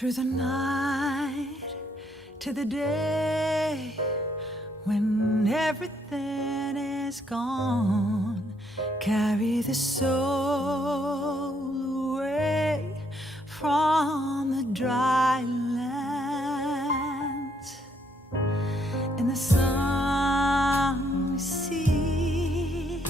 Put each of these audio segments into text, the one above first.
through the night to the day when everything is gone. Carry the soul away from the dry lands. In the sun we see,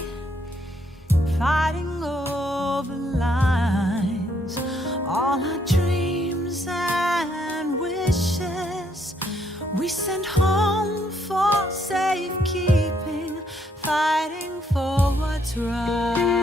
fighting over lines, all our dreams and wishes we sent home for safekeeping, fighting for what's right.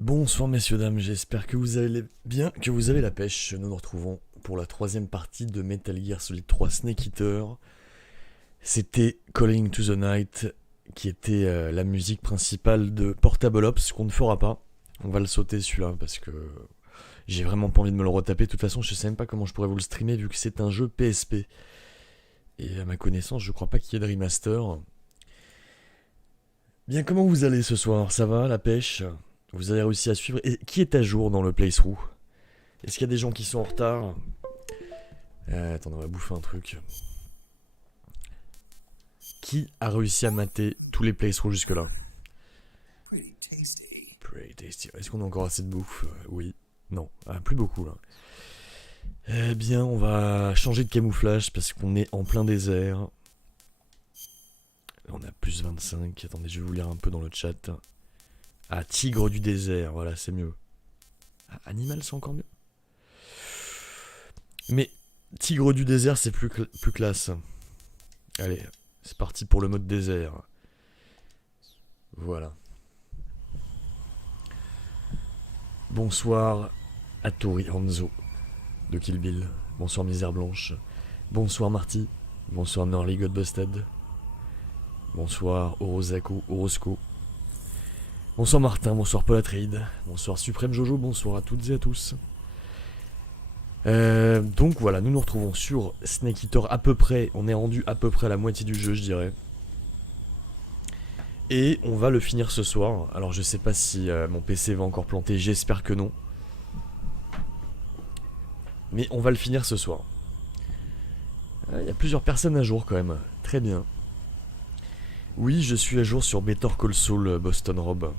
Bonsoir messieurs dames, j'espère que vous allez bien, que vous avez la pêche. Nous nous retrouvons pour la troisième partie de Metal Gear Solid 3 Snake Eater. C'était Calling to the Night qui était la musique principale de Portable Ops qu'on ne fera pas. On va le sauter celui-là parce que j'ai vraiment pas envie de me le retaper. De toute façon je sais même pas comment je pourrais vous le streamer vu que c'est un jeu PSP. Et à ma connaissance je crois pas qu'il y ait de remaster. Bien, comment vous allez ce soir? Ça va la pêche? Vous avez réussi à suivre? Et qui est à jour dans le playthrough? Est-ce qu'il y a des gens qui sont en retard? Attends, on va bouffer un truc. Qui a réussi à mater tous les playthroughs jusque-là? Pretty tasty. Est-ce qu'on a encore assez de bouffe? Oui. Non. Ah, plus beaucoup là. Eh bien, on va changer de camouflage parce qu'on est en plein désert. On a plus 25. Attendez, je vais vous lire un peu dans le chat. Ah, tigre du désert, voilà, c'est mieux. Ah, animal, c'est encore mieux. Mais tigre du désert, c'est plus classe. Allez, c'est parti pour le mode désert. Voilà. Bonsoir à Tori Hanzo de Kill Bill. Bonsoir Misère Blanche. Bonsoir Marty. Bonsoir Norley Godbusted. Bonsoir Orosco. Bonsoir Martin, bonsoir Paul Atreides, bonsoir Suprême Jojo, bonsoir à toutes et à tous. Donc voilà, nous nous retrouvons sur Snake Eater à peu près, on est rendu à peu près à la moitié du jeu je dirais. Et on va le finir ce soir, alors je sais pas si mon PC va encore planter, j'espère que non. Mais on va le finir ce soir. Il y a plusieurs personnes à jour quand même, très bien. Oui, je suis à jour sur Better Call Saul Boston Rob.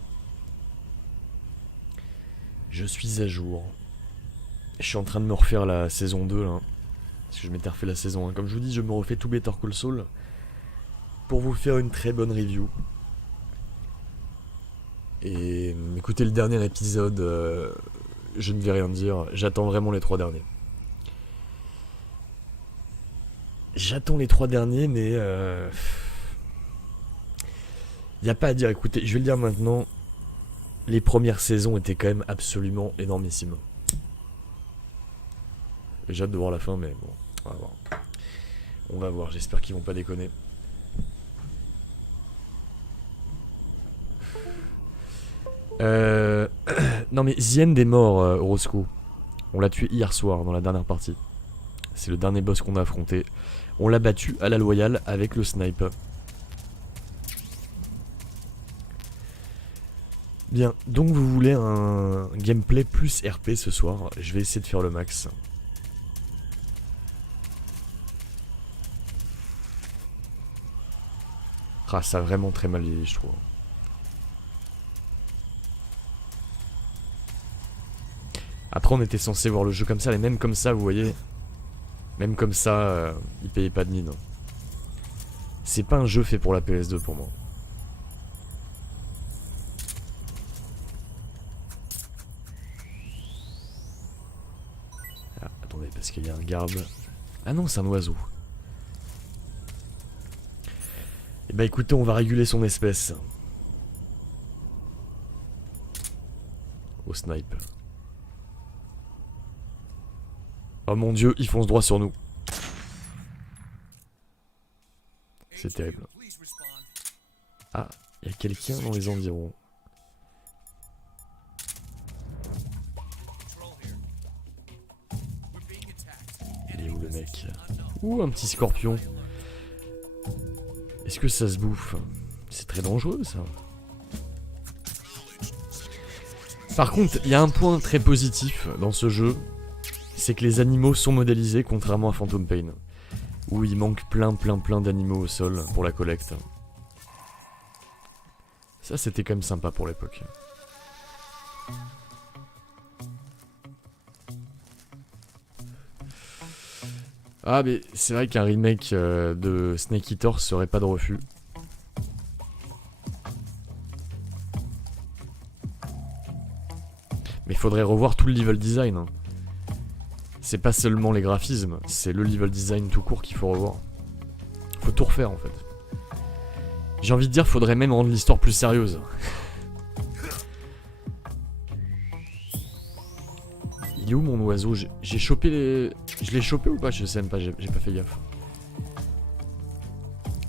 Je suis à jour. Je suis en train de me refaire la saison 2 là. Parce que je m'étais refait la saison 1. Comme je vous dis, je me refais tout Better Call Saul. Pour vous faire une très bonne review. Et écoutez le dernier épisode. Je ne vais rien dire. J'attends vraiment les 3 derniers. J'attends les 3 derniers mais... Y a pas à dire, écoutez, je vais le dire maintenant. Les premières saisons étaient quand même absolument énormissimes. J'ai hâte de voir la fin, mais bon, on va voir. On va voir, j'espère qu'ils vont pas déconner. Non mais Zien est mort, Orosco. On l'a tué hier soir dans la dernière partie. C'est le dernier boss qu'on a affronté. On l'a battu à la loyale avec le snipe. Bien, donc vous voulez un gameplay plus RP ce soir. Je vais essayer de faire le max. Ah, ça a vraiment très mal vieilli, je trouve. Après, on était censé voir le jeu comme ça, mais même comme ça, vous voyez. Même comme ça, il payait pas de mine. C'est pas un jeu fait pour la PS2 pour moi. Attendez, parce qu'il y a un garde. Ah non, c'est un oiseau. Eh bah écoutez, on va réguler son espèce. Au snipe. Oh mon dieu, il fonce droit sur nous. C'est terrible. Ah, il y a quelqu'un dans les environs. Il est où le mec? Ouh, un petit scorpion. Est-ce que ça se bouffe? C'est très dangereux ça. Par contre, il y a un point très positif dans ce jeu. C'est que les animaux sont modélisés contrairement à Phantom Pain. Où il manque plein d'animaux au sol pour la collecte. Ça c'était quand même sympa pour l'époque. Ah mais c'est vrai qu'un remake de Snake Eater serait pas de refus. Mais il faudrait revoir tout le level design. Hein. C'est pas seulement les graphismes, c'est le level design tout court qu'il faut revoir. Faut tout refaire en fait. J'ai envie de dire, faudrait même rendre l'histoire plus sérieuse. Il est où mon oiseau? J'ai chopé les... Je l'ai chopé ou pas? Je sais même pas, j'ai pas fait gaffe.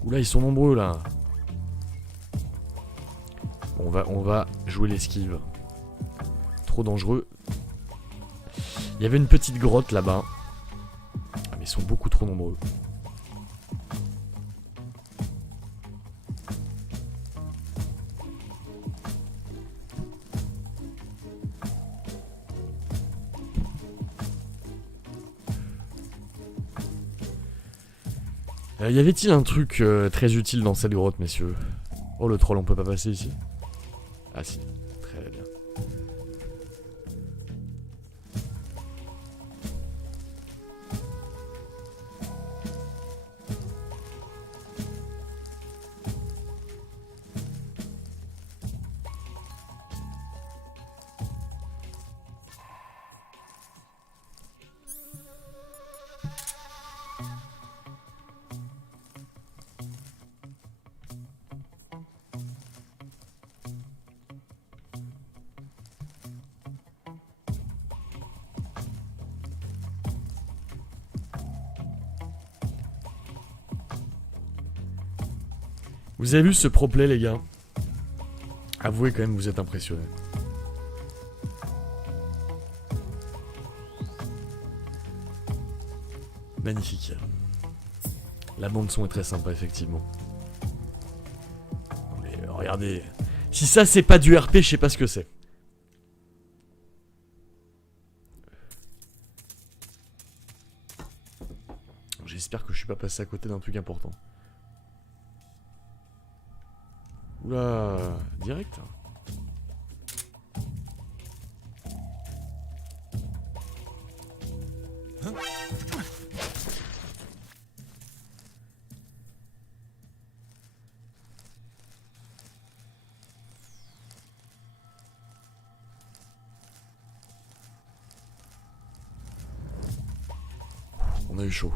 Oula, ils sont nombreux là. Bon, on va jouer l'esquive. Trop dangereux. Il y avait une petite grotte là-bas. Ah, mais ils sont beaucoup trop nombreux. Y avait-il un truc très utile dans cette grotte, messieurs? Oh, le troll, on peut pas passer ici? Ah si, très bien. Vous avez vu ce pro-play, les gars? Avouez quand même, vous êtes impressionnés. Magnifique. La bande-son est très sympa, effectivement. Mais regardez. Si ça, c'est pas du RP, je sais pas ce que c'est. J'espère que je suis pas passé à côté d'un truc important. Oula, direct. Hein? On a eu chaud.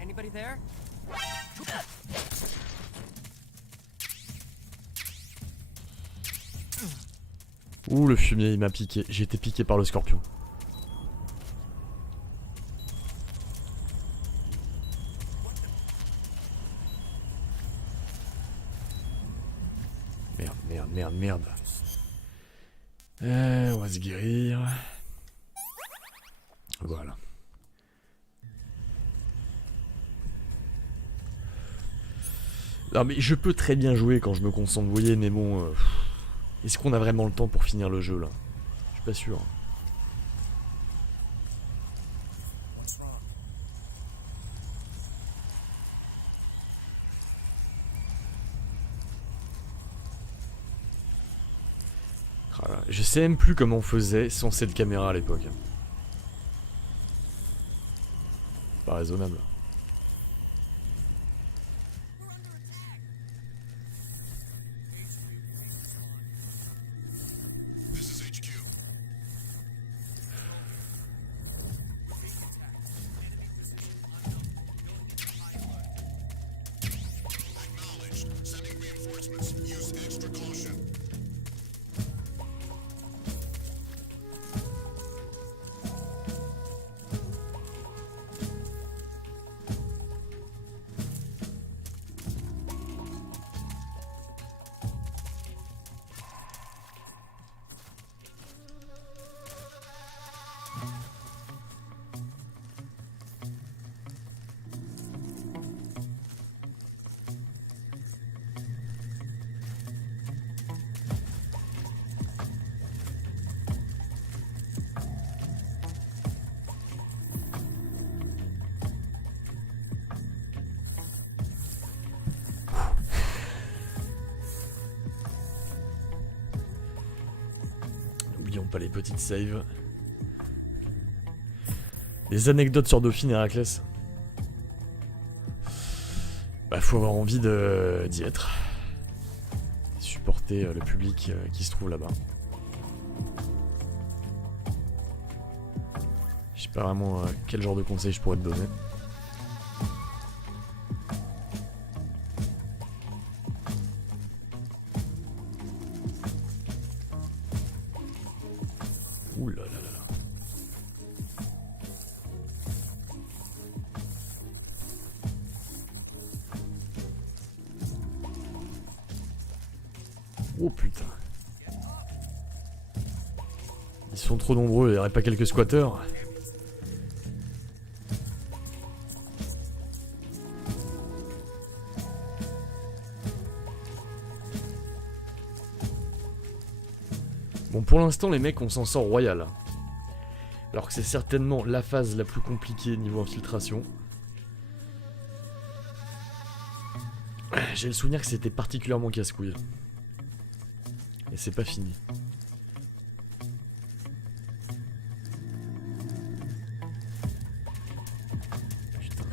Anybody there? Ouh, le fumier, il m'a piqué. J'ai été piqué par le scorpion. Merde, merde, merde, merde. On va se guérir. Voilà. Non mais je peux très bien jouer quand je me concentre, vous voyez, mais bon... est-ce qu'on a vraiment le temps pour finir le jeu, là? Je suis pas sûr. Voilà. Je sais même plus comment on faisait sans cette caméra à l'époque. Pas raisonnable. N'oublions pas les petites saves. Des anecdotes sur Dauphine et Héraclès. Bah faut avoir envie d'y être. Supporter le public qui se trouve là-bas. sais pas vraiment quel genre de conseil je pourrais te donner. Ouh là là là là. Oh putain. Ils sont trop nombreux, il n'y aurait pas quelques squatteurs. Bon, pour l'instant, les mecs, on s'en sort royal. Alors que c'est certainement la phase la plus compliquée niveau infiltration. J'ai le souvenir que c'était particulièrement casse-couille. Et c'est pas fini. Putain.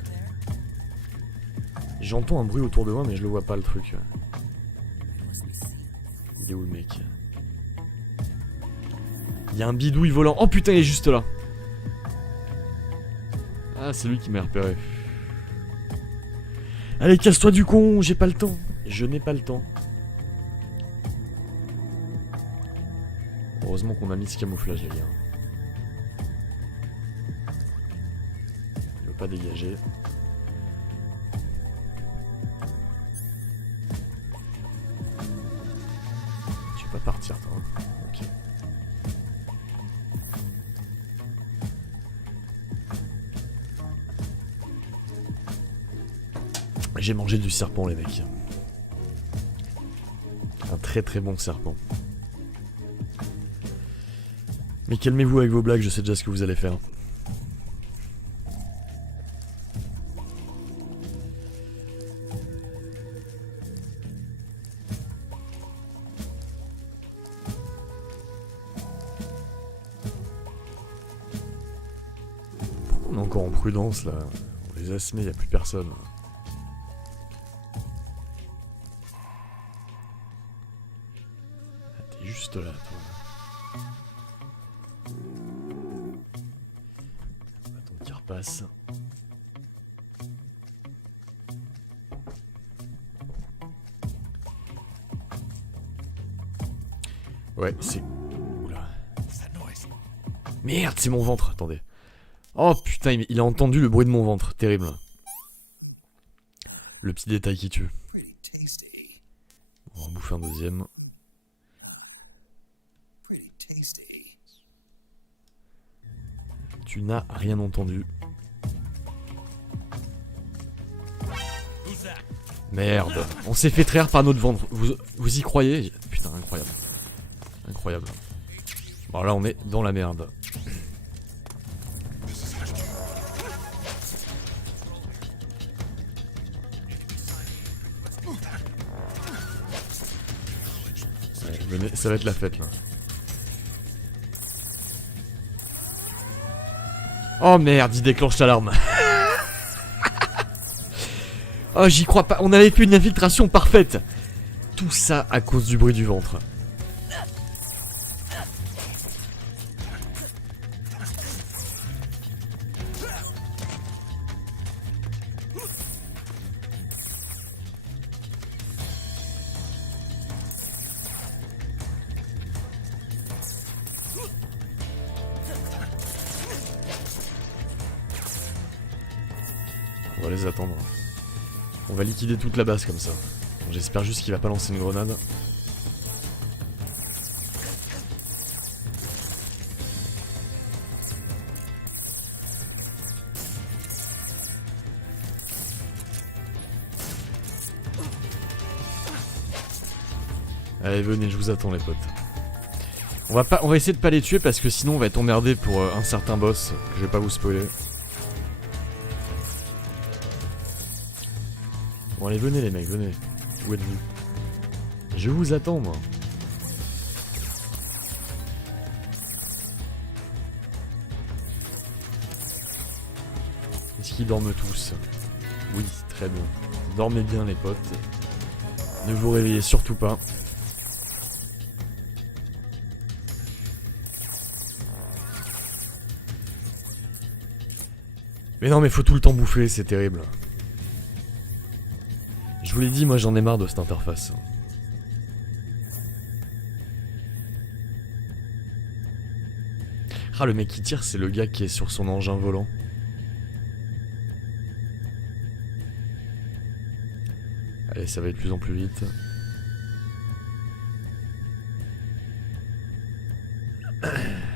J'entends un bruit autour de moi, mais je le vois pas, le truc. Il est où le mec? Il y a un bidouille volant. Oh putain, il est juste là. Ah, c'est lui qui m'a repéré. Allez, casse-toi du con, j'ai pas le temps. Je n'ai pas le temps. Heureusement qu'on a mis ce camouflage, les gars. Il veut pas dégager. Tu peux pas partir, toi. Ok. J'ai mangé du serpent, les mecs. Un très très bon serpent. Mais calmez-vous avec vos blagues, je sais déjà ce que vous allez faire. Pourquoi on est encore en prudence là? On les a semés, y a plus personne. Ah, t'es juste là, toi. Passe. Ouais, c'est... Oula. Merde, c'est mon ventre, attendez. Oh putain, il a entendu le bruit de mon ventre, terrible. Le petit détail qui tue. On va en bouffer un deuxième. Tu n'as rien entendu. Merde, on s'est fait traire par notre ventre. Vous y croyez? Putain, incroyable. Incroyable. Bon, là, on est dans la merde. Ouais, venez, ça va être la fête, là. Oh merde, il déclenche l'alarme. Oh, j'y crois pas. On avait fait une infiltration parfaite. Tout ça à cause du bruit du ventre. On va les attendre. On va liquider toute la base comme ça. Bon, j'espère juste qu'il va pas lancer une grenade. Allez, venez, je vous attends les potes. On va essayer de pas les tuer parce que sinon on va être emmerdé pour un certain boss que je vais pas vous spoiler. Bon allez, venez les mecs, venez. Où êtes-vous? Je vous attends moi. Est-ce qu'ils dorment tous? Oui, très bien. Dormez bien les potes. Ne vous réveillez surtout pas. Mais non mais faut tout le temps bouffer, c'est terrible. Je vous l'ai dit, moi j'en ai marre de cette interface. Ah, le mec qui tire, c'est le gars qui est sur son engin volant. Allez, ça va être de plus en plus vite.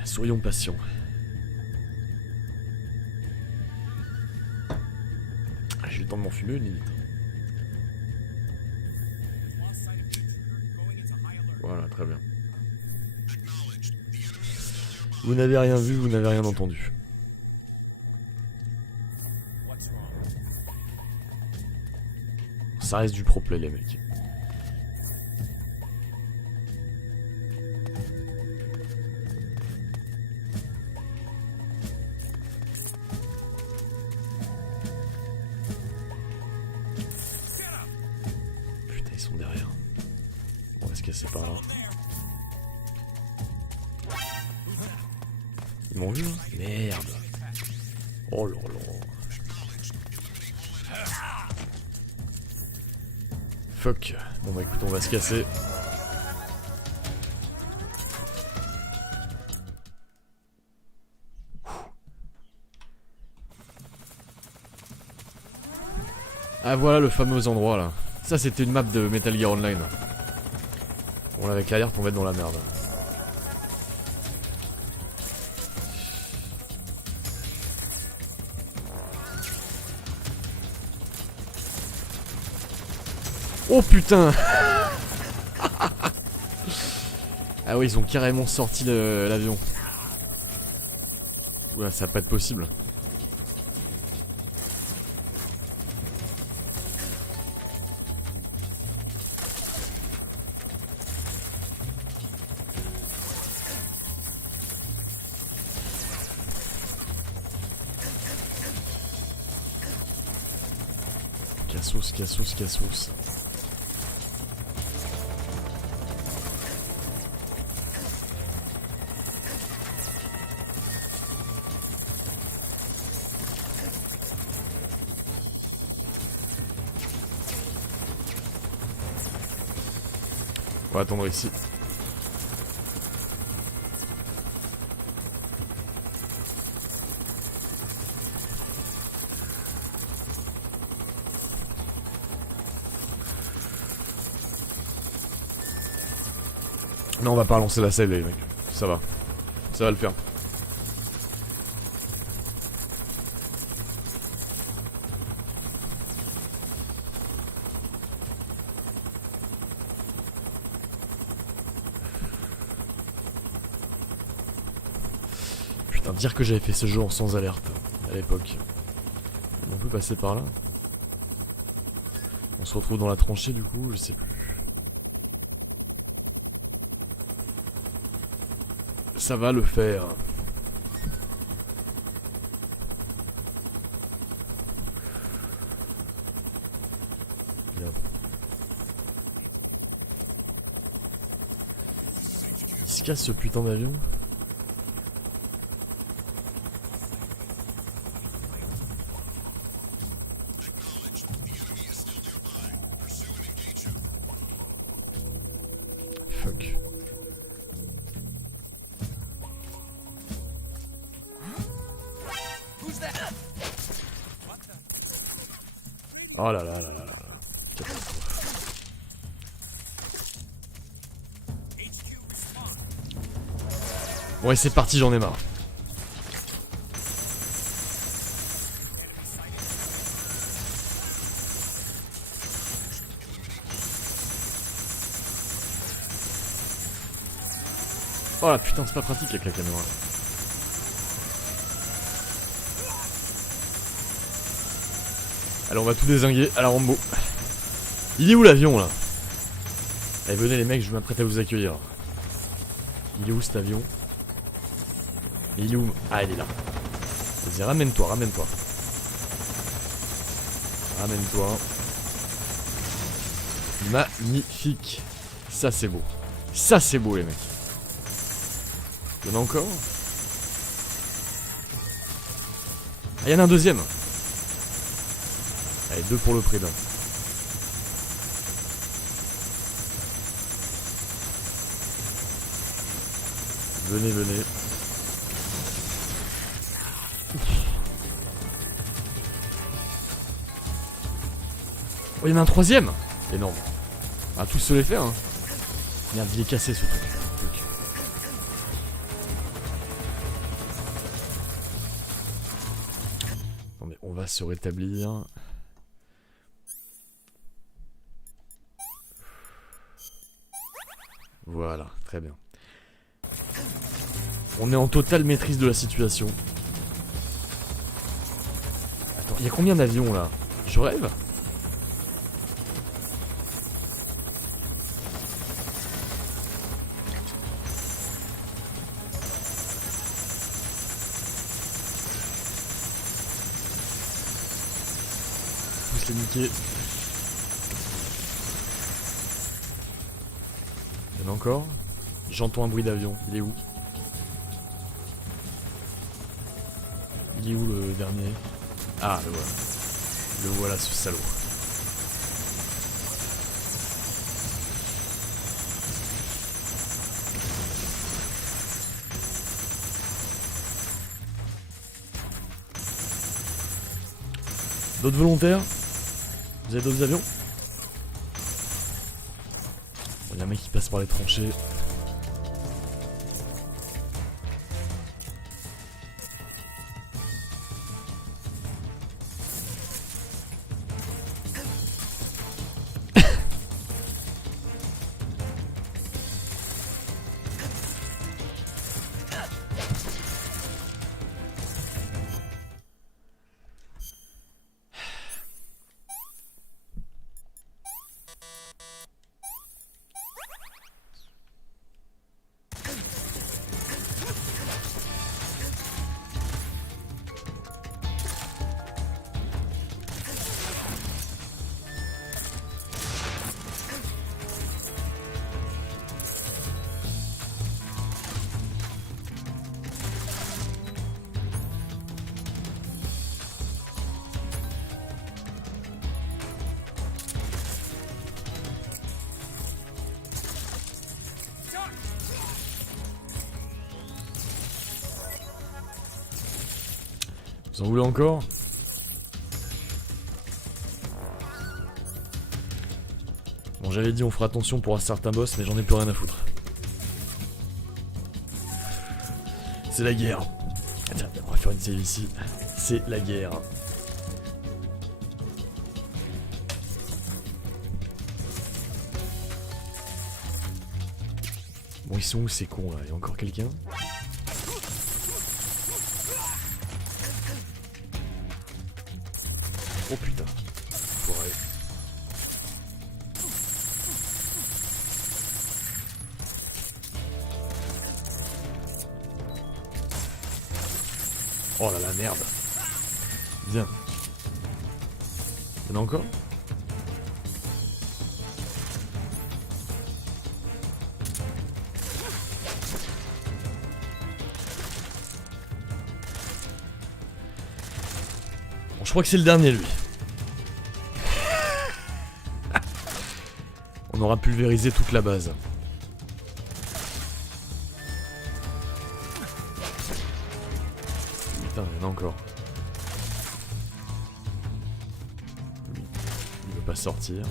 Soyons patients. J'ai le temps de m'en fumer une limite. Voilà, très bien. Vous n'avez rien vu, vous n'avez rien entendu. Ça reste du pro play les mecs. Putain, ils sont derrière. On va se casser par là. Ils m'ont vu hein. Merde. Oh là là. Fuck. Bon bah écoute, on va se casser. Ah voilà le fameux endroit là. Ça c'était une map de Metal Gear Online. Bon avec l'alerte on va être dans la merde. Oh putain. Ah oui, ils ont carrément sorti l'avion. Oula, ça va pas être possible. Cassos, cassos, cassos. On va attendre ici. Non, on va pas relancer la save les mecs. Ça va. Ça va le faire. Putain, dire que j'avais fait ce jeu en sans alerte à l'époque. On peut passer par là. On se retrouve dans la tranchée du coup, je sais plus. Ça va le faire. Bien. Il se casse ce putain d'avion. Fuck. Oh là là là là là. Catastrophe. Bon et c'est parti, j'en ai marre. Oh là putain, c'est pas pratique avec la caméra. Allez, on va tout dézinguer à la Rambo. Il est où l'avion là? Allez, venez les mecs, je m'apprête à vous accueillir. Il est où cet avion? Et il est où? Ah, il est là. Vas-y, ramène-toi, ramène-toi. Ramène-toi. Magnifique. Ça, c'est beau. Ça, c'est beau, les mecs. Il y en a encore? Ah, il y en a un deuxième. Allez, 2 pour le prix d'un. Venez, venez. Oh, il y en a un troisième. Énorme. On va tous se les faire, hein. Merde, il est cassé ce truc. Non mais on va se rétablir. Voilà, très bien. On est en totale maîtrise de la situation. Attends, il y a combien d'avions là? Je rêve? Tous les niquer. Il y en a encore? J'entends un bruit d'avion. Il est où? Il est où le dernier? Ah, le voilà. Le voilà, ce salaud. D'autres volontaires? Vous avez d'autres avions? Bon, y a un mec qui passe par les tranchées. Vous en voulez encore? Bon, j'avais dit on fera attention pour un certain boss, mais j'en ai plus rien à foutre. C'est la guerre. Tiens, on va faire une série ici. C'est la guerre. Bon, ils sont où ces cons là? Il y a encore quelqu'un? Oh putain. Foiré. Oh là la merde. Viens. Il y en a encore? Bon, je crois que c'est le dernier lui. On aura pulvérisé toute la base. Putain, il y en a encore. Lui, il veut pas sortir.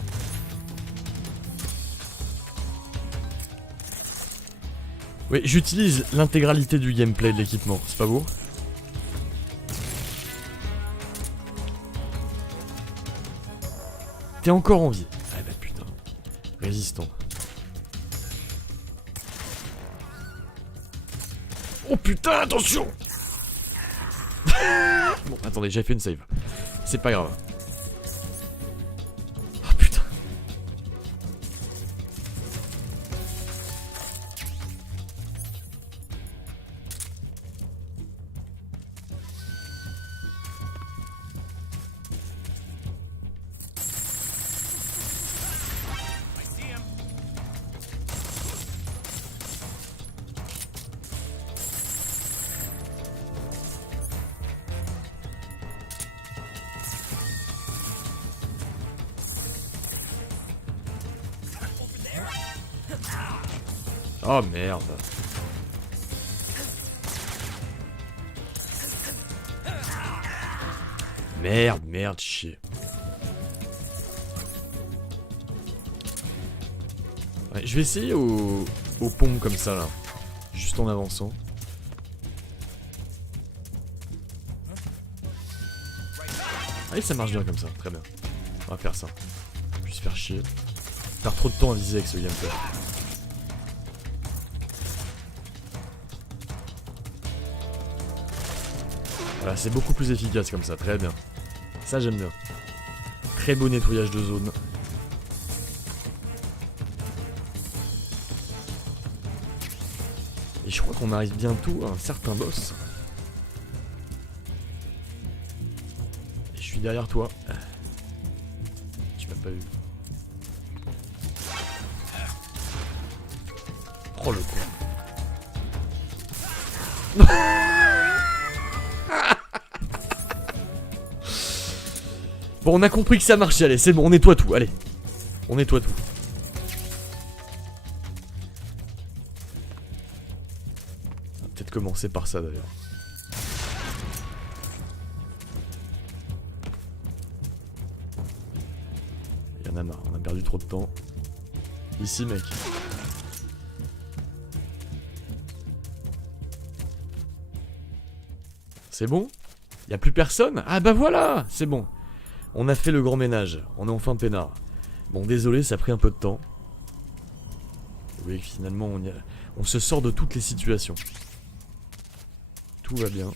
Oui, j'utilise l'intégralité du gameplay de l'équipement, c'est pas beau? T'es encore en vie. Ah bah putain. Résistant. Oh putain, attention. Bon, attendez, j'ai fait une save. C'est pas grave. Oh putain. Oh merde. Merde, chier. Ouais, je vais essayer au pont comme ça là. Juste en avançant. Allez, ça marche bien comme ça, très bien. On va faire ça. Je vais se faire chier. Faire trop de temps à viser avec ce gameplay. Voilà, c'est beaucoup plus efficace comme ça, très bien. Ça j'aime bien. Très beau nettoyage de zone. Et je crois qu'on arrive bientôt à un certain boss. Et je suis derrière toi. Tu m'as pas vu. Oh le con. Bon, on a compris que ça marchait, allez, c'est bon, on nettoie tout, allez. On nettoie tout. On va peut-être commencer par ça d'ailleurs. Il y en a marre, on a perdu trop de temps. Ici, mec. C'est bon? Y'a plus personne? Ah bah voilà, c'est bon. On a fait le grand ménage, on est enfin peinard. Bon, désolé, ça a pris un peu de temps. Vous voyez que finalement, on se sort de toutes les situations. Tout va bien.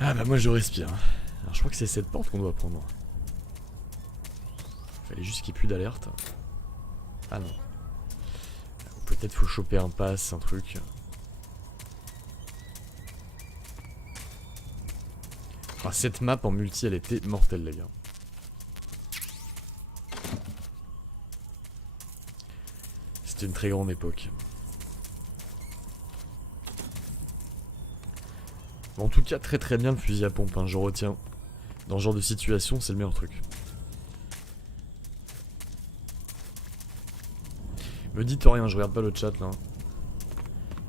Ah bah moi je respire. Alors je crois que c'est cette porte qu'on doit prendre. Fallait juste qu'il n'y ait plus d'alerte. Ah non. Peut-être faut choper un pass, un truc. Ah, cette map en multi, elle était mortelle, les gars. C'était une très grande époque. Bon, en tout cas, très bien le fusil à pompe, hein, je retiens. Dans ce genre de situation, c'est le meilleur truc. Me dites rien, je regarde pas le chat là.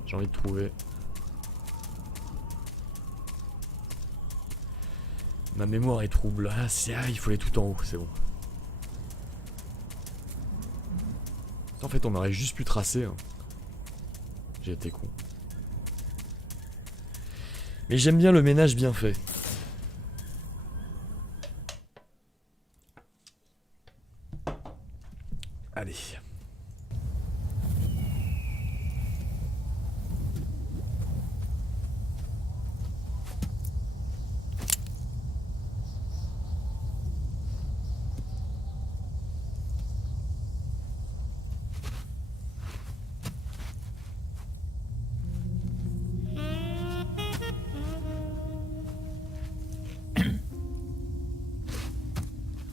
J'ai envie de trouver. Ma mémoire est trouble. Ah, il faut aller tout en haut, c'est bon. En fait, on aurait juste pu tracer. Hein. J'ai été con. Mais j'aime bien le ménage bien fait. Allez.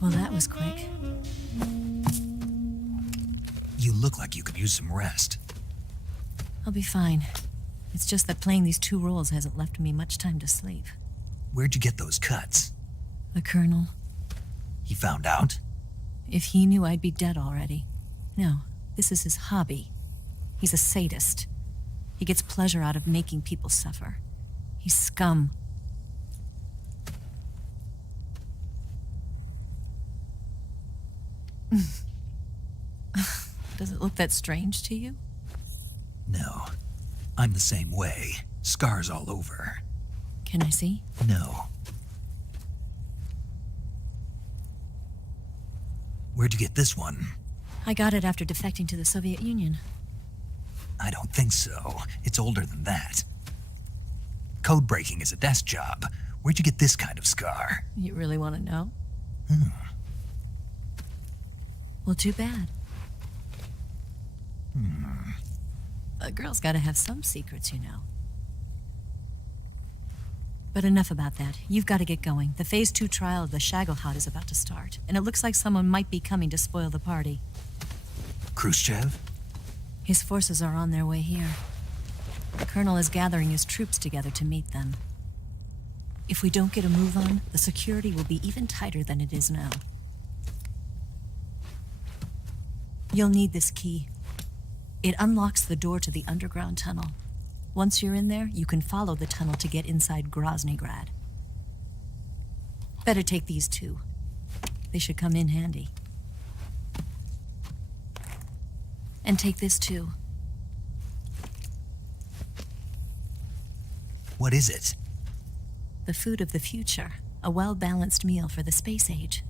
Well, that was quick. You look like you could use some rest. I'll be fine. It's just that playing these two roles hasn't left me much time to sleep. Where'd you get those cuts? The Colonel, He found out? if he knew I'd be dead already. No, this is his hobby. He's a sadist. He gets pleasure out of making people suffer. He's scum. Does it look that strange to you? No. I'm the same way. Scars all over. Can I see? No. Where'd you get this one? I got it after defecting to the Soviet Union. I don't think so. It's older than that. Code breaking is a desk job. Where'd you get this kind of scar? You really want to know? Well, too bad. A girl's gotta have some secrets, you know. But enough about that. You've got to get going. The Phase 2 trial of the Shagelhot is about to start, and it looks like someone might be coming to spoil the party. Khrushchev? His forces are on their way here. The Colonel is gathering his troops together to meet them. If we don't get a move on, the security will be even tighter than it is now. You'll need this key. It unlocks the door to the underground tunnel. Once you're in there, you can follow the tunnel to get inside Groznygrad. Better take these too. They should come in handy. And take this too. What is it? The food of the future. A well-balanced meal for the space age.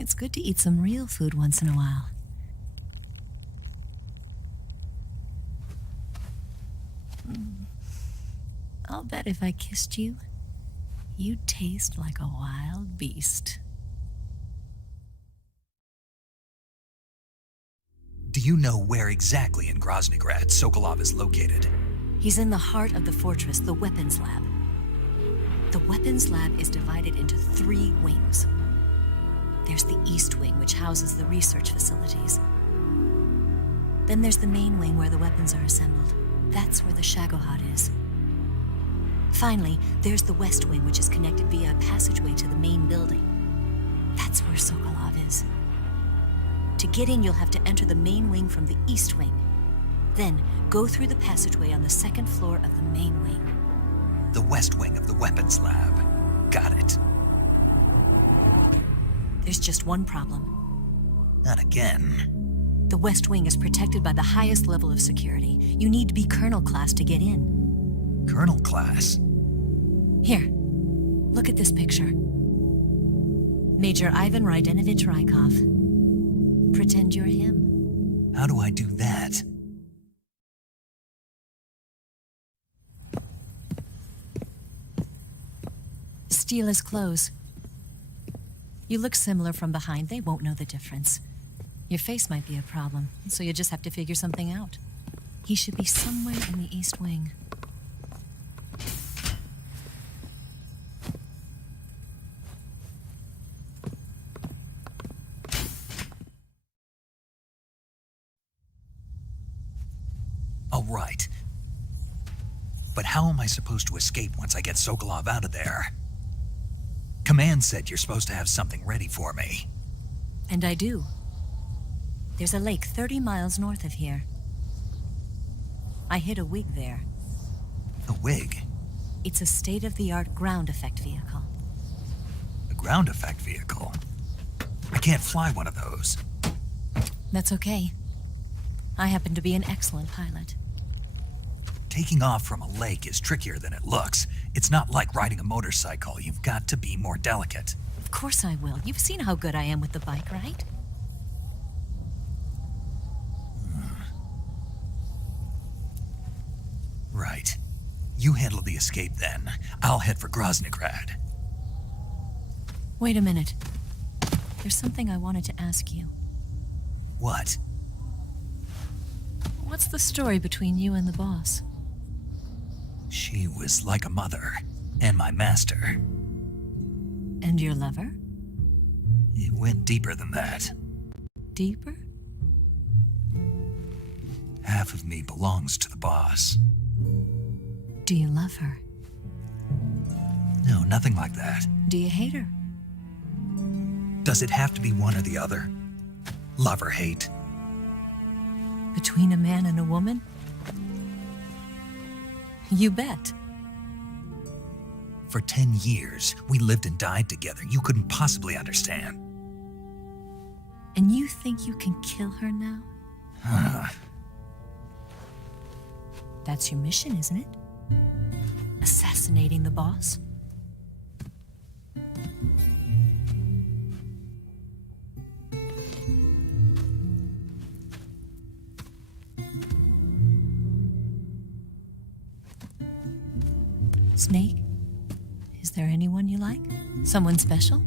It's good to eat some real food once in a while. I'll bet if I kissed you, you'd taste like a wild beast. Do you know where exactly in Groznygrad Sokolov is located? He's in the heart of the fortress, the weapons lab. The weapons lab is divided into 3 wings. There's the East Wing, which houses the research facilities. Then there's the main wing where the weapons are assembled. That's where the Shagohod is. Finally, there's the West Wing, which is connected via a passageway to the main building. That's where Sokolov is. To get in, you'll have to enter the main wing from the East Wing. Then, go through the passageway on the 2nd floor of the main wing. The West Wing of the weapons lab. Got it. There's just one problem. Not again. The West Wing is protected by the highest level of security. You need to be Colonel class to get in. Colonel class? Here, look at this picture. Major Ivan Rydenovich Rykov. Pretend you're him. How do I do that? Steal his clothes. You look similar from behind. They won't know the difference. Your face might be a problem, so you just have to figure something out. He should be somewhere in the East Wing. All right. But how am I supposed to escape once I get Sokolov out of there? Command said you're supposed to have something ready for me. And I do. There's a lake 30 miles north of here. I hid a wig there. A wig? It's a state-of-the-art ground effect vehicle. A ground effect vehicle? I can't fly one of those. That's okay. I happen to be an excellent pilot. Taking off from a lake is trickier than it looks. It's not like riding a motorcycle. You've got to be more delicate. Of course I will. You've seen how good I am with the bike, right? Right. You handle the escape then. I'll head for Groznygrad. Wait a minute. There's something I wanted to ask you. What? What's the story between you and the boss? She was like a mother, and my master. And your lover? It went deeper than that. Deeper? Half of me belongs to the boss. Do you love her? No, nothing like that. Do you hate her? Does it have to be one or the other? Love or hate? Between a man and a woman? You bet. For 10 years, we lived and died together. You couldn't possibly understand. And you think you can kill her now? That's your mission, isn't it? Assassinating the boss? Snake, is there anyone you like? Someone special?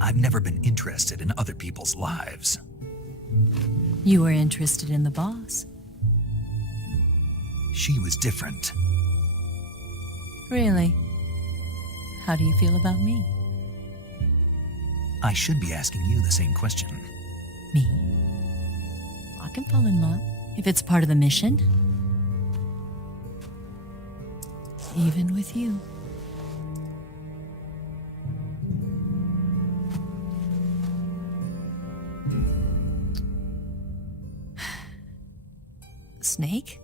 I've never been interested in other people's lives. You were interested in the boss. She was different. Really? How do you feel about me? I should be asking you the same question. Me? I can fall in love if it's part of the mission. Even with you. Snake?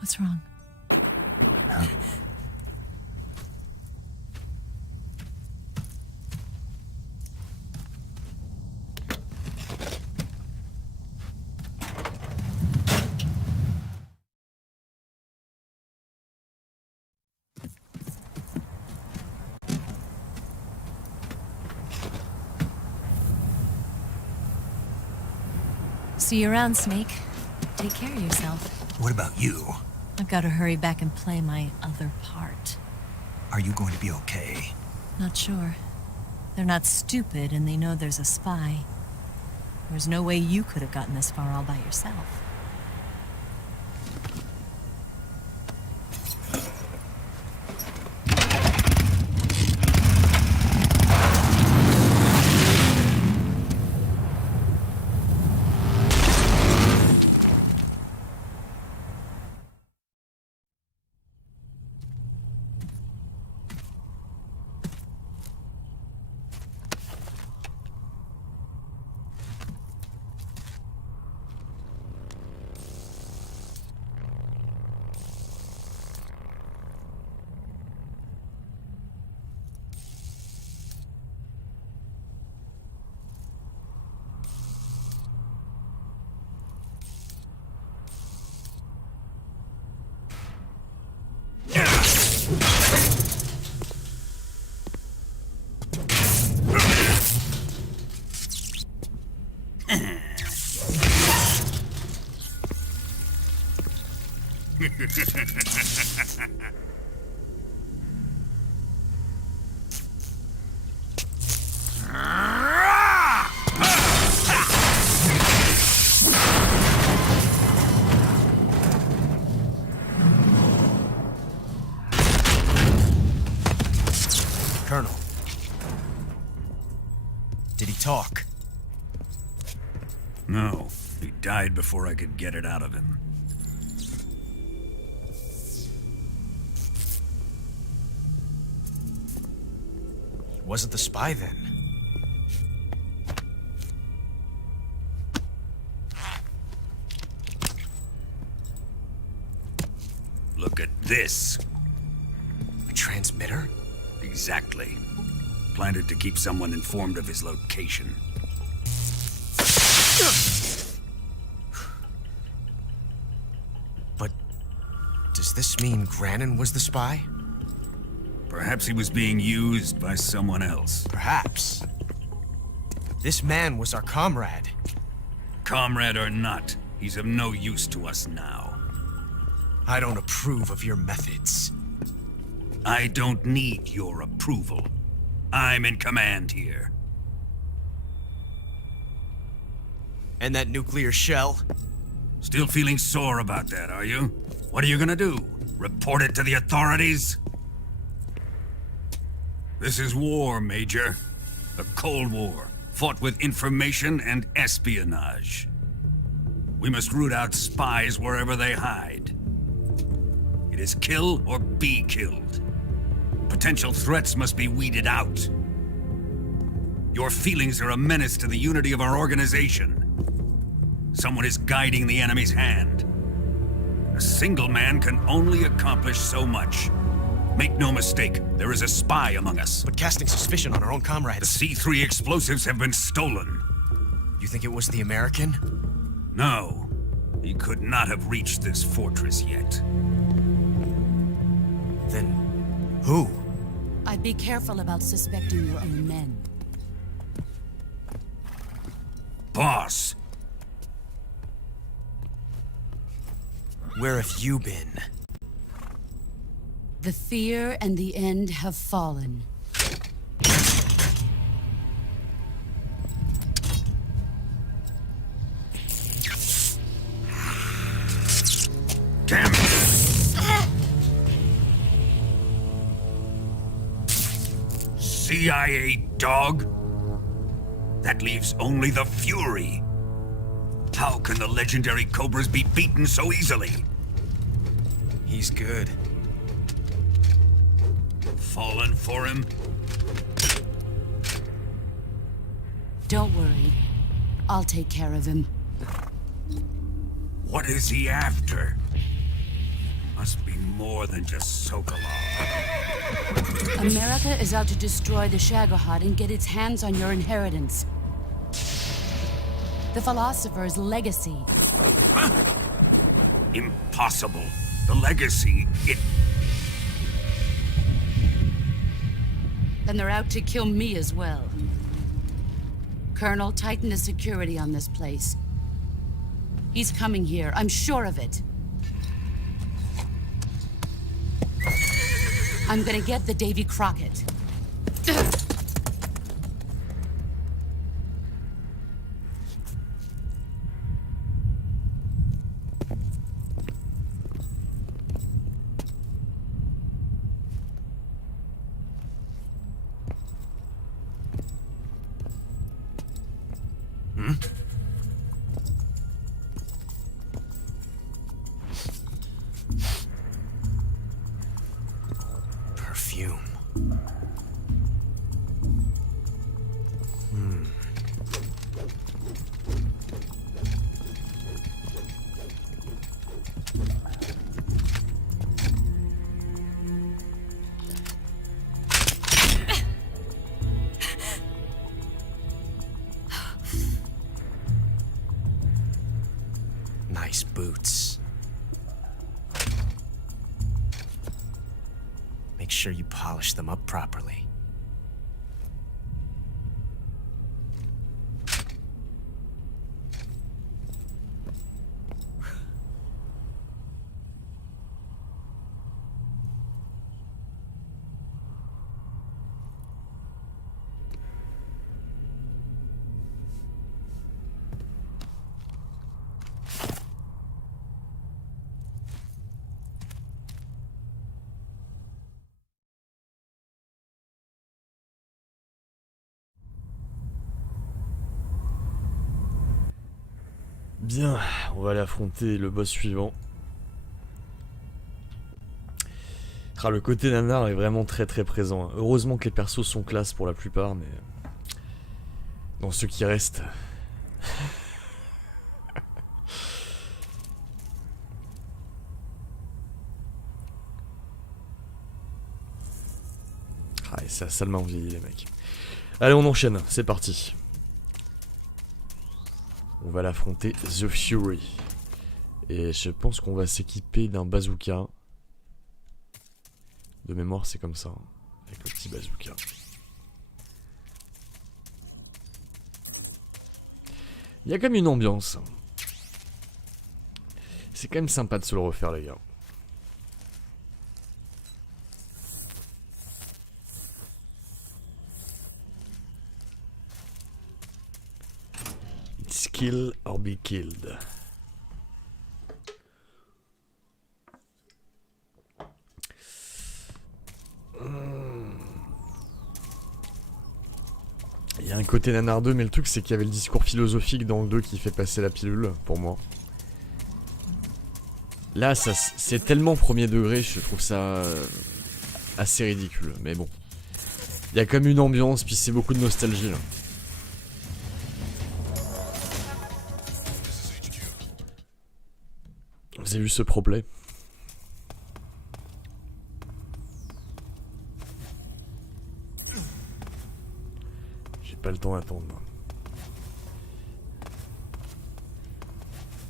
What's wrong? See you around, Snake. Take care of yourself. What about you? I've got to hurry back and play my other part. Are you going to be okay? Not sure. They're not stupid, and they know there's a spy. There's no way you could have gotten this far all by yourself. Colonel. Did he talk? No, he died before I could get it out of him. He wasn't the spy then. Look at this. A transmitter? Exactly. Planted to keep someone informed of his location. But does this mean Grannon was the spy? Perhaps he was being used by someone else. Perhaps. This man was our comrade. Comrade or not, he's of no use to us now. I don't approve of your methods. I don't need your approval. I'm in command here. And that nuclear shell? Still feeling sore about that, are you? What are you gonna do? Report it to the authorities? This is war, Major. A Cold War, fought with information and espionage. We must root out spies wherever they hide. It is kill or be killed. Potential threats must be weeded out. Your feelings are a menace to the unity of our organization. Someone is guiding the enemy's hand. A single man can only accomplish so much. Make no mistake, there is a spy among us. But casting suspicion on our own The comrades. C3 explosives have been stolen. You think it was the American? No, he could not have reached this fortress yet. Then who? I'd be careful about suspecting your own men. Boss, Where have you been? The fear and the end have fallen. damn it! CIA dog? That leaves only the Fury. How can the legendary Cobras be beaten so easily? He's good. Fallen for him? Don't worry. I'll take care of him. What is he after? Must be more than just Sokolov. America is out to destroy the Shagohod and get its hands on your inheritance. The philosopher's legacy. Huh? Impossible. The legacy, Then they're out to kill me as well. Colonel, tighten the security on this place. He's coming here, I'm sure of it. I'm gonna get the Davy Crockett. Perfume. Nice boots. Make sure you polish them up properly. Bien, on va aller affronter le boss suivant. Ah, le côté nanar est vraiment très très présent. Heureusement que les persos sont classe pour la plupart, mais... dans ceux qui restent... ah, et ça a salement vieilli les mecs. Allez, on enchaîne, c'est parti. On va l'affronter The Fury. Et je pense qu'on va s'équiper d'un bazooka. De mémoire, c'est comme ça. Hein, avec le petit bazooka. Il y a quand même une ambiance. C'est quand même sympa de se le refaire, les gars. It's kill or be killed. Il y a un côté nanar 2, mais le truc c'est qu'il y avait le discours philosophique dans le 2 qui fait passer la pilule, pour moi. Là, c'est tellement premier degré, je trouve ça assez ridicule, mais bon. Il y a comme une ambiance, puis c'est beaucoup de nostalgie là. Vous avez vu ce problème? J'ai pas le temps d'attendre.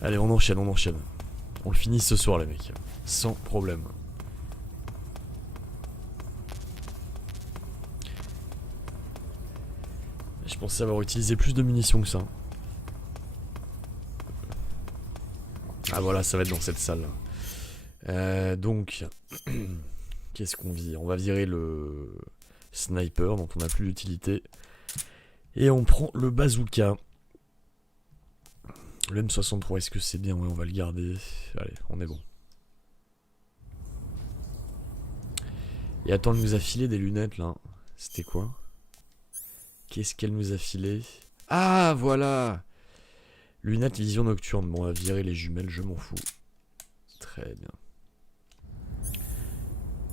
Allez, on enchaîne, on enchaîne. On le finit ce soir les mecs. Sans problème. Je pensais avoir utilisé plus de munitions que ça. Ah voilà, ça va être dans cette salle. Donc, qu'est-ce qu'on vire? On va virer le sniper dont on n'a plus d'utilité. Et on prend le bazooka. Le M63, est-ce que c'est bien? Ouais, on va le garder. Allez, on est bon. Et attends, elle nous a filé des lunettes là. C'était quoi? Qu'est-ce qu'elle nous a filé? Ah, voilà! Lunettes vision nocturne. Bon, on va virer les jumelles, je m'en fous. Très bien.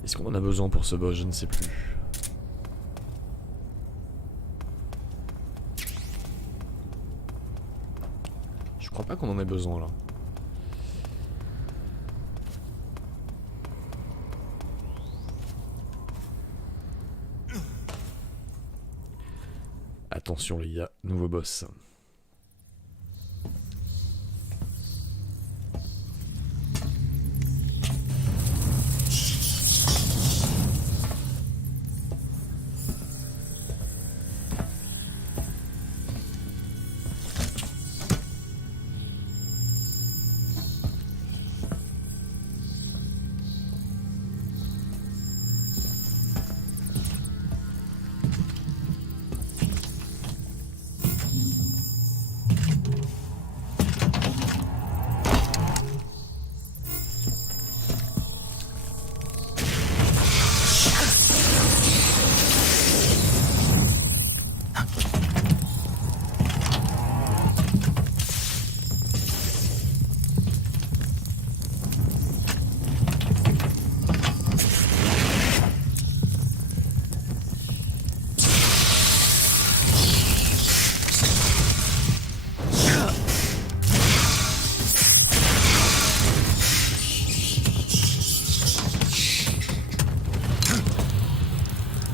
Est-ce qu'on en a besoin pour ce boss? Je ne sais plus. Je crois pas qu'on en ait besoin là. Attention les gars, nouveau boss.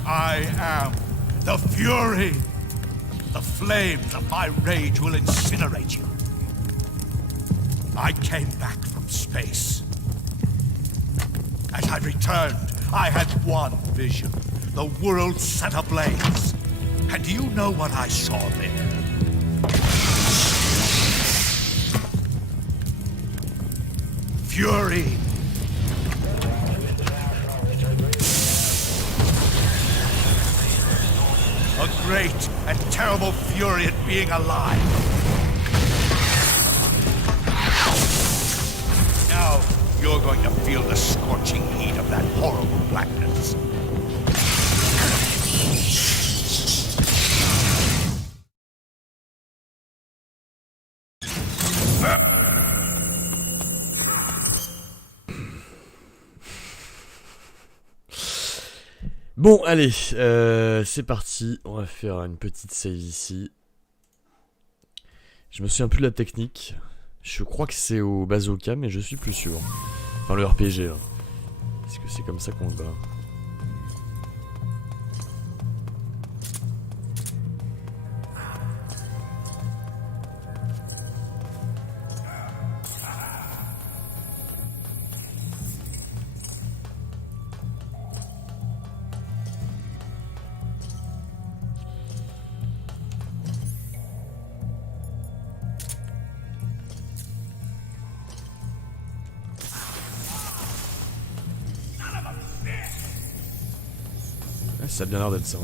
I am the Fury. The flames of my rage will incinerate you. I came back from space. As I returned, I had one vision. The world set ablaze. And do you know what I saw there? Fury. A great and terrible fury at being alive. Now you're going to feel the scorching heat of that horrible blackness. Bon, allez, c'est parti. On va faire une petite save ici. Je me souviens plus de la technique. Je crois que c'est au bazooka, mais je suis plus sûr. Enfin, le RPG, là. Est-ce que c'est comme ça qu'on se bat? Ça a bien l'air d'être ça.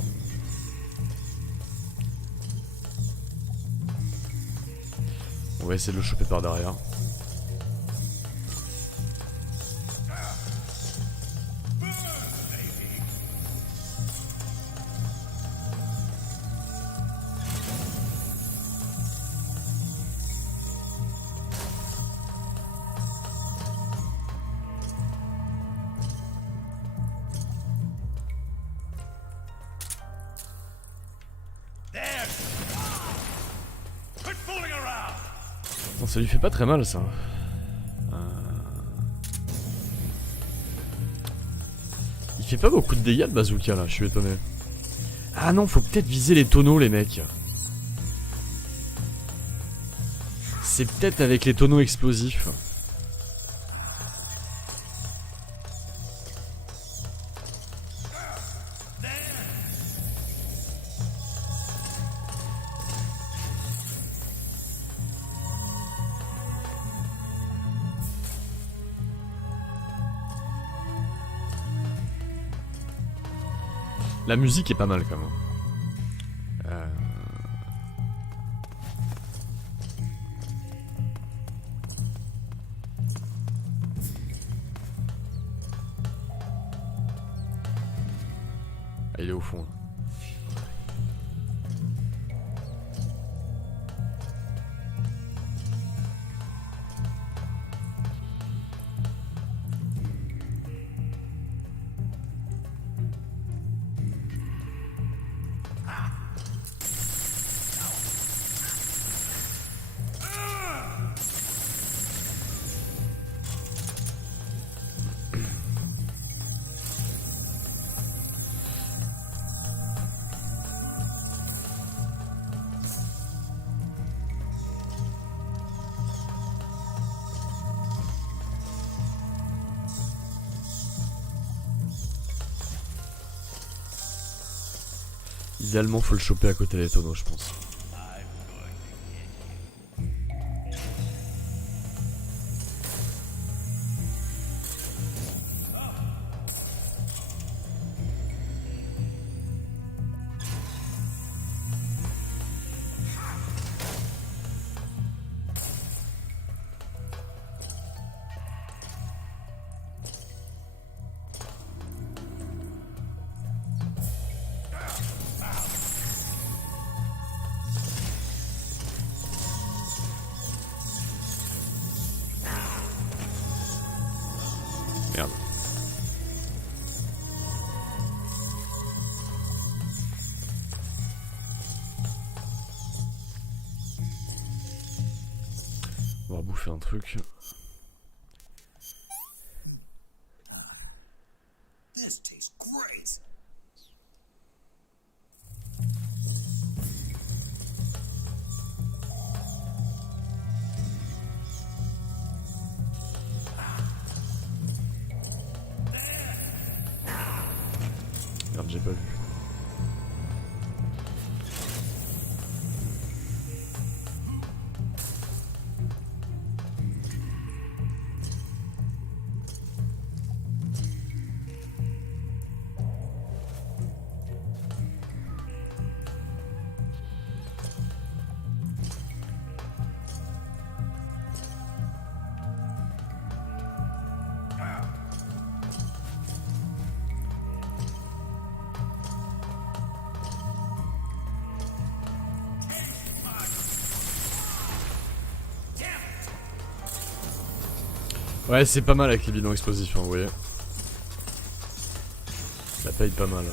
On va essayer de le choper par derrière. Bon, ça lui fait pas très mal ça. Il fait pas beaucoup de dégâts le bazooka là, je suis étonné. Ah non, faut peut-être viser les tonneaux les mecs. C'est peut-être avec les tonneaux explosifs. La musique est pas mal quand même. Ah, il est au fond. Là. Idéalement, faut le choper à côté des tonneaux, je pense. Merde. On va bouffer un truc. This tastes great. Merde, j'ai pas vu. Ouais, c'est pas mal avec les bidons explosifs, hein, vous voyez. Ça paye pas mal.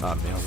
Ah merde.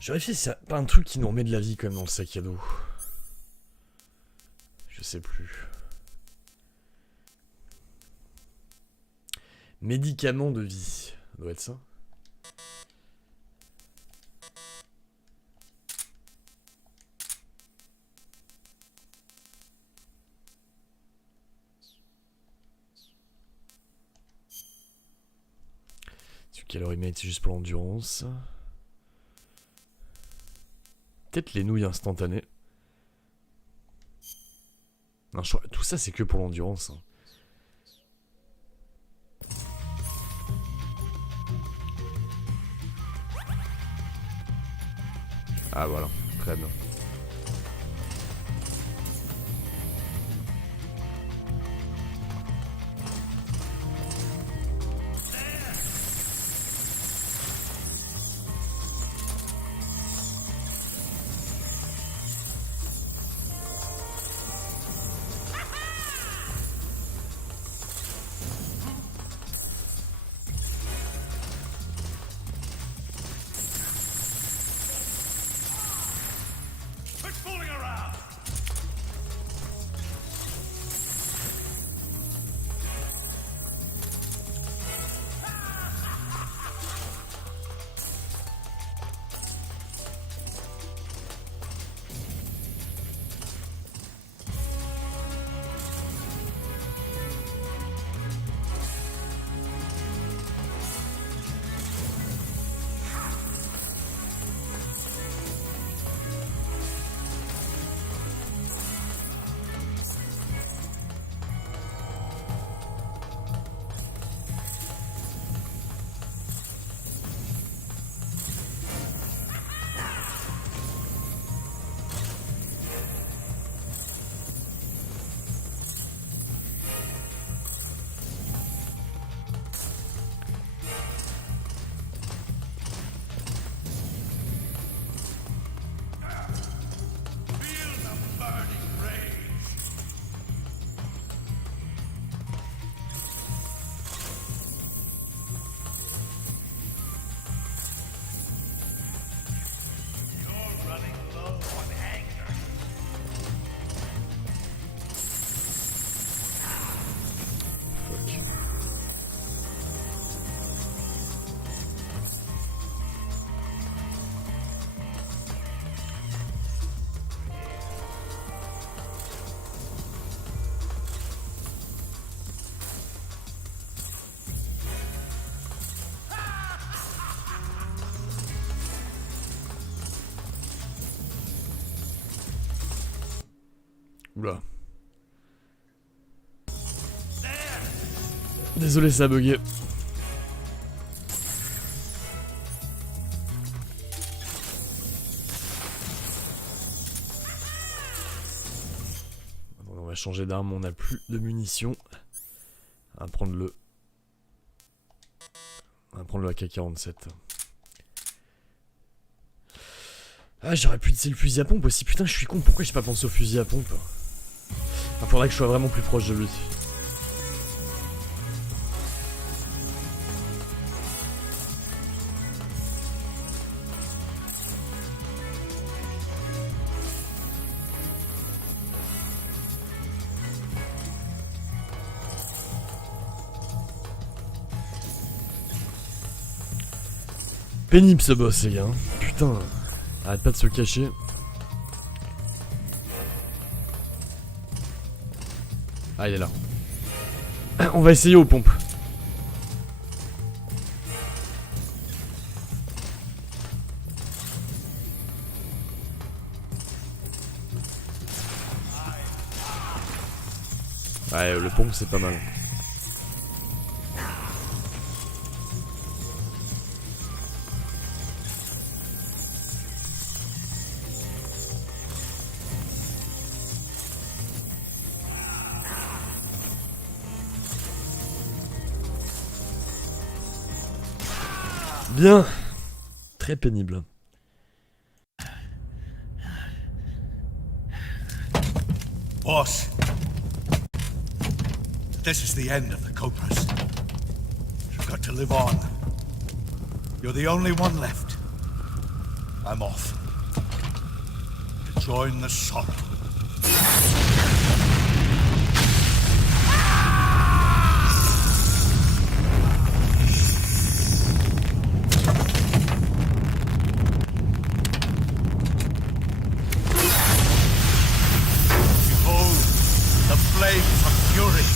Je vérifie si c'est pas un truc qui nous remet de la vie quand même dans le sac à dos. Je sais plus. Médicaments de vie. Ça doit être ça. Calorimètre, c'est juste pour l'endurance. Peut-être les nouilles instantanées. Non, je crois, tout ça c'est que pour l'endurance. Hein. Ah voilà, très bien. Oula. Désolé, ça a bugué. On va changer d'arme, on n'a plus de munitions. On va prendre le... On va prendre le AK-47. Ah, j'aurais pu utiliser le fusil à pompe aussi. Putain, je suis con, pourquoi j'ai pas pensé au fusil à pompe? Enfin, faudrait que je sois vraiment plus proche de lui. Pénible ce boss, les gars. Putain, arrête pas de se cacher. Ah, il est là. On va essayer aux pompes. Ouais, le pompe c'est pas mal. Bien. Très pénible. Boss, this is the end of the Cobras. You've got to live on. You're the only one left. I'm off. To join the sorrow. Flames of fury,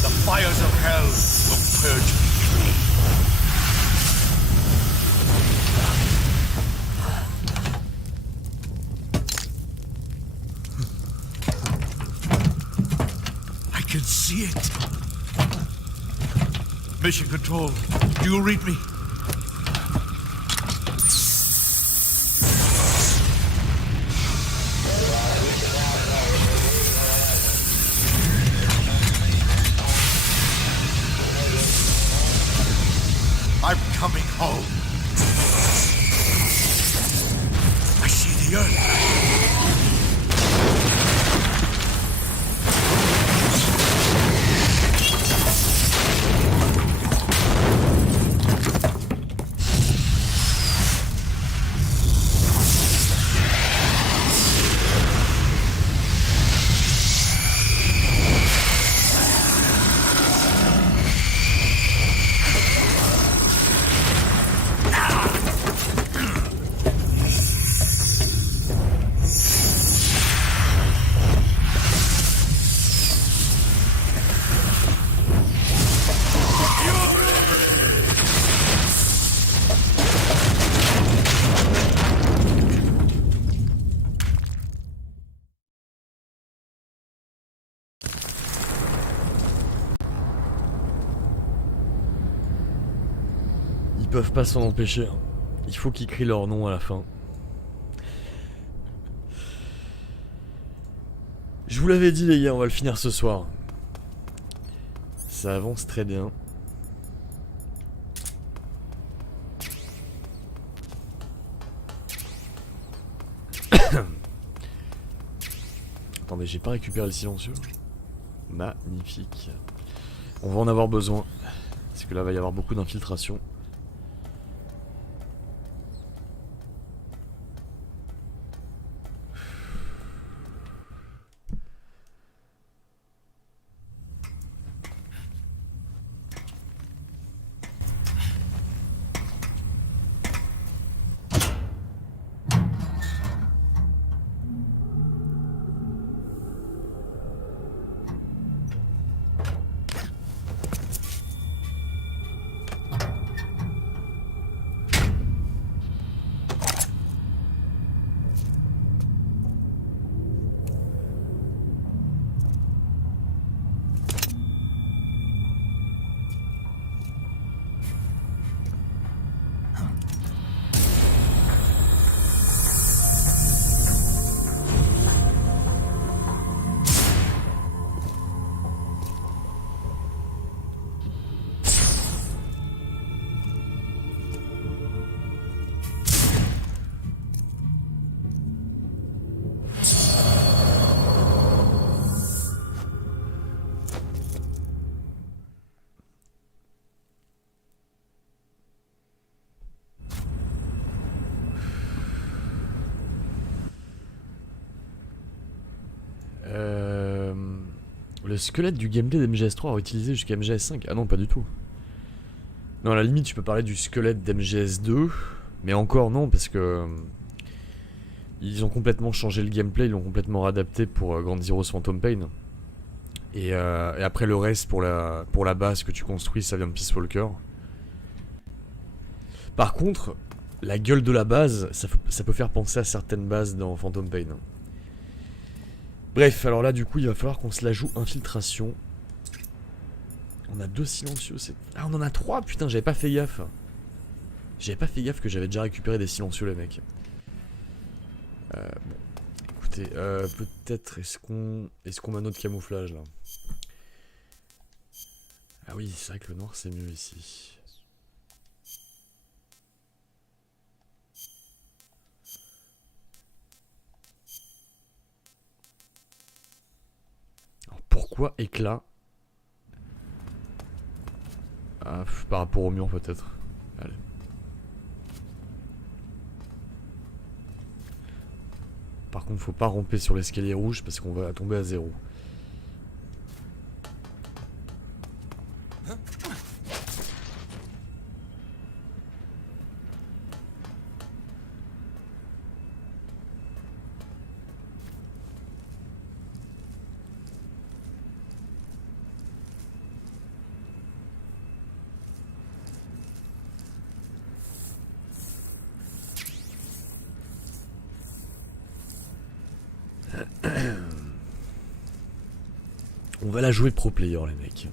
the fires of hell will purge me clean. I can see it. Mission Control, do you read me? I'm coming home. I see the earth. Ils peuvent pas s'en empêcher. Il faut qu'ils crient leur nom à la fin. Je vous l'avais dit les gars, on va le finir ce soir. Ça avance très bien. Attendez, j'ai pas récupéré le silencieux. Magnifique. On va en avoir besoin. Parce que là, va y avoir beaucoup d'infiltration. Le squelette du gameplay d'MGS3 utilisé jusqu'à MGS5. Ah non, pas du tout. Non, à la limite, je peux parler du squelette d'MGS2. Mais encore non, parce que... ils ont complètement changé le gameplay, ils l'ont complètement adapté pour Grand Zeroes Phantom Pain. Et après le reste, pour la base que tu construis, ça vient de Peace Walker. Par contre, la gueule de la base, ça peut faire penser à certaines bases dans Phantom Pain. Bref, alors là du coup il va falloir qu'on se la joue infiltration. On a 2 silencieux, c'est... Ah, on en a 3, putain, j'avais pas fait gaffe. J'avais pas fait gaffe que j'avais déjà récupéré des silencieux les mecs. Bon, écoutez, peut-être est-ce qu'on a notre camouflage là? Ah oui, c'est vrai que le noir c'est mieux ici. Alors pourquoi éclat? Ah, par rapport au mur peut-être. Allez. Par contre, faut pas ramper sur l'escalier rouge parce qu'on va tomber à 0. On va la jouer pro player les mecs.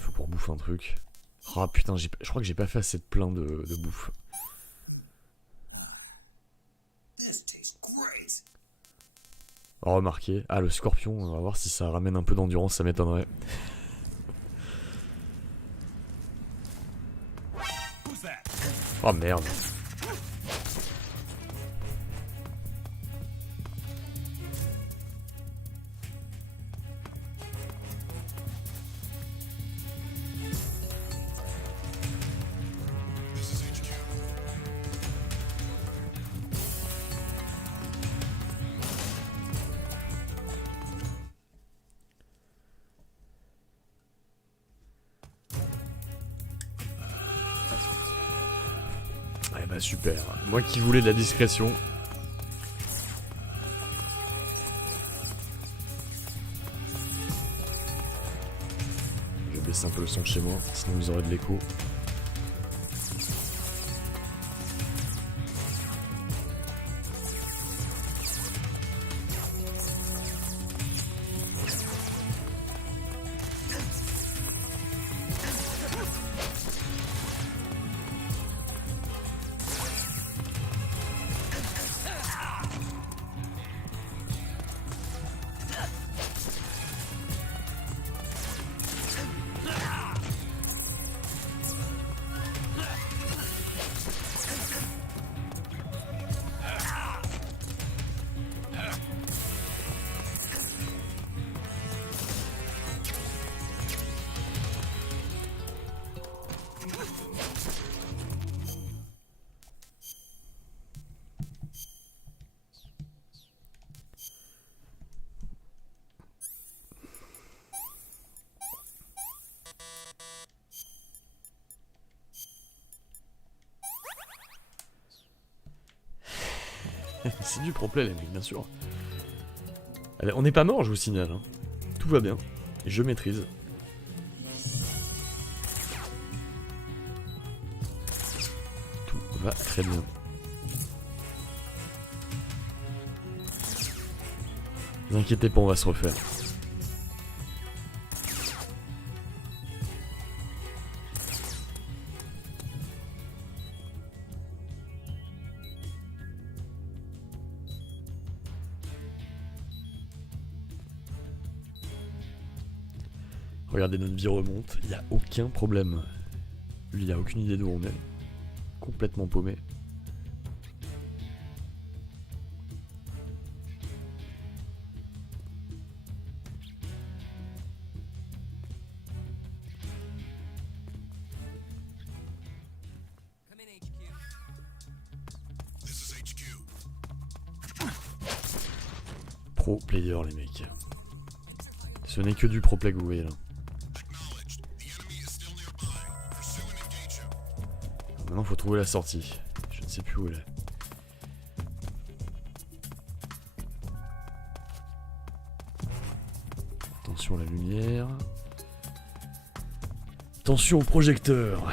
Faut qu'on bouffe un truc. Oh putain, je crois que j'ai pas fait assez de plein de bouffe. Oh, remarquez. Ah, le scorpion, on va voir si ça ramène un peu d'endurance, ça m'étonnerait. Oh merde. Ouais bah super. Moi qui voulais de la discrétion. Je vais baisser un peu le son chez moi, sinon vous aurez de l'écho. C'est du pro-play les mecs, bien sûr. Allez, on n'est pas mort, je vous signale. Hein. Tout va bien. Je maîtrise. Tout va très bien. Ne vous inquiétez pas, on va se refaire. Regardez, notre vie remonte, il n'y a aucun problème. Lui, il a aucune idée d'où on est. Complètement paumé. Pro player les mecs. Ce n'est que du pro play que vous voyez là. Maintenant faut trouver la sortie. Je ne sais plus où elle est. Attention à la lumière. Attention au projecteur.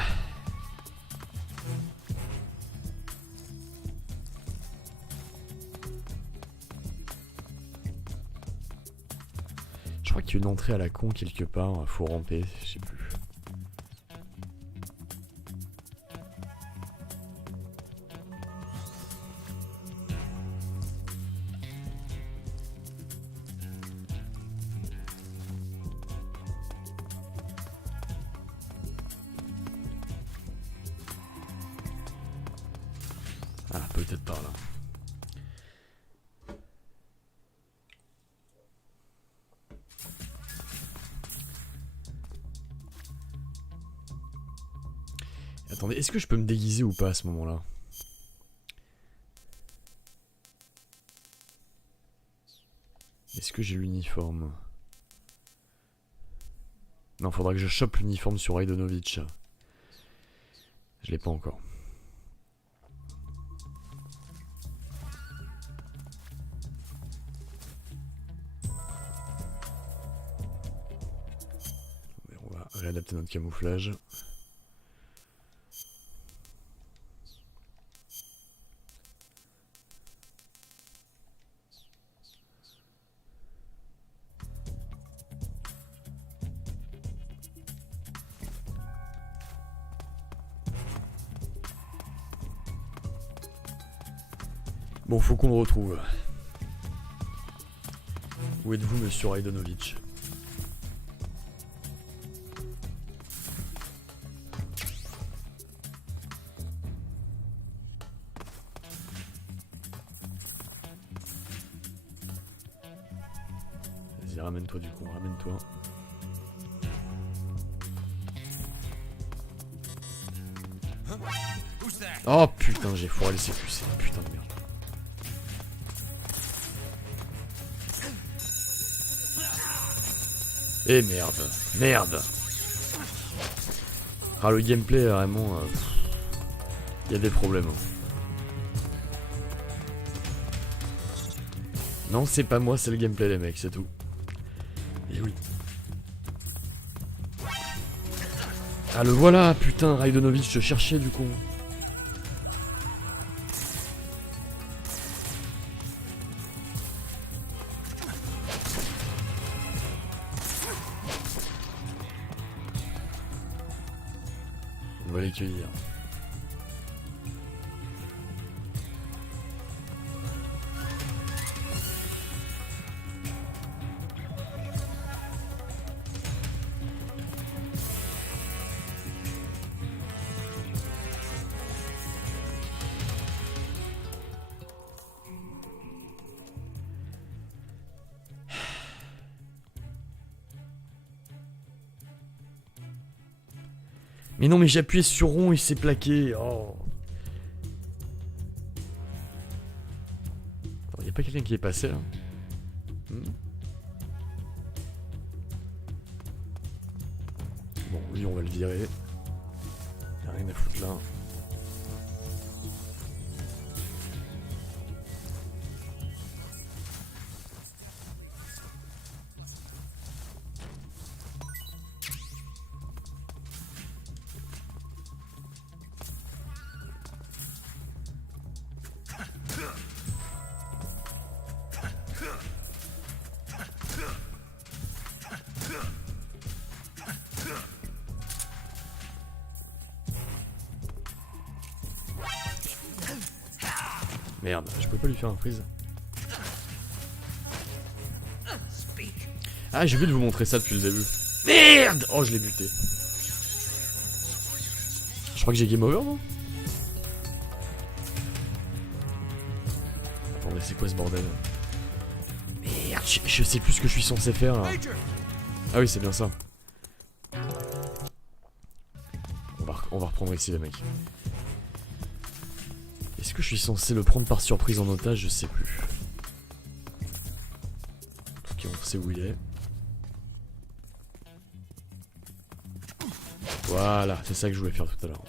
Je crois qu'il y a une entrée à la con quelque part, faut ramper, je sais plus. Ah, peut-être par là. Attendez, est-ce que je peux me déguiser ou pas à ce moment-là? Est-ce que j'ai l'uniforme? Non, faudra que je chope l'uniforme sur Raidonovich. Je l'ai pas encore. On va réadapter notre camouflage. Bon, faut qu'on le retrouve. Où êtes-vous, monsieur Raidonovich? Vas-y, ramène-toi du coup, ramène-toi. Oh putain, j'ai foiré le CQC, putain de merde. Eh merde, merde. Ah, le gameplay vraiment, y a des problèmes. Non, c'est pas moi, c'est le gameplay les mecs, c'est tout. Et oui. Ah le voilà, putain, Raidonovich, je cherchais du coup. On va l'accueillir. Mais non, mais j'ai appuyé sur rond, il s'est plaqué. Oh. Il n'y a pas quelqu'un qui est passé là? Bon, lui on va le virer. Il n'y a rien à foutre là. Merde, je peux pas lui faire un freeze. Ah, j'ai oublié de vous montrer ça depuis le début. Merde! Oh, je l'ai buté. Je crois que j'ai game over, non? Attendez, c'est quoi ce bordel? Merde, je sais plus ce que je suis censé faire là. Ah oui, c'est bien ça. On va reprendre ici les mecs. Est-ce que je suis censé le prendre par surprise en otage? Je sais plus. sait où il est. Voilà, c'est ça que je voulais faire tout à l'heure.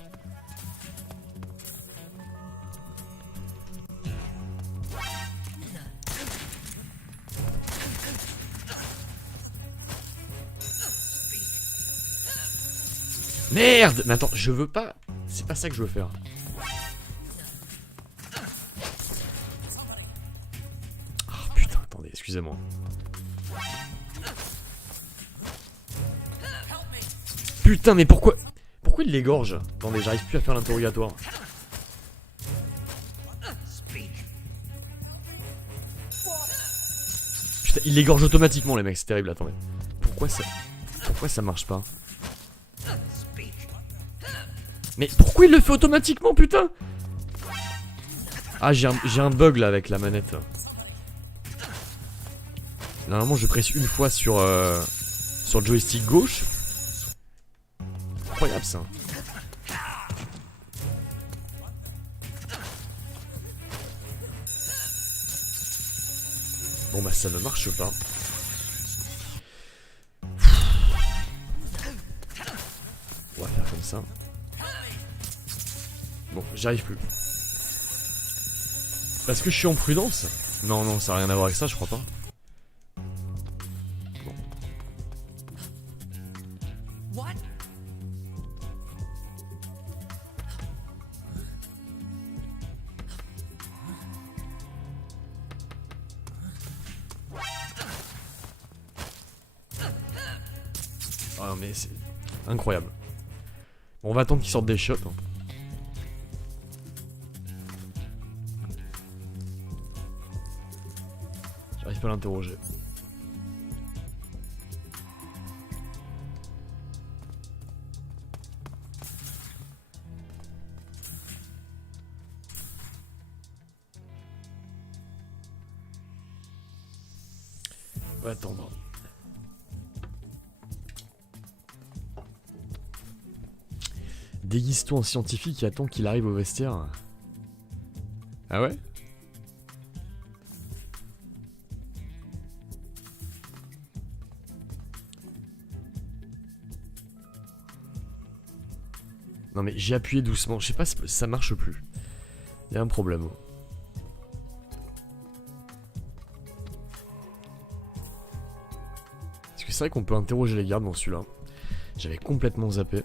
Merde! Mais attends, je veux pas... C'est pas ça que je veux faire. Oh putain, attendez, excusez-moi. Putain, mais pourquoi... Pourquoi il l'égorge? Attendez, j'arrive plus à faire l'interrogatoire. Putain, il l'égorge automatiquement les mecs, c'est terrible, attendez. Pourquoi ça marche pas? Mais pourquoi il le fait automatiquement, putain? Ah, j'ai un bug là avec la manette. Normalement, je presse une fois sur le joystick gauche. Incroyable ça. Bon bah ça ne marche pas. On va faire comme ça. Bon, j'y arrive plus. Parce que je suis en prudence? Non, non, ça n'a rien à voir avec ça, je crois pas. Bon. Ah mais c'est incroyable. Bon, on va attendre qu'ils sortent des shots. Hein. J'arrive pas à l'interroger. On va attendre. Déguise-toi en scientifique et attends qu'il arrive au vestiaire. Ah ouais? Non mais j'ai appuyé doucement, je sais pas, ça marche plus. Il y a un problème. Parce que c'est vrai qu'on peut interroger les gardes dans celui-là. J'avais complètement zappé.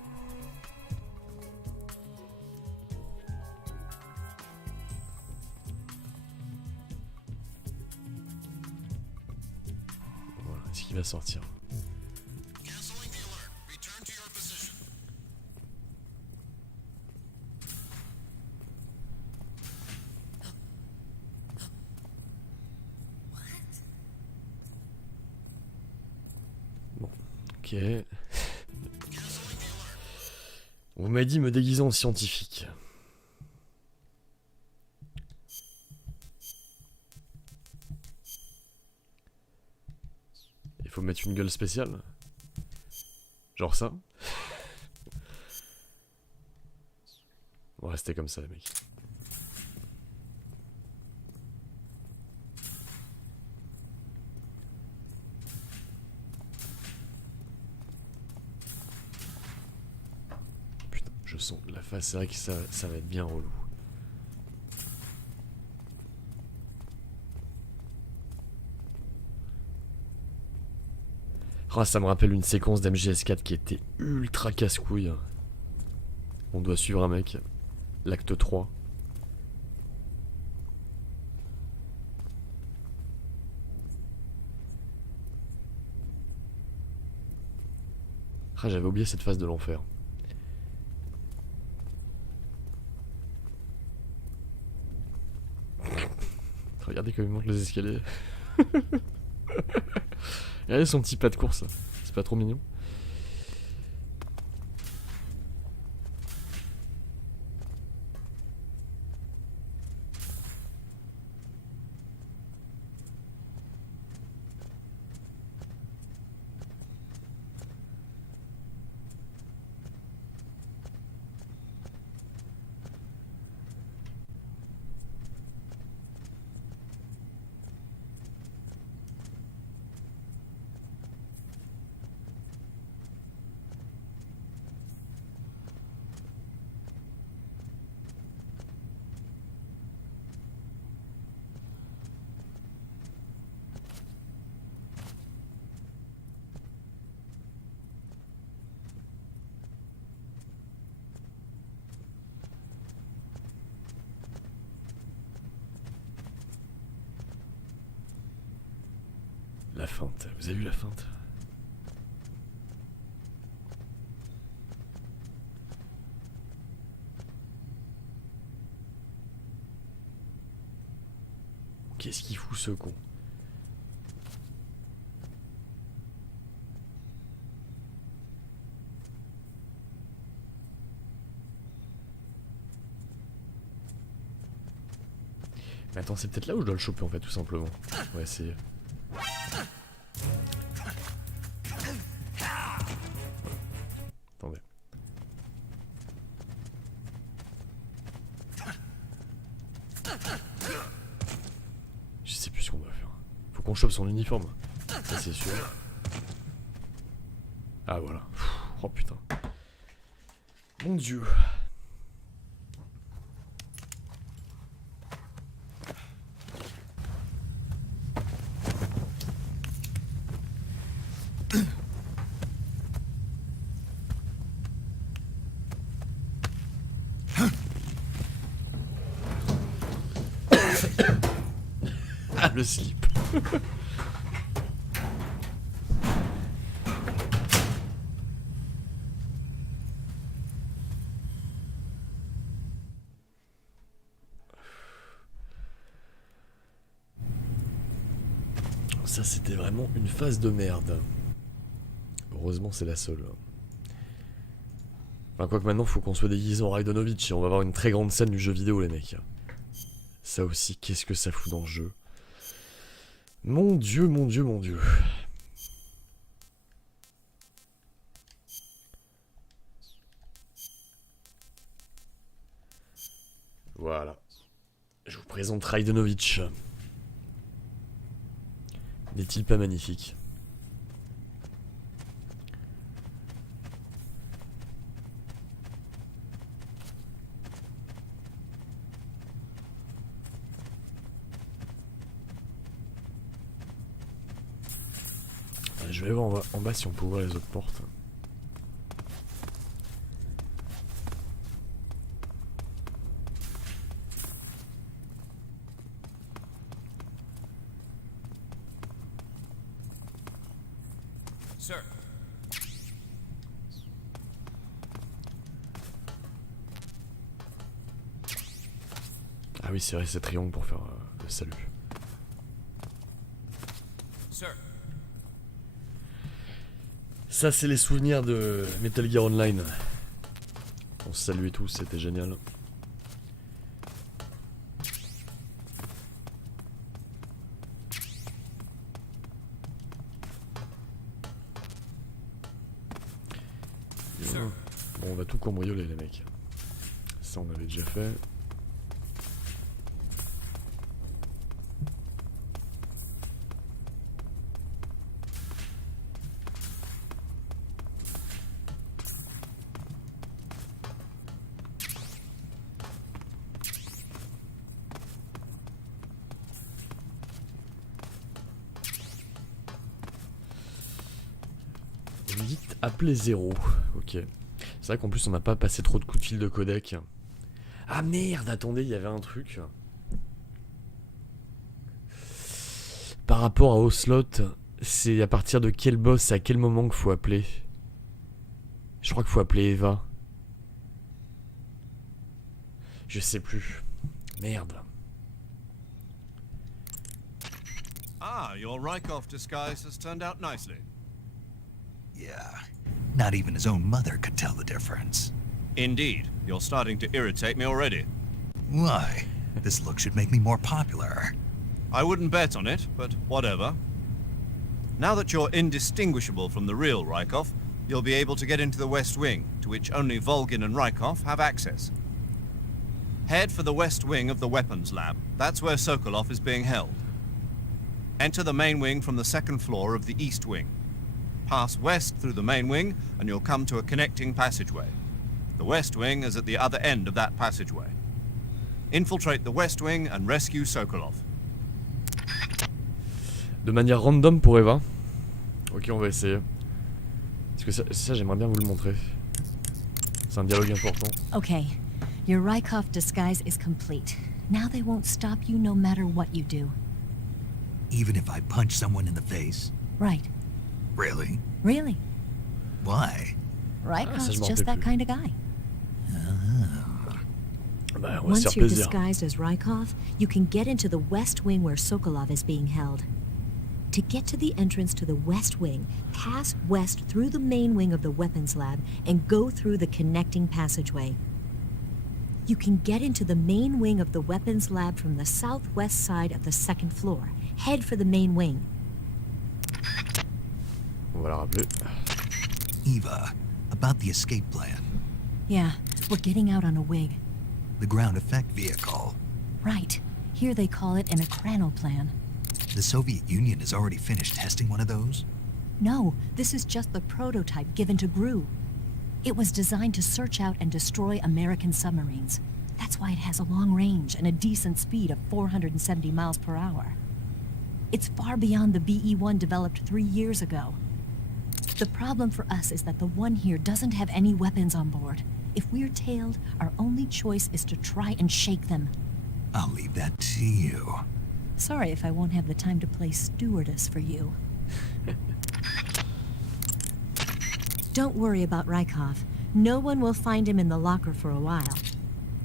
Voilà, est-ce qu'il va sortir? Bon, ok. On m'a dit me déguiser en scientifique. Il faut mettre une gueule spéciale. Genre ça. On va rester comme ça les mecs. Putain, je sens la face, c'est vrai que ça va être bien relou. Ah, ça me rappelle une séquence d'MGS4 qui était ultra casse-couille. On doit suivre un mec. L'acte 3. Ah, j'avais oublié cette phase de l'enfer. Regardez comme il monte les escaliers. Regardez son petit pas de course. C'est pas trop mignon. feinte. Vous avez vu la feinte? Qu'est-ce qu'il fout ce con? Mais attends, c'est peut-être là où je dois le choper en fait, tout simplement. On va essayer. Attendez. Je sais plus ce qu'on doit faire. Faut qu'on chope son uniforme. Ça c'est sûr. Ah voilà. Oh putain. Mon dieu. Ah, le slip. Ça, c'était vraiment une phase de merde. Heureusement, c'est la seule. Enfin, quoique maintenant, faut qu'on soit déguisé en Raidonovich et on va avoir une très grande scène du jeu vidéo, les mecs. Ça aussi, qu'est-ce que ça fout dans le jeu? Mon dieu, mon dieu, mon dieu. Voilà. Je vous présente Raidonovich. N'est-il pas magnifique? Je vais voir en bas si on peut ouvrir les autres portes. Sir. Ah oui, c'est vrai, c'est triangle pour faire le salut. Sir. Ça, c'est les souvenirs de Metal Gear Online. On se saluait tous, c'était génial. Bon, on va tout cambrioler, les mecs. Ça, on avait déjà fait. Vite appeler 0. Ok. C'est vrai qu'en plus on n'a pas passé trop de coups de fil de codec. Ah merde, attendez, il y avait un truc. Par rapport à Ocelot, c'est à partir de quel boss, à quel moment qu'il faut appeler? Je crois qu'il faut appeler Eva. Je sais plus. Merde. Ah, your Rykov disguise has turned out nicely. Yeah. Not even his own mother could tell the difference. Indeed, you're starting to irritate me already. Why? This look should make me more popular. I wouldn't bet on it, but whatever. Now that you're indistinguishable from the real Rykov, you'll be able to get into the West Wing, to which only Volgin and Rykov have access. Head for the West Wing of the Weapons Lab. That's where Sokolov is being held. Enter the main wing from the second floor of the East Wing. Pass west through the main wing, and you'll come to a connecting passageway. The West Wing is at the other end of that passageway. Infiltrate the West Wing and rescue Sokolov. De manière random pour Eva. Ok, on va essayer. Parce que ça j'aimerais bien vous le montrer. C'est un dialogue important. Okay, your Rykov disguise is complete. Now they won't stop you no matter what you do. Even if I punch someone in the face? Right. Really? Really. Why? Rykov's je m'en just that rappelle plus. kind of guy. Bah, on va se Once faire you're plaisir. disguised as Rykov, you can get into the West Wing where Sokolov is being held. To get to the entrance to the West Wing, pass west through the main wing of the weapons lab and go through the connecting passageway. You can get into the main wing of the weapons lab from the southwest side of the second floor. Head for the main wing. On va la rappeler. Eva, about the escape plan. Yeah, we're getting out on a wig. The ground effect vehicle. Right. Here they call it an Ekranal plan. The Soviet Union has already finished testing one of those? No, this is just the prototype given to GRU. It was designed to search out and destroy American submarines. That's why it has a long range and a decent speed of 470 miles per hour. It's far beyond the BE-1 developed 3 years ago. The problem for us is that the one here doesn't have any weapons on board. If we're tailed, our only choice is to try and shake them. I'll leave that to you. Sorry if I won't have the time to play stewardess for you. Don't worry about Rykov. No one will find him in the locker for a while.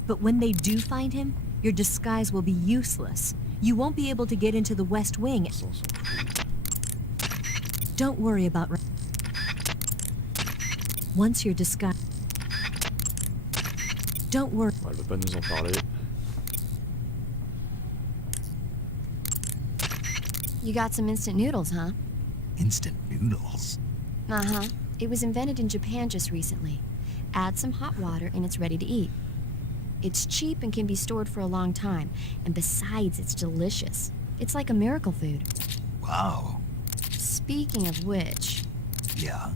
But when they do find him, your disguise will be useless. You won't be able to get into the West Wing. Don't worry about Once you're disguised... Don't worry... Elle veut pas nous en parler. You got some instant noodles, huh? Instant noodles. Uh-huh. It was invented in Japan just recently. Add some hot water and it's ready to eat. It's cheap and can be stored for a long time. And besides, it's delicious. It's like a miracle food. Wow. Speaking of which, Yeah,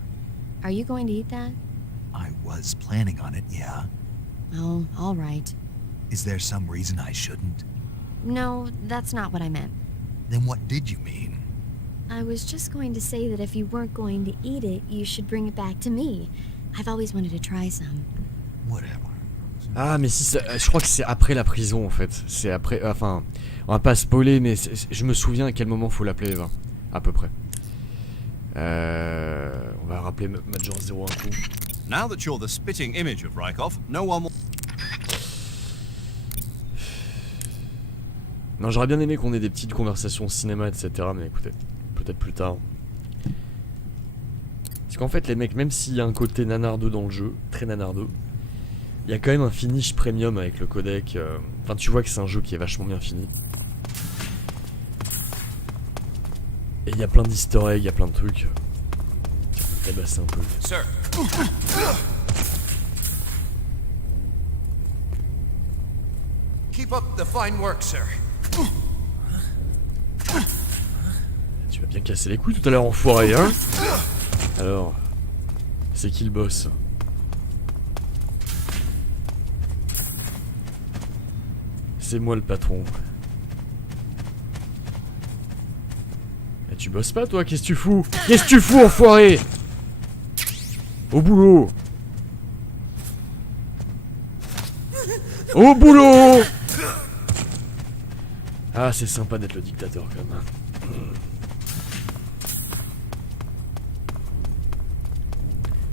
are you going to eat that? I was planning on it, yeah. Oh, all right. Is there some reason I shouldn't? No, that's not what I meant. Then what did you mean? I was just going to say that if you weren't going to eat it, you should bring it back to me. I've always wanted to try some. Whatever. Ah, mais si, je crois que c'est après la prison en fait. C'est après. Enfin, on va pas spoiler, mais je me souviens à quel moment faut l'appeler Eva. À peu près. On va rappeler Major 0 un coup. Now that you're the spitting image of Rykov, no one will... Non, j'aurais bien aimé qu'on ait des petites conversations cinéma, etc. Mais écoutez, peut-être plus tard. Parce qu'en fait, les mecs, même s'il y a un côté nanardeux dans le jeu, très nanardeux, il y a quand même un finish premium avec le codec. Enfin, tu vois que c'est un jeu qui est vachement bien fini. Et il y a plein d'easter eggs, il y a plein de trucs. Tiens, on peut tabasser un peu. Sir. Keep up the fine work, sir. Tu vas bien casser les couilles tout à l'heure, enfoiré, hein? Alors, c'est qui le boss? C'est moi le patron. Mais tu bosses pas toi, qu'est-ce que tu fous? Qu'est-ce que tu fous, enfoiré? Au boulot! Au boulot! Ah, c'est sympa d'être le dictateur quand même.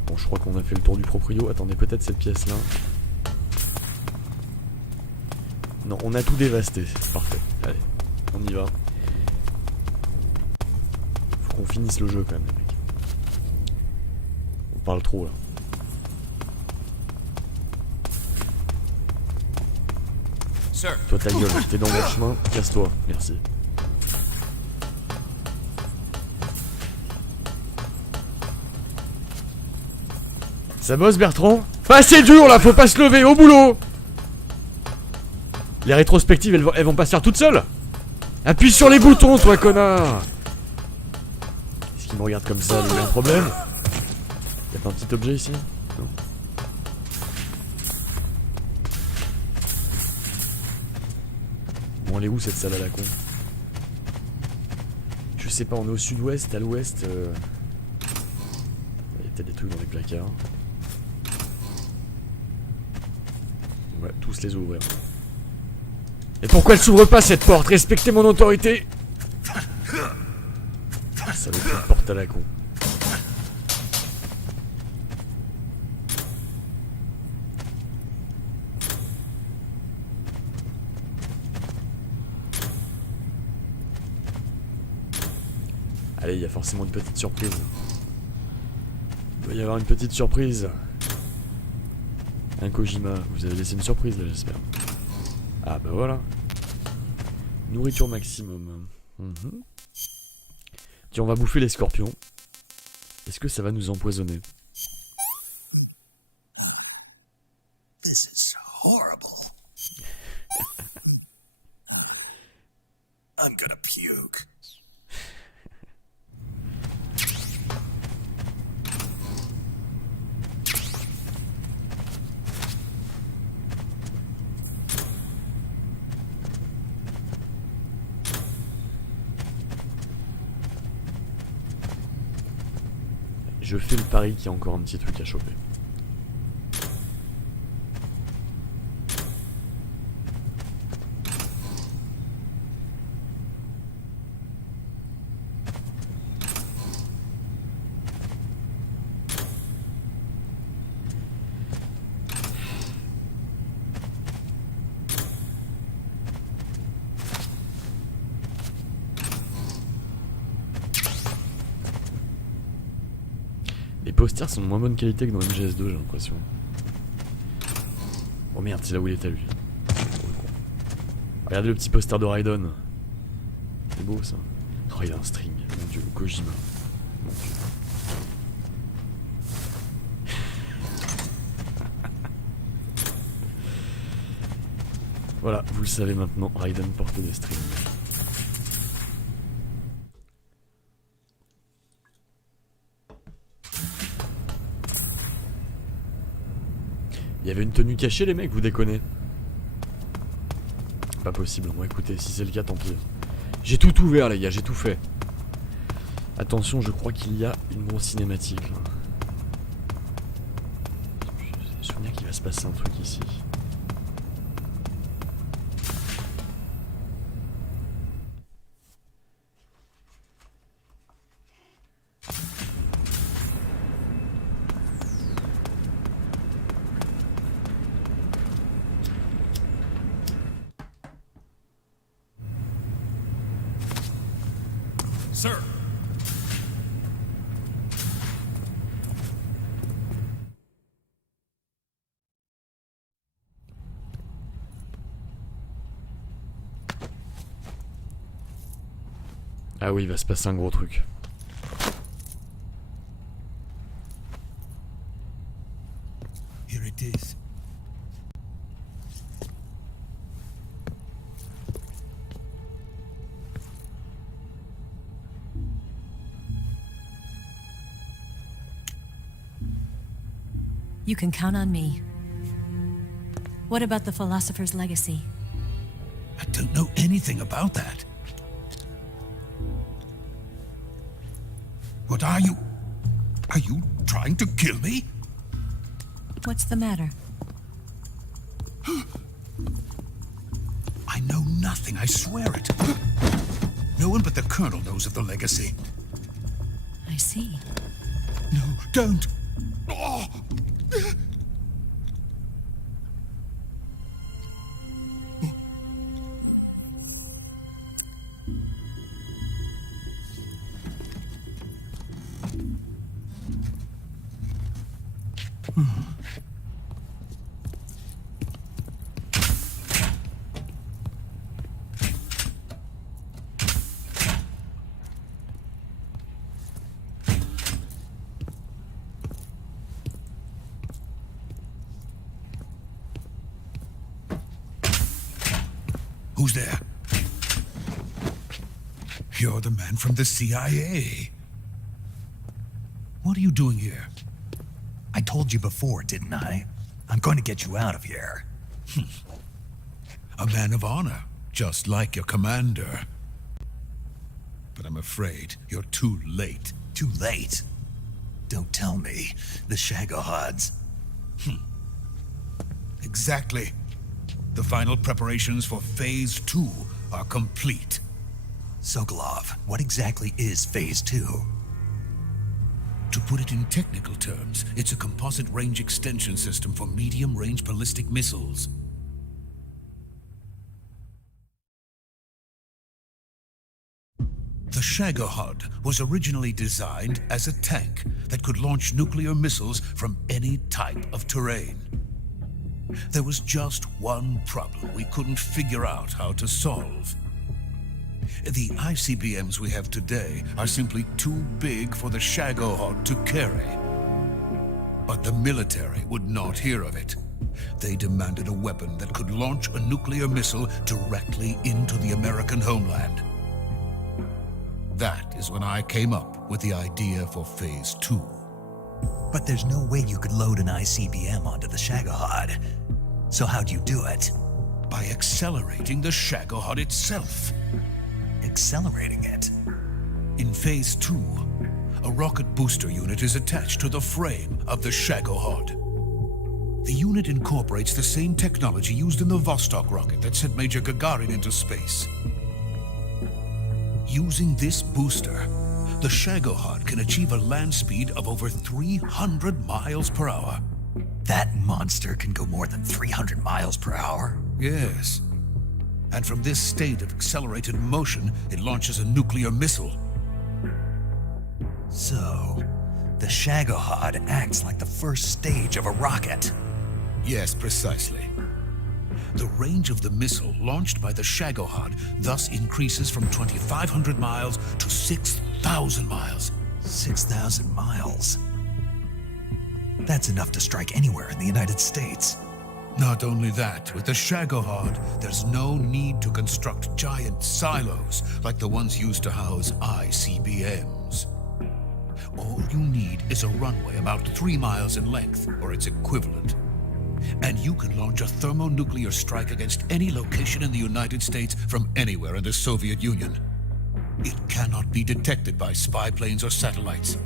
Bon, je crois qu'on a fait le tour du proprio. Attendez, peut-être cette pièce-là. Non, on a tout dévasté. Parfait. Allez, on y va. Faut qu'on finisse le jeu quand même, les mecs. On parle trop là. Sir. Toi ta gueule, t'es dans mon chemin, casse-toi, merci. Ça bosse Bertrand? Ah c'est dur là, faut pas se lever, au boulot! Les rétrospectives elles vont pas se faire toutes seules? Appuie sur les boutons toi connard! Est-ce qu'il me regarde comme ça, il y a un problème? Y'a pas un petit objet ici? Non. Bon, elle est où cette salle à la con? Je sais pas, on est au sud-ouest, à l'ouest. Il y a peut-être des trucs dans les placards. Ouais, tous les ouvrir. Et pourquoi elle s'ouvre pas cette porte? Respectez mon autorité! Ça Ça va être une porte à la con. Allez, il y a forcément une petite surprise. Il doit y avoir une petite surprise. Un Kojima, vous avez laissé une surprise là, j'espère. Ah bah voilà. Nourriture maximum. Tiens, on va bouffer les scorpions. Est-ce que ça va nous empoisonner? This is horrible. I'm gonna puke. Je fais le pari qu'il y a encore un petit truc à choper. Les posters sont de moins bonne qualité que dans MGS2, j'ai l'impression. Oh merde, c'est là où il est à lui. Regardez le petit poster de Raiden. C'est beau ça. Oh, il a un string. Mon dieu, Kojima. Mon dieu. Voilà, vous le savez maintenant, Raiden porte des strings. Il y avait une tenue cachée les mecs, vous déconnez? Pas possible, bon écoutez, si c'est le cas tant pis. J'ai tout ouvert les gars, j'ai tout fait. Attention, je crois qu'il y a une grosse cinématique là. J'ai le souvenir qu'il va se passer un truc ici. Sir! Ah oui, il va se passer un gros truc. Here it is. You can count on me. What about the philosopher's legacy? I don't know anything about that. What are you? Are you trying to kill me? What's the matter? I know nothing, I swear it. No one but the Colonel knows of the legacy. I see. No, don't. Oh. Who's there? You're the man from the CIA. What are you doing here? I told you before, didn't I? I'm going to get you out of here. A man of honor, just like your commander. But I'm afraid you're too late. Too late? Don't tell me. The Shagohods. Exactly. The final preparations for Phase 2 are complete. Sokolov, what exactly is Phase 2? To put it in technical terms, it's a composite range extension system for medium-range ballistic missiles. The Shagohod was originally designed as a tank that could launch nuclear missiles from any type of terrain. There was just one problem we couldn't figure out how to solve. The ICBMs we have today are simply too big for the Shagohod to carry. But the military would not hear of it. They demanded a weapon that could launch a nuclear missile directly into the American homeland. That is when I came up with the idea for Phase 2. But there's no way you could load an ICBM onto the Shagohod. So how'd you do it? By accelerating the Shagohod itself. Accelerating it? In Phase 2, a rocket booster unit is attached to the frame of the Shagohod. The unit incorporates the same technology used in the Vostok rocket that sent Major Gagarin into space. Using this booster, the Shagohod can achieve a land speed of over 300 miles per hour. That monster can go more than 300 miles per hour? Yes. And from this state of accelerated motion, it launches a nuclear missile. So, the Shagohod acts like the first stage of a rocket. Yes, precisely. The range of the missile launched by the Shagohod thus increases from 2,500 miles to 6,000 miles. 6,000 miles? That's enough to strike anywhere in the United States. Not only that, with the Shagohod, there's no need to construct giant silos like the ones used to house ICBMs. All you need is a runway about 3 miles in length, or its equivalent. And you can launch a thermonuclear strike against any location in the United States from anywhere in the Soviet Union. It cannot be detected by spy planes or satellites.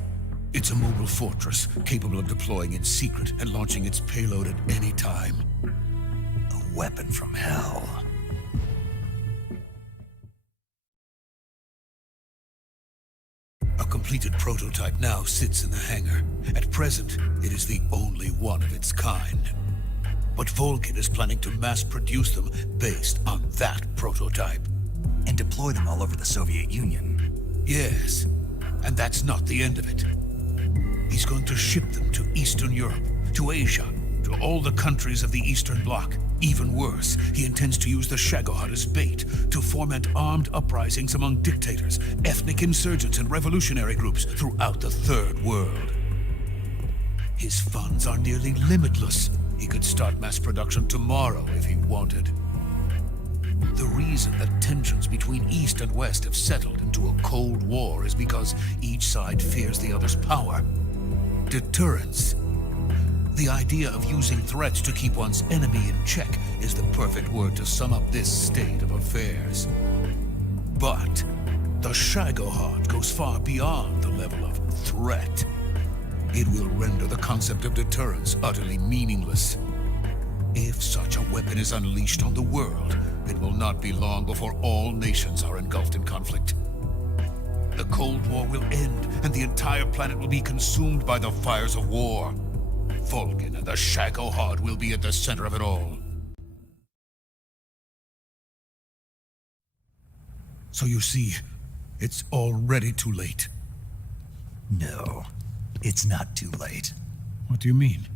It's a mobile fortress capable of deploying in secret and launching its payload at any time. A weapon from hell. A completed prototype now sits in the hangar. At present, it is the only one of its kind. But Volgin is planning to mass produce them based on that prototype. And deploy them all over the Soviet Union. Yes, and that's not the end of it. He's going to ship them to Eastern Europe, to Asia, to all the countries of the Eastern Bloc. Even worse, he intends to use the Shagohod as bait to foment armed uprisings among dictators, ethnic insurgents, and revolutionary groups throughout the Third World. His funds are nearly limitless. He could start mass production tomorrow if he wanted. The reason that tensions between East and West have settled into a Cold War is because each side fears the other's power. Deterrence. The idea of using threats to keep one's enemy in check is the perfect word to sum up this state of affairs. But the Shagohod goes far beyond the level of threat. It will render the concept of deterrence utterly meaningless. If such a weapon is unleashed on the world, it will not be long before all nations are engulfed in conflict. The Cold War will end, and the entire planet will be consumed by the fires of war. Volgin and the Shagohod will be at the center of it all. So you see, it's already too late. No, it's not too late. What do you mean?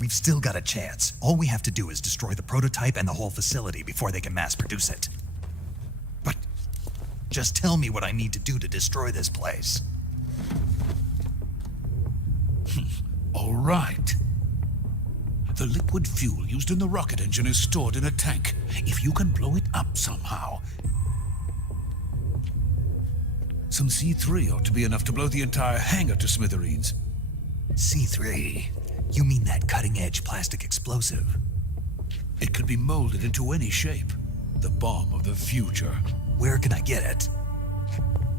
We've still got a chance. All we have to do is destroy the prototype and the whole facility before they can mass produce it. But just tell me what I need to do to destroy this place. All right. The liquid fuel used in the rocket engine is stored in a tank. If you can blow it up somehow, some C3 ought to be enough to blow the entire hangar to smithereens. C3? You mean that cutting-edge plastic explosive? It could be molded into any shape. The bomb of the future. Where can I get it?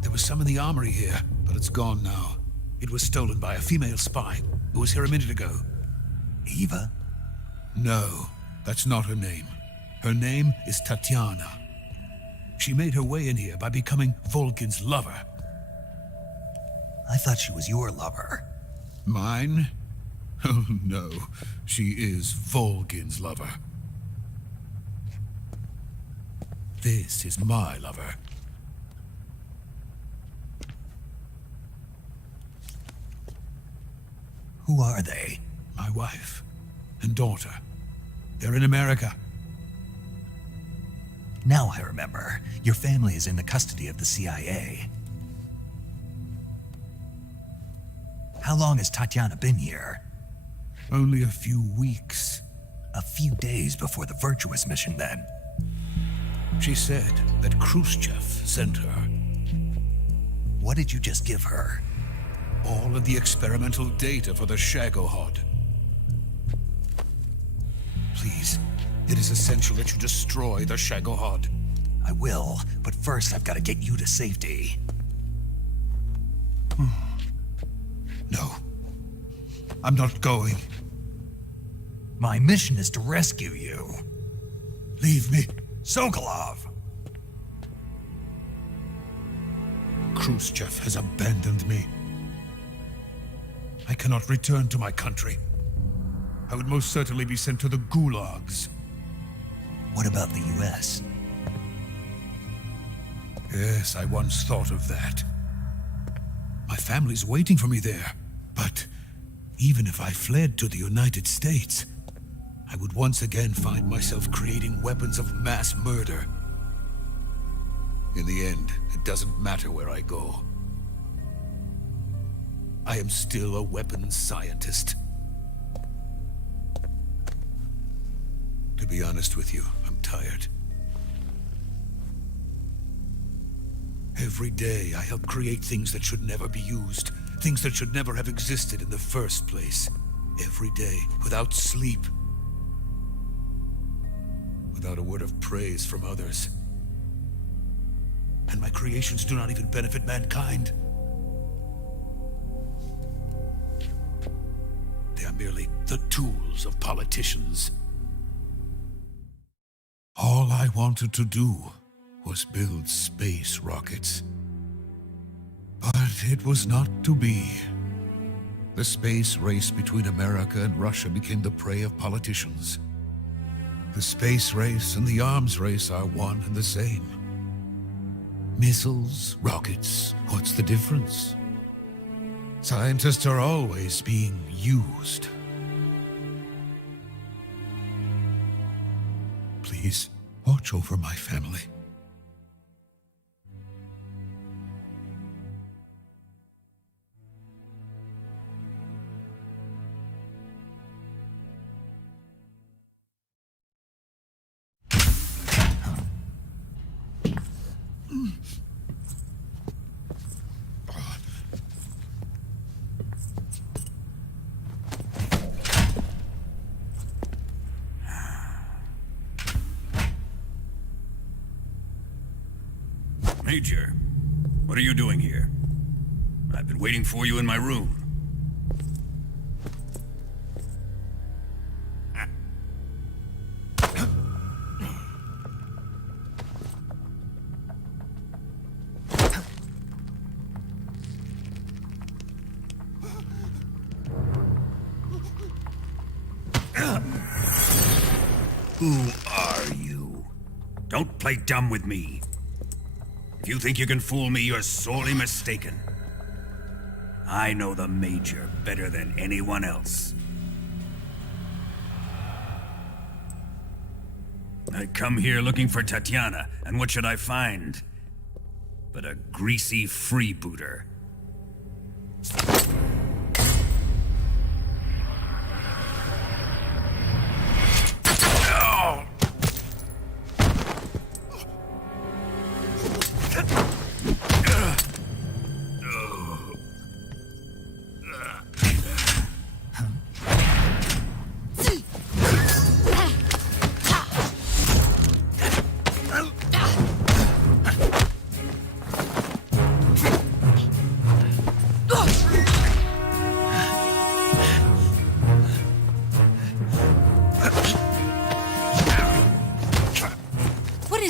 There was some in the armory here, but it's gone now. It was stolen by a female spy who was here a minute ago. Eva? No, that's not her name. Her name is Tatiana. She made her way in here by becoming Volkin's lover. I thought she was your lover. Mine? Oh no, she is Volkin's lover. This is my lover. Who are they? My wife and daughter. They're in America. Now I remember. Your family is in the custody of the CIA. How long has Tatiana been here? Only a few weeks. A few days before the Virtuous mission, then. She said that Khrushchev sent her. What did you just give her? All of the experimental data for the Shagohod. Please, it is essential that you destroy the Shagohod. I will, but first I've got to get you to safety. No. I'm not going. My mission is to rescue you. Leave me. Sokolov! Khrushchev has abandoned me. I cannot return to my country. I would most certainly be sent to the gulags. What about the US? Yes, I once thought of that. My family's waiting for me there. But even if I fled to the United States, I would once again find myself creating weapons of mass murder. In the end, it doesn't matter where I go. I am still a weapons scientist. To be honest with you, I'm tired. Every day, I help create things that should never be used, things that should never have existed in the first place. Every day, without sleep, without a word of praise from others. And my creations do not even benefit mankind. They are merely the tools of politicians. All I wanted to do was build space rockets. But it was not to be. The space race between America and Russia became the prey of politicians. The space race and the arms race are one and the same. Missiles, rockets, what's the difference? Scientists are always being used. Please, watch over my family. Major, what are you doing here? I've been waiting for you in my room. Who are you? Don't play dumb with me. If you think you can fool me, you're sorely mistaken. I know the Major better than anyone else. I come here looking for Tatiana, and what should I find? But a greasy freebooter.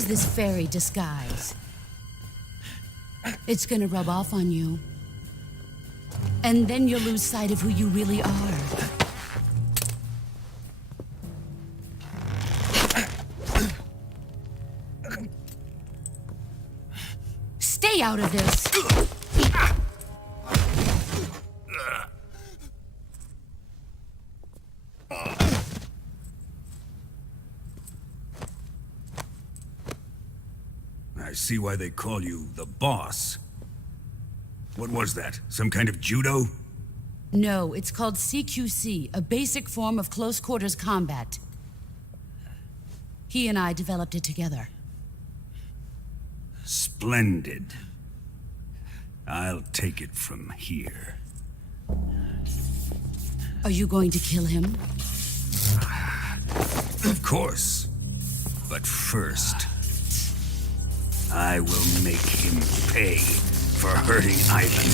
Use this fairy disguise. It's gonna rub off on you. And then you'll lose sight of who you really are. Stay out of this! I see why they call you the boss. What was that? Some kind of judo? No, it's called CQC, a basic form of close quarters combat. He and I developed it together. Splendid. I'll take it from here. Are you going to kill him? Of course. But first, I will make him pay for hurting Ivan.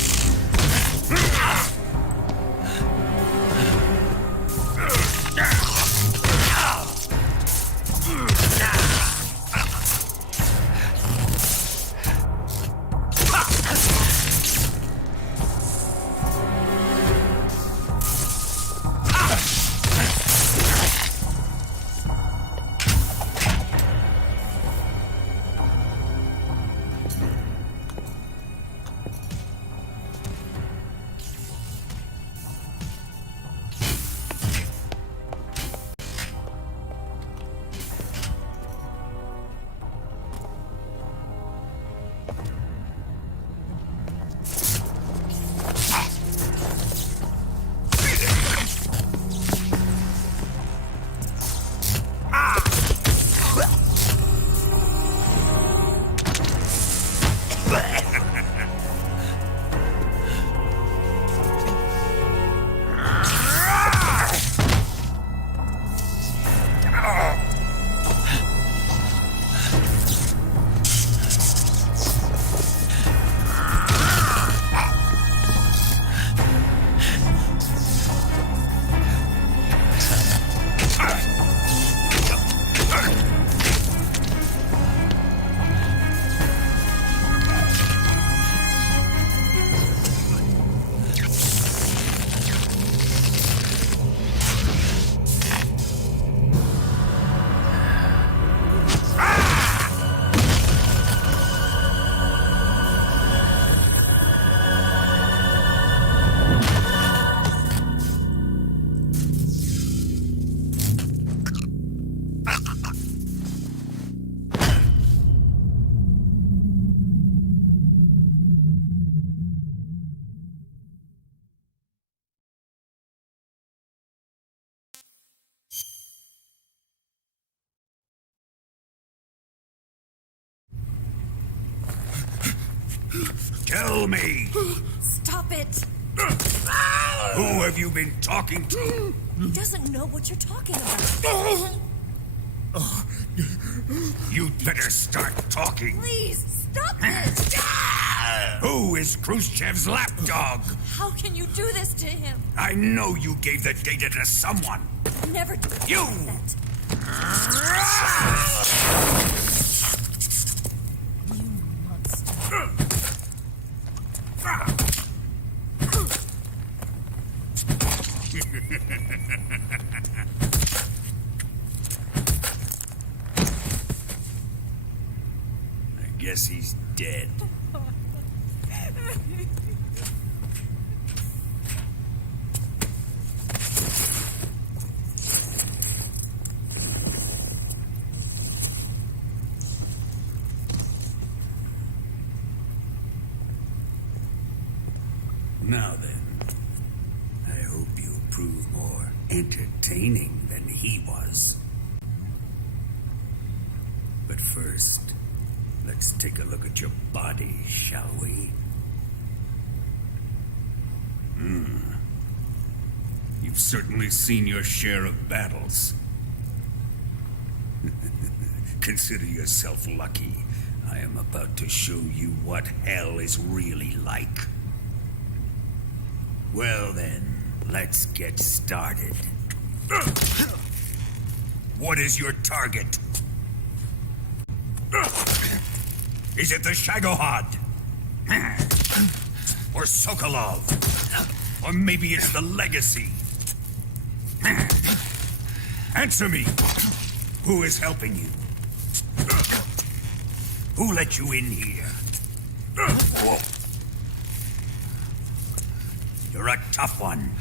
Tell me! Stop it! Who have you been talking to? He doesn't know what you're talking about. You'd better start talking. Please, stop it! Who is Khrushchev's lapdog? How can you do this to him? I know you gave the data to someone. Never do You! that. You monster. I guess he's dead. Now then, I hope you'll prove more entertaining than he was. But first, let's take a look at your body, shall we? You've certainly seen your share of battles. Consider yourself lucky. I am about to show you what hell is really like. Well then, let's get started. What is your target? Is it the Shagohod? Or Sokolov? Or maybe it's the Legacy? Answer me! Who is helping you? Who let you in here? You're a tough one,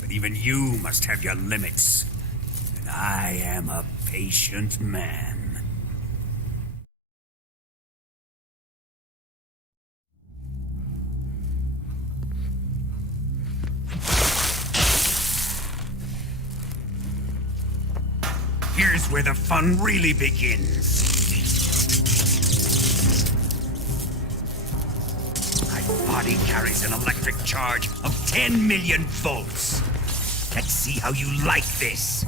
but even you must have your limits. And I am a patient man. Here's where the fun really begins. My body carries an electric charge of 10 million volts. Let's see how you like this.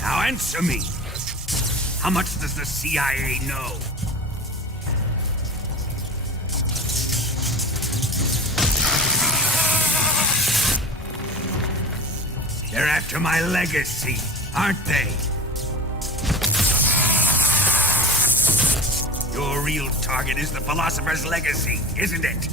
Now answer me. How much does the CIA know? They're after my legacy, aren't they? Your real target is the Philosopher's Legacy, isn't it?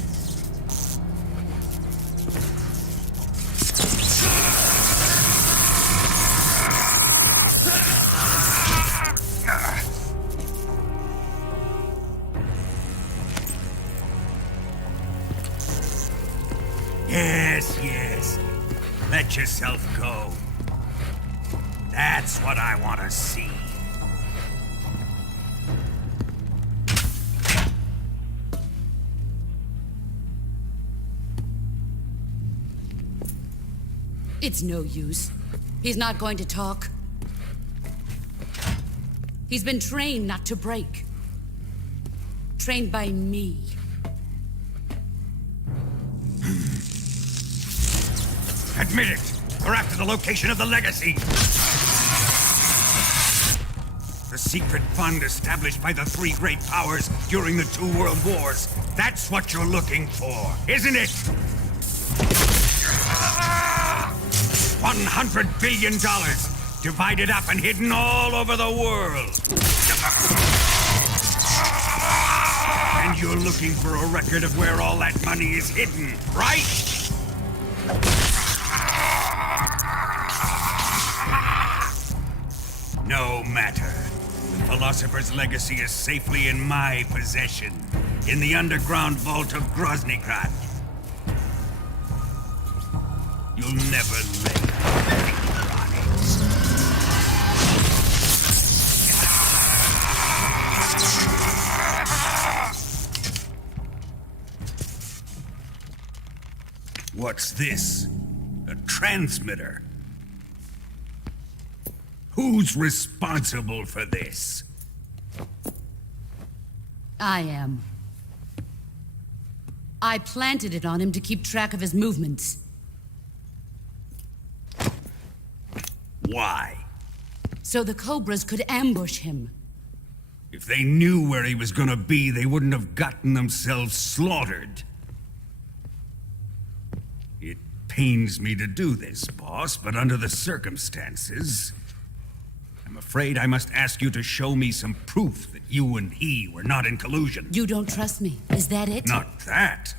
Yes. Let yourself go. That's what I want to see. It's no use. He's not going to talk. He's been trained not to break. Trained by me. Admit it! We're after the location of the Legacy! The secret fund established by the three great powers during the 2 world wars. That's what you're looking for, isn't it? $100 billion, divided up and hidden all over the world. And you're looking for a record of where all that money is hidden, right? No matter. The Philosopher's Legacy is safely in my possession, in the underground vault of Groznygrad. You'll never lay finger on it. What's this? A transmitter? Who's responsible for this? I am. I planted it on him to keep track of his movements. Why? So the Cobras could ambush him. If they knew where he was gonna be, they wouldn't have gotten themselves slaughtered. It pains me to do this, boss, but under the circumstances, I'm afraid I must ask you to show me some proof that you and he were not in collusion. You don't trust me, is that it? Not that,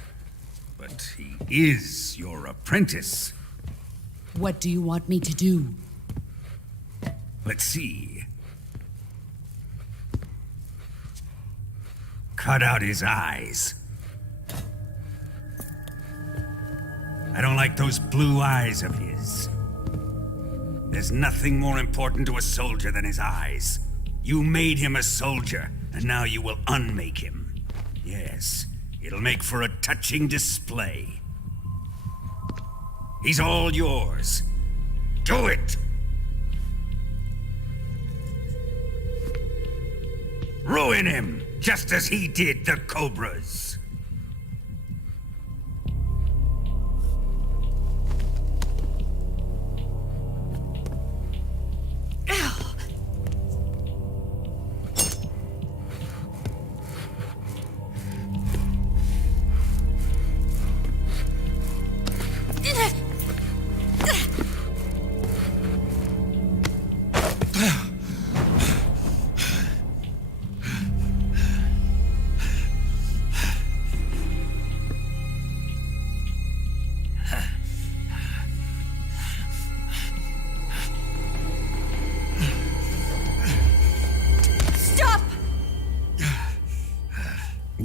but he is your apprentice. What do you want me to do? Let's see. Cut out his eyes. I don't like those blue eyes of his. There's nothing more important to a soldier than his eyes. You made him a soldier, and now you will unmake him. Yes, it'll make for a touching display. He's all yours. Do it! Ruin him, just as he did the Cobras.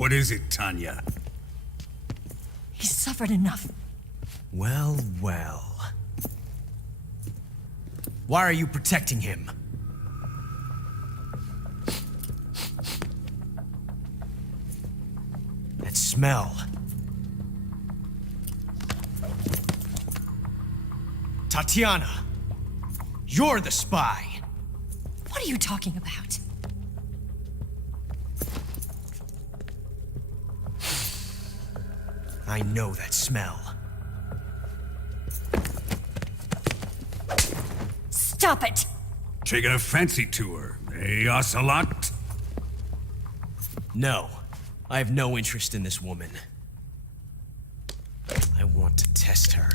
What is it, Tanya? He's suffered enough. Well, well. Why are you protecting him? That smell. Tatiana, you're the spy. What are you talking about? I know that smell. Stop it! Taking a fancy to her, eh, Ocelot? No, I have no interest in this woman. I want to test her.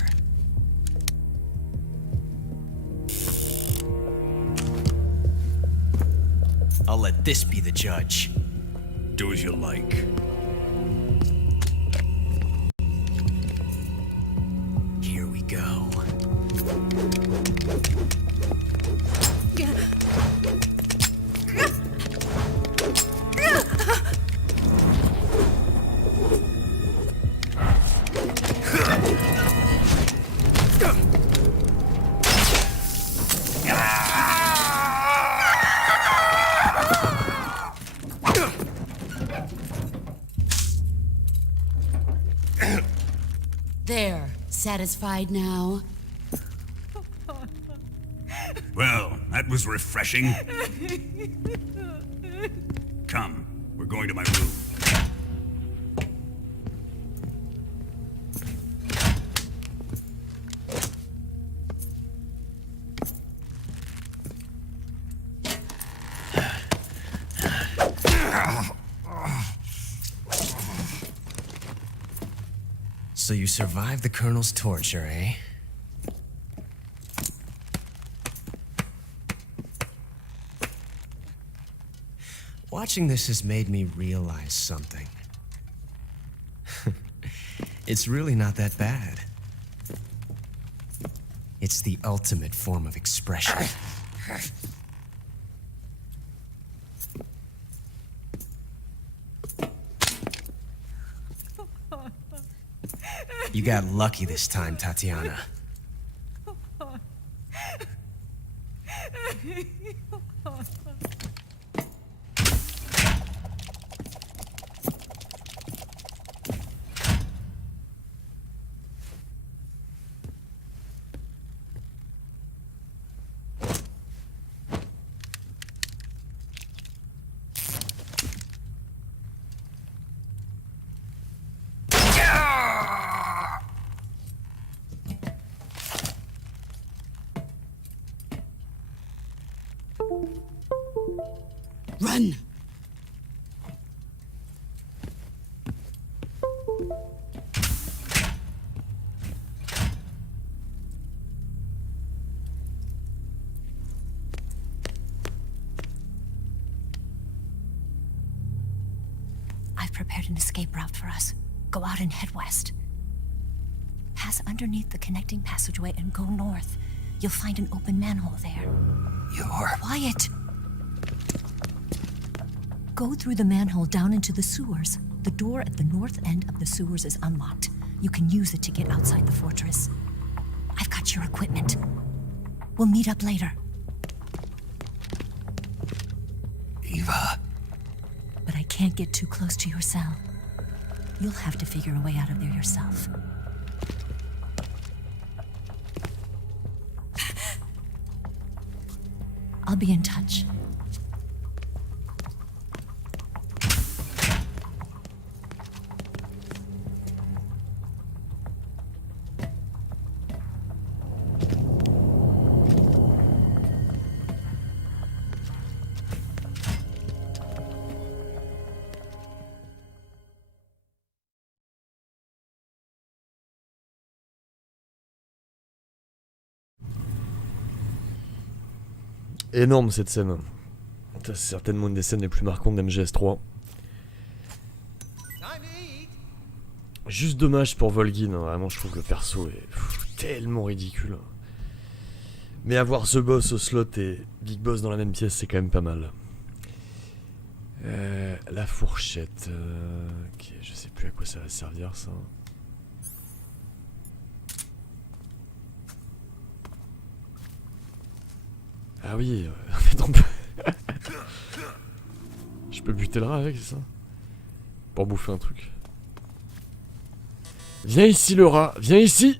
I'll let this be the judge. Do as you like. Here we go. There, satisfied now? Well, that was refreshing. Come, we're going to my room. So you survived the Colonel's torture, eh? Watching this has made me realize something. It's really not that bad. It's the ultimate form of expression. You got lucky this time, Tatiana. Run! I've prepared an escape route for us. Go out and head west. Pass underneath the connecting passageway and go north. You'll find an open manhole there. You're... Quiet! Go through the manhole down into the sewers. The door at the north end of the sewers is unlocked. You can use it to get outside the fortress. I've got your equipment. We'll meet up later. Eva... But I can't get too close to your cell. You'll have to figure a way out of there yourself. I'll be in touch. Énorme cette scène. C'est certainement une des scènes les plus marquantes d'MGS3. Juste dommage pour Volgin, hein. Vraiment je trouve que le perso est tellement ridicule. Mais avoir The Boss, Ocelot et Big Boss dans la même pièce, c'est quand même pas mal. La fourchette. Ok, je sais plus à quoi ça va servir ça. Ah oui, en fait on peut... Je peux buter le rat avec, c'est ça? Pour bouffer un truc. Viens ici le rat, viens ici!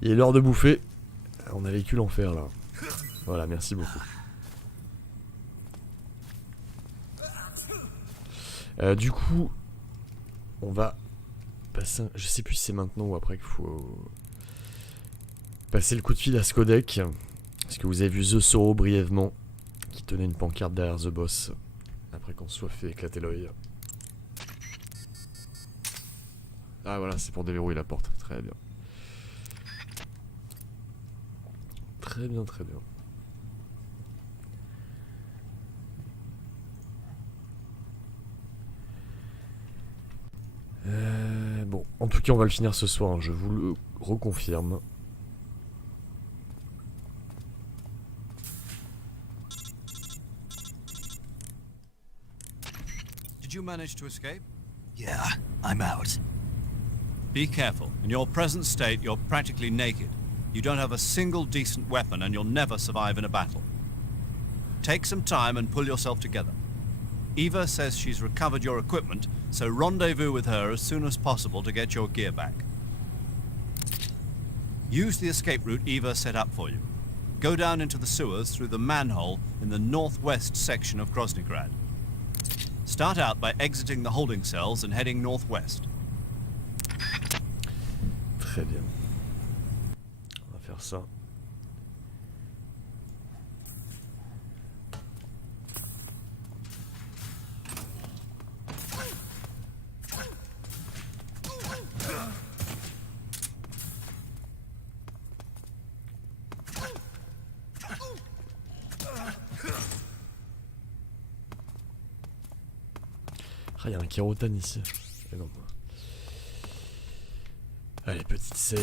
Il est l'heure de bouffer. On a vécu l'enfer là. Voilà, merci beaucoup. Du coup, on va passer... Je sais plus si c'est maintenant ou après qu'il faut... passer le coup de fil à Skodek. Parce que vous avez vu The Sorrow brièvement, qui tenait une pancarte derrière The Boss. Après qu'on se soit fait éclater l'œil. Ah voilà, c'est pour déverrouiller la porte. Très bien. Très bien, très bien. Bon, en tout cas, on va le finir ce soir, hein, je vous le reconfirme. Did you manage to escape? Yeah, I'm out. Be careful. In your present state, you're practically naked. You don't have a single decent weapon, and you'll never survive in a battle. Take some time and pull yourself together. Eva says she's recovered your equipment, so rendezvous with her as soon as possible to get your gear back. Use the escape route Eva set up for you. Go down into the sewers through the manhole in the northwest section of Groznygrad. Start out by exiting the holding cells and heading northwest. Très bien. On va faire ça. Ah, il y a un kérotane ici. Et non. Allez, petite save.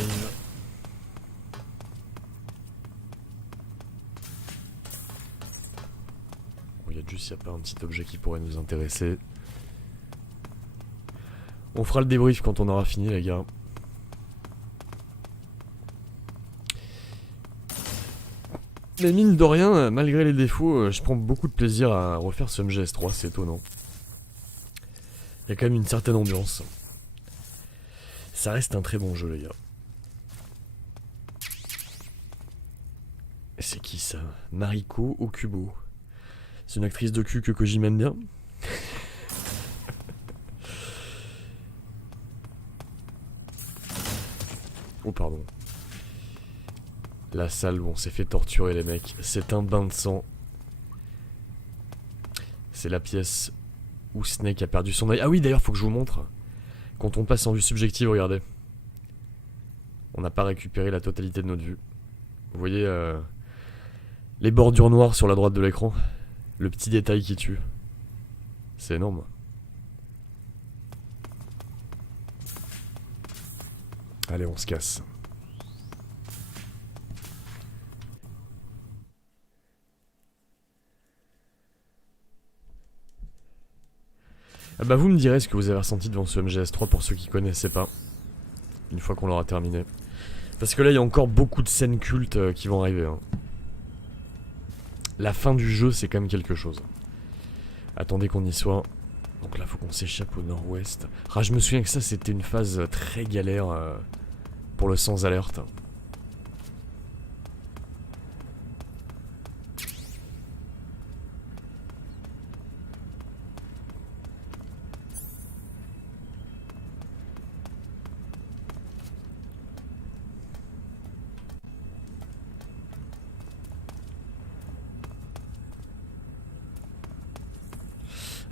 Regarde juste s'il n'y a pas un petit objet qui pourrait nous intéresser. On fera le débrief quand on aura fini, les gars. Mais mine de rien, malgré les défauts, je prends beaucoup de plaisir à refaire ce MGS3, c'est étonnant. Il y a quand même une certaine ambiance. Ça reste un très bon jeu, les gars. C'est qui ça? Mariko Okubo. C'est une actrice de cul que Koji m'aime bien. Oh pardon. La salle où on s'est fait torturer les mecs. C'est un bain de sang. C'est la pièce où Snake a perdu son œil. Ah oui, d'ailleurs, faut que je vous montre. Quand on passe en vue subjective, regardez. On n'a pas récupéré la totalité de notre vue. Vous voyez les bordures noires sur la droite de l'écran. Le petit détail qui tue. C'est énorme. Allez, on se casse. Ah bah vous me direz ce que vous avez ressenti devant ce MGS3 pour ceux qui connaissaient pas. Une fois qu'on l'aura terminé. Parce que là il y a encore beaucoup de scènes cultes qui vont arriver. Hein. La fin du jeu c'est quand même quelque chose. Attendez qu'on y soit. Donc là faut qu'on s'échappe au nord-ouest. Ah je me souviens que ça c'était une phase très galère pour le sans alerte.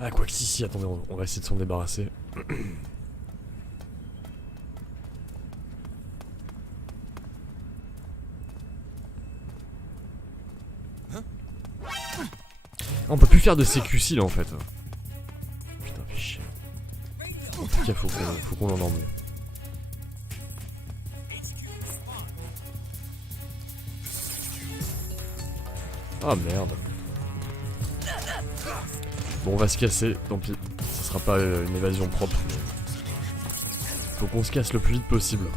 Ah quoi que si, attendez, on va essayer de s'en débarrasser. On peut plus faire de CQC là en fait. Putain, fais chier. En tout cas, faut qu'on l'endorme. Ah merde. Bon, on va se casser, tant pis. Ce sera pas une évasion propre. Faut qu'on se casse le plus vite possible.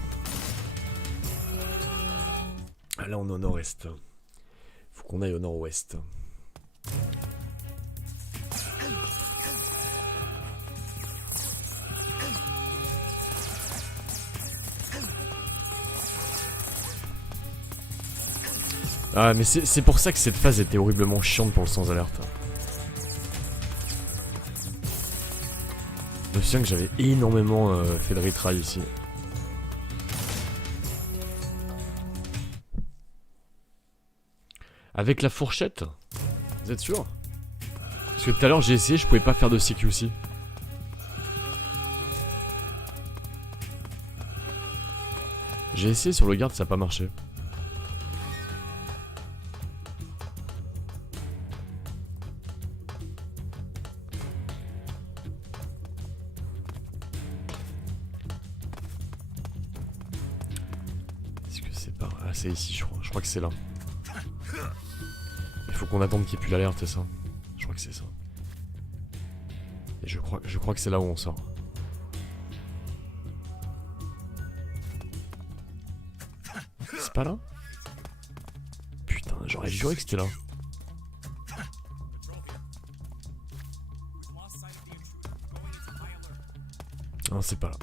Ah, là, on est au nord-est. Faut qu'on aille au nord-ouest. Ah, mais c'est pour ça que cette phase était horriblement chiante pour le sans alerte. Je me souviens que j'avais énormément fait de retry ici. Avec la fourchette? Vous êtes sûr? Parce que tout à l'heure j'ai essayé, je pouvais pas faire de CQC. J'ai essayé sur le garde, ça a pas marché. Est-ce que c'est pas... Ah, c'est ici, je crois que c'est là. Il faut qu'on attende qu'il n'y ait plus l'alerte, c'est ça? Je crois que c'est ça. Et je crois que c'est là où on sort. C'est pas là? Putain, j'aurais juré que c'était là. Non, c'est pas là.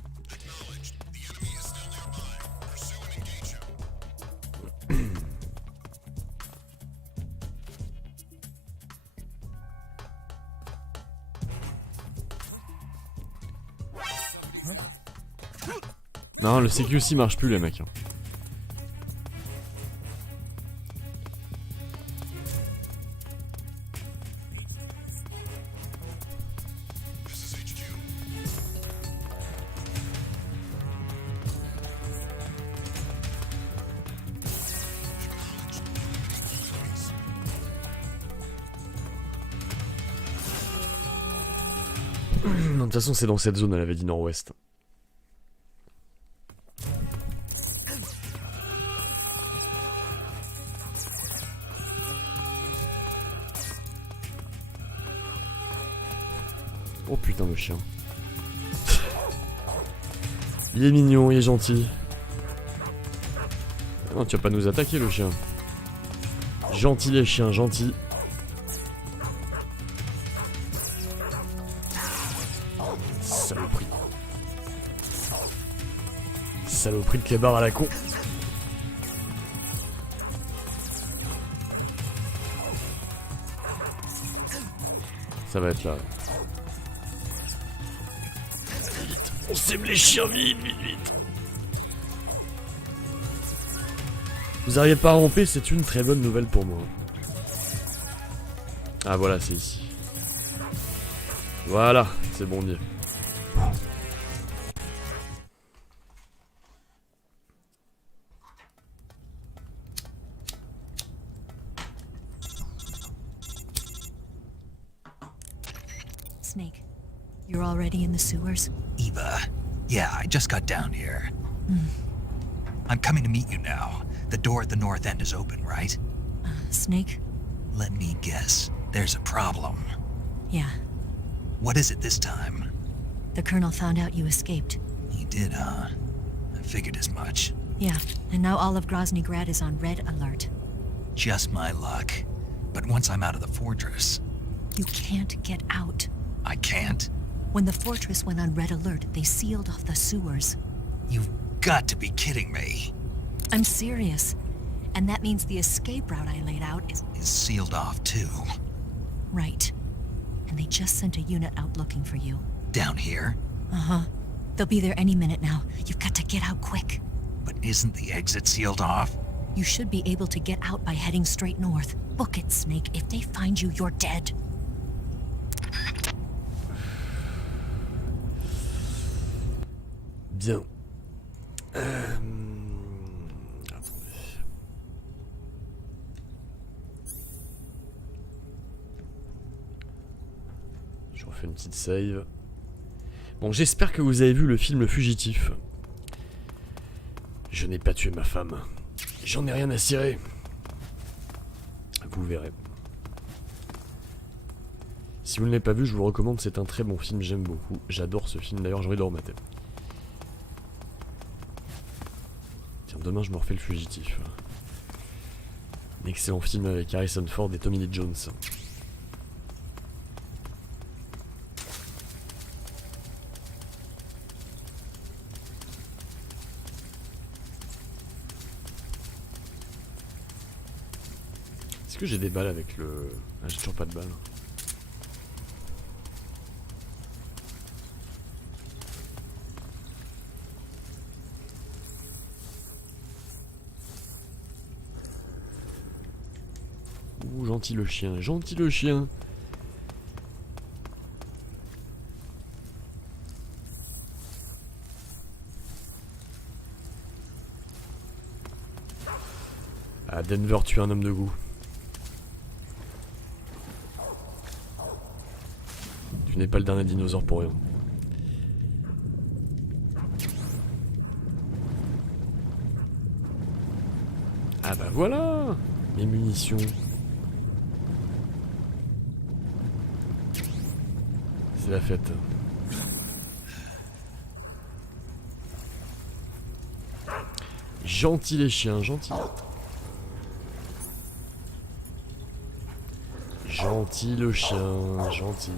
Non, le CQC marche plus, les mecs. Non, de toute façon, c'est dans cette zone, elle avait dit nord-ouest. Oh putain, le chien. Il est mignon, il est gentil. Non, tu vas pas nous attaquer, le chien. Gentil, les chiens, gentil. Saloperie. Saloperie de clébard à la con. Ça va être là. Vite, on sème les chiens, vite, vite, vite. Vous arrivez pas à ramper, c'est une très bonne nouvelle pour moi. Ah voilà, c'est ici. Voilà, c'est bon, on y est. Snake, you're already in the sewers? Eva, yeah, I just got down here. I'm coming to meet you now. The door at the north end is open, right? Snake? Let me guess. There's a problem. Yeah. What is it this time? The Colonel found out you escaped. He did, huh? I figured as much. Yeah, and now all of Grozny Grad is on red alert. Just my luck. But once I'm out of the fortress... You can't get out. I can't? When the fortress went on red alert, they sealed off the sewers. You've got to be kidding me. I'm serious. And that means the escape route I laid out is sealed off, too. Right. And they just sent a unit out looking for you. Down here? Uh-huh. They'll be there any minute now. You've got to get out quick. But isn't the exit sealed off? You should be able to get out by heading straight north. Book it, Snake. If they find you, you're dead. Bien. Je refais une petite save. Bon, j'espère que vous avez vu le film Le Fugitif. Je n'ai pas tué ma femme. J'en ai rien à cirer. Vous verrez. Si vous ne l'avez pas vu, je vous le recommande, c'est un très bon film, j'aime beaucoup. J'adore ce film, d'ailleurs j'ai envie de le remater. Tiens, demain je me refais Le Fugitif. Un excellent film avec Harrison Ford et Tommy Lee Jones. Est-ce que j'ai des balles avec le... Ah, j'ai toujours pas de balles. Ouh, gentil le chien, gentil le chien. Ah, Denver, tu es un homme de goût. Tu n'es pas le dernier dinosaure pour rien. Ah bah voilà, mes munitions. C'est la fête. Gentil les chiens, gentil. Gentil le chien, gentil.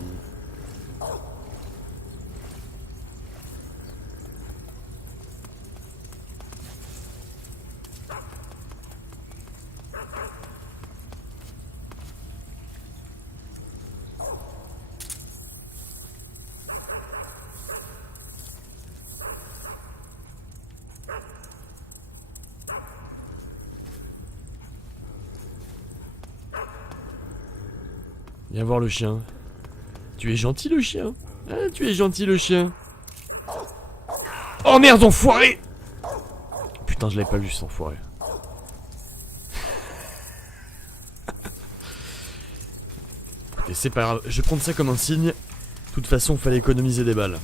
Viens voir le chien. Tu es gentil le chien. Ah, tu es gentil le chien. Oh merde, enfoiré. Putain, je l'avais pas vu cet enfoiré. Écoutez, c'est pas grave. Je vais prendre ça comme un signe. De toute façon, fallait économiser des balles.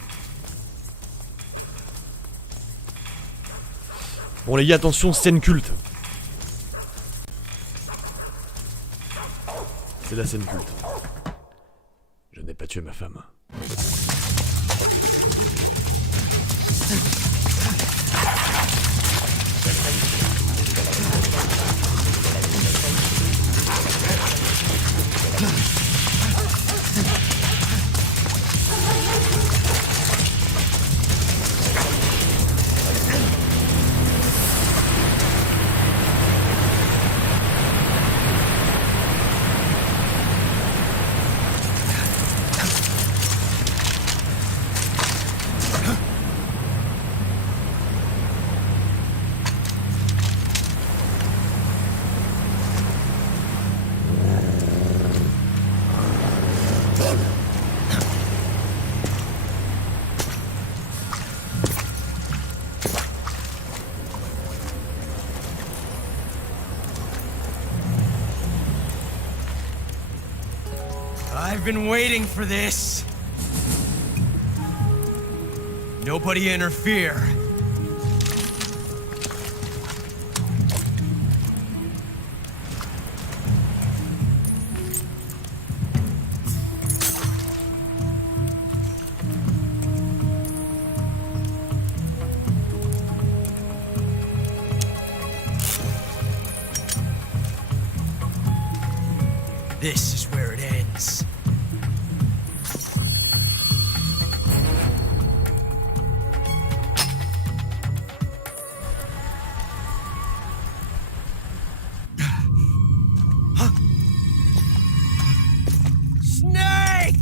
Bon les gars, attention, scène culte. C'est la scène culte. Je n'ai pas tué ma femme. I've been waiting for this. Nobody interfere. This is where it ends. Snake!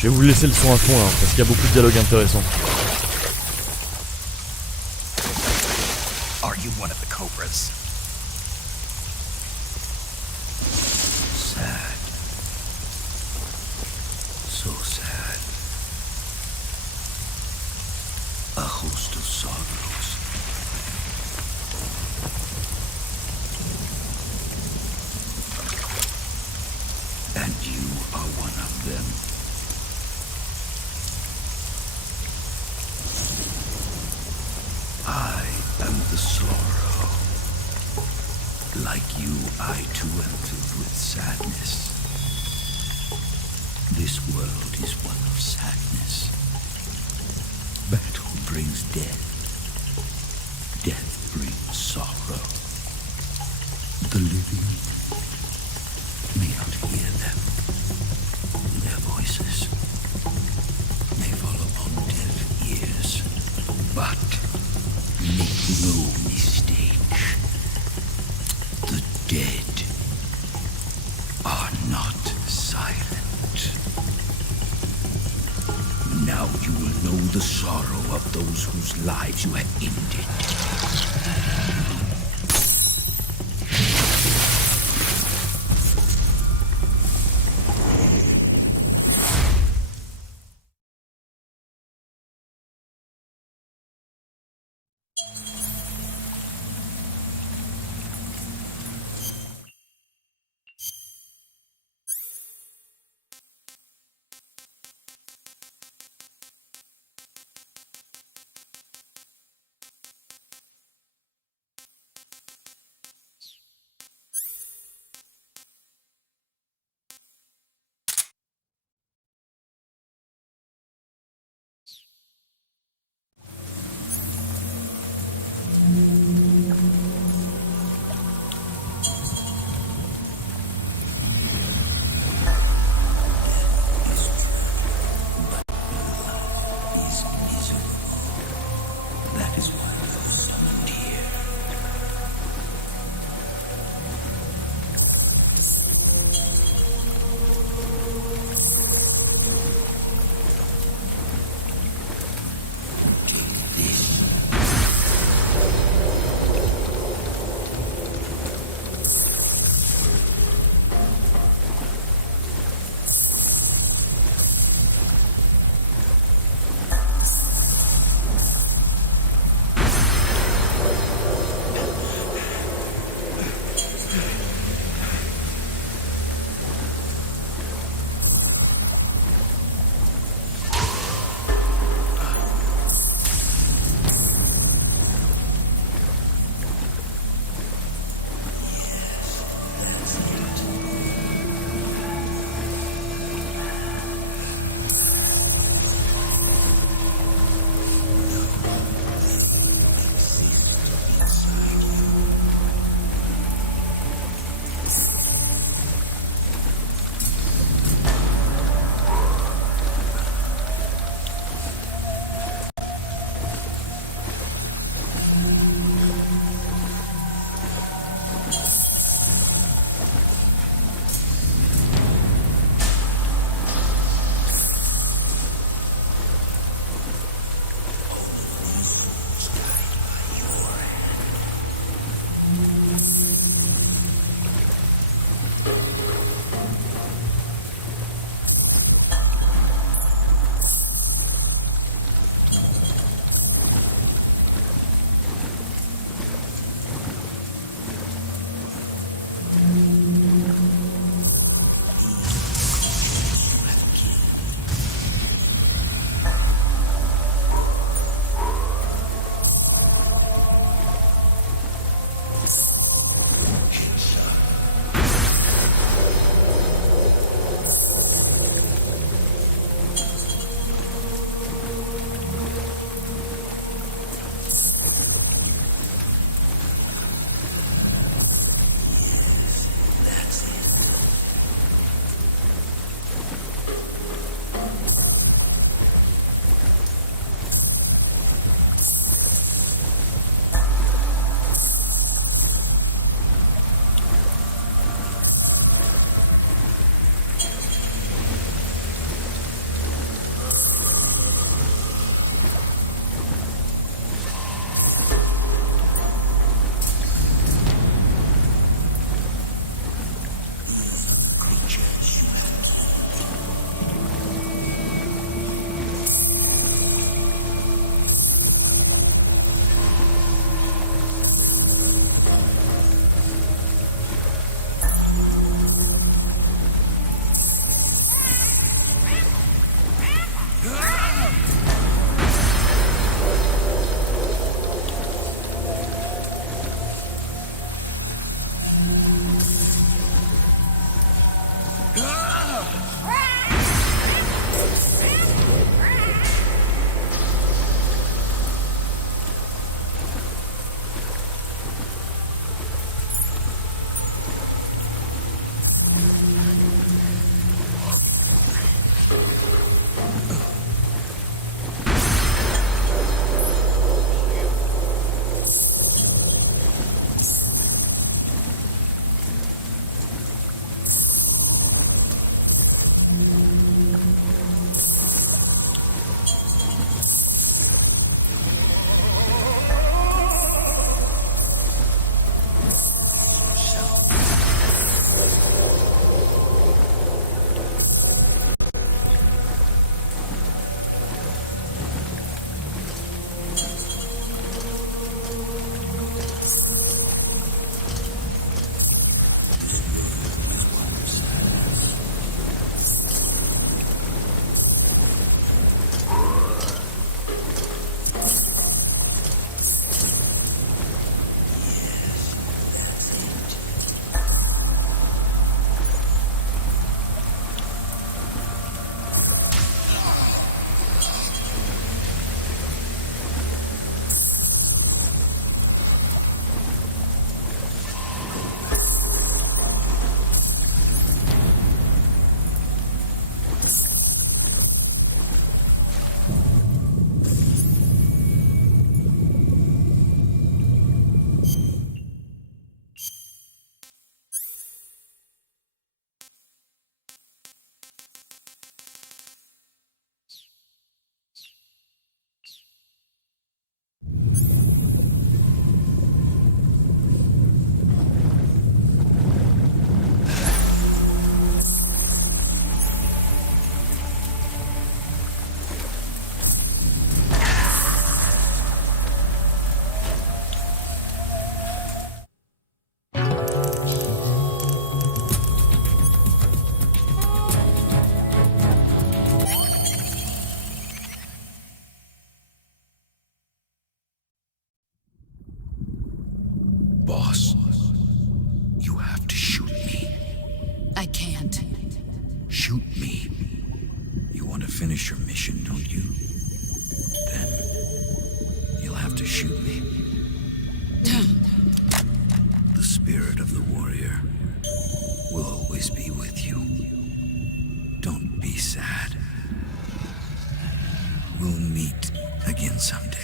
Je vais vous laisser le son à fond là, parce qu'il y a beaucoup de dialogues intéressants. Are you one of the Cobras? Sad. So sad. A host of sorrows. And you are one of them. I am the sorrow. Like you, I too am filled with sadness. This world is one of sadness. Battle brings death. Death brings sorrow. The living may not hear them. Their voices may fall upon deaf ears. But make no mistake, the dead are not silent. Now you will know the sorrow of those whose lives you have ended. boss, you have to shoot me. I can't. Shoot me. You want to finish your mission, don't you? Then you'll have to shoot me. The spirit of the warrior will always be with you. Don't be sad. We'll meet again someday.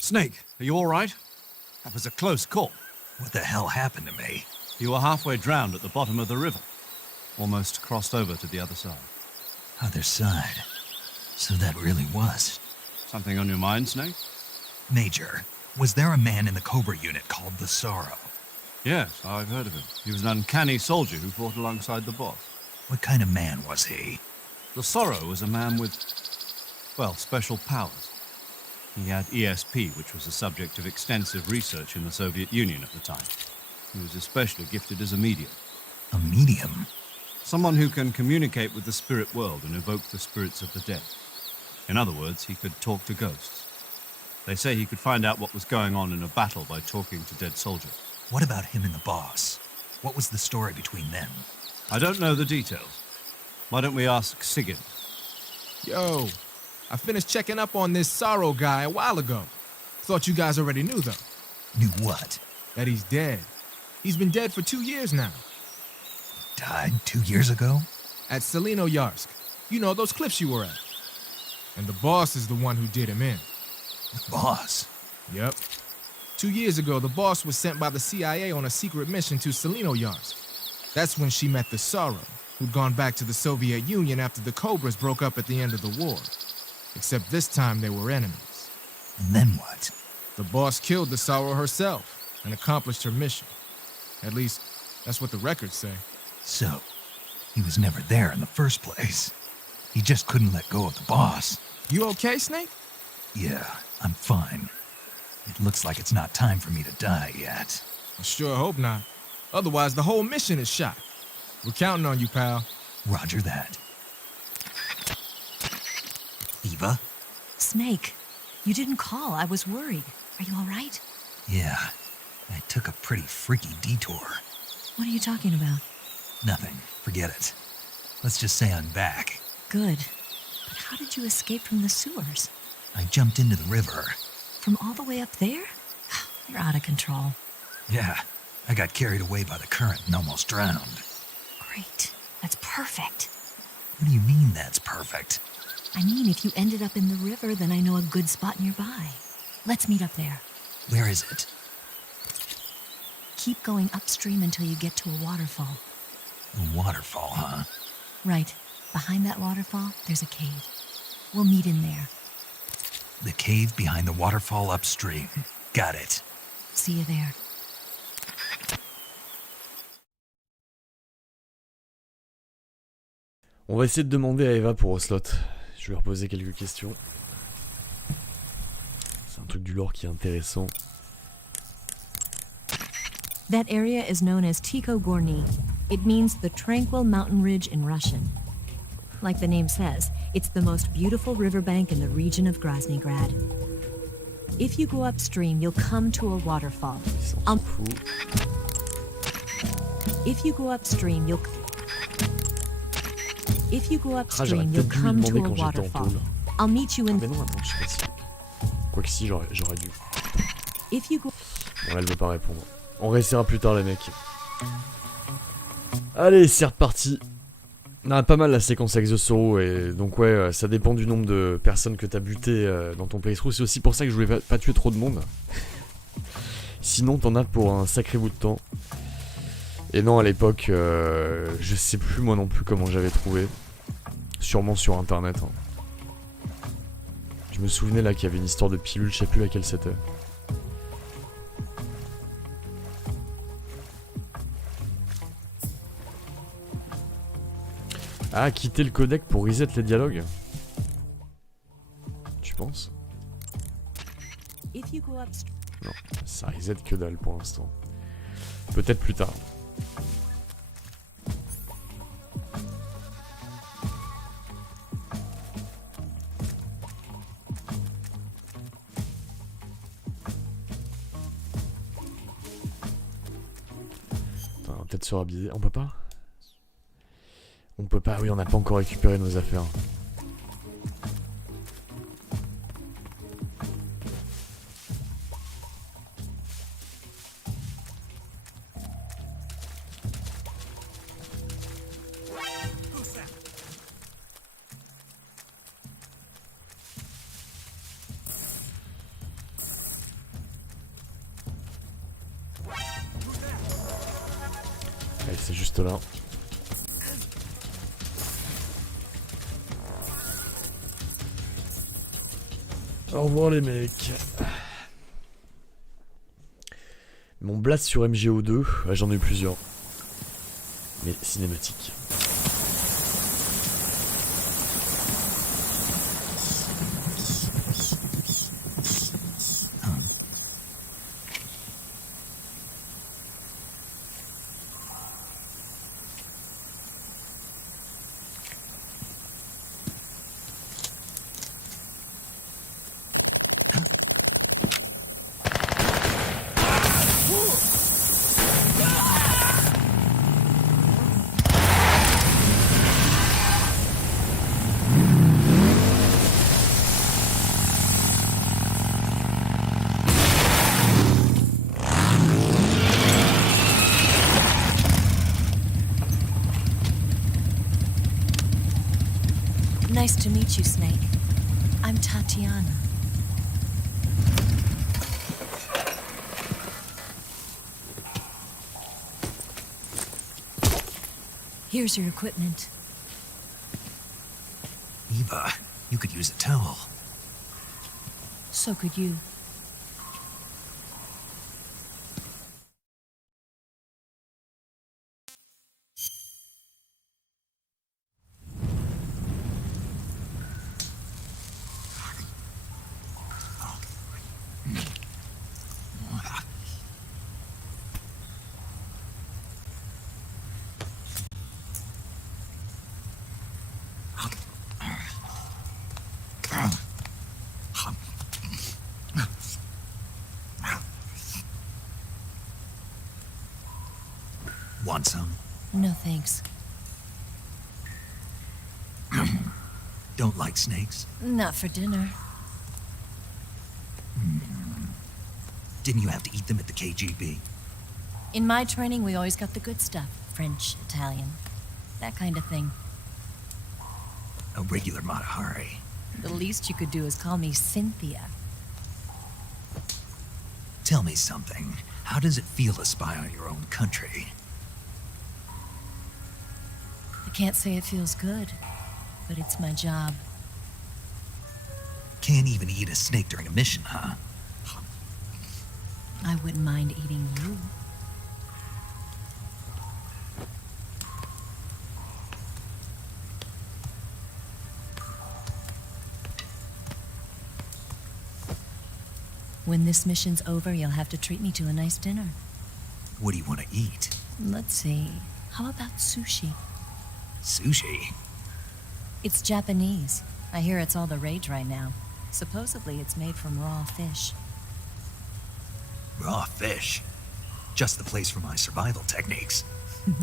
Snake, are you all right? That was a close call. What the hell happened to me? You were halfway drowned at the bottom of the river. Almost crossed over to the other side. Other side. So that really was. Something on your mind, Snake? Major, was there a man in the Cobra unit called the Sorrow? Yes, I've heard of him. He was an uncanny soldier who fought alongside the boss. What kind of man was he? The Sorrow was a man with, well, special powers. He had ESP, which was the subject of extensive research in the Soviet Union at the time. He was especially gifted as a medium. A medium? Someone who can communicate with the spirit world and evoke the spirits of the dead. In other words, he could talk to ghosts. They say he could find out what was going on in a battle by talking to dead soldiers. What about him and the boss? What was the story between them? I don't know the details. Why don't we ask Sigurd? Yo, I finished checking up on this Sorrow guy a while ago. Thought you guys already knew, though. Knew what? That he's dead. He's been dead for 2 years now. Died 2 years ago? At Selino-Yarsk. You know, those cliffs you were at. And the boss is the one who did him in. The boss? Yep. 2 years ago, the boss was sent by the CIA on a secret mission to Selino-Yarsk. That's when she met the Sorrow, who'd gone back to the Soviet Union after the Cobras broke up at the end of the war. Except this time they were enemies. And then what? The boss killed the Sorrow herself and accomplished her mission. At least, that's what the records say. So, he was never there in the first place. He just couldn't let go of the boss. You okay, Snake? Yeah, I'm fine. It looks like it's not time for me to die yet. I sure hope not. Otherwise, the whole mission is shot. We're counting on you, pal. Roger that. Eva? Snake, you didn't call. I was worried. Are you all right? Yeah, I took a pretty freaky detour. What are you talking about? Nothing. Forget it. Let's just say I'm back. Good. But how did you escape from the sewers? I jumped into the river. From all the way up there? You're out of control. Yeah, I got carried away by the current and almost drowned. Great. That's perfect. What do you mean that's perfect? I mean, if you ended up in the river, then I know a good spot nearby. Let's meet up there. Where is it? Keep going upstream until you get to a waterfall. A waterfall, huh? Right. Behind that waterfall, there's a cave. We'll meet in there. The cave behind the waterfall upstream. Got it. See you there. On va essayer de demander à Eva pour Ocelot. Je vais leur poser quelques questions. C'est un truc du lore qui est intéressant. That area is known as Tico Gorny. It means the tranquil mountain ridge in Russian. Like the name says, it's the most beautiful riverbank in the region of Groznygrad. If you go upstream, you'll come to a waterfall. If you go upstream, you'll come to a waterfall. I'll meet you in. Mais non, attends, je sais pas si. Quoique si, j'aurais dû. If you go. Bon, elle veut pas répondre. On réessayera plus tard, les mecs. Allez, c'est reparti. On a pas mal la séquence avec The Sorrow, et donc ouais, ça dépend du nombre de personnes que t'as buté dans ton playthrough. C'est aussi pour ça que je voulais pas tuer trop de monde. Sinon, t'en as pour un sacré bout de temps. Et non, à l'époque, je sais plus moi non plus comment j'avais trouvé. Sûrement sur internet. Hein. Je me souvenais là qu'il y avait une histoire de pilule, je sais plus laquelle c'était. Ah, quitter le codec pour reset les dialogues? Tu penses? Non, ça reset que dalle pour l'instant. Peut-être plus tard. Attends, on va peut-être se rhabiller. On peut pas? On peut pas, oui, on n'a pas encore récupéré nos affaires. Allez, c'est juste là. Au revoir les mecs. Mon blast sur MGO2, j'en ai eu plusieurs. Mais cinématique. Nice to meet you, Snake. I'm Tatiana. Here's your equipment. Eva, you could use a towel. So could you. Want some? No thanks. Don't like snakes? Not for dinner. Didn't you have to eat them at the KGB? In my training, we always got the good stuff. French, Italian, that kind of thing. A regular Matahari. The least you could do is call me Cynthia. Tell me something. How does it feel to spy on your own country? I can't say it feels good, but it's my job. Can't even eat a snake during a mission, huh? I wouldn't mind eating you. When this mission's over, you'll have to treat me to a nice dinner. What do you want to eat? Let's see. How about sushi? Sushi? It's Japanese. I hear it's all the rage right now. Supposedly it's made from raw fish. Raw fish? Just the place for my survival techniques. What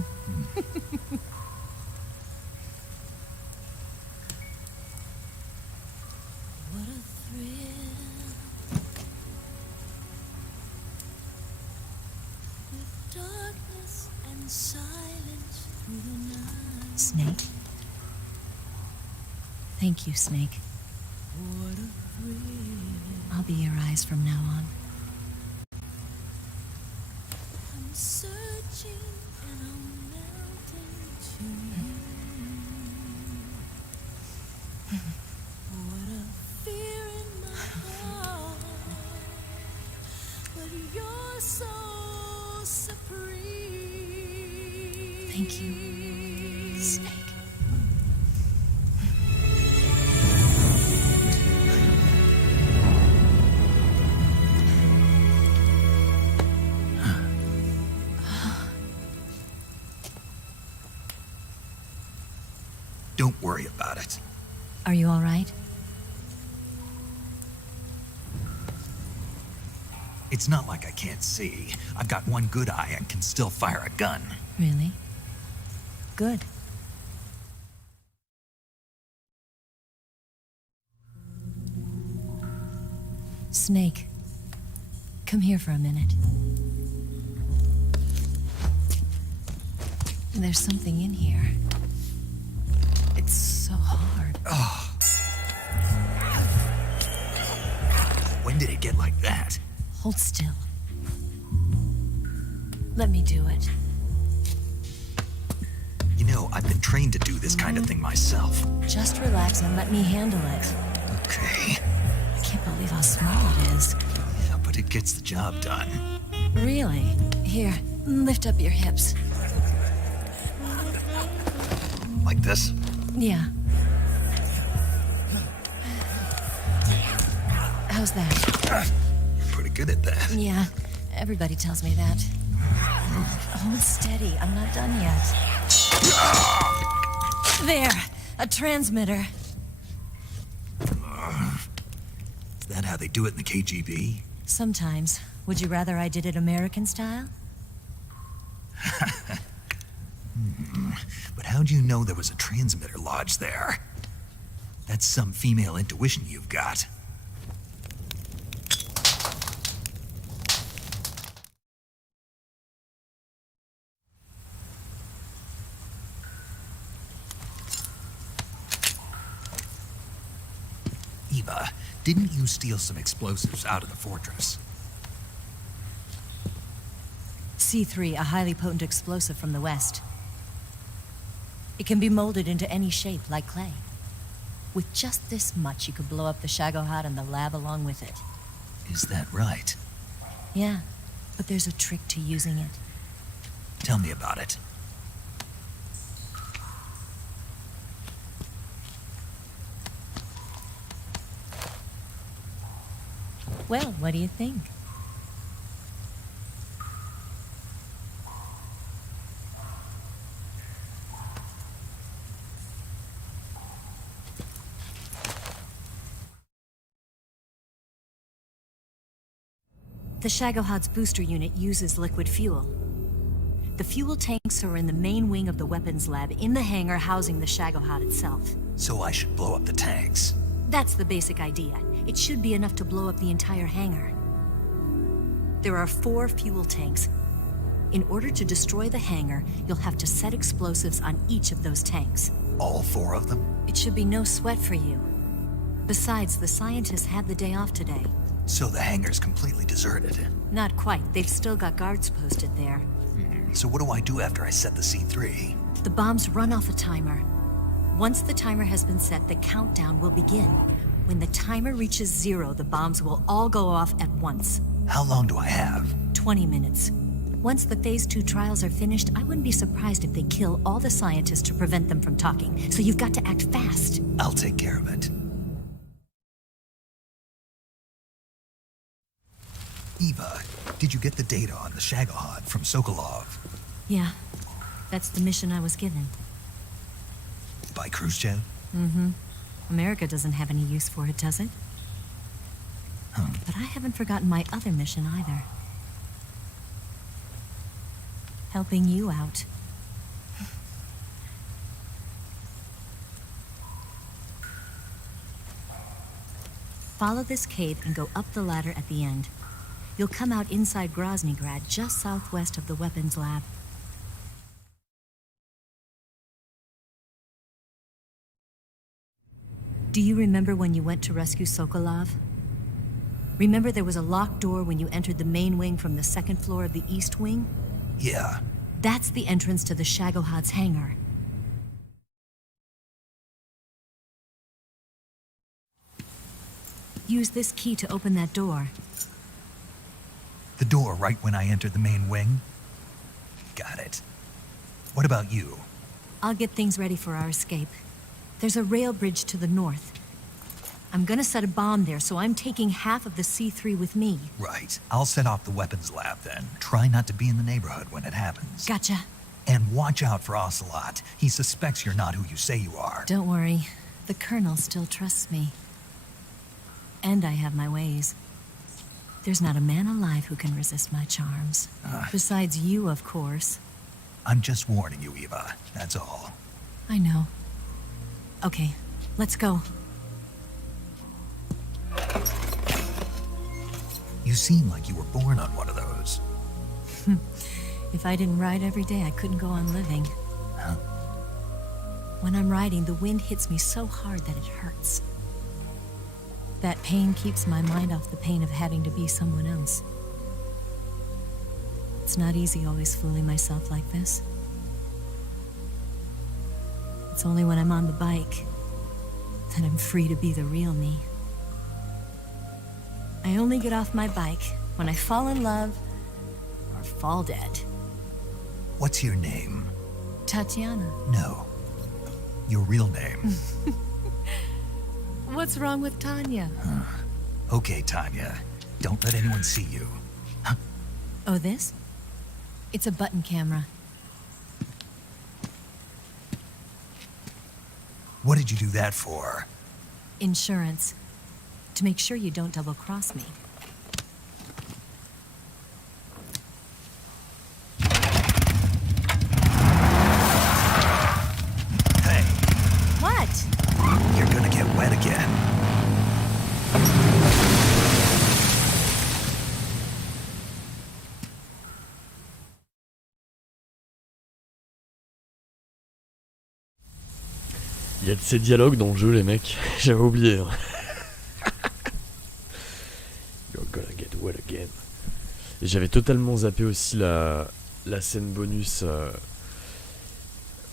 a thrill. With darkness and silence through the night. Snake? Thank you, Snake. What a thrill. I'll be your eyes from now on. I'm searching and I'm melting to you. What a fear in my heart, but you're so supreme. Thank you, Snake. Don't worry about it. Are you all right? It's not like I can't see. I've got one good eye and can still fire a gun. Really? Good. Snake, come here for a minute. There's something in here. It's so hard. When did it get like that? Hold still. Let me do it. You know, I've been trained to do this kind of thing myself. Just relax and let me handle it. Okay. I can't believe how small it is. Yeah, but it gets the job done. Really? Here, lift up your hips. Like this? Yeah. How's that? You're pretty good at that. Yeah, everybody tells me that. Hold steady, I'm not done yet. There, a transmitter. Is that how they do it in the KGB? Sometimes. Would you rather I did it American style? But how'd you know there was a transmitter lodged there? That's some female intuition you've got. Eva, didn't you steal some explosives out of the fortress? C3, a highly potent explosive from the west. It can be molded into any shape, like clay. With just this much, you could blow up the Shagohod and the lab along with it. Is that right? Yeah, but there's a trick to using it. Tell me about it. Well, what do you think? The Shagohod's booster unit uses liquid fuel. The fuel tanks are in the main wing of the weapons lab in the hangar housing the Shagohod itself. So I should blow up the tanks. That's the basic idea. It should be enough to blow up the entire hangar. There are 4 fuel tanks. In order to destroy the hangar, you'll have to set explosives on each of those tanks. All 4 of them? It should be no sweat for you. Besides, the scientists had the day off today. So the hangar's completely deserted. Not quite. They've still got guards posted there. So what do I do after I set the C3? The bombs run off a timer. Once the timer has been set, the countdown will begin. When the timer reaches 0, the bombs will all go off at once. How long do I have? 20 minutes. Once the Phase 2 trials are finished, I wouldn't be surprised if they kill all the scientists to prevent them from talking. So you've got to act fast. I'll take care of it. Eva, did you get the data on the Shagohod from Sokolov? Yeah. That's the mission I was given. By Khrushchev? Mm-hmm. America doesn't have any use for it, does it? But I haven't forgotten my other mission either. Helping you out. Follow this cave and go up the ladder at the end. You'll come out inside Groznygrad, just southwest of the weapons lab. Do you remember when you went to rescue Sokolov? Remember there was a locked door when you entered the main wing from the second floor of the east wing? Yeah. That's the entrance to the Shagohod's hangar. Use this key to open that door. The door right when I entered the main wing? Got it. What about you? I'll get things ready for our escape. There's a rail bridge to the north. I'm gonna set a bomb there, so I'm taking half of the C3 with me. Right. I'll set off the weapons lab then. Try not to be in the neighborhood when it happens. Gotcha. And watch out for Ocelot. He suspects you're not who you say you are. Don't worry. The Colonel still trusts me. And I have my ways. There's not a man alive who can resist my charms. Besides you, of course. I'm just warning you, Eva. That's all. I know. Okay, let's go. You seem like you were born on one of those. If I didn't ride every day, I couldn't go on living. Huh? When I'm riding, the wind hits me so hard that it hurts. That pain keeps my mind off the pain of having to be someone else. It's not easy always fooling myself like this. It's only when I'm on the bike that I'm free to be the real me. I only get off my bike when I fall in love or fall dead. What's your name? Tatiana. No. Your real name. What's wrong with Tanya? Okay, Tanya. Don't let anyone see you. Oh, this? It's a button camera. What did you do that for? Insurance. To make sure you don't double-cross me. Hey. What? You're gonna get wet again. Il y a de ces dialogues dans le jeu, les mecs. J'avais oublié. Hein. You're gonna get wet again. Et j'avais totalement zappé aussi la scène bonus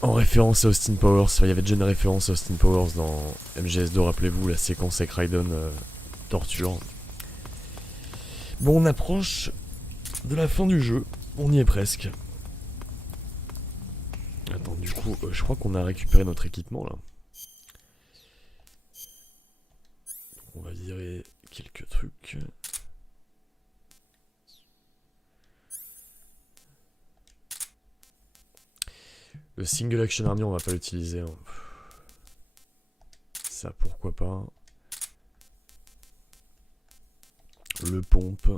en référence à Austin Powers. Enfin, il y avait déjà une référence à Austin Powers dans MGS2, rappelez-vous, la séquence avec Raiden torture. Bon, on approche de la fin du jeu. On y est presque. Attends, du coup, je crois qu'on a récupéré notre équipement là. On va virer quelques trucs. Le single action army, on va pas l'utiliser. Hein. Ça, pourquoi pas. Le pompe.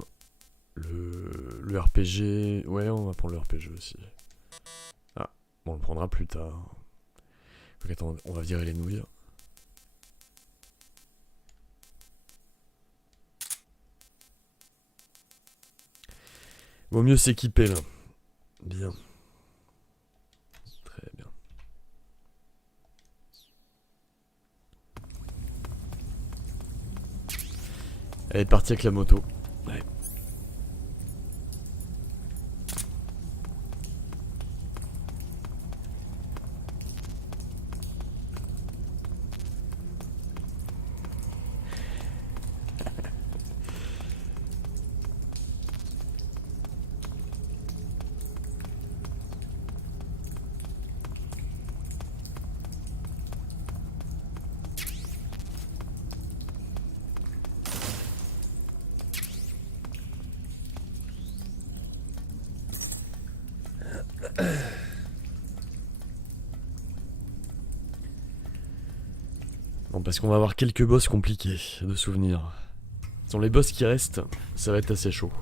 Le RPG. Ouais, on va prendre le RPG aussi. Ah, bon, on le prendra plus tard. Donc, attends, on va virer les nouilles. Vaut mieux s'équiper là. Bien. Très bien. Elle est partie avec la moto. Ouais. Non, parce qu'on va avoir quelques boss compliqués de souvenirs. Ce sont les boss qui restent, ça va être assez chaud.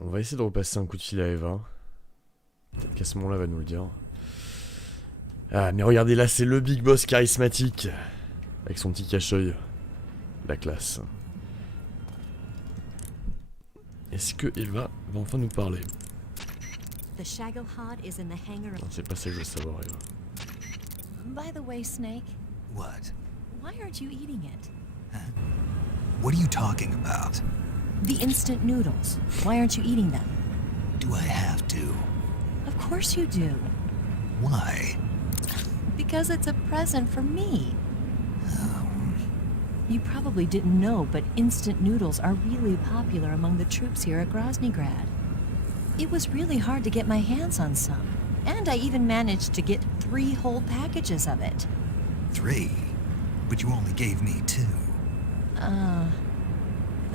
On va essayer de repasser un coup de fil à Eva. Peut-être qu'à ce moment-là, elle va nous le dire. Ah, mais regardez, là, c'est le big boss charismatique. Avec son petit cache-œil. La classe. Est-ce que Eva va enfin nous parler? The Shagelhod is in the hangar. Non, c'est pas ça que je veux savoir, Eva. By the way, Snake, What? why aren't you eating it? What are you talking about? The instant noodles. Why aren't you eating them? Do I have to? Of course you do. Why? Because it's a present for me. You probably didn't know, but instant noodles are really popular among the troops here at Groznygrad. It was really hard to get my hands on some, and I even managed to get 3 whole packages of it. 3? But you only gave me 2.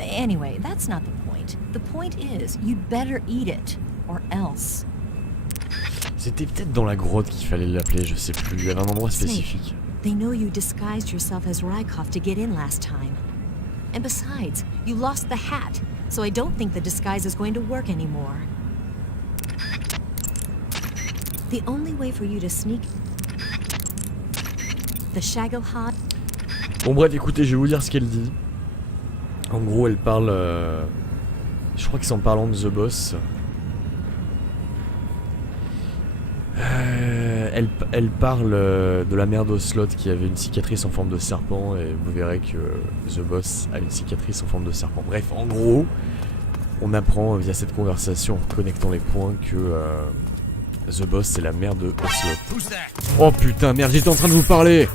Anyway, that's not the point. The point is, you'd better eat it, or else. C'était peut-être dans la grotte qu'il fallait l'appeler, je sais plus. Il y avait un endroit spécifique. They know you disguised yourself as Rykov to get in last time. And besides, you lost the hat, so I don't think the disguise is going to work anymore. The only way for you to sneak... The Shagelhod... Bon bref, écoutez, je vais vous dire ce qu'elle dit. En gros, elle parle... Je crois que c'est en parlant de The Boss. Elle parle de la mère d'Oslot qui avait une cicatrice en forme de serpent, et vous verrez que The Boss a une cicatrice en forme de serpent. Bref, en gros, on apprend via cette conversation, en connectant les points, que The Boss c'est la mère de Oslot. Oh putain, merde, j'étais en train de vous parler.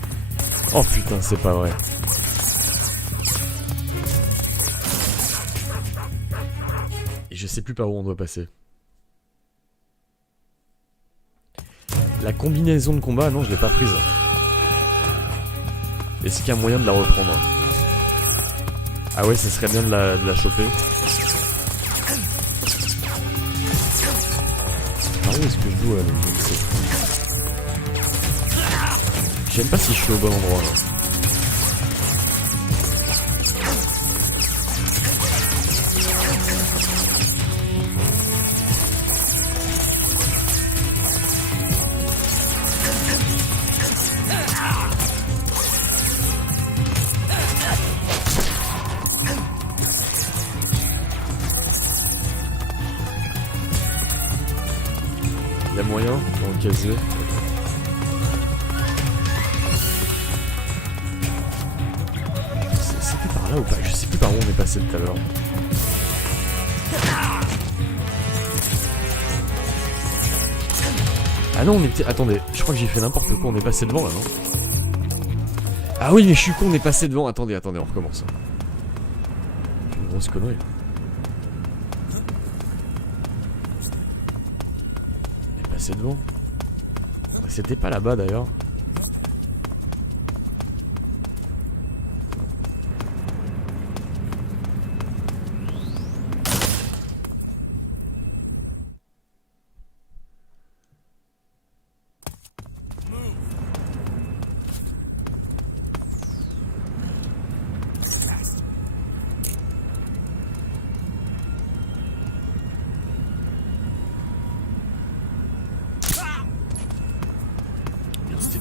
Oh putain, c'est pas vrai. Et je sais plus par où on doit passer. La combinaison de combat, non, je l'ai pas prise. Est-ce qu'il y a moyen de la reprendre? Ah ouais, ça serait bien de la choper. Par où est-ce que je dois aller? Je ne sais plus. Je sais même pas si je suis au bon endroit là. Il y a moyen dans le casier. C'était par là ou pas? Je sais plus par où on est passé tout à l'heure. Ah non, on était... Attendez, je crois que j'ai fait n'importe quoi. On est passé devant là, non? Ah oui, mais je suis con, on est passé devant. Attendez, on recommence. Une grosse connerie. C'est devant. C'était pas là-bas d'ailleurs.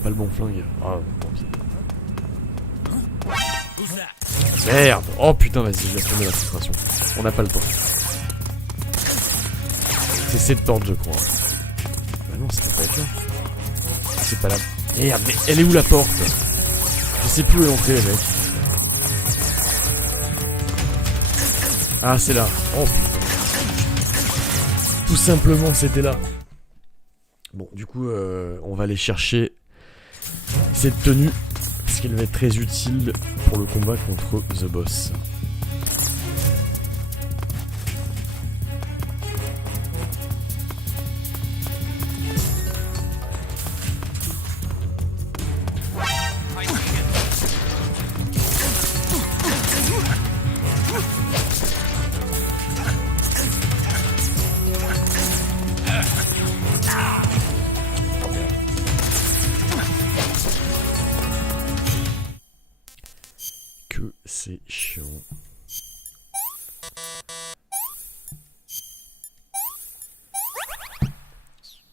pas le bon flingue. Ah, tant pis. Merde. Oh putain, vas-y, je laisse tomber la frustration. On n'a pas le temps. C'est cette porte, je crois. Bah non, c'est pas être là. C'est pas là. Merde, mais elle est où la porte? Je sais plus où est l'entrée, les mecs. Ah, c'est là. Oh putain. Tout simplement, c'était là. Bon, du coup, on va aller chercher cette tenue. Parce qu'elle va être très utile pour le combat contre The Boss. C'est chiant.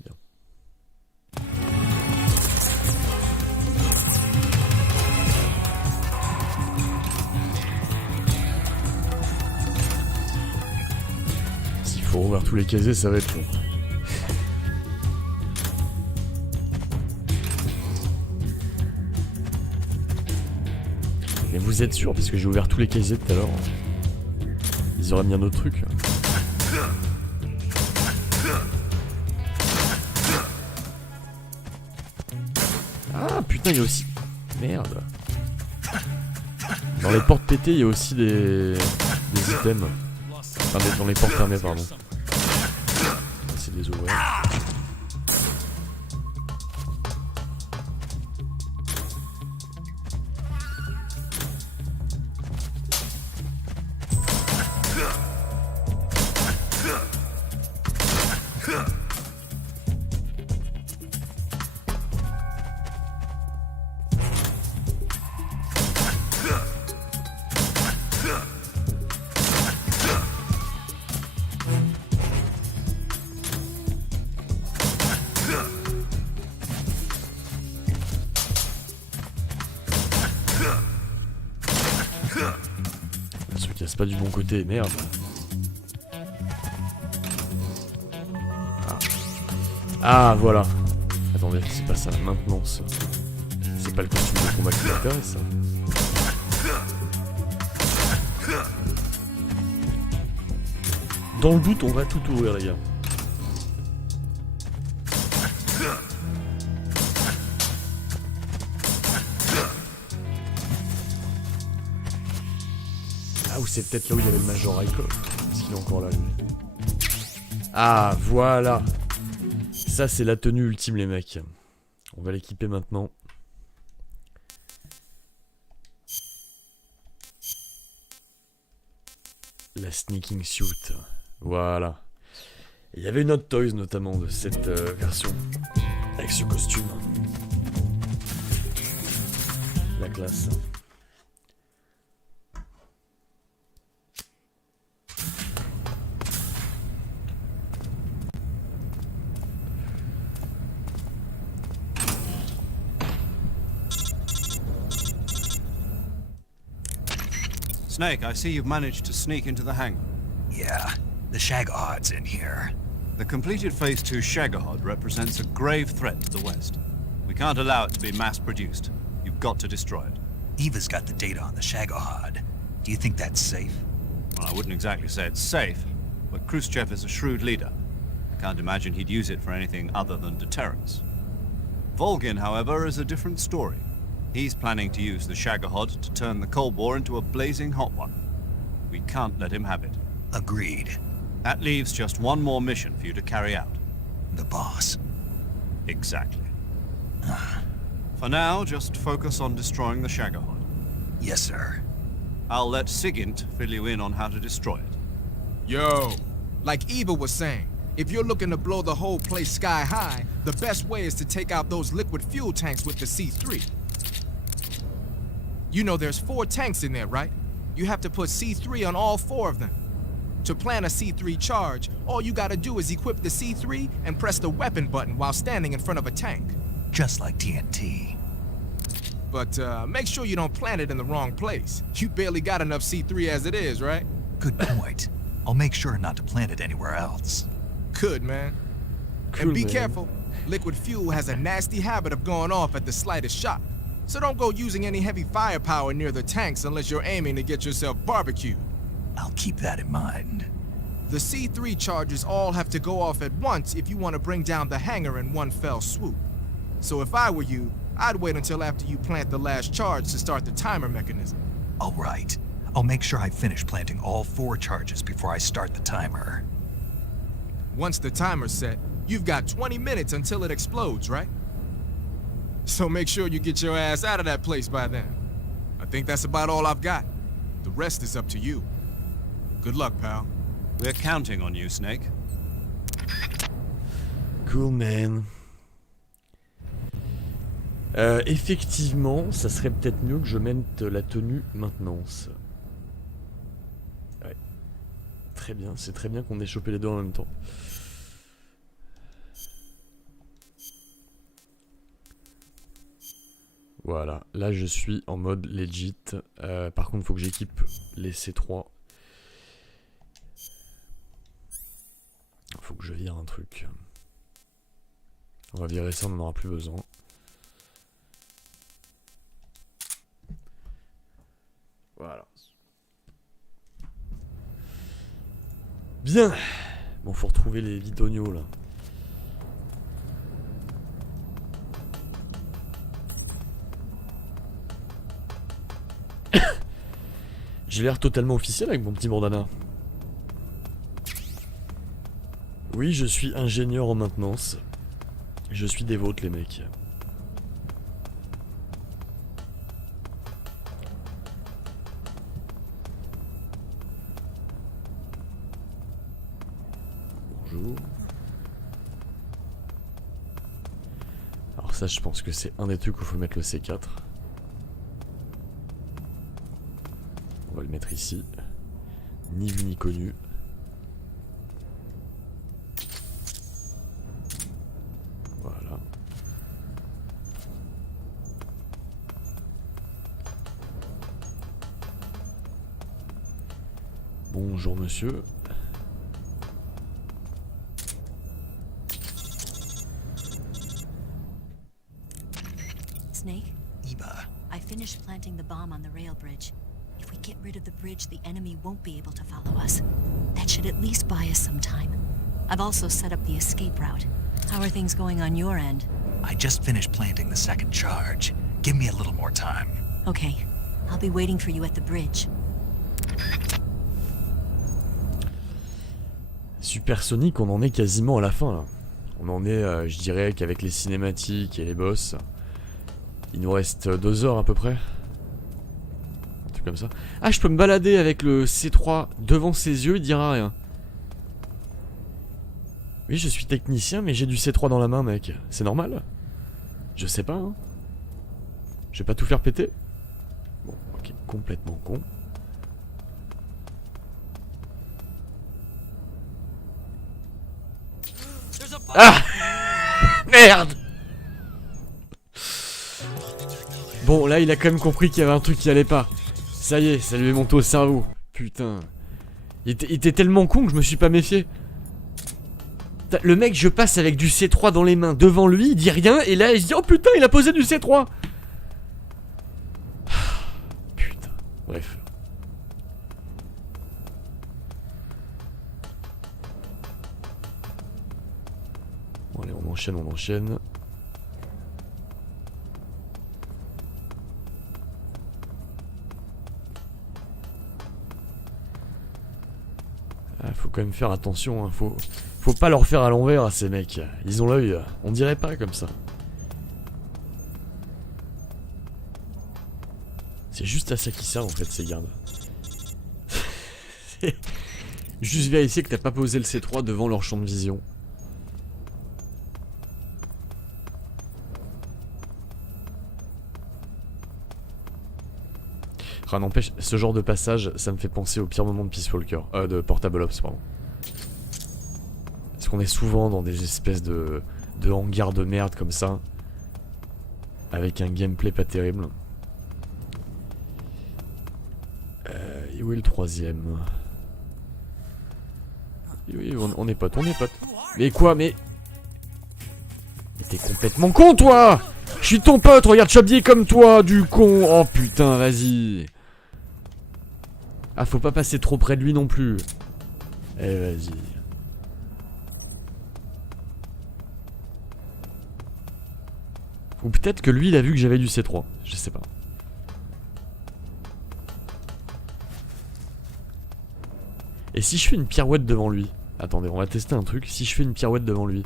Bien. S'il faut rouvrir tous les casiers, ça va être long. Mais vous êtes sûr, parce que j'ai ouvert tous les casiers tout à l'heure. Ils auraient mis un autre truc. Ah putain, il y a aussi... Merde. Dans les portes pétées, il y a aussi des items. Enfin, dans les portes fermées, pardon. C'est des ouvrir. Ça se casse pas du bon côté, merde. Ah voilà. Attendez, c'est pas ça, la maintenance. C'est pas le costume de combat qui m'intéresse, ça. Dans le doute, on va tout ouvrir, les gars. Ah, ou c'est peut-être là où il y avait le Major Icon. Est-ce qu'il est encore là, lui? Ah, voilà. Ça, c'est la tenue ultime, les mecs. On va l'équiper maintenant. La sneaking suit. Voilà. Il y avait une Hot Toys notamment de cette version. Avec ce costume. La classe. Snake, I see you've managed to sneak into the hangar. Yeah, the Shagahhod's in here. The completed Phase 2 Shagahhod represents a grave threat to the West. We can't allow it to be mass-produced. You've got to destroy it. Eva's got the data on the Shagahhod. Do you think that's safe? Well, I wouldn't exactly say it's safe, but Khrushchev is a shrewd leader. I can't imagine he'd use it for anything other than deterrence. Volgin, however, is a different story. He's planning to use the Shagahhod to turn the Cold War into a blazing hot one. We can't let him have it. Agreed. That leaves just one more mission for you to carry out. The boss. Exactly. For now, just focus on destroying the Shagahhod. Yes, sir. I'll let Sigint fill you in on how to destroy it. Yo, like Eva was saying, if you're looking to blow the whole place sky high, the best way is to take out those liquid fuel tanks with the C3. You know there's 4 tanks in there, right? You have to put C3 on all 4 of them. To plan a C3 charge, all you gotta do is equip the C3 and press the weapon button while standing in front of a tank. just like TNT. But make sure you don't plant it in the wrong place. You barely got enough C3 as it is, right? Good point. I'll make sure not to plant it anywhere else. Good, man. Cool, And be man. careful. Liquid fuel has a nasty habit of going off at the slightest shock. So don't go using any heavy firepower near the tanks unless you're aiming to get yourself barbecued. I'll keep that in mind. The C3 charges all have to go off at once if you want to bring down the hangar in one fell swoop. So if I were you, I'd wait until after you plant the last charge to start the timer mechanism. All right. I'll make sure I finish planting all 4 charges before I start the timer. Once the timer's set, you've got 20 minutes until it explodes, right? So make sure you get your ass out of that place by then. I think that's about all I've got. The rest is up to you. Good luck, pal. We're counting on you, Snake. Cool, man. Effectivement, ça serait peut-être mieux que je mette la tenue maintenance. Ouais. Très bien, c'est très bien qu'on ait chopé les deux en même temps. Voilà, là je suis en mode legit. Par contre, il faut que j'équipe les C3. Faut que je vire un truc. On va virer ça, on n'en aura plus besoin. Voilà. Bien. Bon, faut retrouver les vidonios là. J'ai l'air totalement officiel avec mon petit bandana. Oui, je suis ingénieur en maintenance. Je suis des vôtres, les mecs. Bonjour. Alors ça, je pense que c'est un des trucs où il faut mettre le C4. On va le mettre ici. Ni vu ni connu. Voilà. Bonjour monsieur. Snake, Eva, I finished planting the bomb on the rail bridge. If we get rid of the bridge, the enemy won't be able to follow us. That should at least buy us some time. I've also set up the escape route. How are things going on your end? I just finished planting the second charge. Give me a little more time. Okay, I'll be waiting for you at the bridge. Supersonic, on en est quasiment à la fin là. On en est, je dirais qu'avec les cinématiques et les boss, il nous reste 2 heures à peu près. Un truc comme ça. Ah, je peux me balader avec le C3 devant ses yeux, il dira rien. Oui, je suis technicien, mais j'ai du C3 dans la main, mec. C'est normal? Je sais pas, hein. Je vais pas tout faire péter. Bon, ok, complètement con. Ah! Merde! Bon, là, il a quand même compris qu'il y avait un truc qui allait pas. Ça y est, ça lui est monté au cerveau. Putain. Il était tellement con que je me suis pas méfié. Le mec, je passe avec du C3 dans les mains devant lui, il dit rien, et là, il se dit, oh putain, il a posé du C3! Putain. Bref. Bon, allez, on enchaîne, on enchaîne. Ah, faut quand même faire attention, hein. Faut pas leur faire à l'envers à ces mecs. Ils ont l'œil, on dirait pas comme ça. C'est juste à ça qu'ils servent en fait ces gardes. Juste vérifier que t'as pas posé le C3 devant leur champ de vision. Ah, n'empêche, ce genre de passage, ça me fait penser au pire moment de Peace Walker, de Portable Ops, pardon. Parce qu'on est souvent dans des espèces de hangars de merde comme ça. avec un gameplay pas terrible. Et où est le troisième? Oui, on est potes, on est potes. Mais quoi, mais t'es complètement con, toi! Je suis ton pote, regarde, je suis habillé comme toi, du con! Oh putain, vas-y! Ah, faut pas passer trop près de lui non plus. Eh, vas-y. Ou peut-être que lui, il a vu que j'avais du C3. Je sais pas. Et si je fais une pirouette devant lui? Attendez, on va tester un truc. Si je fais une pirouette devant lui.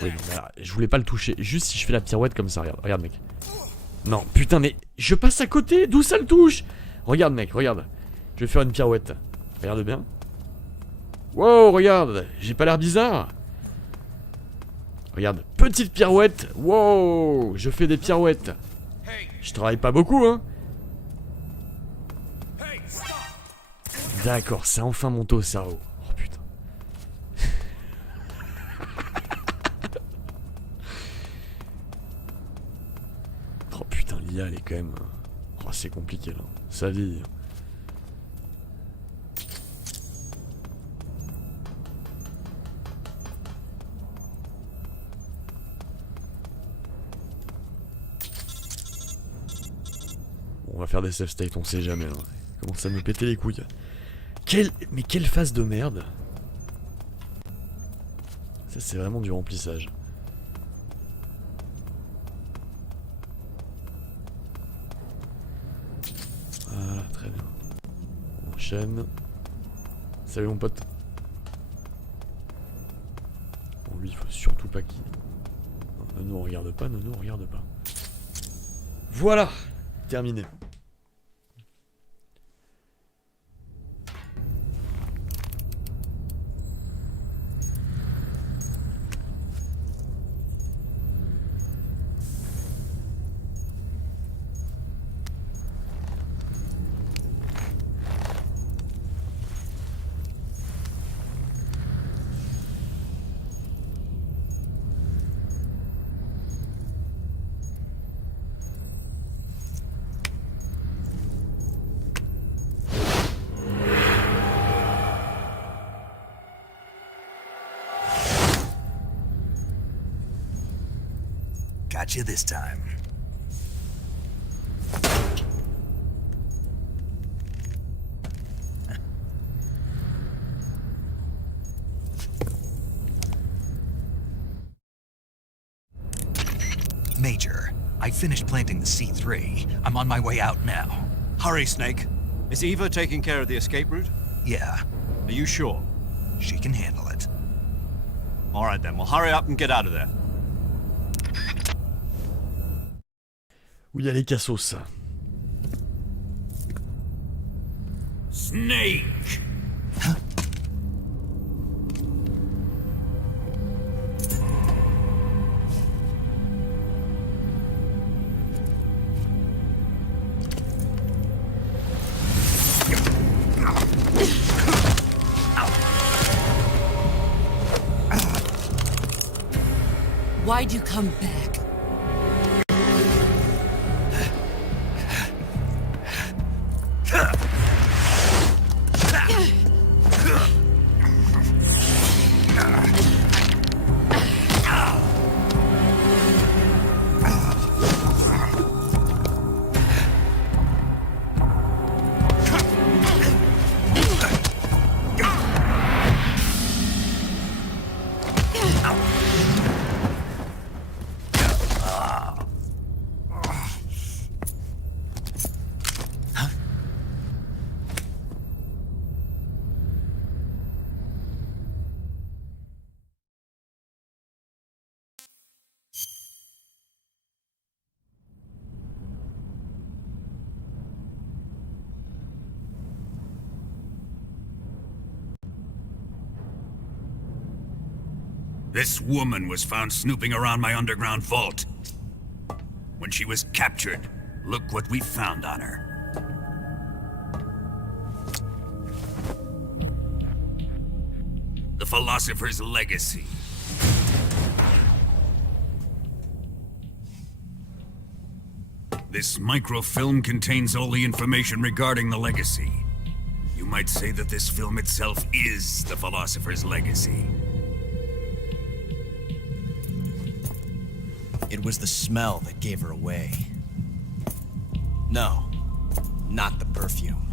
Oui, voilà, je voulais pas le toucher. Juste si je fais la pirouette comme ça, regarde, regarde mec. Non, putain, mais je passe à côté. D'où ça le touche? Regarde mec, regarde. Je vais faire une pirouette. Regarde bien. Wow, regarde. J'ai pas l'air bizarre. Regarde, petite pirouette. Wow, je fais des pirouettes. Je travaille pas beaucoup, hein. D'accord, c'est enfin monté au cerveau. Oh putain. Oh putain, l'IA elle est quand même... Oh, c'est compliqué là. Sa vie. Bon, on va faire des save states, on sait jamais. Hein. Commence à nous péter les couilles. Mais quelle phase de merde. Ça c'est vraiment du remplissage. Voilà, très bien. On enchaîne. Salut mon pote. Bon lui il faut surtout pas qu'il... Ne nous regarde pas, ne nous regarde pas. Voilà. Terminé. Got you this time. Major, I finished planting the C3. I'm on my way out now. Hurry, Snake. Is Eva taking care of the escape route? Yeah, Are you sure? she can handle it. Alright then, well hurry up and get out of there. Où il y a les cassos. Snake! Why'd you come back? This woman was found snooping around my underground vault. When she was captured, look what we found on her. The philosopher's legacy. This microfilm contains all the information regarding the legacy. You might say that this film itself is the Philosopher's legacy. It was the smell that gave her away. No, not the perfume.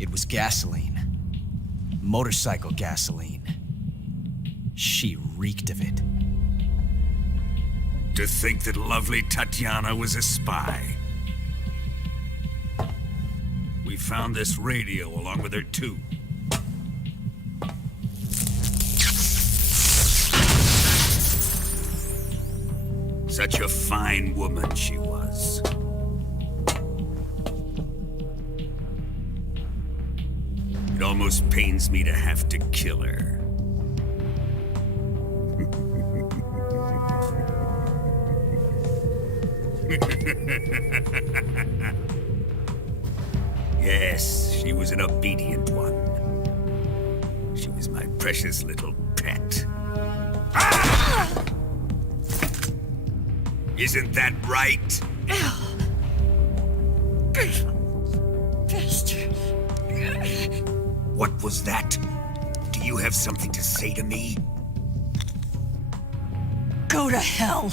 It was gasoline. Motorcycle gasoline. She reeked of it. To think that lovely Tatiana was a spy. We found this radio along with her too. Such a fine woman she was. It almost pains me to have to kill her. Yes, she was an obedient one. She was my precious little pet. Ah! Isn't that right? Bastard. What was that? Do you have something to say to me? Go to hell.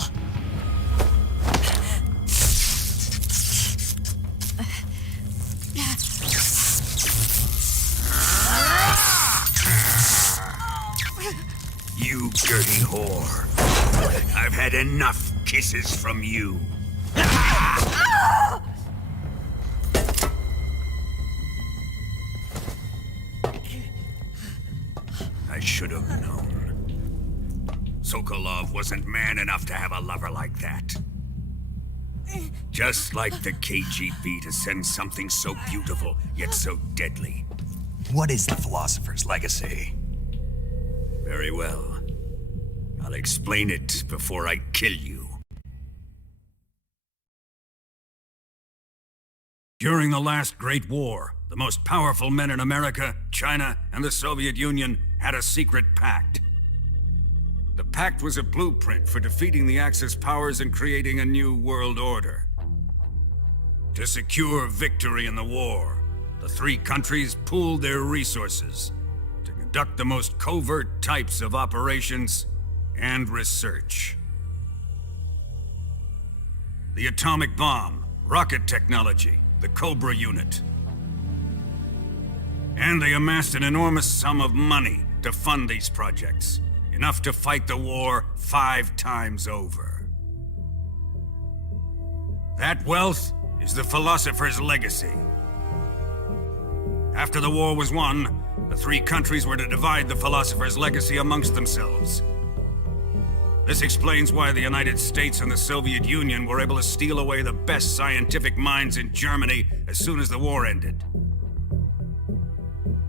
You dirty whore. I've had enough kisses from you. I should have known. Sokolov wasn't man enough to have a lover like that. Just like the KGB to send something so beautiful, yet so deadly. What is the Philosopher's legacy? Very well. I'll explain it before I kill you. During the last Great War, the most powerful men in America, China, and the Soviet Union had a secret pact. The pact was a blueprint for defeating the Axis powers and creating a new world order. To secure victory in the war, the three countries pooled their resources to conduct the most covert types of operations and research. The atomic bomb, rocket technology, the Cobra unit. And they amassed an enormous sum of money to fund these projects, enough to fight the war 5 times over. That wealth is the Philosopher's legacy. After the war was won, the three countries were to divide the Philosopher's legacy amongst themselves. This explains why the United States and the Soviet Union were able to steal away the best scientific minds in Germany as soon as the war ended.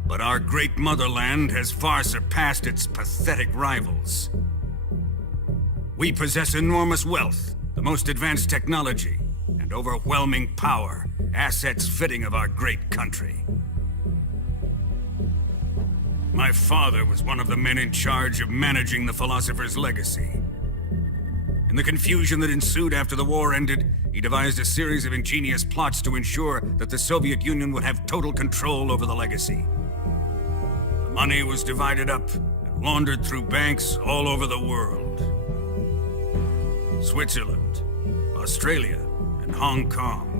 But our great motherland has far surpassed its pathetic rivals. We possess enormous wealth, the most advanced technology, and overwhelming power, assets fitting of our great country. My father was one of the men in charge of managing the Philosopher's legacy. In the confusion that ensued after the war ended, he devised a series of ingenious plots to ensure that the Soviet Union would have total control over the legacy. The money was divided up and laundered through banks all over the world. Switzerland, Australia, and Hong Kong.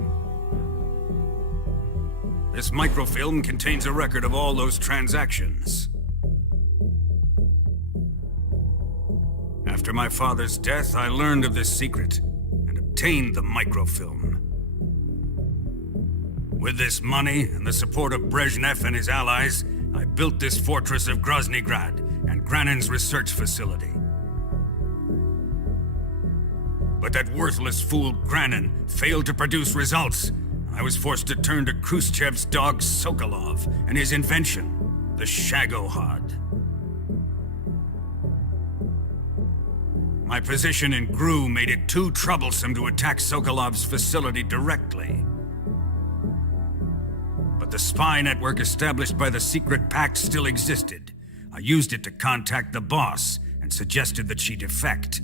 This microfilm contains a record of all those transactions. After my father's death, I learned of this secret and obtained the microfilm. With this money and the support of Brezhnev and his allies, I built this fortress of Groznygrad and Granin's research facility. But that worthless fool Granin failed to produce results. I was forced to turn to Khrushchev's dog Sokolov and his invention, the Shagohod. My position in GRU made it too troublesome to attack Sokolov's facility directly. But the spy network established by the secret pact still existed. I used it to contact the boss and suggested that she defect.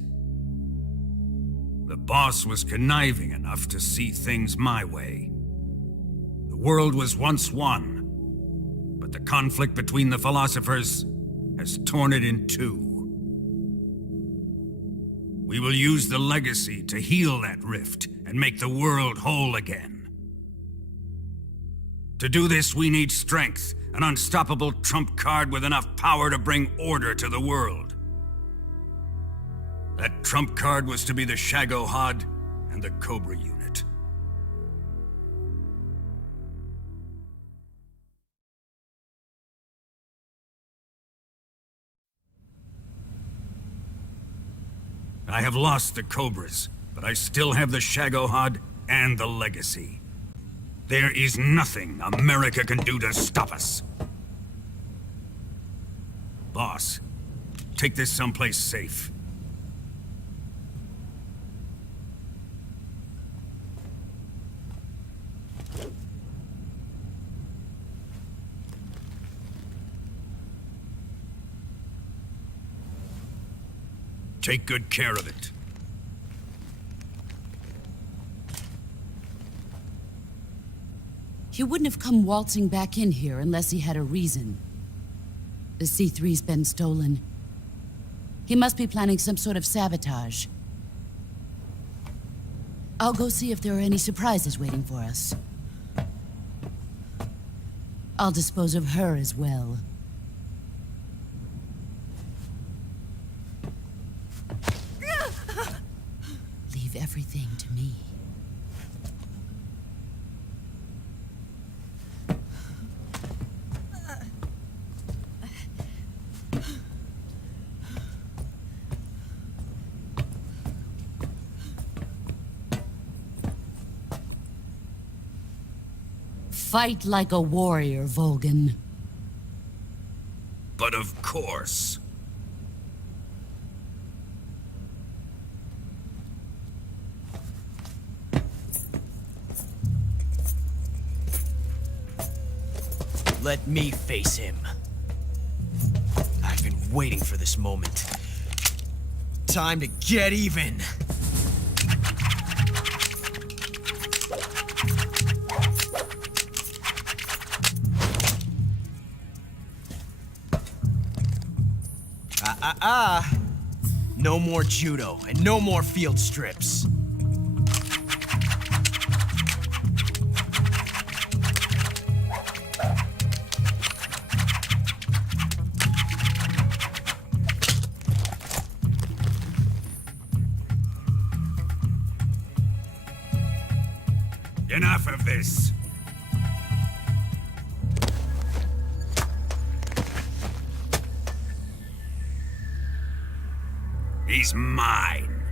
boss was conniving enough to see things my way. The world was once one, but the conflict between the philosophers has torn it in two. We will use the legacy to heal that rift and make the world whole again. To do this, we need strength, an unstoppable trump card with enough power to bring order to the world. That trump card was to be the Shagohod and the Cobra unit. I have lost the Cobras, but I still have the Shagohod and the legacy. There is nothing America can do to stop us. Boss, take this someplace safe. Take good care of it. He wouldn't have come waltzing back in here unless he had a reason. The C3's been stolen. He must be planning some sort of sabotage. I'll go see if there are any surprises waiting for us. I'll dispose of her as well. Leave everything to me. Fight like a warrior, Volgan. But of course. Let me face him. I've been waiting for this moment. Time to get even. No more judo, and no more field strips. Enough of this. He's mine.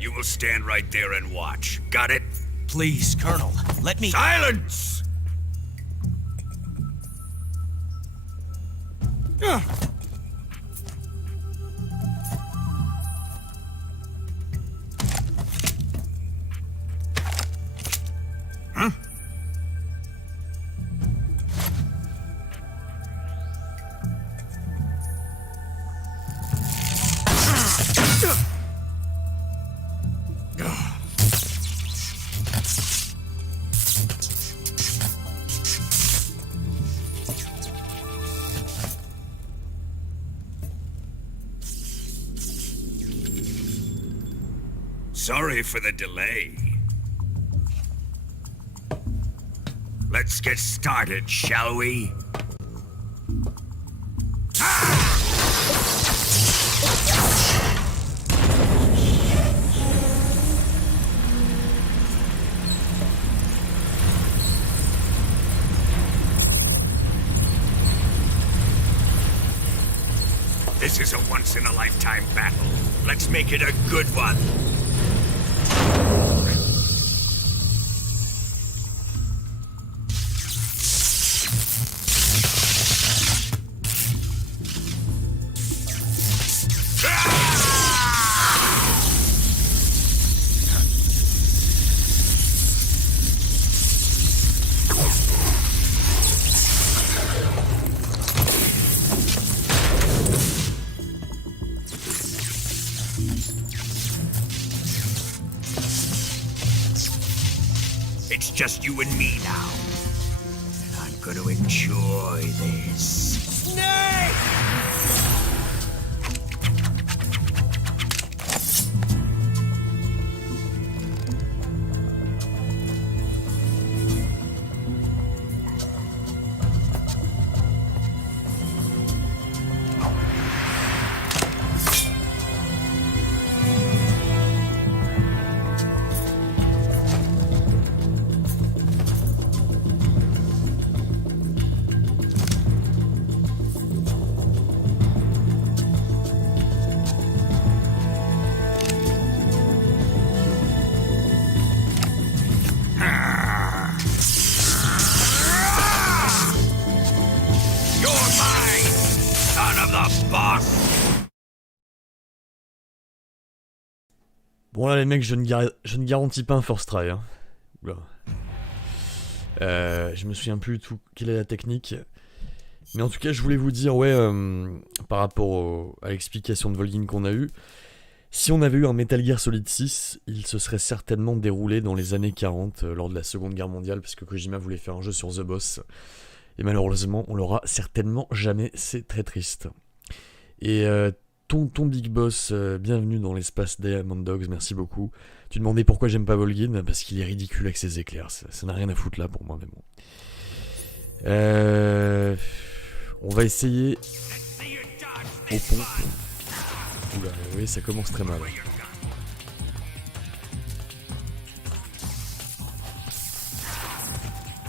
You will stand right there and watch. Got it? Please, Colonel, let me— Silence! Huh? Sorry for the delay. Let's get started, shall we? This is a once-in-a-lifetime battle. Let's make it a good one. It's just you and me now. And I'm gonna enjoy this. Snake! Bon là les mecs, je ne garantis pas un first try. Hein. Oula. Je me souviens plus du tout quelle est la technique. Mais en tout cas, je voulais vous dire, ouais, par rapport à l'explication de Volgin qu'on a eue, si on avait eu un Metal Gear Solid 6, il se serait certainement déroulé dans les années 40, lors de la Seconde Guerre mondiale, parce que Kojima voulait faire un jeu sur The Boss. Et malheureusement, on l'aura certainement jamais, c'est très triste. Et ton Big Boss, bienvenue dans l'espace Diamond Dogs, merci beaucoup. Tu demandais pourquoi j'aime pas Volgin, parce qu'il est ridicule avec ses éclairs, ça n'a rien à foutre là pour moi, mais bon. On va essayer au pont. Oula, oui, ça commence très mal.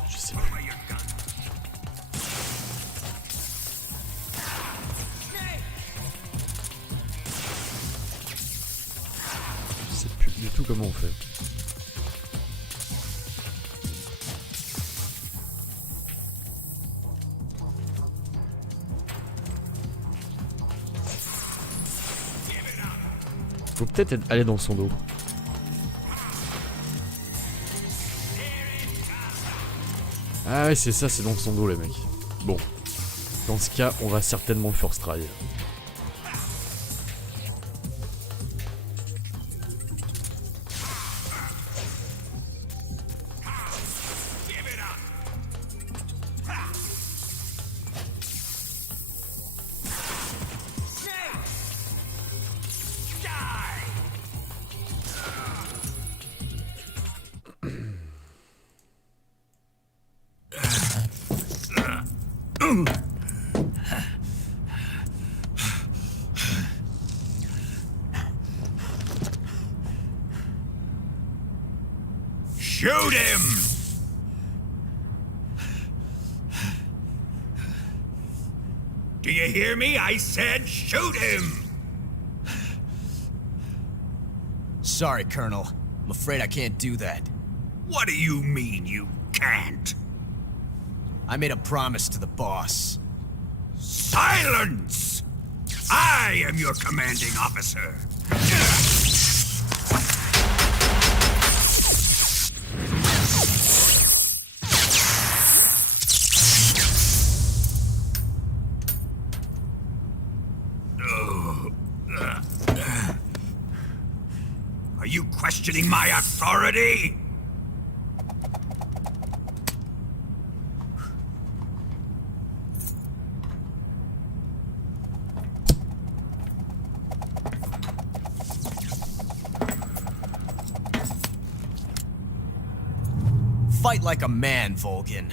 Je sais plus. Je sais plus du tout comment on fait. Faut peut-être aller dans son dos. Ah ouais, c'est ça, c'est dans son dos les mecs. Bon. Dans ce cas, on va certainement first try. Shoot him! Do you hear me? I said shoot him! Sorry, Colonel. I'm afraid I can't do that. What do you mean you can't? I made a promise to the boss. Silence! I am your commanding officer. Are you questioning my authority? Fight like a man, Volgin.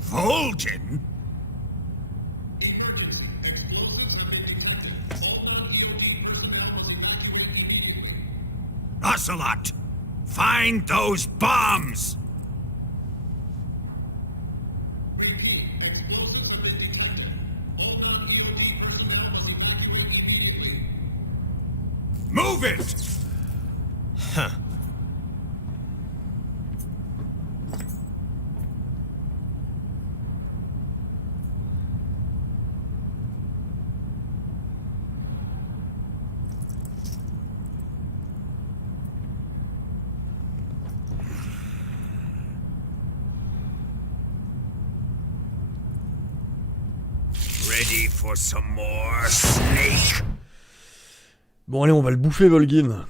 Volgin? Ocelot, find those bombs! Move it! Huh. Ready for some more, Snake? Bon allez, on va le bouffer Volgin.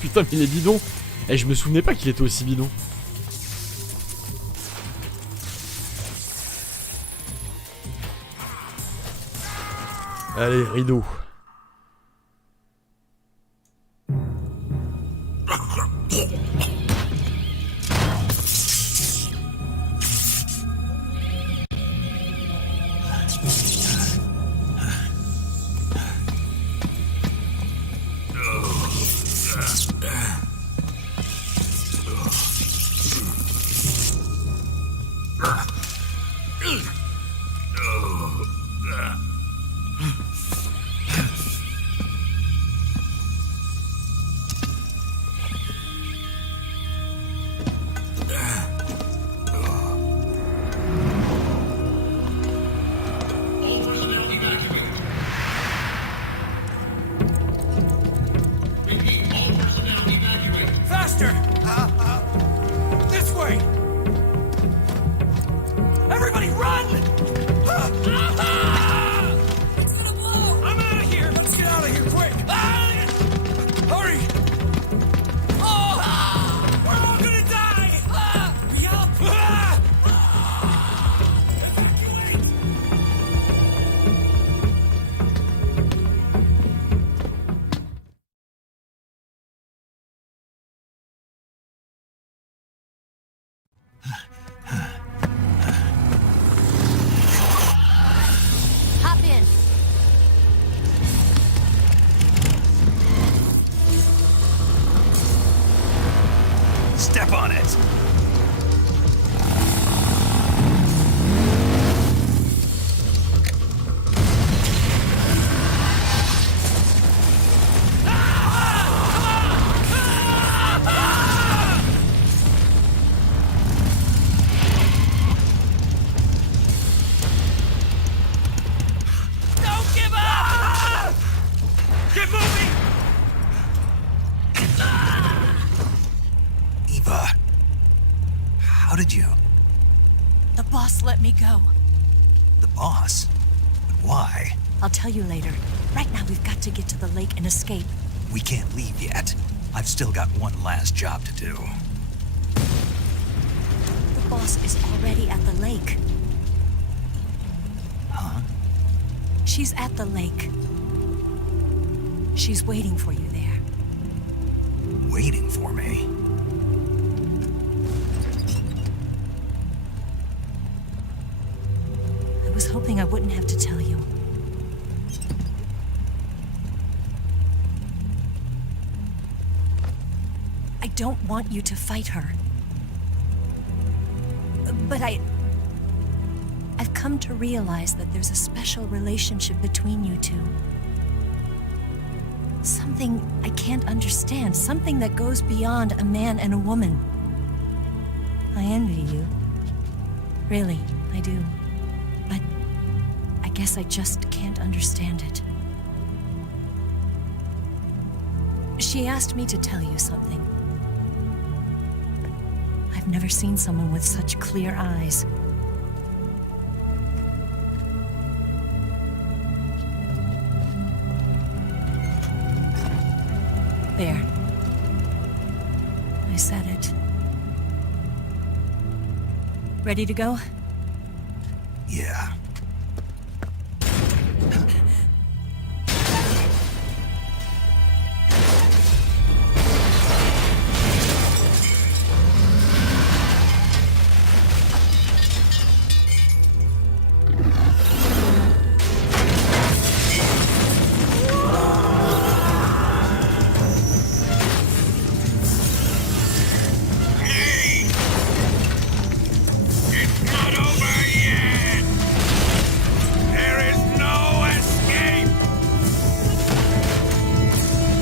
Putain, mais il est bidon. Et je me souvenais pas qu'il était aussi bidon. Allez, rideau. Faster! This way! Everybody run! It's gonna blow! I'm out of here! Let's get out of here quick! Hurry! Oh! We're all gonna die! Hurry up! Evacuate! Hop in. Step on it. Don't give up! Get moving! Eva, how did you? The boss let me go. The boss? But why? I'll tell you later. Right now, we've got to get to the lake and escape. We can't leave yet. I've still got one last job to do. The boss is already at the lake. Huh? She's at the lake. She's waiting for you there. Waiting for me? I was hoping I wouldn't have to tell you. I don't want you to fight her. But I've come to realize that there's a special relationship between you two. Something I can't understand, something that goes beyond a man and a woman. I envy you. Really, I do. But I guess I just can't understand it. She asked me to tell you something. I've never seen someone with such clear eyes. There. I said it. Ready to go? Yeah.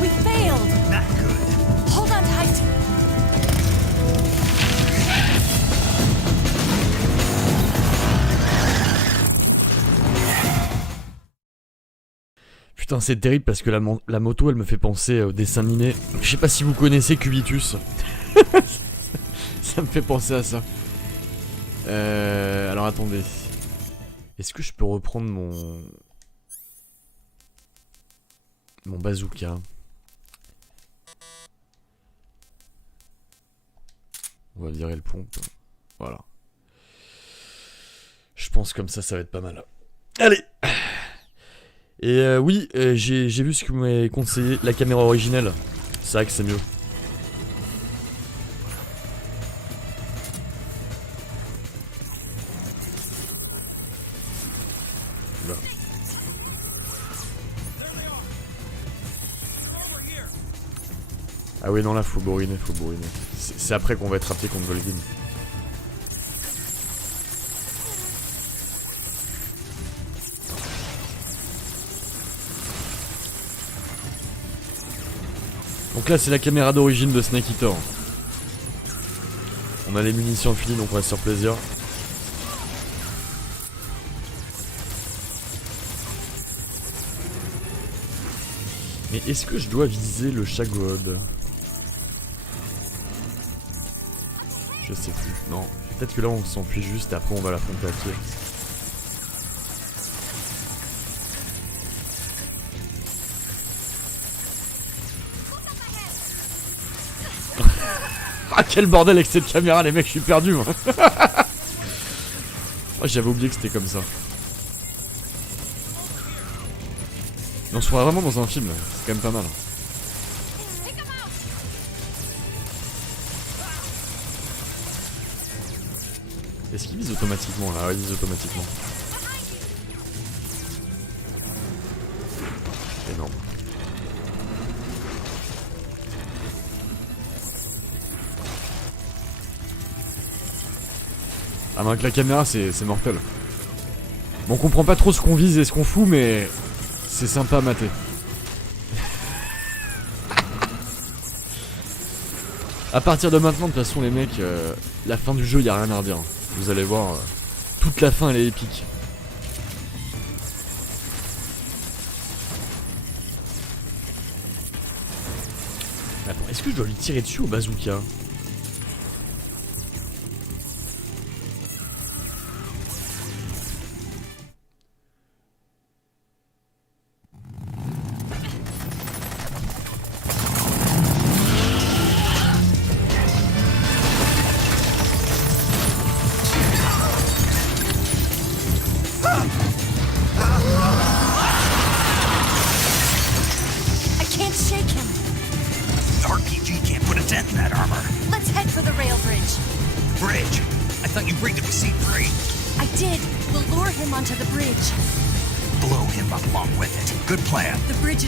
We failed! Not good. Hold on tight! Putain, c'est terrible parce que la moto, elle me fait penser au dessin animé. Je sais pas si vous connaissez Cubitus. Ça me fait penser à ça. Alors attendez. Est-ce que je peux reprendre mon bazooka? On va virer le pompe. Voilà. Je pense comme ça va être pas mal. Allez. Et oui, j'ai vu ce que vous m'avez conseillé, la caméra originelle. C'est vrai que c'est mieux. Là. Ah oui, non, là, faut bourriner, faut bourriner. C'est après qu'on va être rappelé contre Volgin. Donc là, c'est la caméra d'origine de Snake Eater. On a les munitions finies, donc on va se faire plaisir. Mais est-ce que je dois viser le Shagod? Je sais plus. Non. Peut-être que là, on s'enfuit juste et après, on va l'affronter à pied. Ah, quel bordel avec cette caméra, les mecs, je suis perdu, moi. Oh, j'avais oublié que c'était comme ça. Mais on se croit vraiment dans un film, là. C'est quand même pas mal. Est-ce qu'il vise automatiquement là? Ouais, il vise automatiquement. Énorme. Ah non, avec la caméra c'est mortel. Bon, on comprend pas trop ce qu'on vise et ce qu'on fout, mais c'est sympa à mater. À partir de maintenant, de toute façon les mecs, la fin du jeu, y a rien à redire. Vous allez voir, toute la fin elle est épique. Attends, est-ce que je dois lui tirer dessus au bazooka?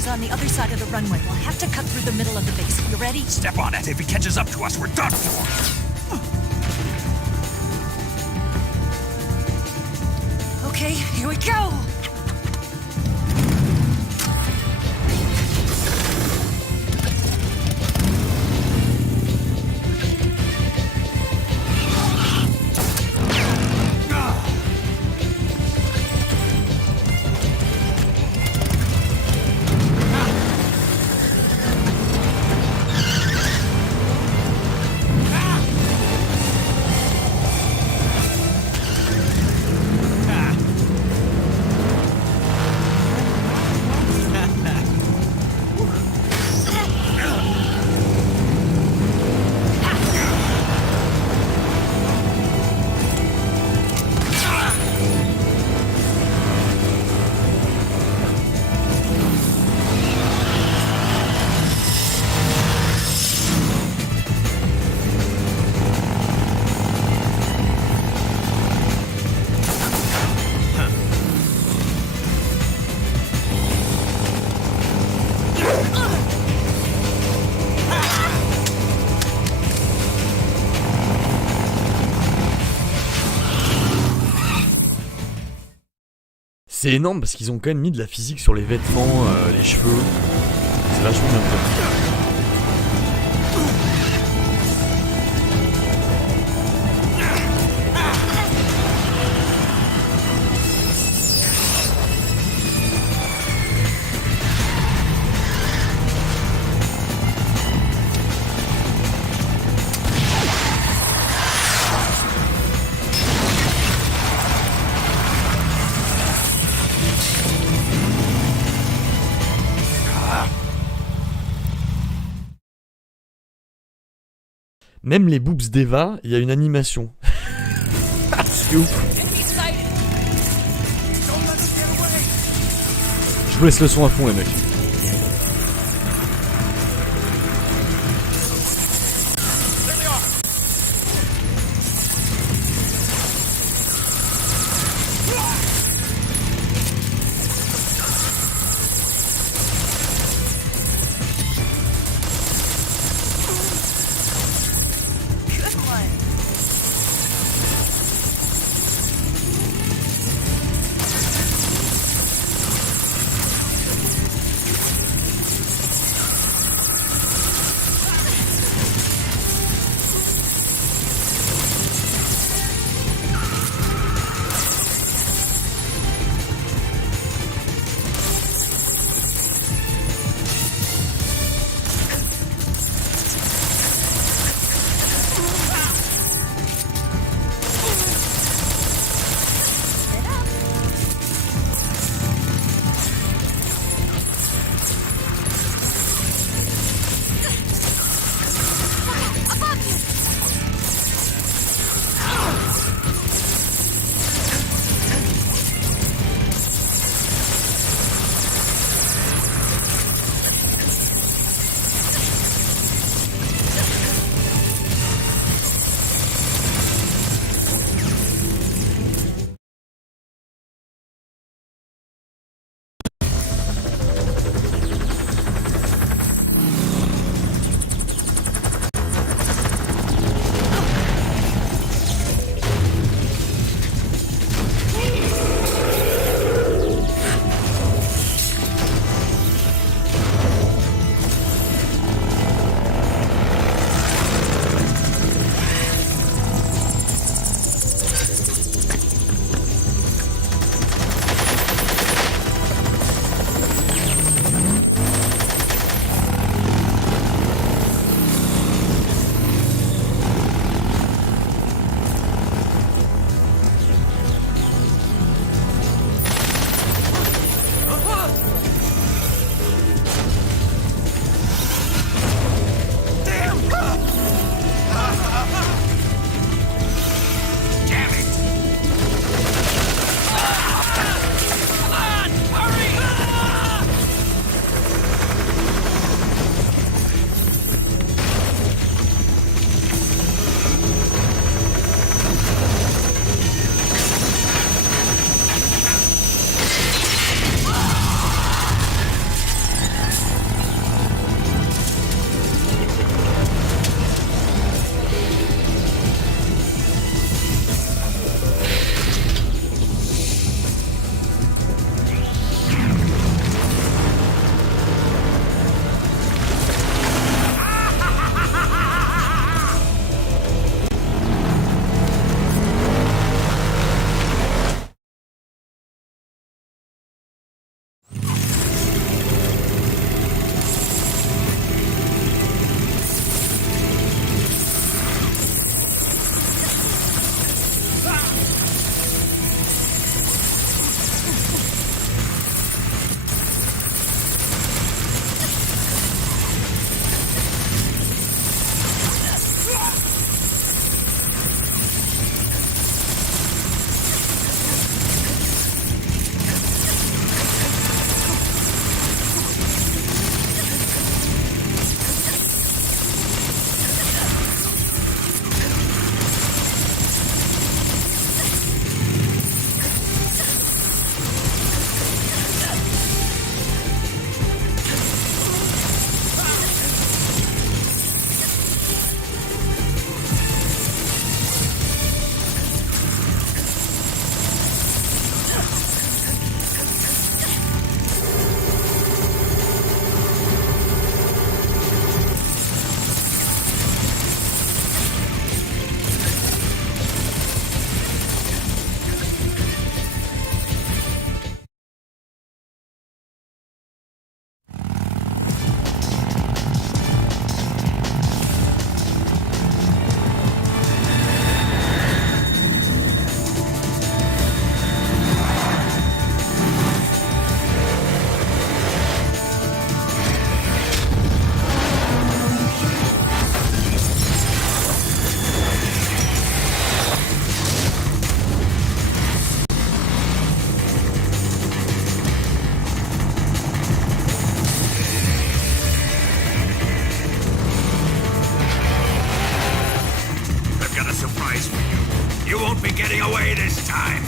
On the other side of the runway. We'll have to cut through the middle of the base. You ready? Step on it. If he catches up to us, we're done for. Okay, here we go! C'est énorme parce qu'ils ont quand même mis de la physique sur les vêtements, les cheveux. C'est vachement bien fait. Même les boobs d'Eva, il y a une animation. C'est ouf. Je vous laisse le son à fond les mecs. getting away this time!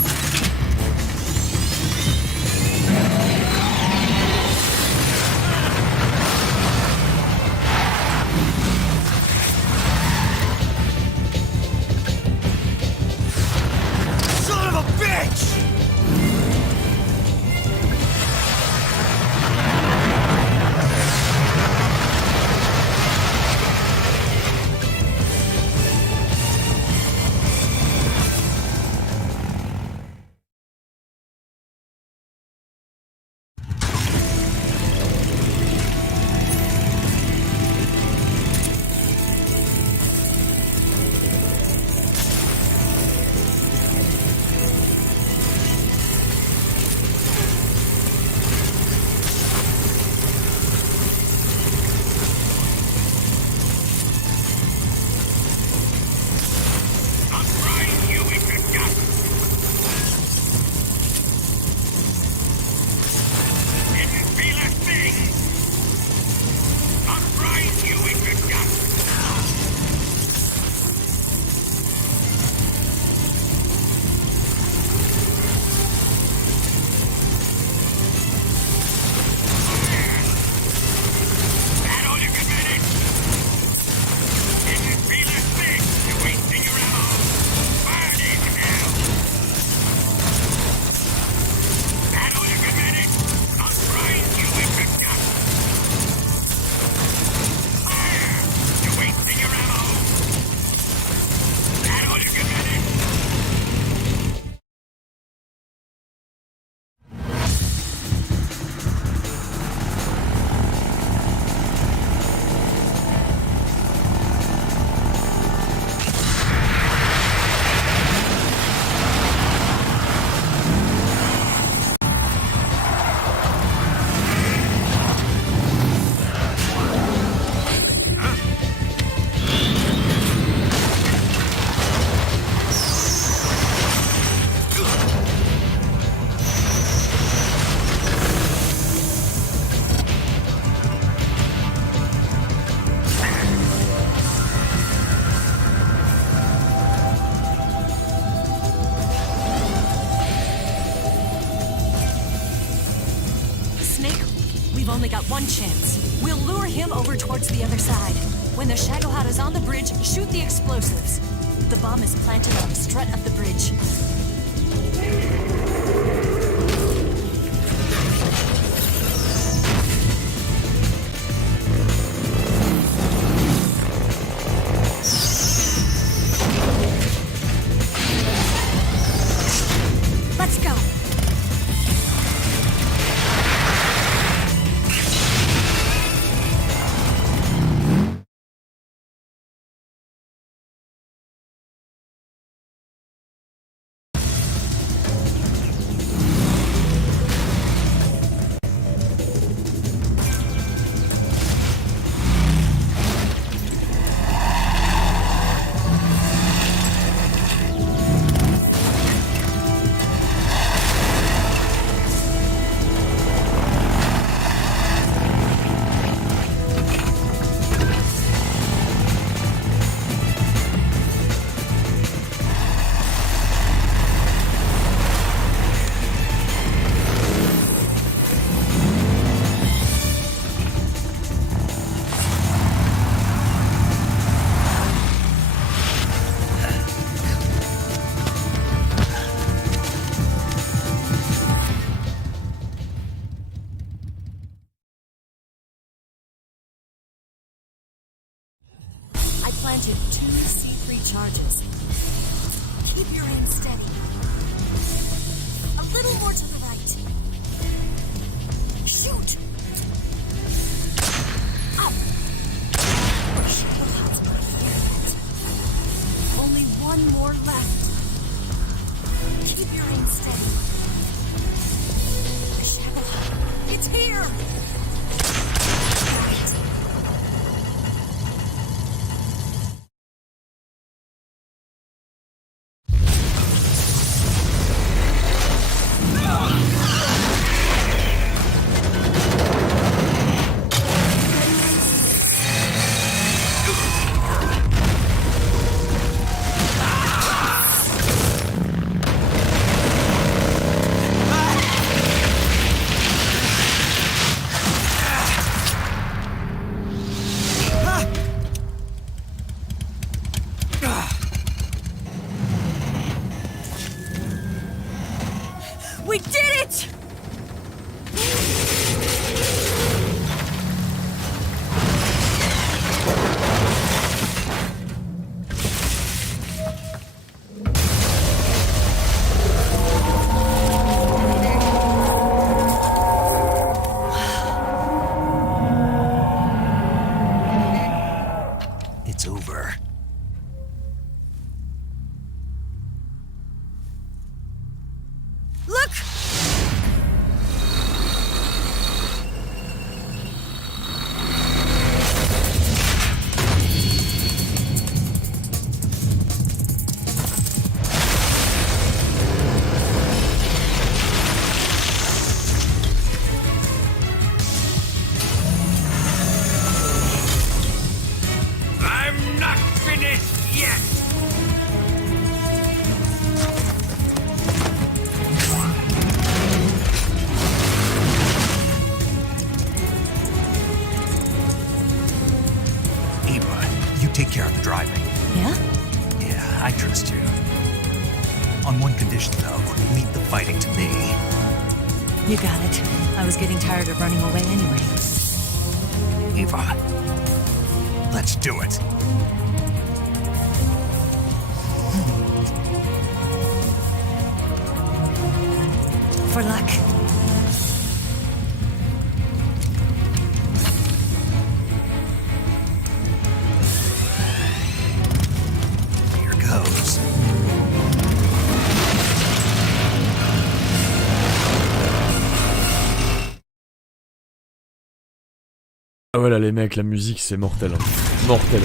Son of a bitch! We've only got one chance. We'll lure him over towards the other side. When the Shagohod is on the bridge, shoot the explosives. The bomb is planted on the strut of the bridge. Let's go! I planted 2 C3 charges. Keep your aim steady. A little more to the right. Shoot! Up! Only one more left. Keep your aim steady. It's here! We did it! It's over. Look! I'm not finished yet! Eva, you take care of the driving. Yeah? Yeah, I trust you. On one condition, though, leave the fighting to me. You got it. I was getting tired of running away anyway. Eva, let's do it. For luck. Here goes. Ah voilà les mecs, la musique c'est mortel. Mortel.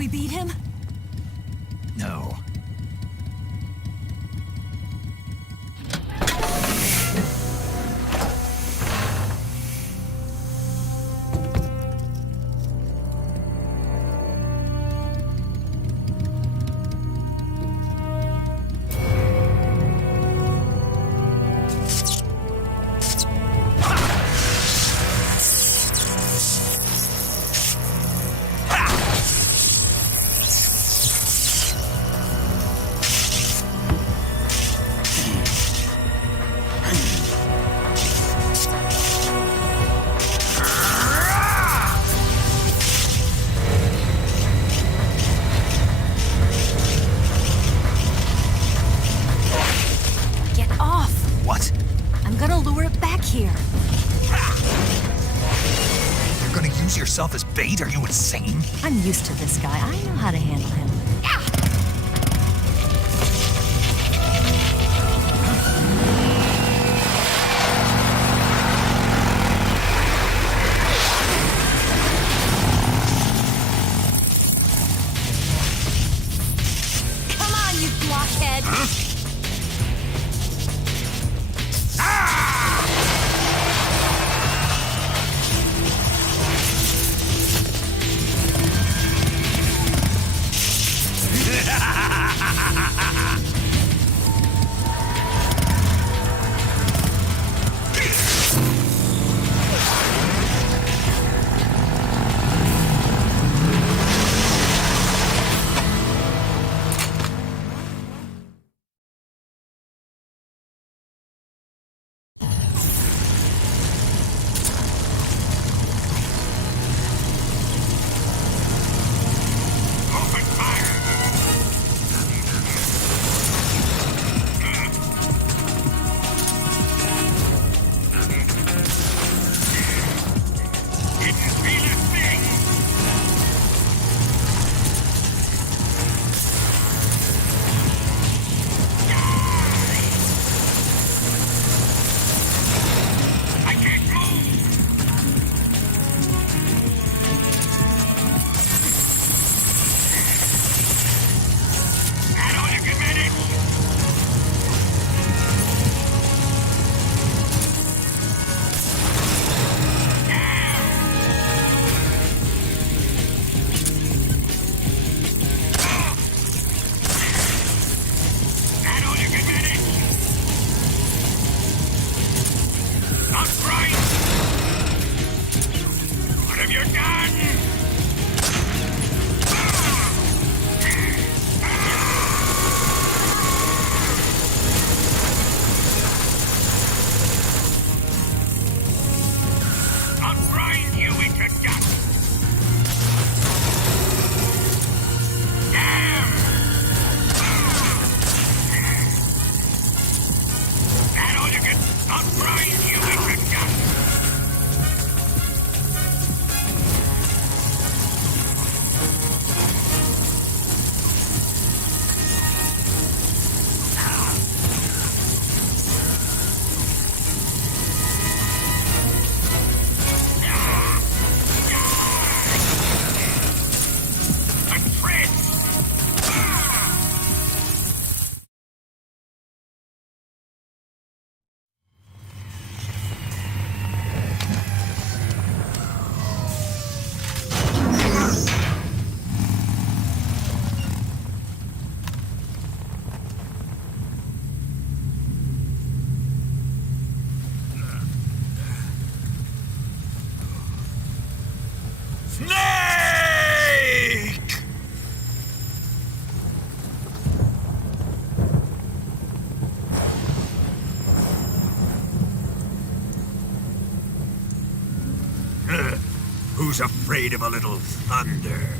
we beat him? No. Here. You're gonna use yourself as bait? Are you insane? I'm used to this guy. I know how to handle him. Come on, you blockhead! Huh? Who's afraid of a little thunder?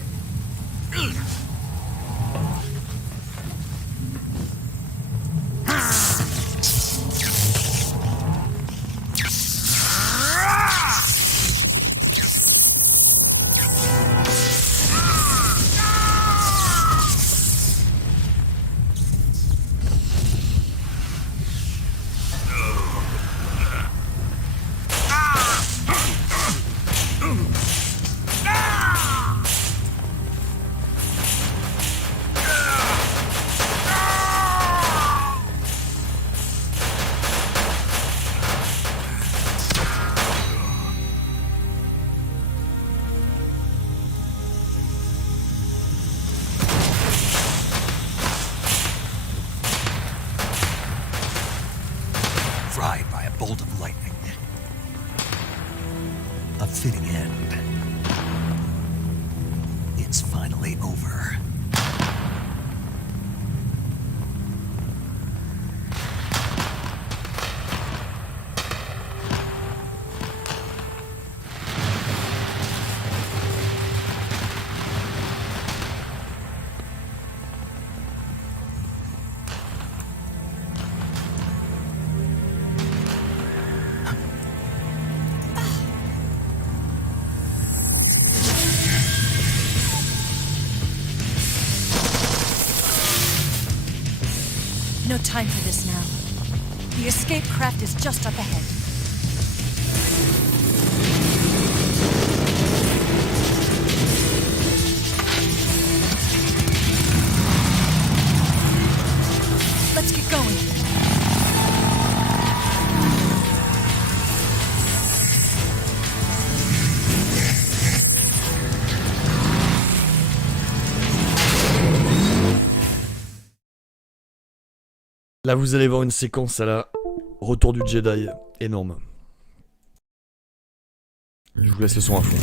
fitting end. It's finally over. No time for this now. The escape craft is just up ahead. Let's get going. Là, vous allez voir une séquence à la Retour du Jedi énorme. Je vous laisse le son à fond.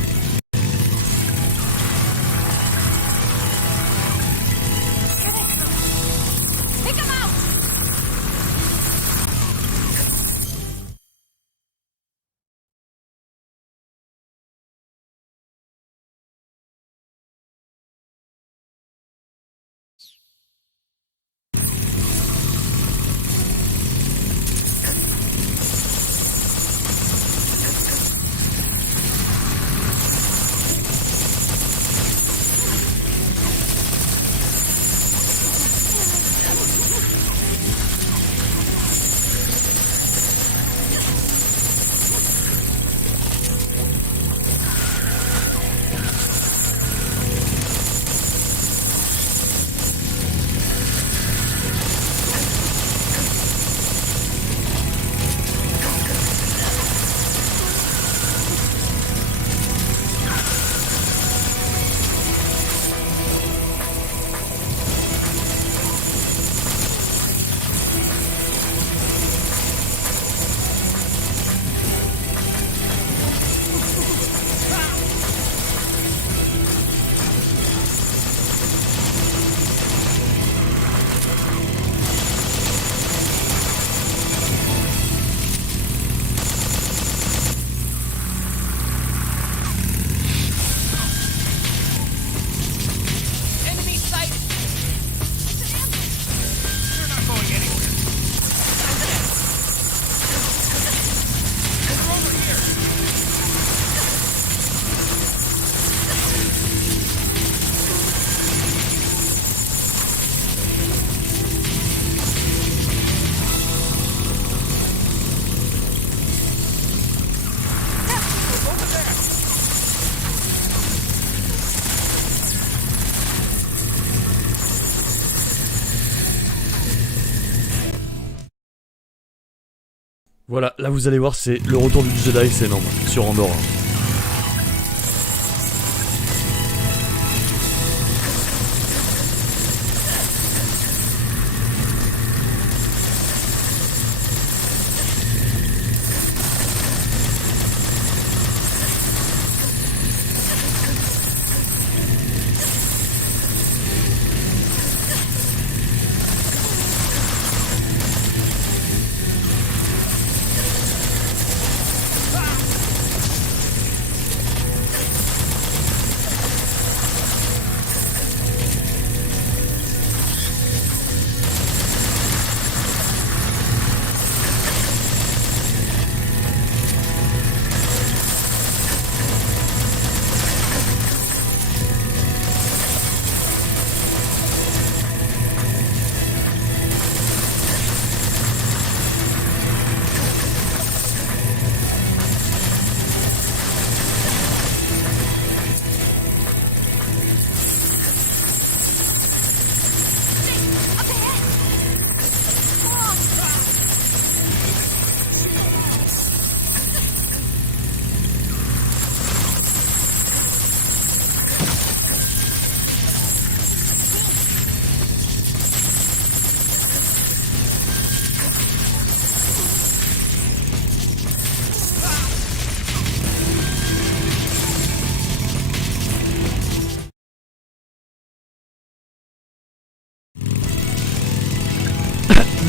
Voilà, là vous allez voir, c'est le retour du Jedi, c'est énorme, sur Andorre.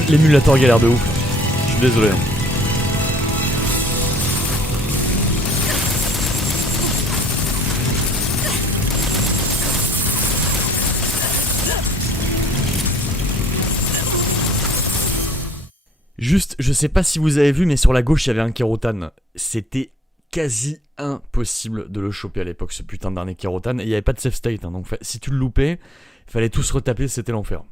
l'émulateur galère de ouf. Je suis désolé. Juste, je sais pas si vous avez vu, mais sur la gauche, il y avait un Kérotan. C'était quasi impossible de le choper à l'époque, ce putain de dernier Kérotan. Et il n'y avait pas de save state, hein, donc si tu le loupais, il fallait tout se retaper, c'était l'enfer.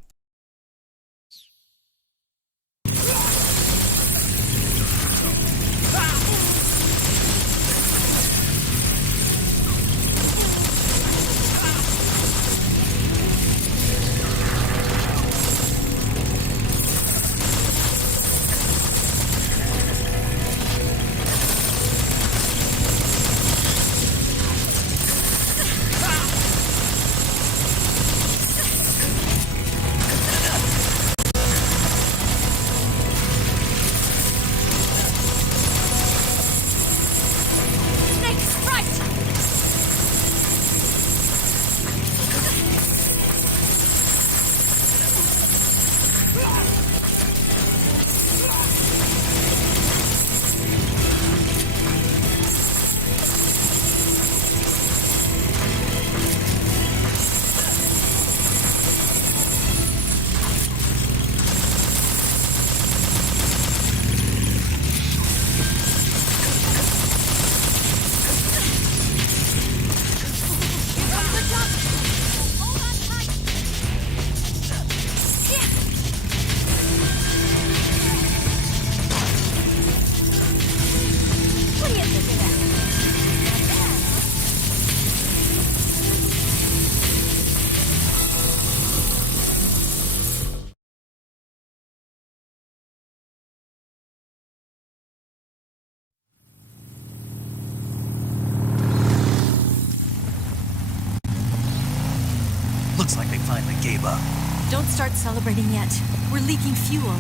Looks like they finally gave up. Don't start celebrating yet. We're leaking fuel.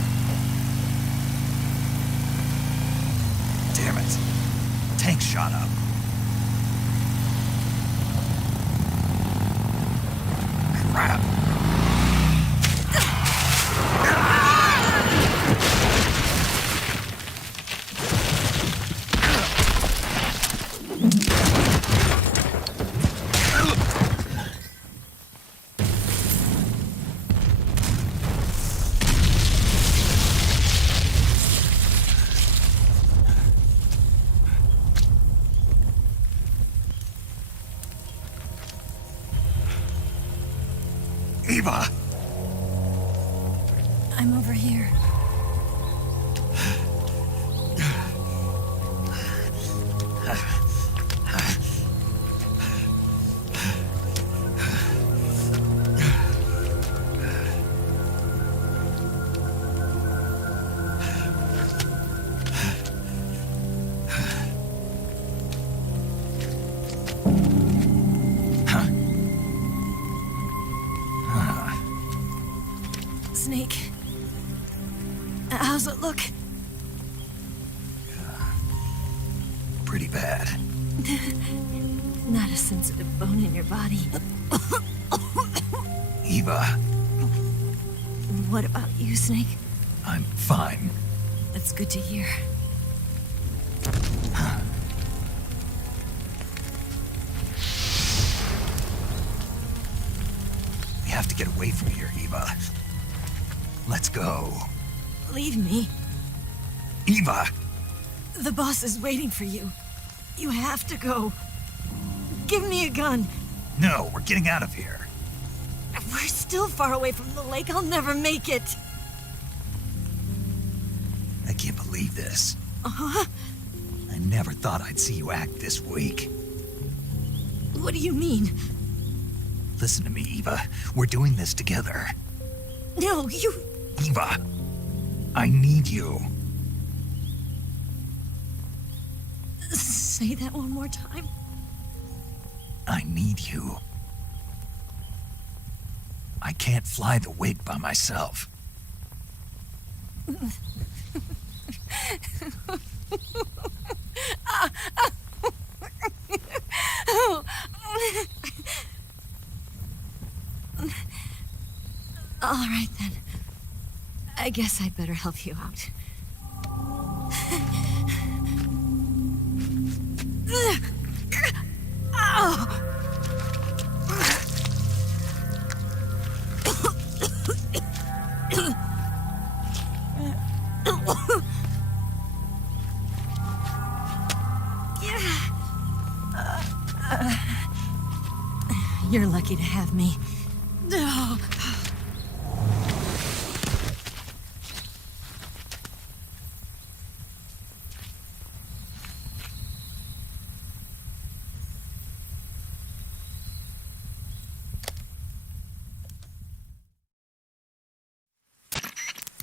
Damn it. Tank shot up. Crap. Eva! I'm over here. Snake. How's it look? Pretty bad. Not a sensitive bone in your body. Eva, What about you, Snake? I'm fine. That's good to hear. We have to get away from here, Eva. Let's go. Leave me. Eva! The boss is waiting for you. You have to go. Give me a gun. No, we're getting out of here. We're still far away from the lake. I'll never make it. I can't believe this. Uh-huh. I never thought I'd see you act this weak. What do you mean? Listen to me, Eva. We're doing this together. No, you... Eva, I need you. Say that one more time. I need you. I can't fly the wig by myself. All right, then. I guess I'd better help you out. You're lucky to have me.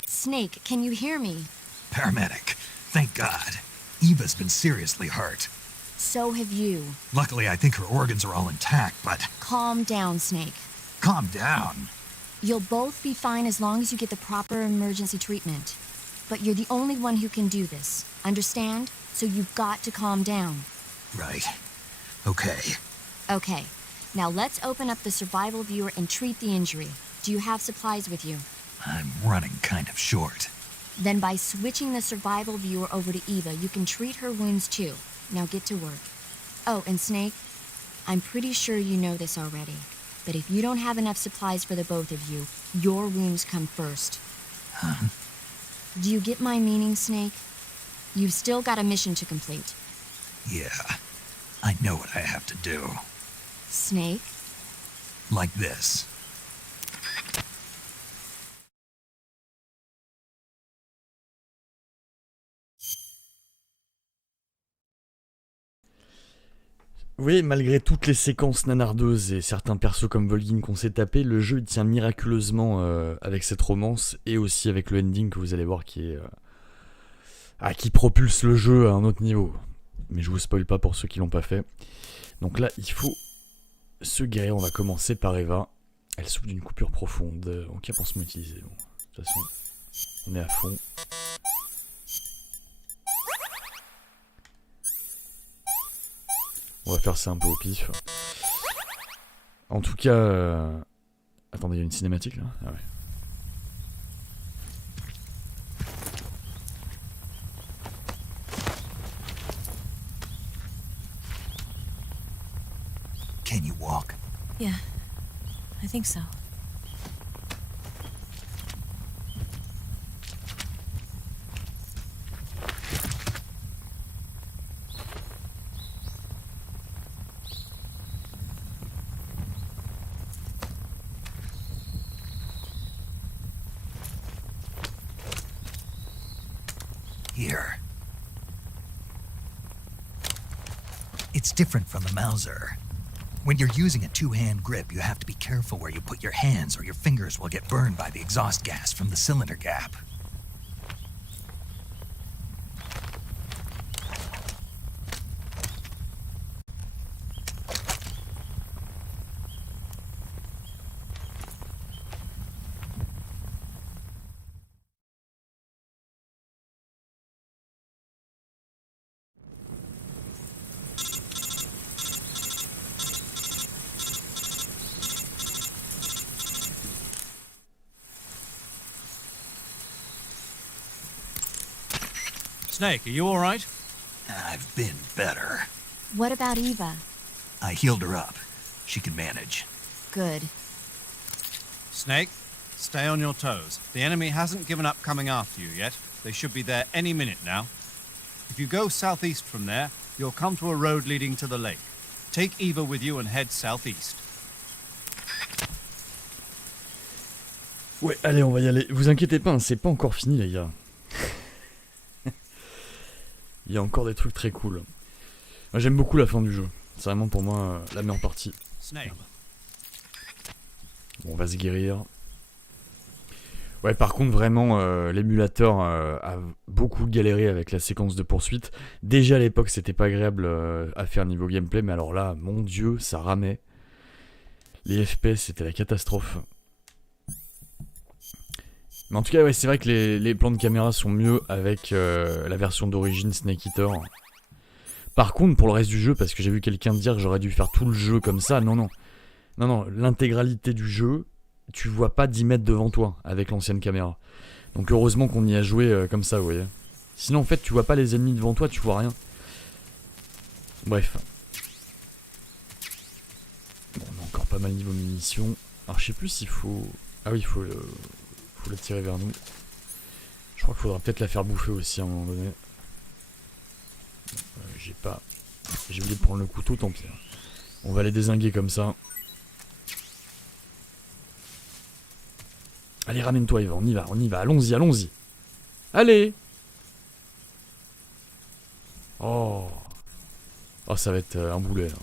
Snake, can you hear me? Paramedic. Thank God. Eva's been seriously hurt. So have you. Luckily, I think her organs are all intact, but... Calm down, Snake. Calm down. You'll both be fine as long as you get the proper emergency treatment. But you're the only one who can do this. Understand? So you've got to calm down. Right. Okay. Okay. Now let's open up the survival viewer and treat the injury. Do you have supplies with you? I'm running kind of short. Then by switching the survival viewer over to Eva, you can treat her wounds too. Now get to work. Oh, and Snake, I'm pretty sure you know this already, but if you don't have enough supplies for the both of you, your wounds come first. Huh? Do you get my meaning, Snake? You've still got a mission to complete. Yeah. I know what I have to do. Snake? Like this. Oui, malgré toutes les séquences nanardeuses et certains persos comme Volgin qu'on s'est tapé, le jeu il tient miraculeusement avec cette romance et aussi avec le ending que vous allez voir qui est qui propulse le jeu à un autre niveau. Mais je vous spoil pas pour ceux qui l'ont pas fait. Donc là, il faut se guérir. On va commencer par Eva. Elle souffre d'une coupure profonde. Aucun pansement utilisé. Bon, de toute façon, on est à fond. On va faire ça un peu au pif. En tout cas... Attendez, il y a une cinématique là? Ah ouais. Can you walk? Yeah, I think so. Here. It's different from the Mauser. When you're using a two-hand grip, you have to be careful where you put your hands or your fingers will get burned by the exhaust gas from the cylinder gap. Snake, are you all right? I've been better. What about Eva? I healed her up. She can manage. Good. Snake, stay on your toes. The enemy hasn't given up coming after you yet. They should be there any minute now. If you go southeast from there, you'll come to a road leading to the lake. Take Eva with you and head southeast. Ouais, allez, on va y aller. Vous inquiétez pas, hein, c'est pas encore fini, les gars. Il y a encore des trucs très cool. Moi, j'aime beaucoup la fin du jeu. C'est vraiment pour moi la meilleure partie. Snake. Bon, on va se guérir. Ouais, par contre, vraiment, l'émulateur a beaucoup galéré avec la séquence de poursuite. Déjà à l'époque, c'était pas agréable à faire niveau gameplay, mais alors là, mon dieu, ça ramait. Les FPS, c'était la catastrophe. Mais en tout cas, ouais, c'est vrai que les plans de caméra sont mieux avec la version d'origine Snake Eater. Par contre, pour le reste du jeu, parce que j'ai vu quelqu'un dire que j'aurais dû faire tout le jeu comme ça, non, l'intégralité du jeu, tu vois pas 10 mètres devant toi avec l'ancienne caméra. Donc heureusement qu'on y a joué comme ça, vous voyez. Sinon en fait tu vois pas les ennemis devant toi, tu vois rien. Bref. Bon, on a encore pas mal niveau munitions. Alors je sais plus s'il faut... Ah oui, il faut le tirer vers nous. Je crois qu'il faudra peut-être la faire bouffer aussi à un moment donné. J'ai pas... J'ai oublié de prendre le couteau, tant pis. On va les dézinguer comme ça. Allez, ramène-toi, Eva, on y va, allons-y, allons-y. Allez. Oh. Oh, ça va être un boulet, là.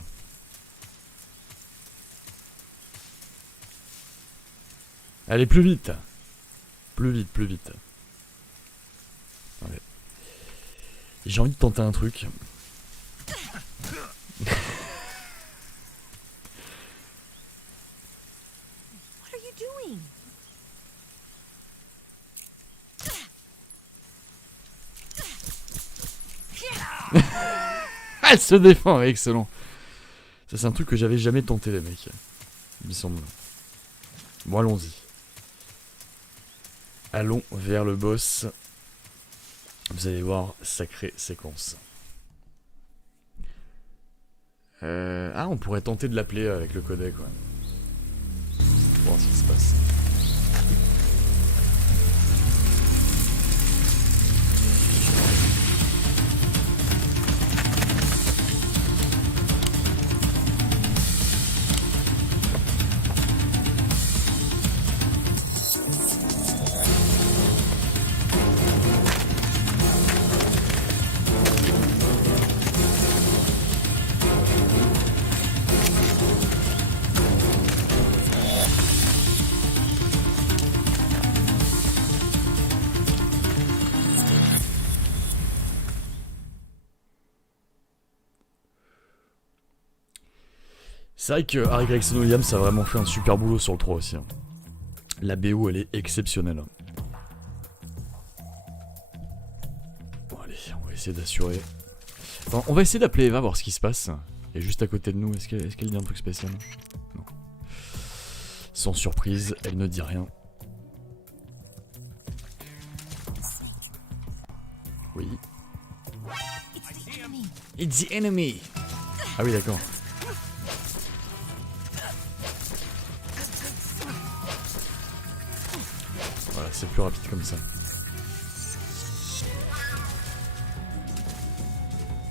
Allez, plus vite. Plus vite, plus vite. Allez. J'ai envie de tenter un truc. What are you doing? Elle se défend, excellent. Ça c'est un truc que j'avais jamais tenté les mecs. Il me semble. Bon allons-y. Allons vers le boss. Vous allez voir, sacrée séquence. Ah on pourrait tenter de l'appeler avec le codec ouais. Voir ce qui se passe. C'est vrai que Harry Gregson Williams a vraiment fait un super boulot sur le 3 aussi. Hein. La BO elle est exceptionnelle. Bon allez, on va essayer d'assurer. Enfin, on va essayer d'appeler Eva, voir ce qui se passe. Et juste à côté de nous, est-ce qu'elle dit un truc spécial? Non. Sans surprise, elle ne dit rien. Oui. It's the enemy. Ah oui d'accord. Voilà, c'est plus rapide comme ça.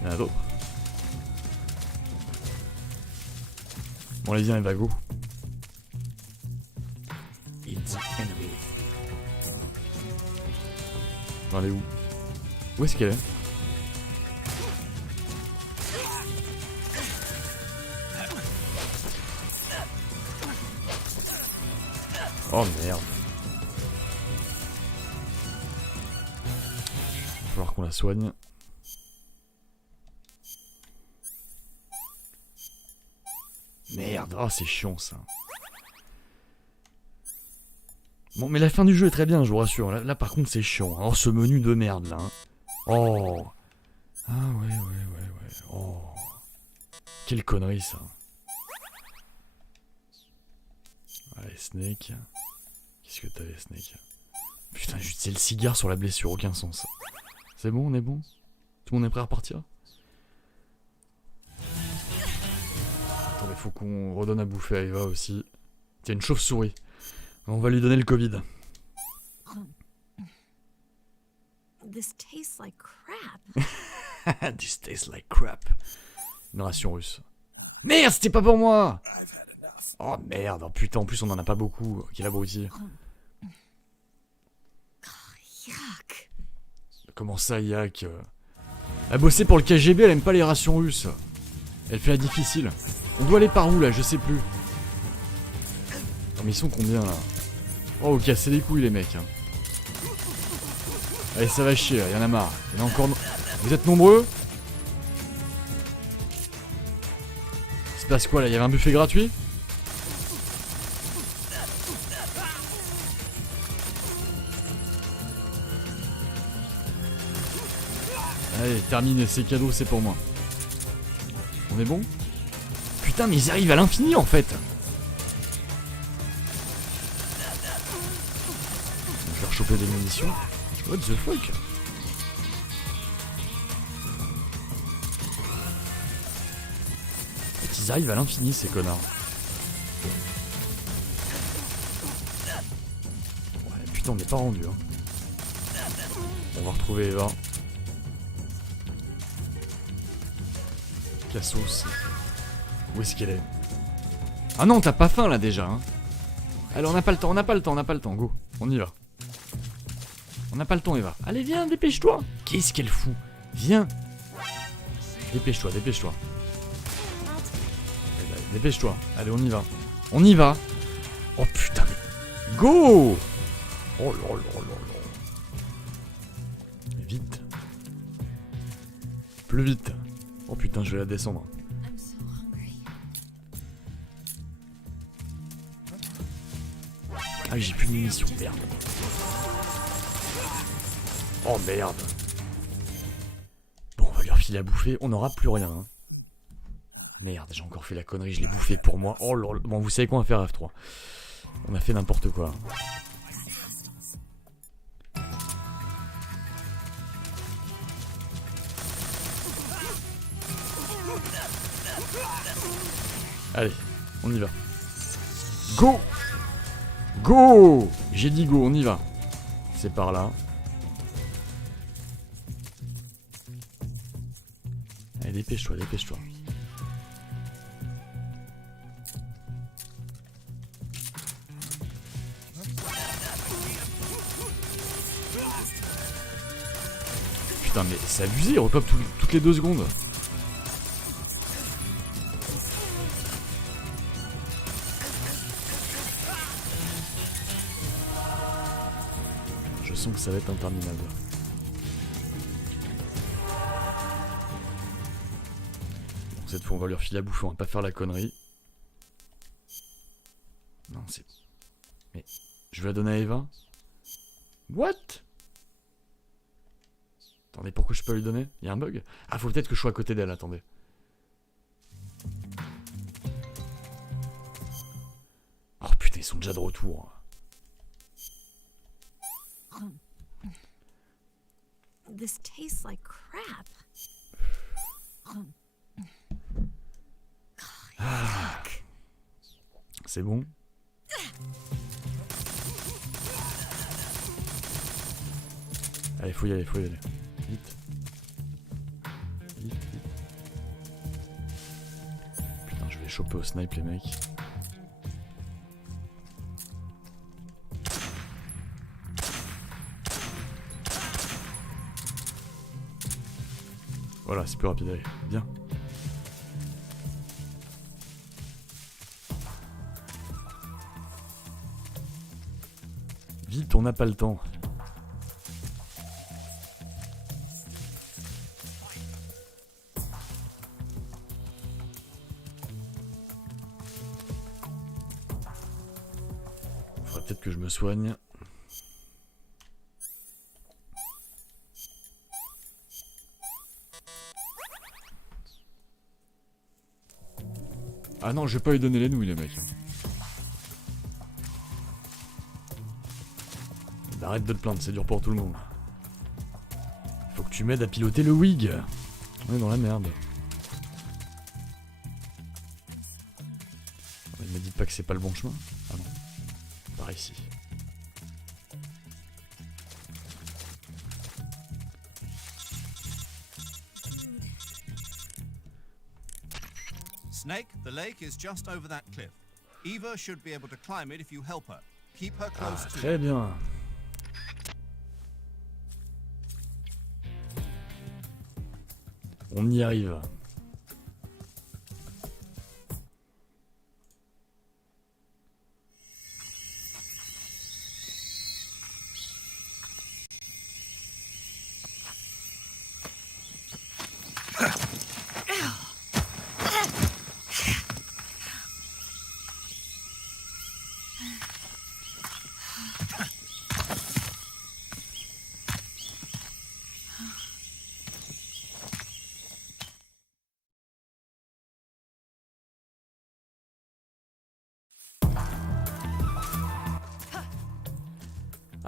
Il y en a d'autres. Bon, allez, viens, Eva, go. It's the enemy. Elle est où? Où est-ce qu'elle est? Oh merde. Il va falloir qu'on la soigne. Merde, oh c'est chiant ça. Bon mais la fin du jeu est très bien, je vous rassure. Là par contre c'est chiant. Oh ce menu de merde là. Hein. Oh. Ah ouais. Oh. Quelle connerie ça. Allez Snake. Qu'est-ce que t'avais Snake? Putain j'utilisais le cigare sur la blessure, aucun sens. C'est bon, on est bon? Tout le monde est prêt à repartir? Attendez, faut qu'on redonne à bouffer à Eva aussi. Tiens, une chauve-souris. On va lui donner le Covid. This tastes like crap. This tastes like crap. Une ration russe. Merde, c'était pas pour moi! Oh merde, oh, putain, en plus on en a pas beaucoup. Quel abruti. Yuck. Comment ça, Yak? Elle a bossé pour le KGB, elle aime pas les rations russes. Elle fait la difficile. On doit aller par où là? Je sais plus. Non mais ils sont combien là? Oh, cassez les couilles les mecs. Hein. Allez, ça va chier, là. Y'en a marre. Il y en a encore. Vous êtes nombreux? Il se passe quoi là? Il y avait un buffet gratuit? Allez, terminé, c'est cadeau, c'est pour moi. On est bon? Putain, mais ils arrivent à l'infini en fait. Je vais leur choper peu des munitions. What the fuck? Ils arrivent à l'infini ces connards. Ouais, putain on n'est pas rendu hein. On va retrouver Eva. Cassos. Où est-ce qu'elle est? Ah non t'as pas faim là déjà hein. Allez on n'a pas le temps, go, on y va. On n'a pas le temps Eva. Allez viens, dépêche-toi. Qu'est-ce qu'elle fout? Viens. Dépêche-toi. Dépêche-toi. Allez, on y va. Oh putain, mais... Go! Oh là là là là. Vite. Plus vite. Oh putain, je vais la descendre. Ah, j'ai plus de munitions, merde. Oh merde. Bon, on va lui refiler à bouffer. On n'aura plus rien. Hein. Merde, j'ai encore fait la connerie, je l'ai bouffé pour moi. Oh là là. Bon, vous savez quoi, on va faire F3. On a fait n'importe quoi. Allez, on y va. Go! Go! J'ai dit go, on y va. C'est par là. Allez, dépêche-toi. Putain, mais c'est abusé, il repop toutes les 2 secondes. Je sens que ça va être interminable. Bon, cette fois, on va lui refiler à bouffer, on va pas faire la connerie. Non, c'est... Mais... Je vais la donner à Eva. What? Attendez, pourquoi je peux lui donner? Il y a un bug? Ah, faut peut-être que je sois à côté d'elle, attendez. Oh putain, ils sont déjà de retour. This tastes like crap. Ah. C'est bon? Allez, faut y aller. Vite. Putain, je vais les choper au snipe, les mecs. Voilà, c'est plus rapide, allez, viens. Vite, on n'a pas le temps. Faudrait peut-être que je me soigne. Ah non, je vais pas lui donner les nouilles, les mecs. Arrête de te plaindre, c'est dur pour tout le monde. Faut que tu m'aides à piloter le wig. On est dans la merde. Il me dit pas que c'est pas le bon chemin. Ah non. Par ici. Snake, the lake is just over that cliff. Eva should be able to climb it if you help her. Keep her close to you. Très bien. On y arrive.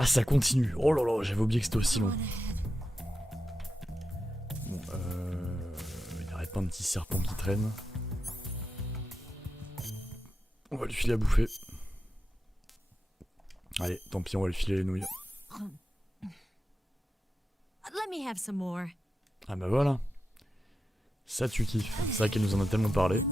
Ah, ça continue. Oh là là, j'avais oublié que c'était aussi long. Bon, il n'arrête pas un petit serpent qui traîne. On va lui filer à bouffer. Allez, tant pis, on va lui filer les nouilles. Let me have some more. Ah bah voilà. Ça tu kiffes. C'est vrai qu'elle nous en a tellement parlé.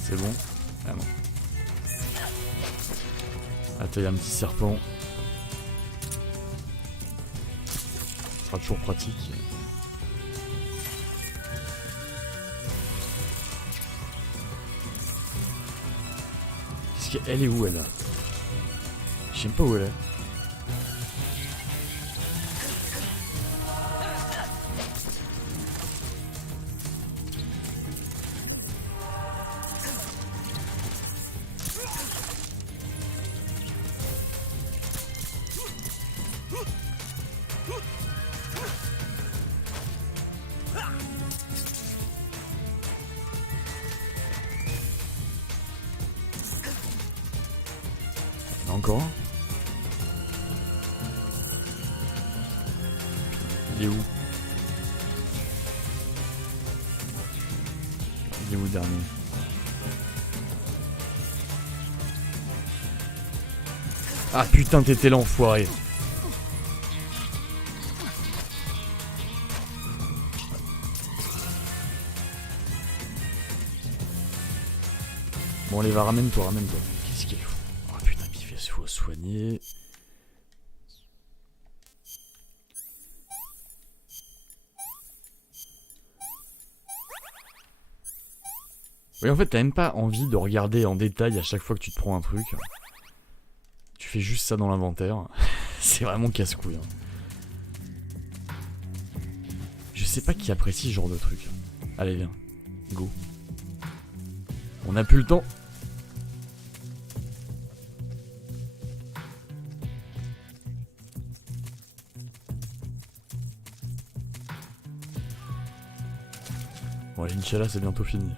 C'est bon? Ah non. Attends, il y a un petit serpent. Ce sera toujours pratique. Qu'est-ce qu'elle est où elle? Je sais pas où elle est. Encore? Il est où? Il est où le dernier? Ah putain, t'étais l'enfoiré. Bon allez, va, ramène-toi, ramène-toi. Qu'est-ce qu'il faut? Oh putain, qu'il fait, faut soigner. Oui, en fait, t'as même pas envie de regarder en détail à chaque fois que tu te prends un truc. Tu fais juste ça dans l'inventaire. C'est vraiment casse-couille. Hein. Je sais pas qui apprécie ce genre de truc. Allez, viens. Go. On n'a plus le temps. Bon, allez, Inch'Allah, c'est bientôt fini.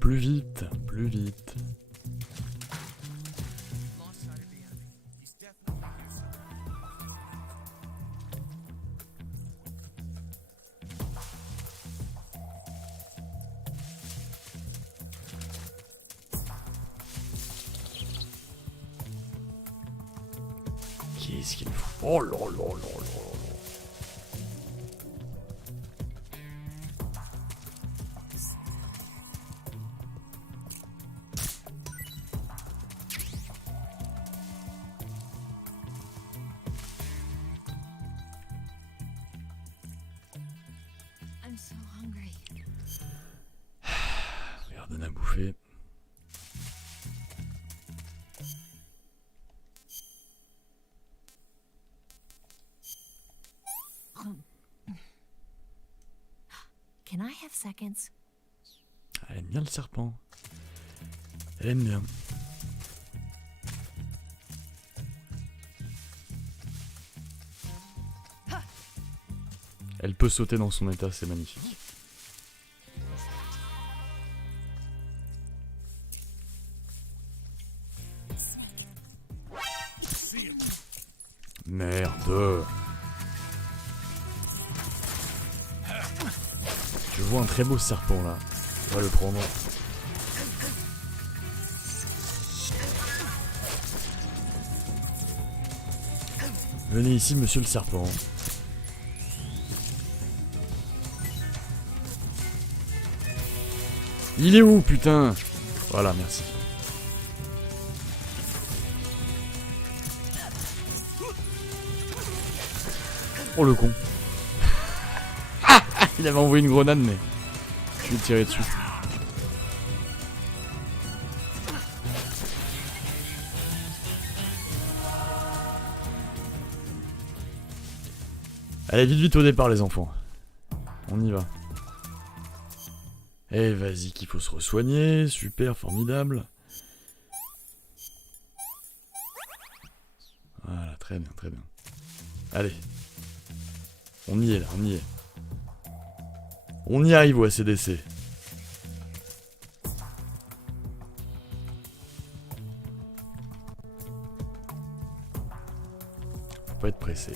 Plus vite, plus vite. Qu'est-ce qu'il faut? Oh là là là là là. I'm so hungry. Regarde, donne à bouffer. Can I have seconds? Elle aime bien le serpent. Elle aime bien. Elle peut sauter dans son état, c'est magnifique. Merde. Je vois un très beau serpent là. On va le prendre. Venez ici, monsieur le serpent. Il est où, putain? Voilà, merci. Oh le con. Il avait envoyé une grenade, mais je lui ai tiré dessus. Allez, vite vite au départ les enfants. On y va. Eh vas-y qu'il faut se re-soigner, super, formidable. Voilà, très bien, très bien. Allez. On y est là, on y est. On y arrive au ACDC. Faut pas être pressé.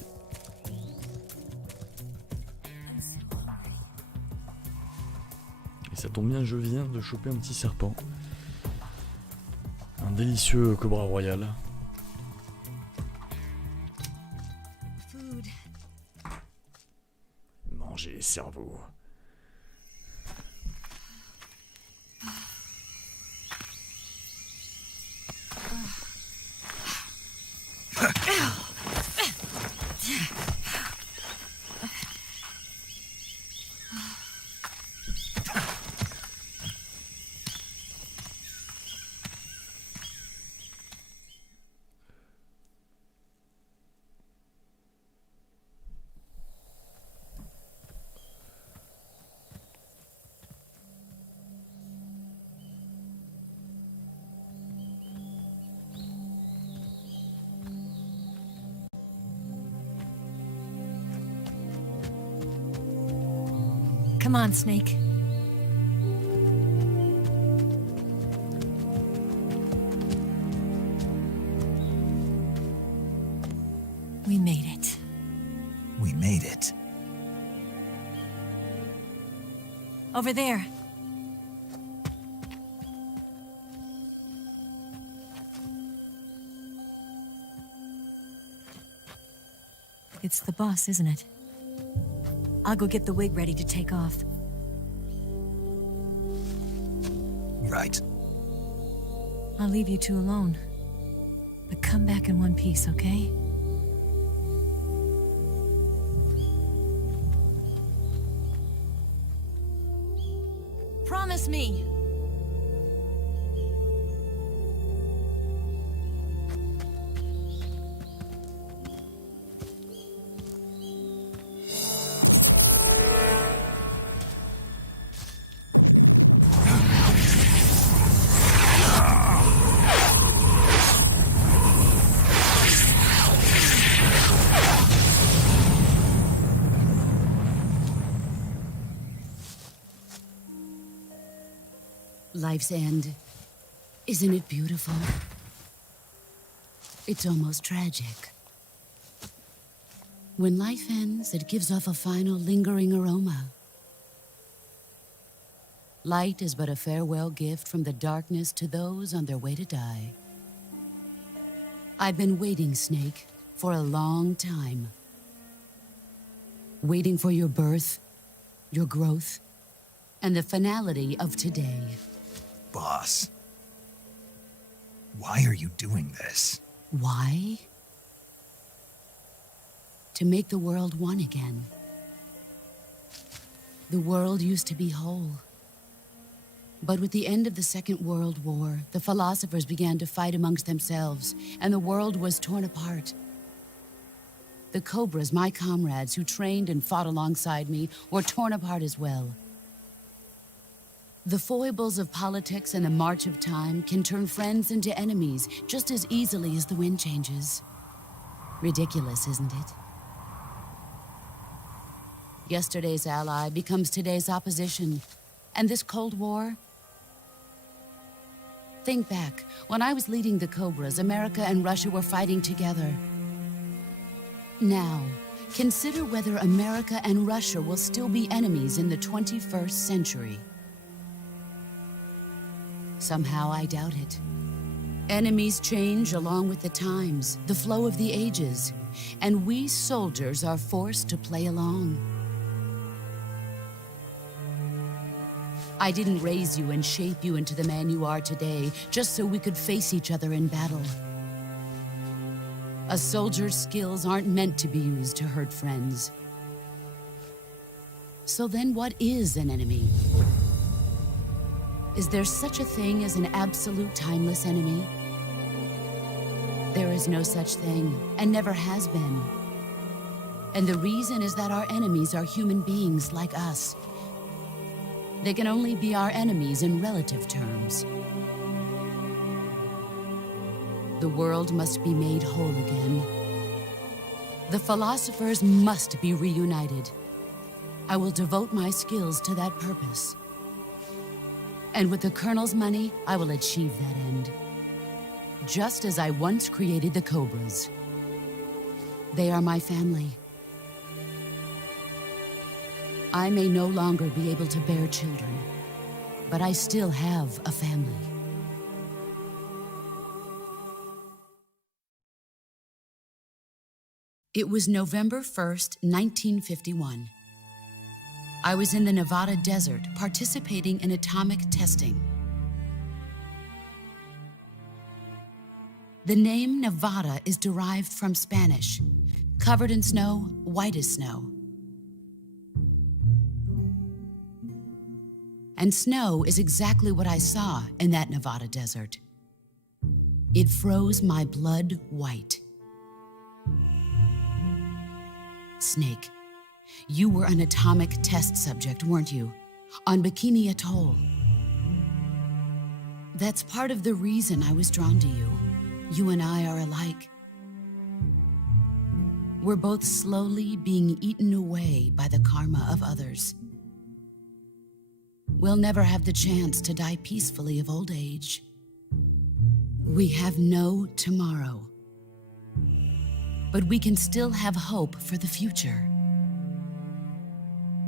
Et ça tombe bien, je viens de choper un petit serpent. Un délicieux cobra royal. Manger cerveau. Come on, Snake. We made it. We made it. Over there. It's the boss, isn't it? I'll go get the wig ready to take off. Right. I'll leave you two alone. But come back in one piece, okay? Promise me! Life's end. Isn't it beautiful? It's almost tragic. When life ends, it gives off a final lingering aroma. Light is but a farewell gift from the darkness to those on their way to die. I've been waiting, Snake, for a long time. Waiting for your birth, your growth, and the finality of today. Boss. Why are you doing this? Why? To make the world one again. The world used to be whole. But with the end of the Second World War, the philosophers began to fight amongst themselves, and the world was torn apart. The Cobras, my comrades who trained and fought alongside me, were torn apart as well. The foibles of politics and the march of time can turn friends into enemies just as easily as the wind changes. Ridiculous, isn't it? Yesterday's ally becomes today's opposition. And this Cold War? Think back. When I was leading the Cobras, America and Russia were fighting together. Now, consider whether America and Russia will still be enemies in the 21st century. Somehow I doubt it. Enemies change along with the times, the flow of the ages, and we soldiers are forced to play along. I didn't raise you and shape you into the man you are today just so we could face each other in battle. A soldier's skills aren't meant to be used to hurt friends. So then what is an enemy? Is there such a thing as an absolute timeless enemy? There is no such thing, and never has been. And the reason is that our enemies are human beings like us. They can only be our enemies in relative terms. The world must be made whole again. The philosophers must be reunited. I will devote my skills to that purpose. And with the Colonel's money, I will achieve that end. Just as I once created the Cobras. They are my family. I may no longer be able to bear children, but I still have a family. It was November 1st, 1951. I was in the Nevada desert participating in atomic testing. The name Nevada is derived from Spanish, covered in snow, white as snow. And snow is exactly what I saw in that Nevada desert. It froze my blood white. Snake, you were an atomic test subject, weren't you? On Bikini Atoll. That's part of the reason I was drawn to you. You and I are alike. We're both slowly being eaten away by the karma of others. We'll never have the chance to die peacefully of old age. We have no tomorrow. But we can still have hope for the future.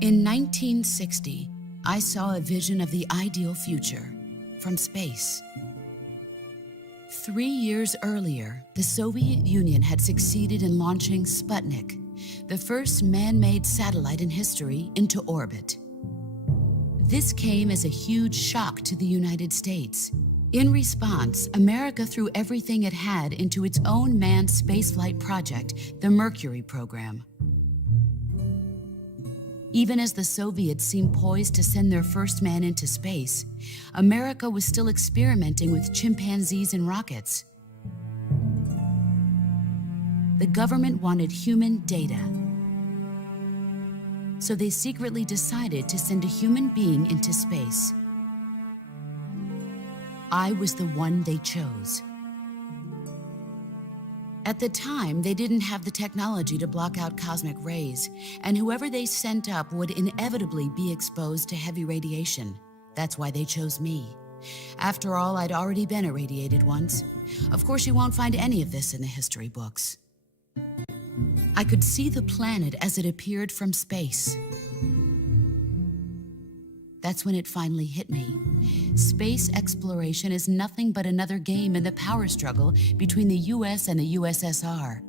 In 1960, I saw a vision of the ideal future from space. 3 years earlier, the Soviet Union had succeeded in launching Sputnik, the first man-made satellite in history, into orbit. This came as a huge shock to the United States. In response, America threw everything it had into its own manned spaceflight project, the Mercury program. Even as the Soviets seemed poised to send their first man into space, America was still experimenting with chimpanzees and rockets. The government wanted human data. So they secretly decided to send a human being into space. I was the one they chose. At the time, they didn't have the technology to block out cosmic rays, and whoever they sent up would inevitably be exposed to heavy radiation. That's why they chose me. After all, I'd already been irradiated once. Of course, you won't find any of this in the history books. I could see the planet as it appeared from space. That's when it finally hit me. Space exploration is nothing but another game in the power struggle between the US and the USSR.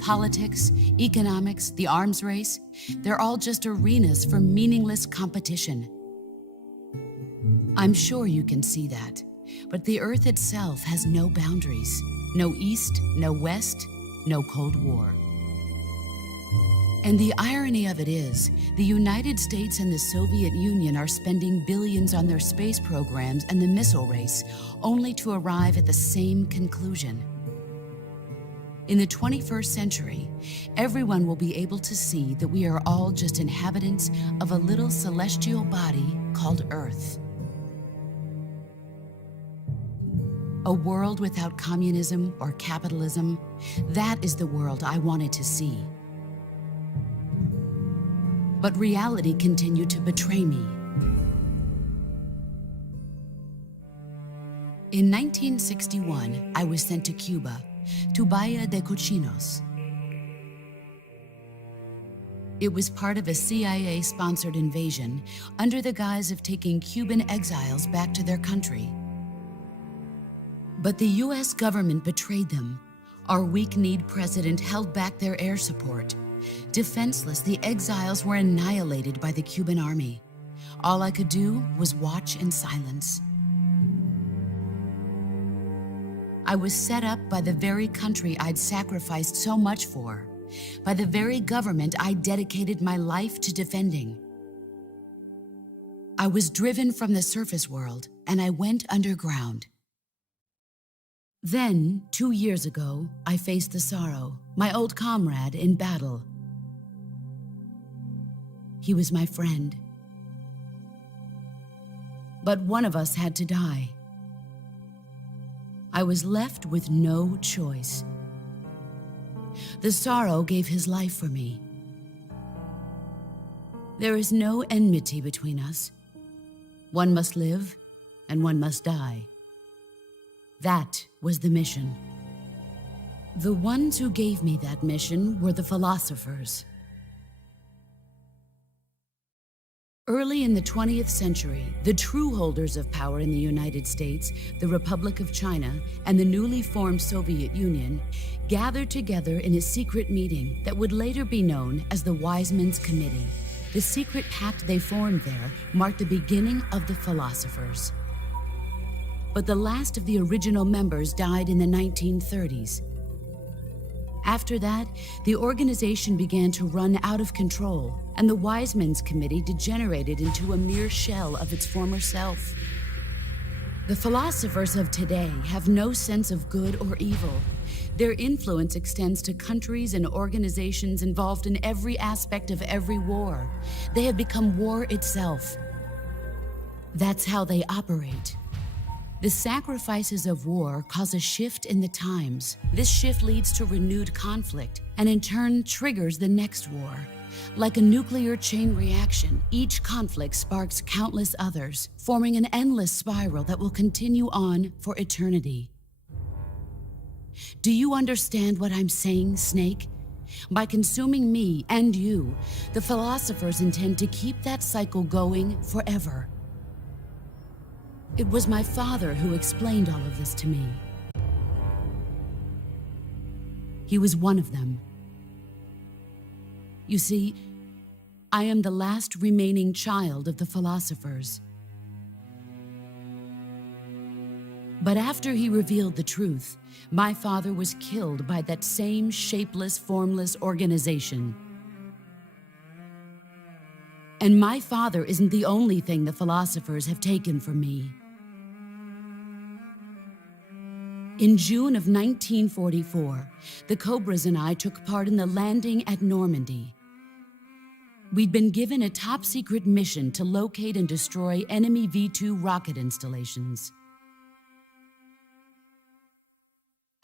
Politics, economics, the arms race, they're all just arenas for meaningless competition. I'm sure you can see that, but the Earth itself has no boundaries. No East, no West, no Cold War. And the irony of it is, the United States and the Soviet Union are spending billions on their space programs and the missile race, only to arrive at the same conclusion. In the 21st century, everyone will be able to see that we are all just inhabitants of a little celestial body called Earth. A world without communism or capitalism, that is the world I wanted to see. But reality continued to betray me. In 1961, I was sent to Cuba, to Bahia de Cochinos. It was part of a CIA-sponsored invasion under the guise of taking Cuban exiles back to their country. But the US government betrayed them. Our weak-kneed president held back their air support. Defenseless, the exiles were annihilated by the Cuban army. All I could do was watch in silence. I was set up by the very country I'd sacrificed so much for, by the very government I dedicated my life to defending. I was driven from the surface world, and I went underground. Then, 2 years ago, I faced the sorrow, my old comrade in battle. He was my friend. But one of us had to die. I was left with no choice. The sorrow gave his life for me. There is no enmity between us. One must live, and one must die. That was the mission. The ones who gave me that mission were the philosophers. Early in the 20th century, the true holders of power in the United States, the Republic of China, and the newly formed Soviet Union gathered together in a secret meeting that would later be known as the Wise Men's Committee. The secret pact they formed there marked the beginning of the philosophers. But the last of the original members died in the 1930s. After that, the organization began to run out of control, and the Wise Men's Committee degenerated into a mere shell of its former self. The philosophers of today have no sense of good or evil. Their influence extends to countries and organizations involved in every aspect of every war. They have become war itself. That's how they operate. The sacrifices of war cause a shift in the times. This shift leads to renewed conflict and in turn triggers the next war. Like a nuclear chain reaction, each conflict sparks countless others, forming an endless spiral that will continue on for eternity. Do you understand what I'm saying, Snake? By consuming me and you, the philosophers intend to keep that cycle going forever. It was my father who explained all of this to me. He was one of them. You see, I am the last remaining child of the philosophers. But after he revealed the truth, my father was killed by that same shapeless, formless organization. And my father isn't the only thing the philosophers have taken from me. In June of 1944, the Cobras and I took part in the landing at Normandy. We'd been given a top-secret mission to locate and destroy enemy V-2 rocket installations.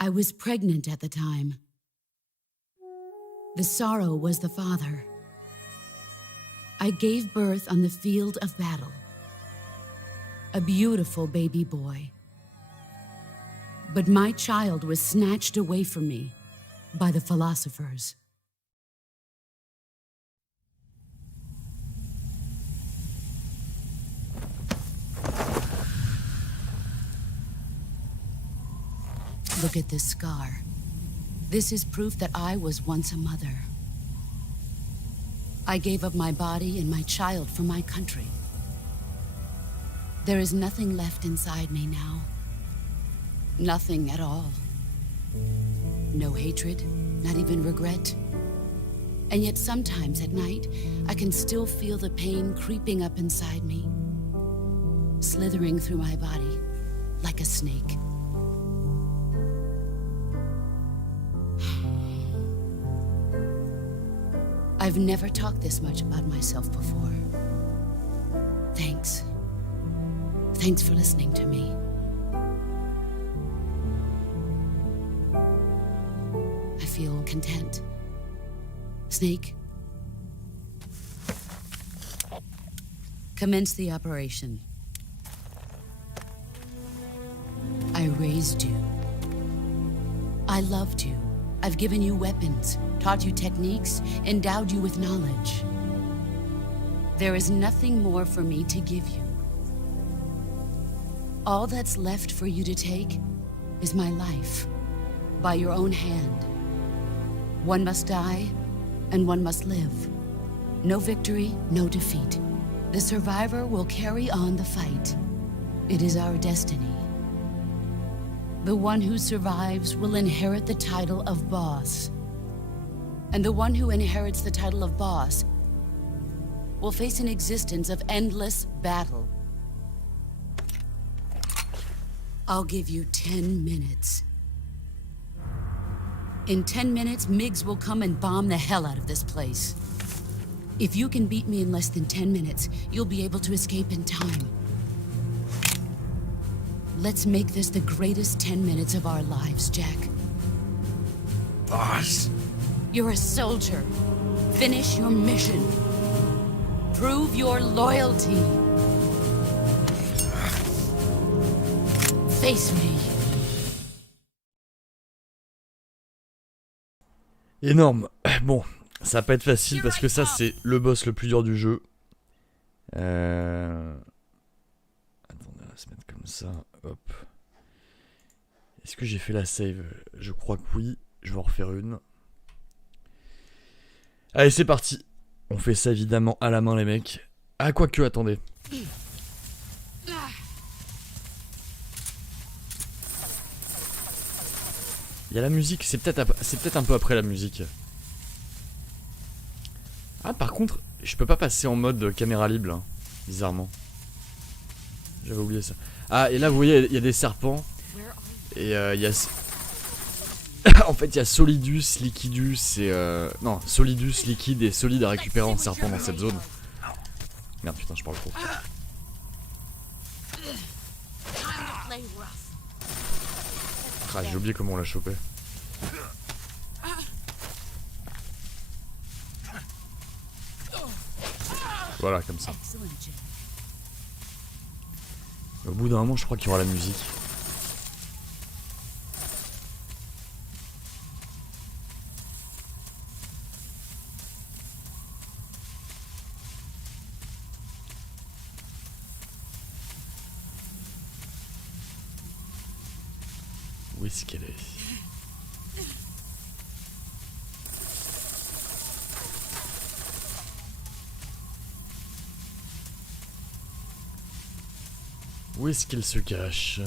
I was pregnant at the time. The sorrow was the father. I gave birth on the field of battle. A beautiful baby boy. But my child was snatched away from me by the philosophers. Look at this scar. This is proof that I was once a mother. I gave up my body and my child for my country. There is nothing left inside me now. Nothing at all. No hatred, not even regret. And yet sometimes at night, I can still feel the pain creeping up inside me, slithering through my body like a snake. I've never talked this much about myself before. Thanks. Thanks for listening to me. I feel content. Snake, commence the operation. I raised you. I loved you. I've given you weapons, taught you techniques, endowed you with knowledge. There is nothing more for me to give you. All that's left for you to take is my life, by your own hand. One must die, and one must live. No victory, no defeat. The survivor will carry on the fight. It is our destiny. The one who survives will inherit the title of boss. And the one who inherits the title of boss will face an existence of endless battle. I'll give you 10 minutes. In 10 minutes, MiGs will come and bomb the hell out of this place. If you can beat me in less than 10 minutes, you'll be able to escape in time. Let's make this the greatest 10 minutes of our lives, Jack. Boss. You're a soldier. Finish your mission. Prove your loyalty. Face me. Énorme. Bon, ça va pas être facile parce que ça c'est le boss le plus dur du jeu. Attendez, on va se mettre comme ça. Hop. Est-ce que j'ai fait la save? Je crois que oui. Je vais en refaire une. Allez, c'est parti. On fait ça évidemment à la main, les mecs. Ah, quoique, attendez. Il y a la musique, c'est peut-être un peu après la musique. Ah, par contre, je peux pas passer en mode caméra libre, hein, bizarrement. J'avais oublié ça. Ah, et là, vous voyez, il y a des serpents. Et il y a... en fait, il y a Solidus, Liquidus et... Non, Solidus, Liquide et Solide à récupérer en serpent dans cette zone. Merde, putain, je parle trop. Ah, j'ai oublié comment on l'a chopé. Voilà, comme ça. Au bout d'un moment, je crois qu'il y aura la musique. Où est-ce qu'elle est? Où est-ce qu'elle se cache?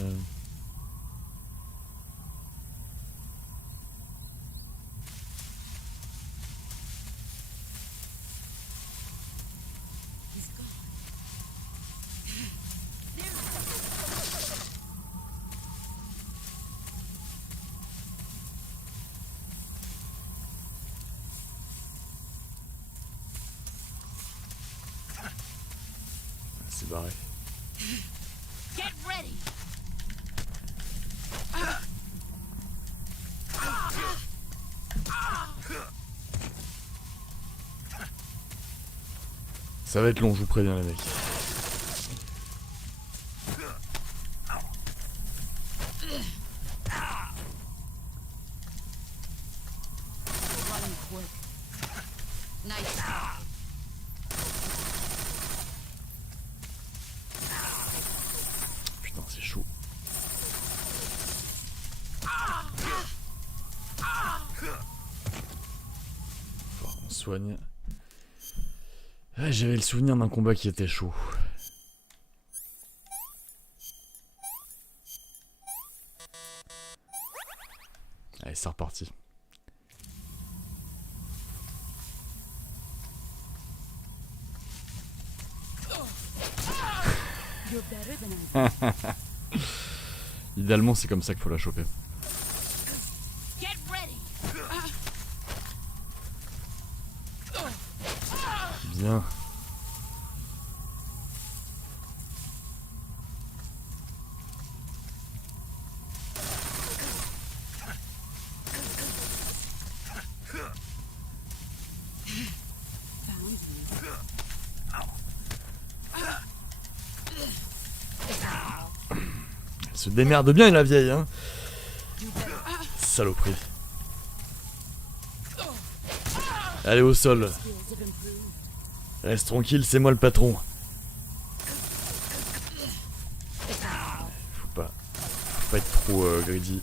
C'est barré. Get ready. Ça va être long, je vous préviens les mecs. Putain, c'est chaud. Faut qu'on soigne. Ah, j'avais le souvenir d'un combat qui était chaud. Allez, c'est reparti. Idéalement, c'est comme ça qu'il faut la choper. Bien. Elle se démerde bien la vieille, hein. Saloperie. Allez au sol. Reste tranquille, c'est moi le patron. Faut pas être trop greedy.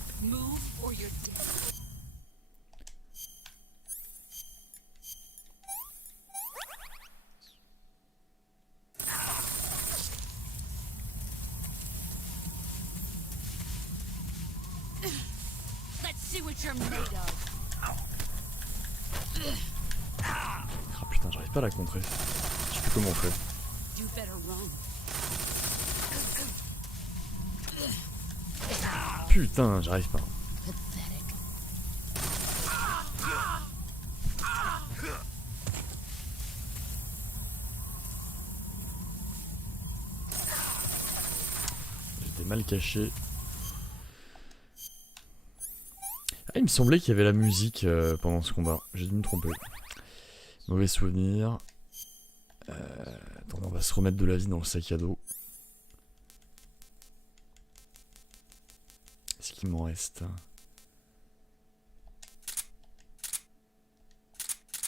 Ah putain, j'arrive pas à la contrer. Je sais plus comment on fait. Putain, j'arrive pas. mal caché. Ah, il me semblait qu'il y avait la musique pendant ce combat. J'ai dû me tromper. Mauvais souvenir. Attends, on va se remettre de la vie dans le sac à dos. Est-ce qu'il m'en reste?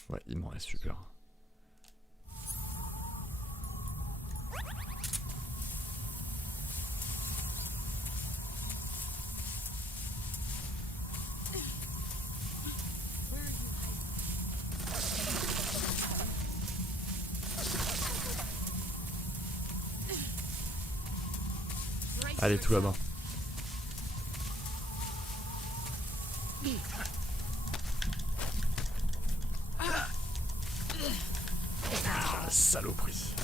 Ouais, il m'en reste, super. Allez, tout là-bas. Ah, saloperie.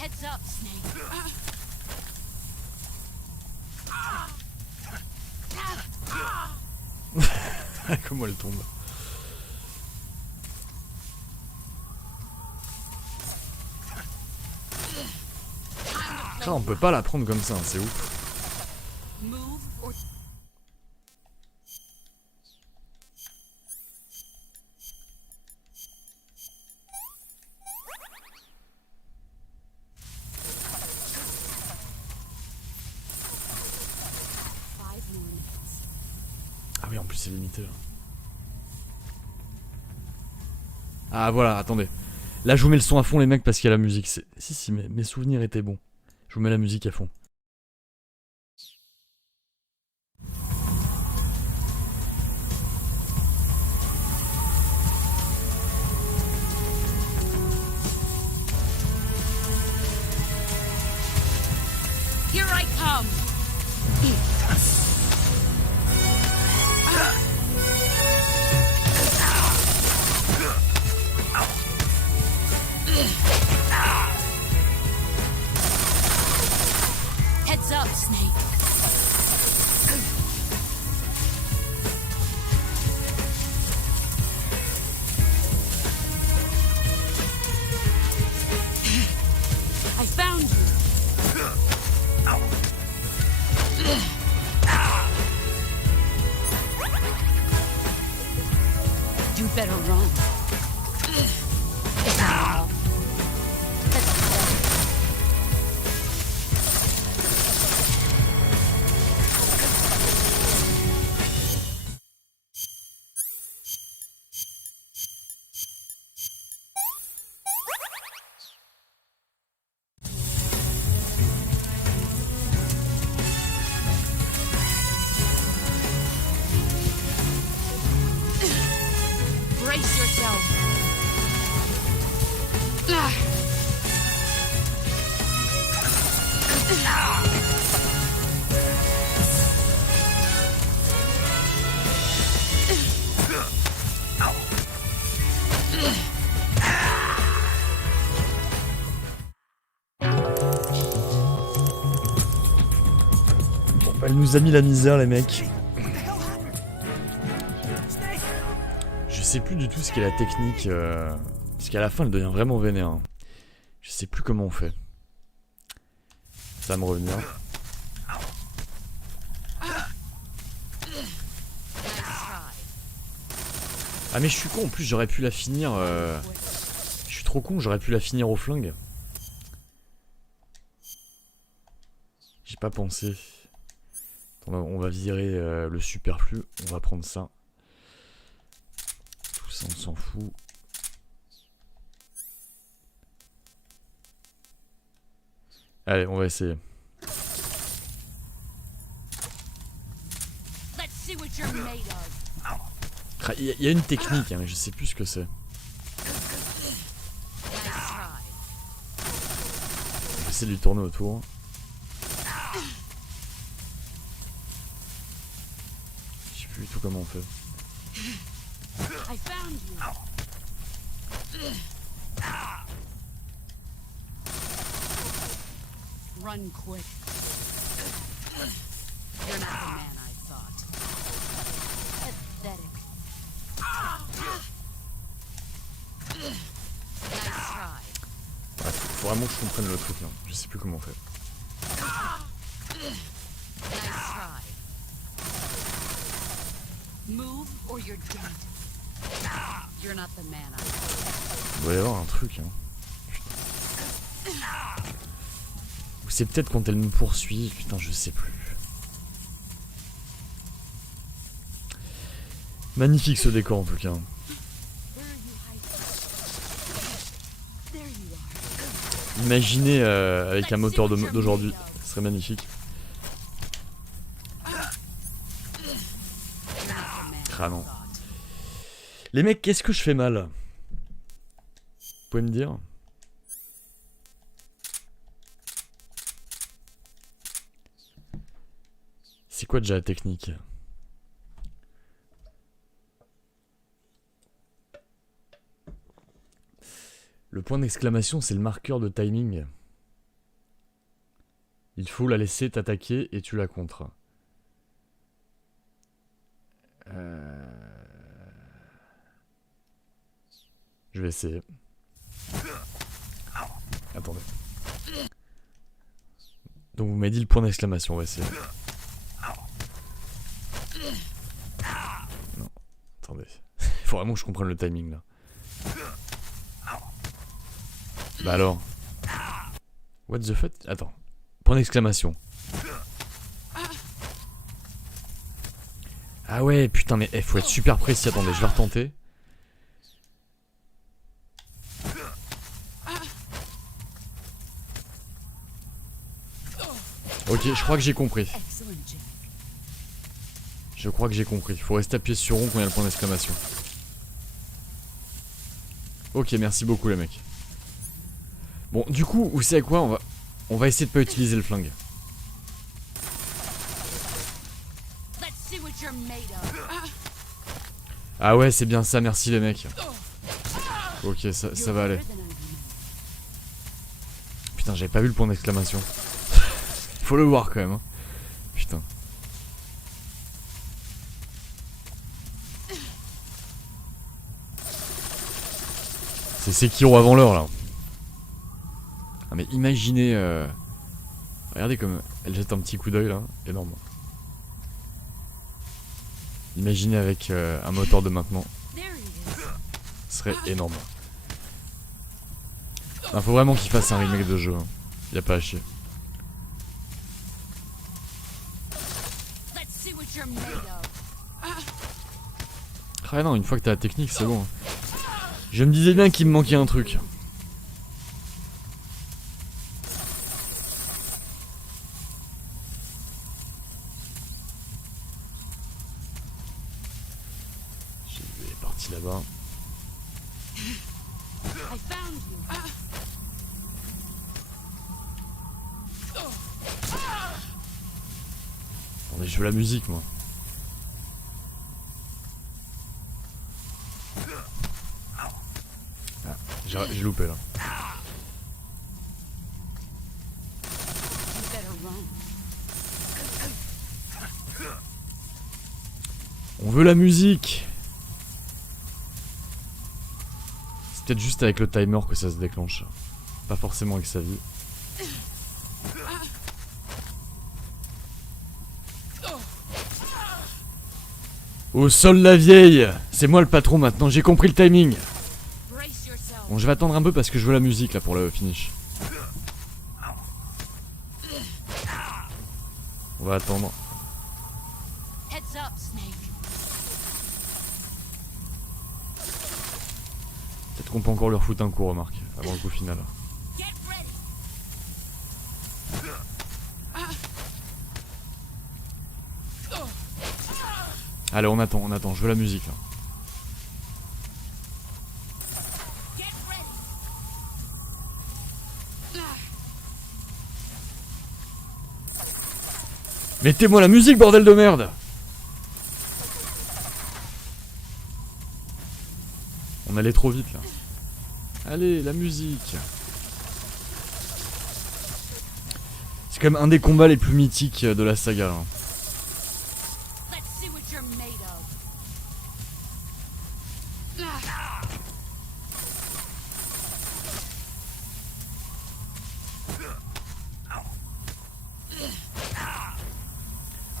Heads up, Snake. Comment elle tombe. Ah, on peut pas la prendre comme ça, hein, c'est ouf. Ah oui, en plus c'est limité là. Ah voilà, attendez. Là je vous mets le son à fond les mecs parce qu'il y a la musique. Si, mes souvenirs étaient bons. Je vous mets la musique à fond. Here I come. Heads up, Snake. I found you. You better run. Brace yourself. Bon, bah, elle nous a mis la misère les mecs. Je sais plus du tout ce qu'est la technique. Parce qu'à la fin elle devient vraiment vénère. Hein. Je sais plus comment on fait. Ça va me revenir. Ah mais je suis con, en plus j'aurais pu la finir. Je suis trop con, j'aurais pu la finir au flingue. J'ai pas pensé. Attends, on va virer le superflu. On va prendre ça. Tout ça on s'en fout. Allez, on va essayer. Il y a une technique, hein, mais je sais plus ce que c'est. On va essayer de lui tourner autour. Je sais plus du tout comment on fait. Run quick. You're not the man I thought. Pathetic. Nice try. Ouais, faut vraiment que je comprenne le truc là. Je sais plus comment on fait. You're not the man Il doit y avoir un truc. Hein. Ou c'est peut-être quand elle me poursuit. Putain, je sais plus. Magnifique ce décor en tout cas. Imaginez avec un moteur d'aujourd'hui, ce serait magnifique. Ah non. Les mecs, qu'est-ce que je fais mal? Vous pouvez me dire? C'est quoi déjà la technique? Le point d'exclamation, c'est le marqueur de timing. Il faut la laisser t'attaquer et tu la contres. Je vais essayer. Attendez. Donc vous m'avez dit le point d'exclamation, on va essayer. Non, attendez. Il faut vraiment que je comprenne le timing là. Bah alors. What the fuck? Attends. Point d'exclamation. Ah ouais, putain, mais faut être super précis. Attendez, je vais retenter. Ok, je crois que j'ai compris. Je crois que j'ai compris. Il faut rester appuyé sur rond quand il y a le point d'exclamation. Ok, merci beaucoup les mecs. Bon, du coup, vous savez quoi, on va essayer de pas utiliser le flingue. Ah ouais, c'est bien ça, merci les mecs. Ok, ça va aller. Putain, j'avais pas vu le point d'exclamation. Faut le voir quand même. Hein. Putain. C'est Sekiro avant l'heure là. Ah mais imaginez... Regardez comme elle jette un petit coup d'œil là. Énorme. Imaginez avec un moteur de maintenant. Ce serait énorme. Il faut vraiment qu'il fasse un remake de jeu. Hein. Y a pas à chier. Ah non, une fois que t'as la technique, c'est bon. Je me disais bien qu'il me manquait un truc. J'ai parti là-bas. Attendez, je veux la musique, moi. J'ai loupé là. On veut la musique. C'est peut-être juste avec le timer que ça se déclenche. Pas forcément avec sa vie. Au sol la vieille. C'est moi le patron maintenant, j'ai compris le timing. Bon, je vais attendre un peu parce que je veux la musique là pour le finish. On va attendre. Peut-être qu'on peut encore leur foutre un coup, remarque, avant le coup final. Allez, on attend, je veux la musique là. Mettez-moi la musique, bordel de merde! On allait trop vite là. Allez, la musique. C'est quand même un des combats les plus mythiques de la saga. Hein.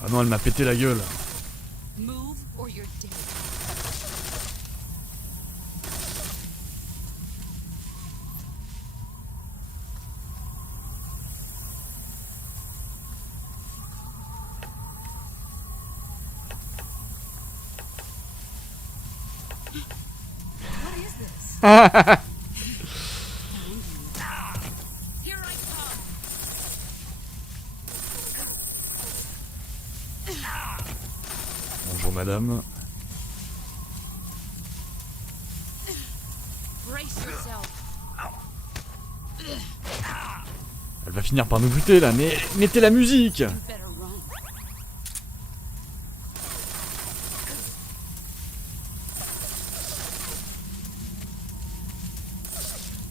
Ah non, elle m'a pété la gueule. Bonjour madame. Elle va finir par nous buter là, mais mettez la musique.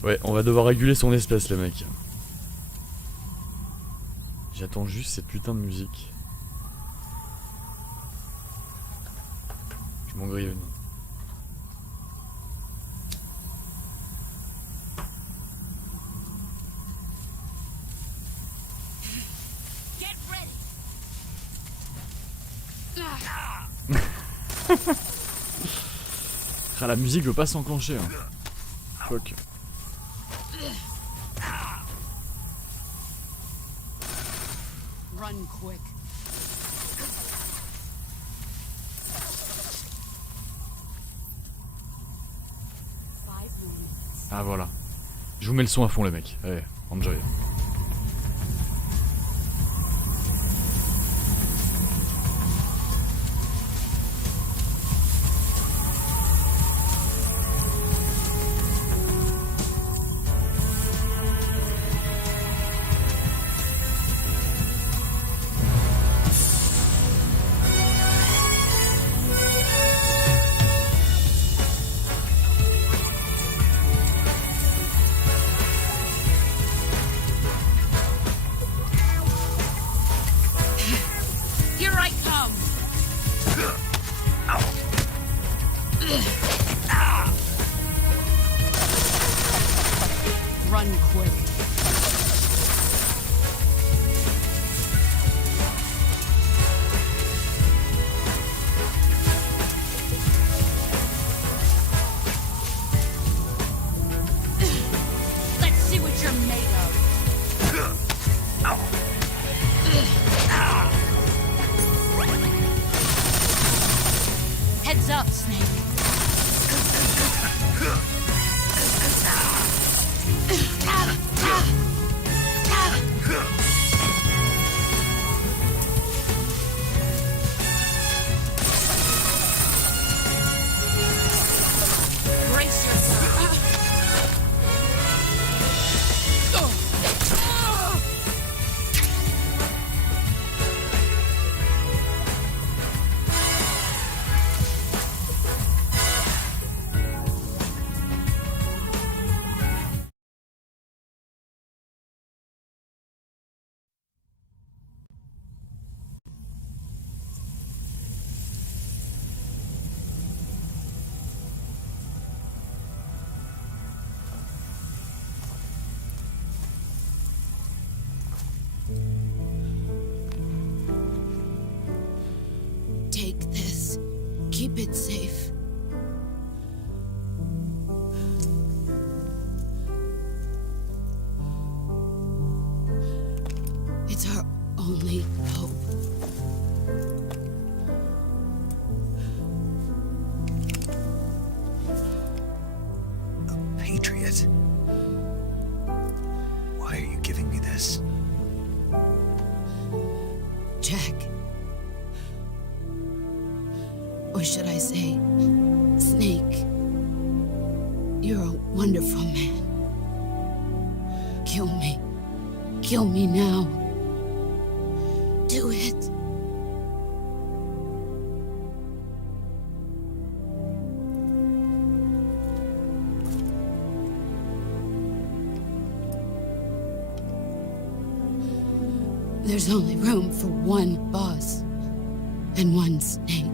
Ouais, on va devoir réguler son espèce, les mecs. J'attends juste cette putain de musique. Je m'en grille une. Ah, la musique veut pas s'enclencher. Hein. Fuck. Run quick. Ah voilà. Je vous mets le son à fond les mecs. Allez, enjoy. Run quick. Let's see what you're made of. Heads up, Snake. Brace yourself. Take this. Keep it safe. It's our only hope. A patriot? Why are you giving me this? Jack. Or should I say, Snake? You're a wonderful man. Kill me. Kill me now. Do it. There's only room for one boss and one snake.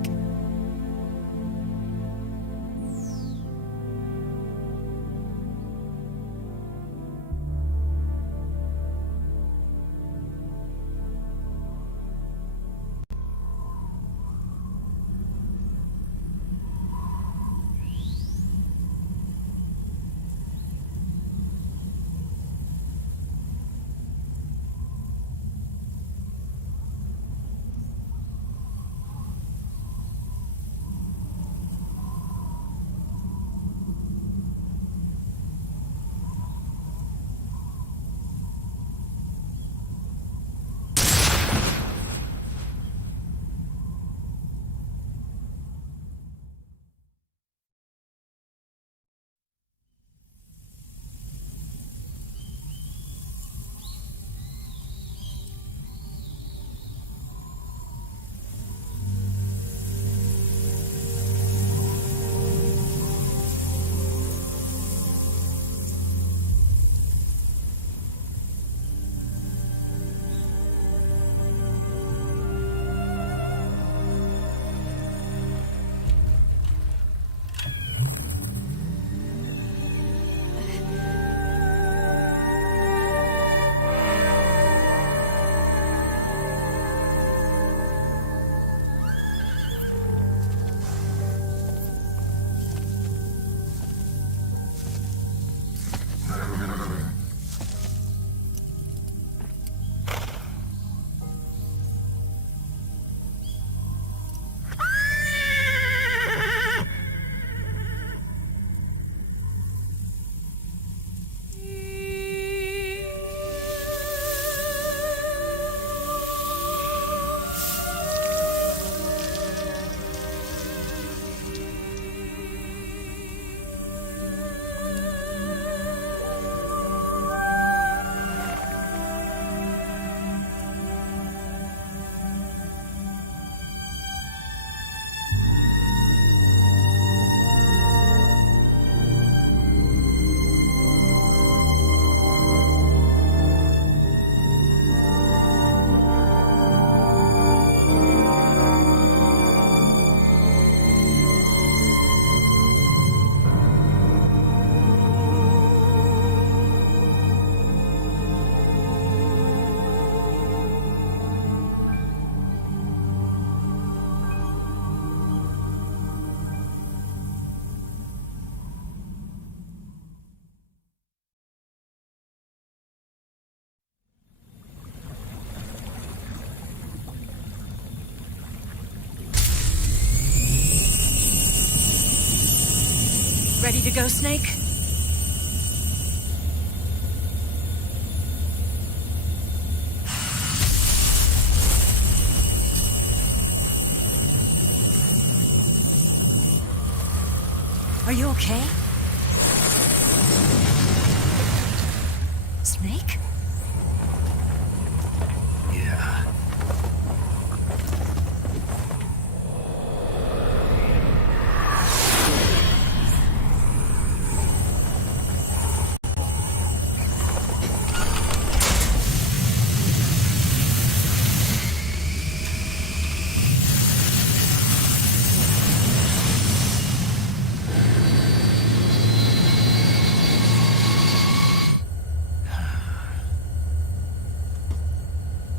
Ready to go, Snake? Are you okay? Snake? Yeah.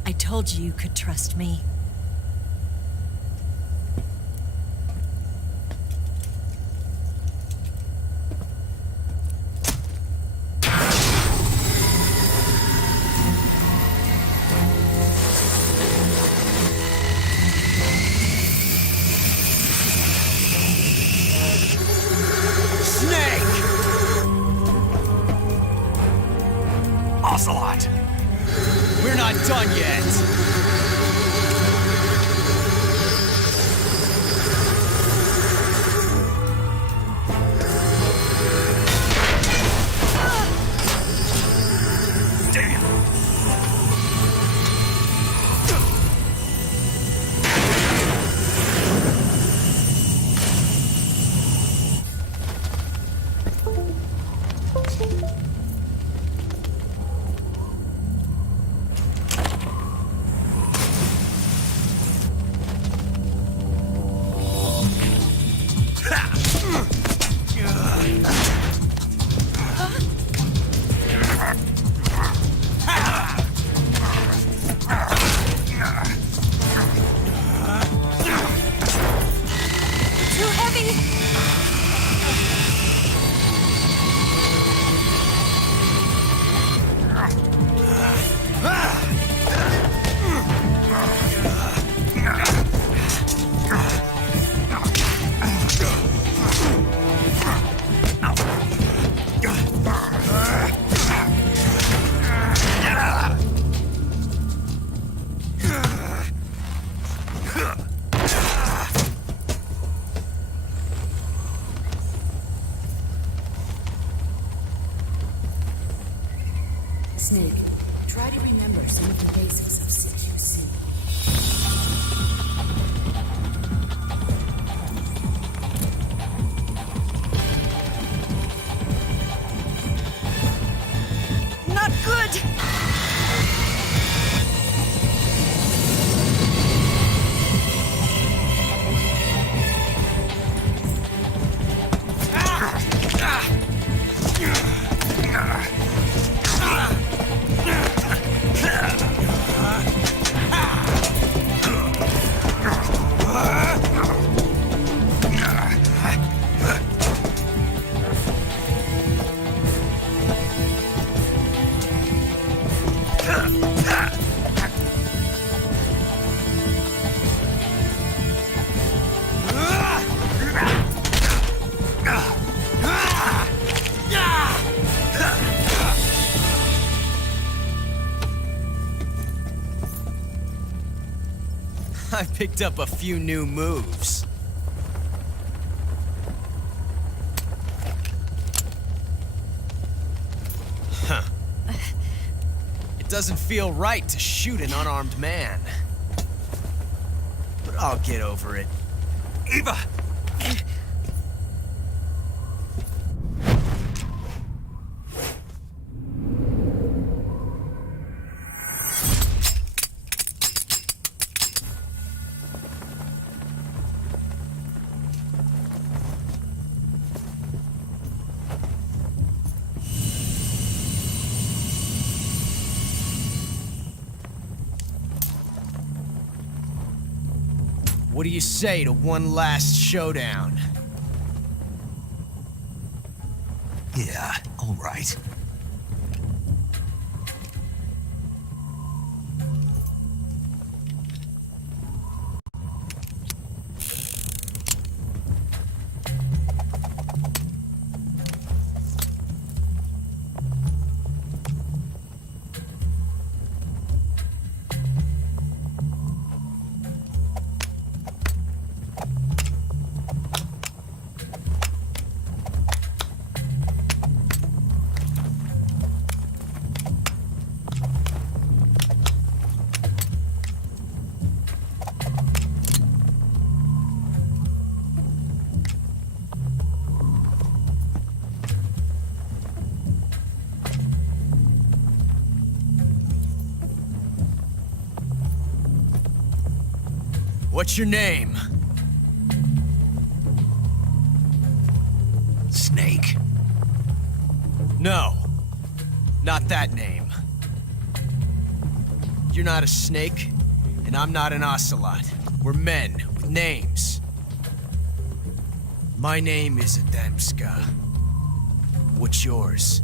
I told you you could trust me. Snake! Ocelot! We're not done yet! Too heavy! Snake, try to remember some of the basics of CQC. Not good! I picked up a few new moves. Huh. It doesn't feel right to shoot an unarmed man. But I'll get over it. Eva! What do you say to one last showdown? Yeah, all right. What's your name? Snake. No. Not that name. You're not a snake, and I'm not an ocelot. We're men with names. My name is Adamska. What's yours?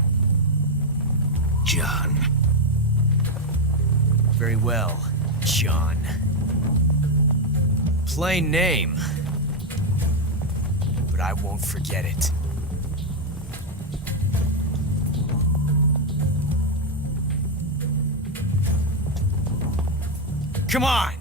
John. Very well, John. Plain name. But I won't forget it. Come on!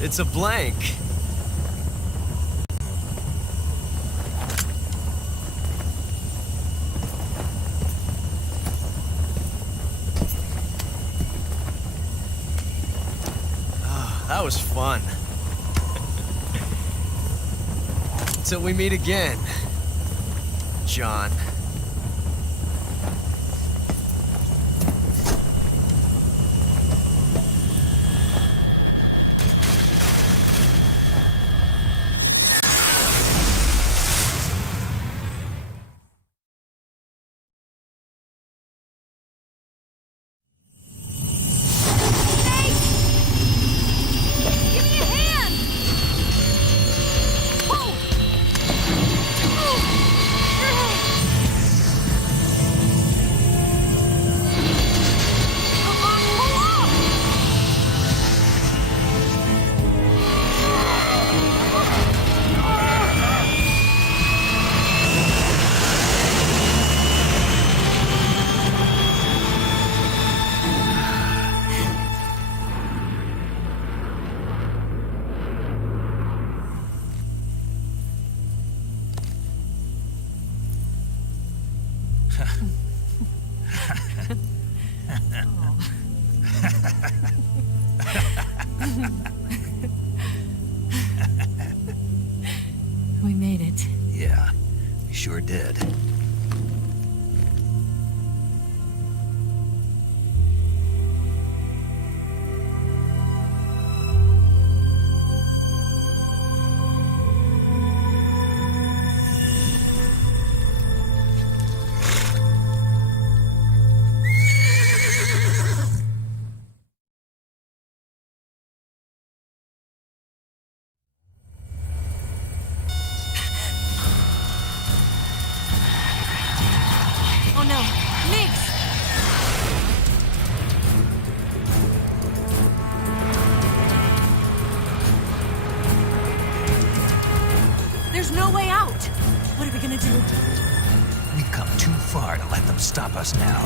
It's a blank. Oh, that was fun. Till we meet again, John. We made it. Yeah, we sure did. Oh no, Migs! There's no way out! What are we gonna do? We've come too far to let them stop us now.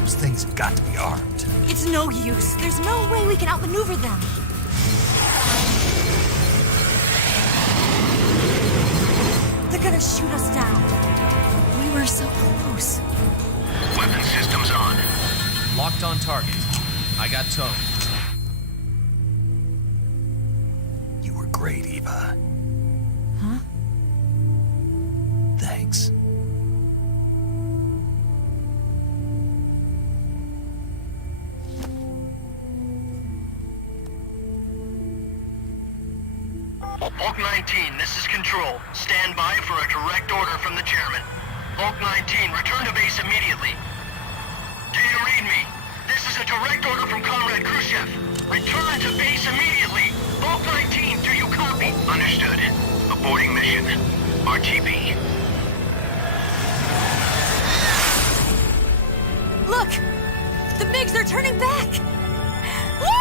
Those things have got to be armed. It's no use. There's no way we can outmaneuver them. They're gonna shoot us down. We were so close. Weapon systems on. Locked on target. I got towed. You were great, Eva. Huh? Thanks. Bulk 19, this is Control. Stand by for a direct order from the chairman. Bulk 19, return to base immediately. Do you read me? This is a direct order from Comrade Khrushchev. Return to base immediately. Bulk 19, do you copy? Understood. Aborting mission. RTB. Look! The MiGs are turning back! Woo!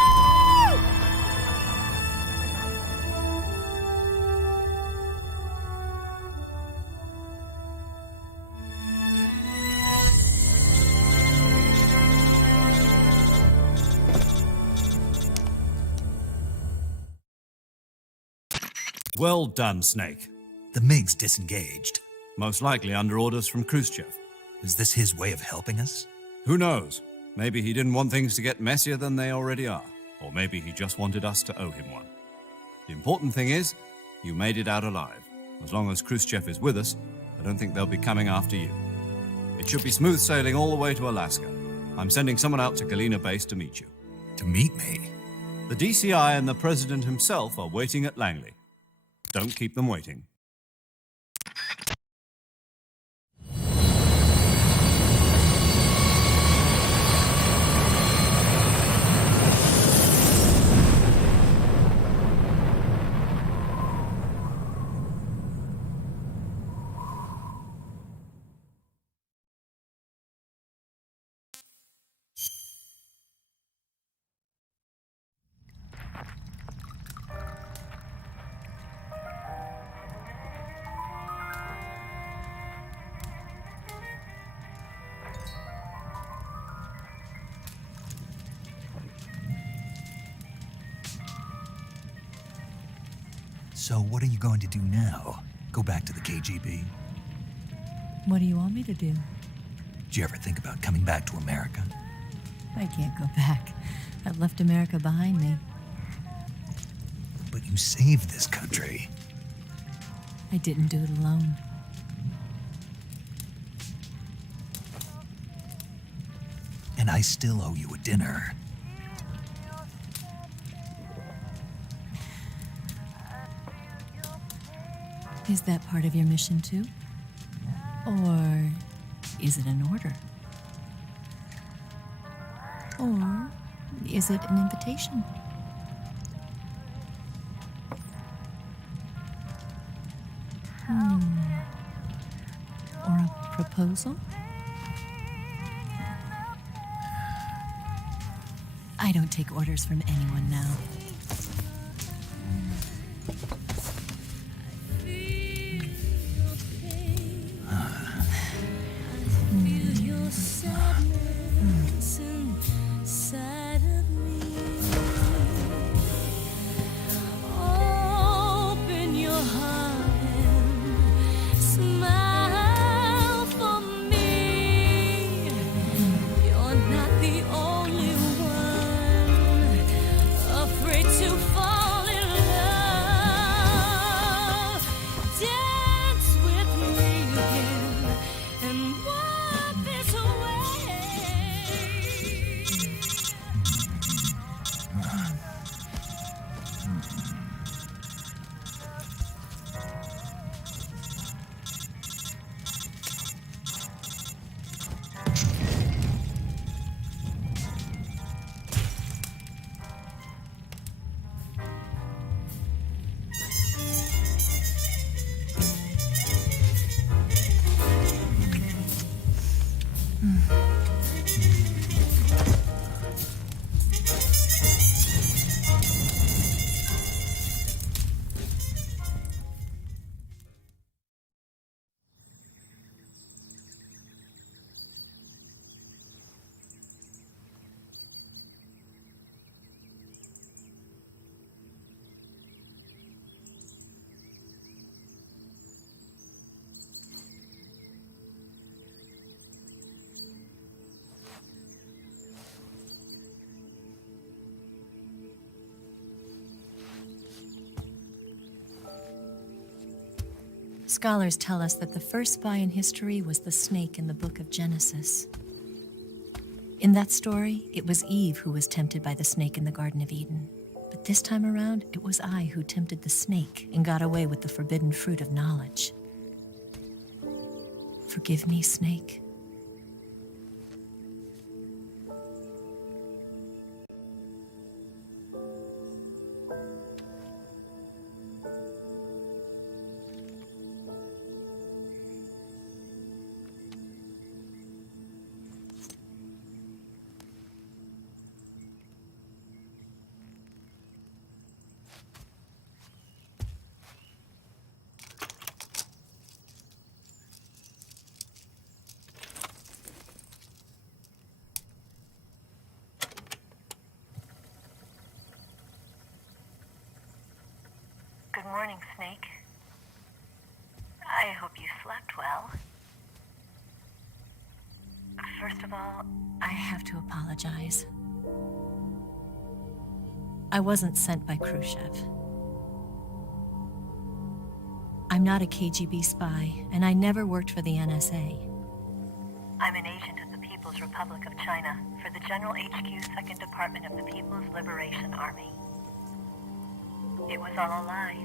Well done, Snake. The MiGs disengaged. Most likely under orders from Khrushchev. Is this his way of helping us? Who knows? Maybe he didn't want things to get messier than they already are. Or maybe he just wanted us to owe him one. The important thing is, you made it out alive. As long as Khrushchev is with us, I don't think they'll be coming after you. It should be smooth sailing all the way to Alaska. I'm sending someone out to Galena Base to meet you. To meet me? The DCI and the President himself are waiting at Langley. Don't keep them waiting. So what are you going to do now? Go back to the KGB? What do you want me to do? Did you ever think about coming back to America? I can't go back. I've left America behind me. But you saved this country. I didn't do it alone. And I still owe you a dinner. Is that part of your mission too? Or is it an order? Or is it an invitation? Or a proposal? I don't take orders from anyone now. Scholars tell us that the first spy in history was the snake in the book of Genesis. In that story, it was Eve who was tempted by the snake in the Garden of Eden. But this time around, it was I who tempted the snake and got away with the forbidden fruit of knowledge. Forgive me, Snake. Good morning, Snake. I hope you slept well. First of all, I have to apologize. I wasn't sent by Khrushchev. I'm not a KGB spy, and I never worked for the NSA. I'm an agent of the People's Republic of China for the General HQ 2nd Department of the People's Liberation Army. It was all a lie.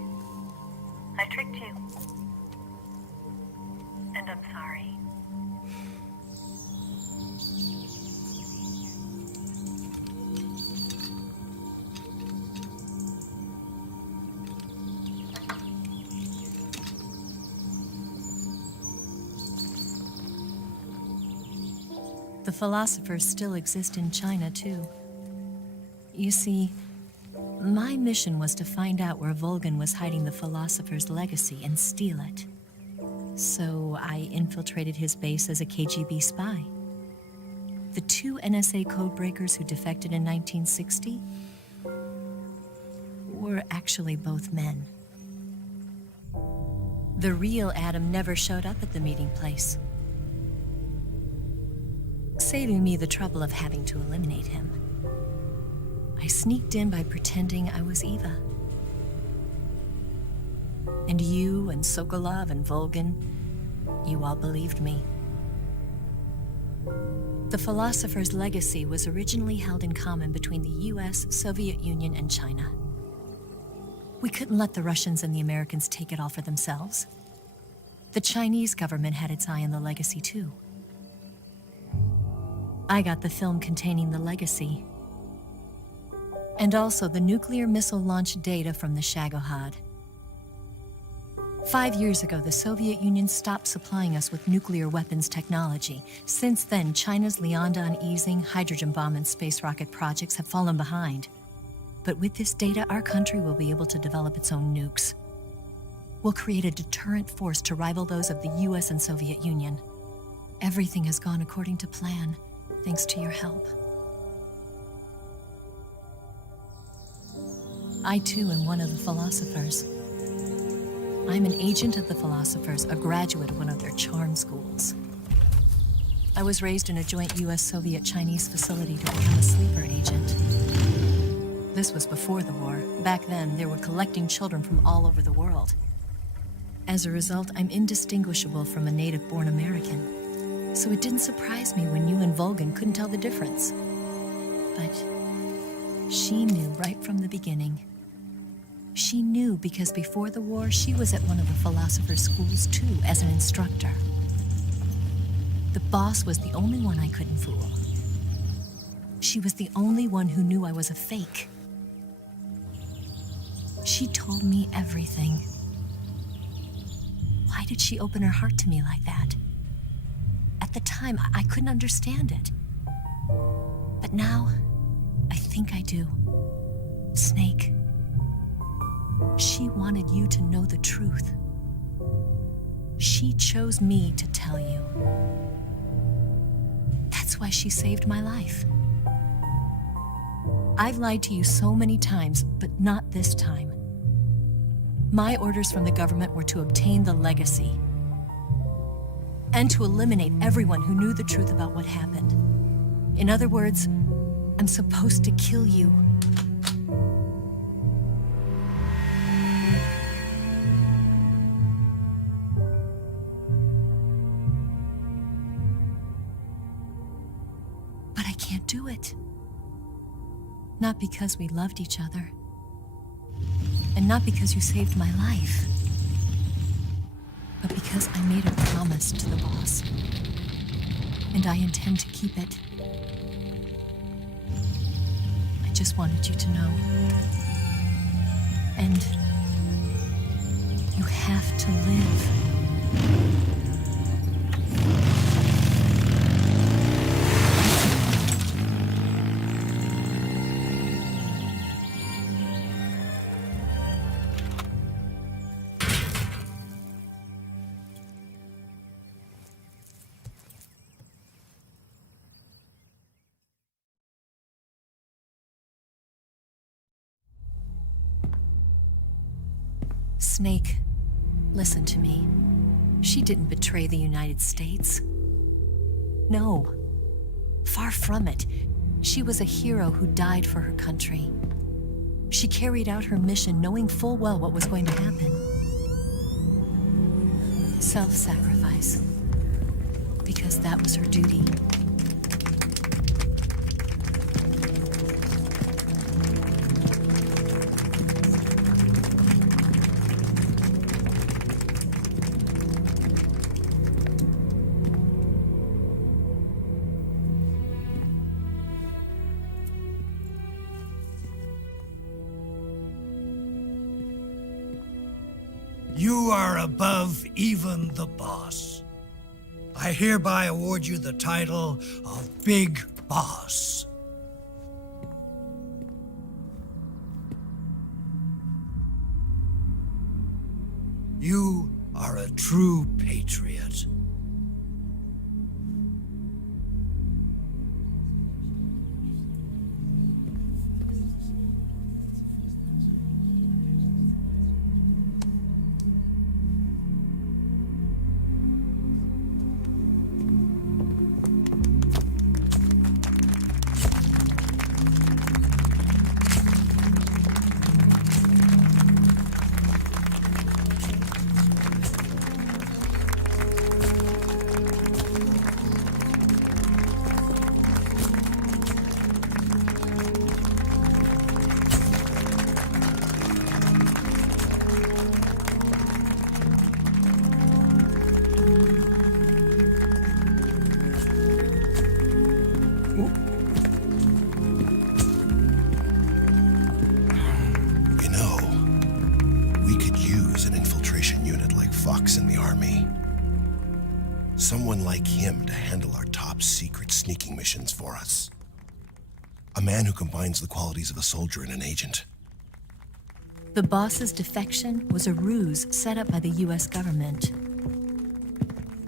I tricked you. And I'm sorry. The philosophers still exist in China, too. You see, my mission was to find out where Volgan was hiding the philosopher's legacy and steal it. So I infiltrated his base as a KGB spy. The 2 NSA codebreakers who defected in 1960 were actually both men. The real Adam never showed up at the meeting place, saving me the trouble of having to eliminate him. I sneaked in by pretending I was Eva. And you and Sokolov and Volgan, you all believed me. The philosopher's legacy was originally held in common between the US, Soviet Union, and China. We couldn't let the Russians and the Americans take it all for themselves. The Chinese government had its eye on the legacy too. I got the film containing the legacy, and also the nuclear missile launch data from the Shagohod. 5 years ago, the Soviet Union stopped supplying us with nuclear weapons technology. Since then, China's Liaodong easing, hydrogen bomb, and space rocket projects have fallen behind. But with this data, our country will be able to develop its own nukes. We'll create a deterrent force to rival those of the US and Soviet Union. Everything has gone according to plan, thanks to your help. I too am one of the philosophers. I'm an agent of the philosophers, a graduate of one of their charm schools. I was raised in a joint US-Soviet-Chinese facility to become a sleeper agent. This was before the war. Back then, they were collecting children from all over the world. As a result, I'm indistinguishable from a native-born American. So it didn't surprise me when you and Volgan couldn't tell the difference. But she knew right from the beginning. She knew because before the war, she was at one of the philosopher's schools too, as an instructor. The boss was the only one I couldn't fool. She was the only one who knew I was a fake. She told me everything. Why did she open her heart to me like that? At the time, I couldn't understand it. But now, I think I do. Snake. She wanted you to know the truth. She chose me to tell you. That's why she saved my life. I've lied to you so many times, but not this time. My orders from the government were to obtain the legacy and to eliminate everyone who knew the truth about what happened. In other words, I'm supposed to kill you. But I can't do it. Not because we loved each other, And not because you saved my life, but because I made a promise to the boss. And I intend to keep it. I just wanted you to know. And you have to live. Snake, listen to me. She didn't betray the United States. No, far from it. She was a hero who died for her country. She carried out her mission knowing full well what was going to happen. Self-sacrifice, because that was her duty. You are above even the boss. I hereby award you the title of Big Boss. You are a true patriot. Someone like him to handle our top secret sneaking missions for us. A man who combines the qualities of a soldier and an agent. The boss's defection was a ruse set up by the US government.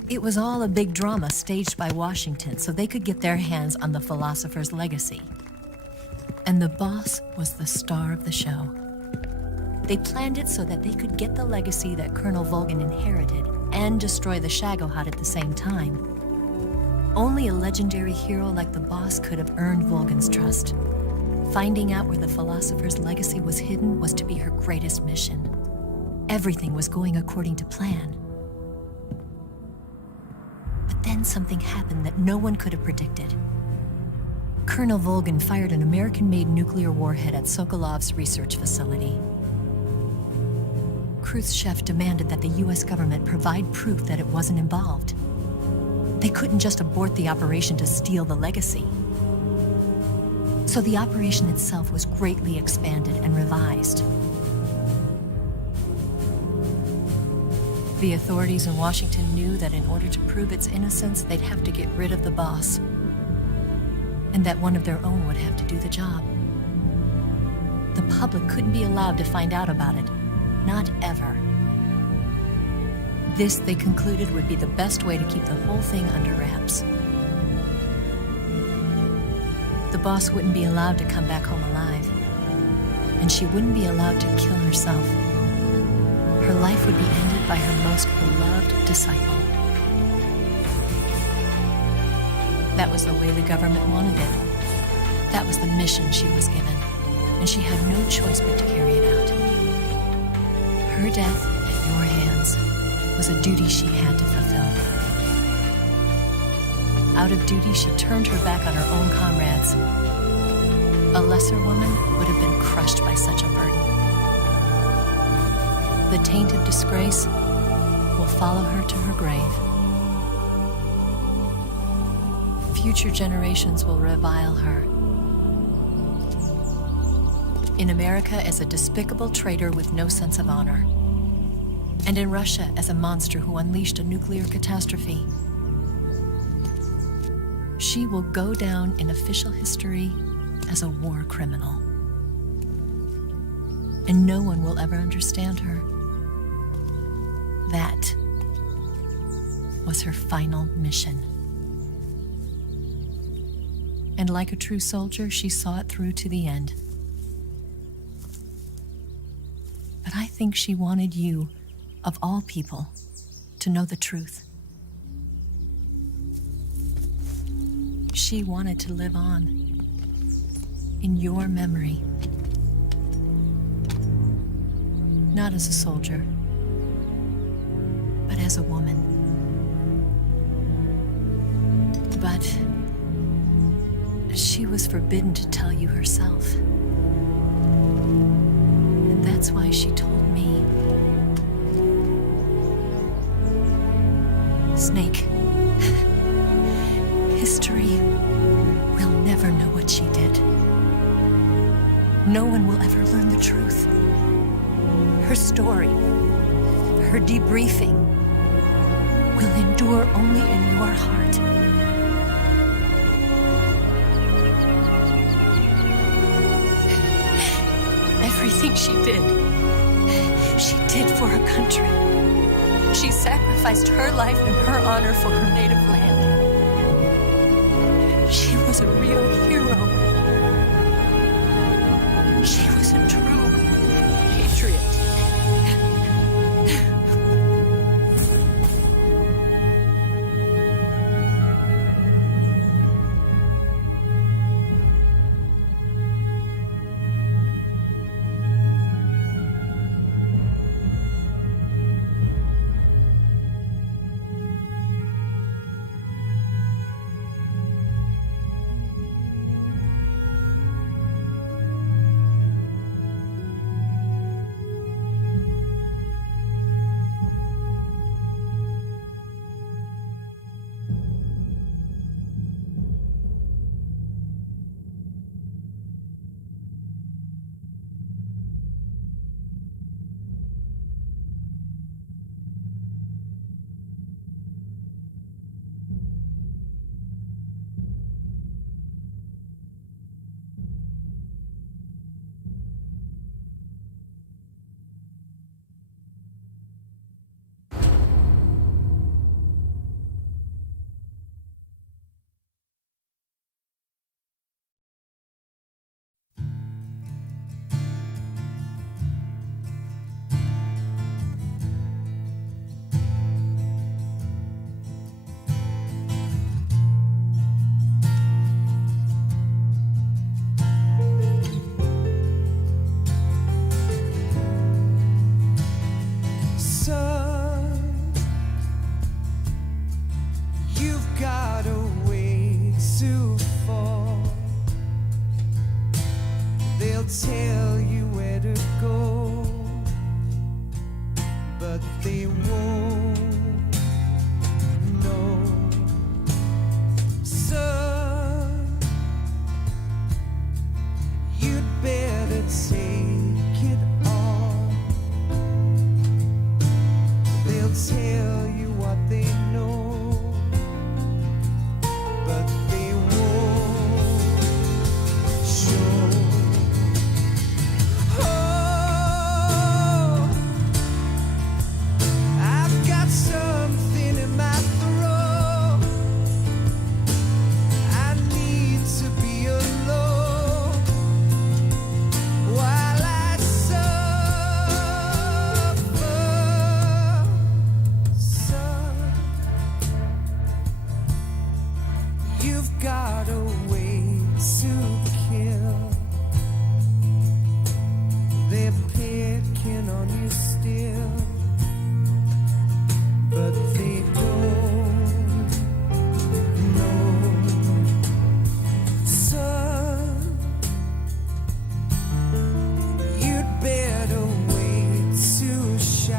It was all a big drama staged by Washington so they could get their hands on the philosopher's legacy. And the boss was the star of the show. They planned it so that they could get the legacy that Colonel Volgan inherited and destroy the Shagohod at the same time. Only a legendary hero like the boss could have earned Volgan's trust. Finding out where the philosopher's legacy was hidden was to be her greatest mission. Everything was going according to plan. But then something happened that no one could have predicted. Colonel Volgan fired an American-made nuclear warhead at Sokolov's research facility. Khrushchev demanded that the US government provide proof that it wasn't involved. They couldn't just abort the operation to steal the legacy. So the operation itself was greatly expanded and revised. The authorities in Washington knew that in order to prove its innocence, they'd have to get rid of the boss, and that one of their own would have to do the job. The public couldn't be allowed to find out about it. Not ever. This, they concluded, would be the best way to keep the whole thing under wraps. The boss wouldn't be allowed to come back home alive, and she wouldn't be allowed to kill herself. Her life would be ended by her most beloved disciple. That was the way the government wanted it. That was the mission she was given, and she had no choice but to carry it out. Her death at your hands was a duty she had to fulfill. Out of duty, she turned her back on her own comrades. A lesser woman would have been crushed by such a burden. The taint of disgrace will follow her to her grave. Future generations will revile her. In America as a despicable traitor with no sense of honor. And in Russia as a monster who unleashed a nuclear catastrophe. She will go down in official history as a war criminal. And no one will ever understand her. That was her final mission. And like a true soldier, she saw it through to the end. But I think she wanted you, of all people, to know the truth. She wanted to live on in your memory. Not as a soldier, but as a woman. But she was forbidden to tell you herself. And that's why she told me. Snake, history will never know what she did. No one will ever learn the truth. Her story, her debriefing, will endure only in your heart. Everything she did for her country. She sacrificed her life and her honor for her native land. She was a real hero. She was a true patriot. Tell you where to go, but they won't know. Son, you'd better take it on. They'll tell you what they know, but they won't show. Something in my throat. I need to be alone while I suffer. Son, you've got a way to kill. They're picking on you still, but they don't know. Son, you'd better wait to shine.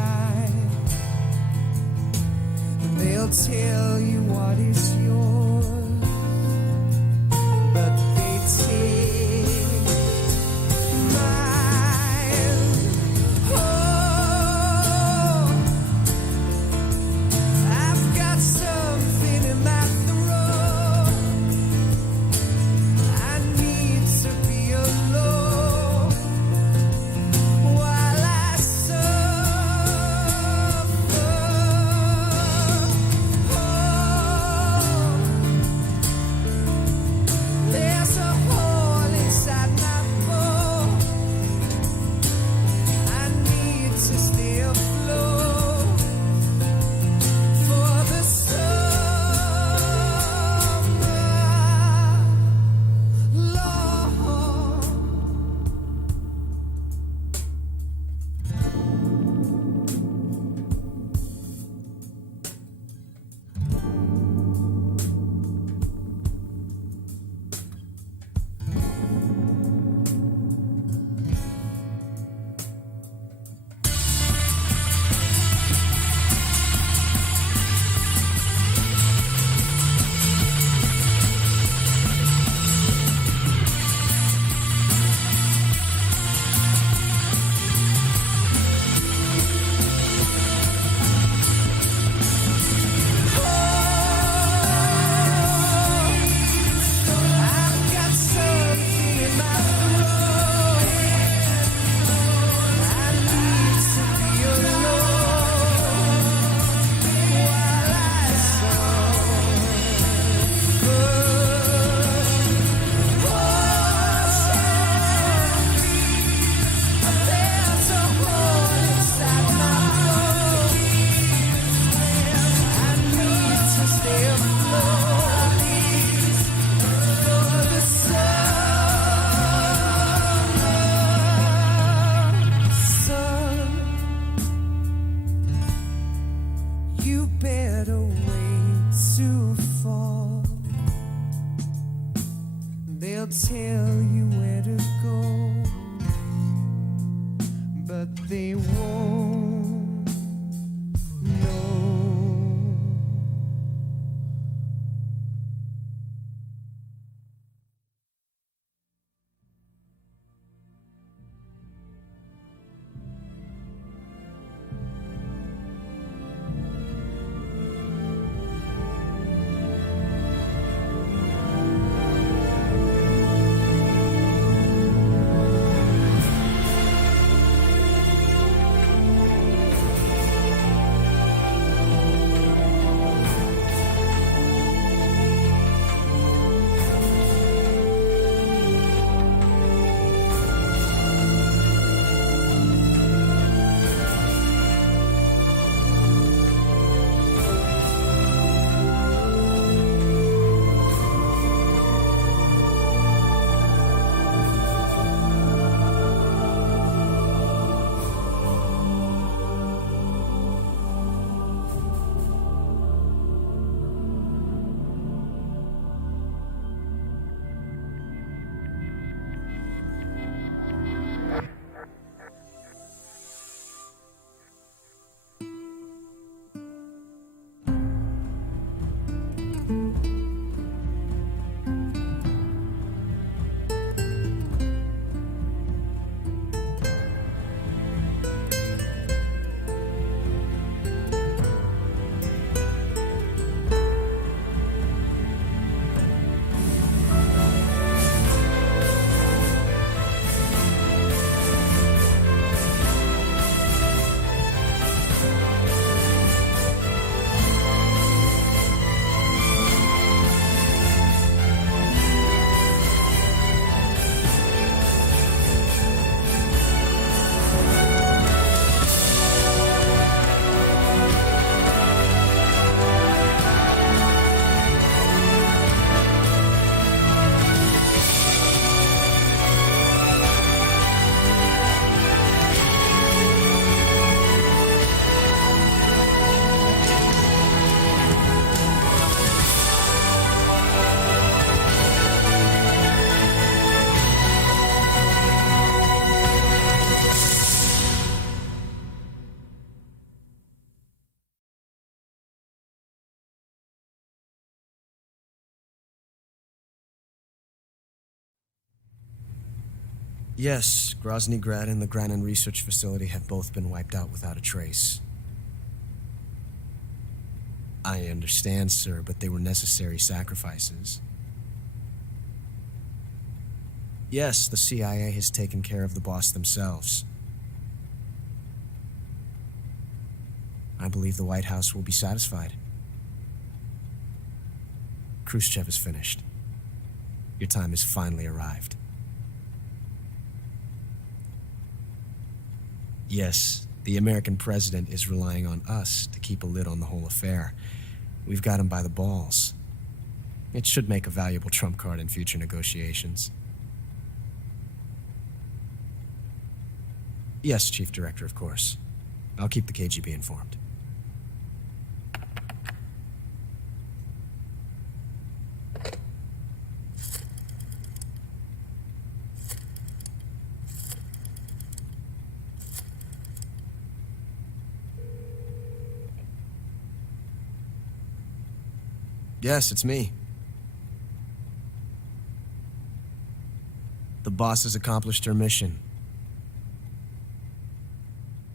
They'll tell you where to go, but they won't know. Yes, Grozny Grad and the Granin Research Facility have both been wiped out without a trace. I understand, sir, but they were necessary sacrifices. Yes, the CIA has taken care of the boss themselves. I believe the White House will be satisfied. Khrushchev is finished. Your time has finally arrived. Yes, the American president is relying on us to keep a lid on the whole affair. We've got him by the balls. It should make a valuable trump card in future negotiations. Yes, Chief Director, of course. I'll keep the KGB informed. Yes, it's me. The boss has accomplished her mission.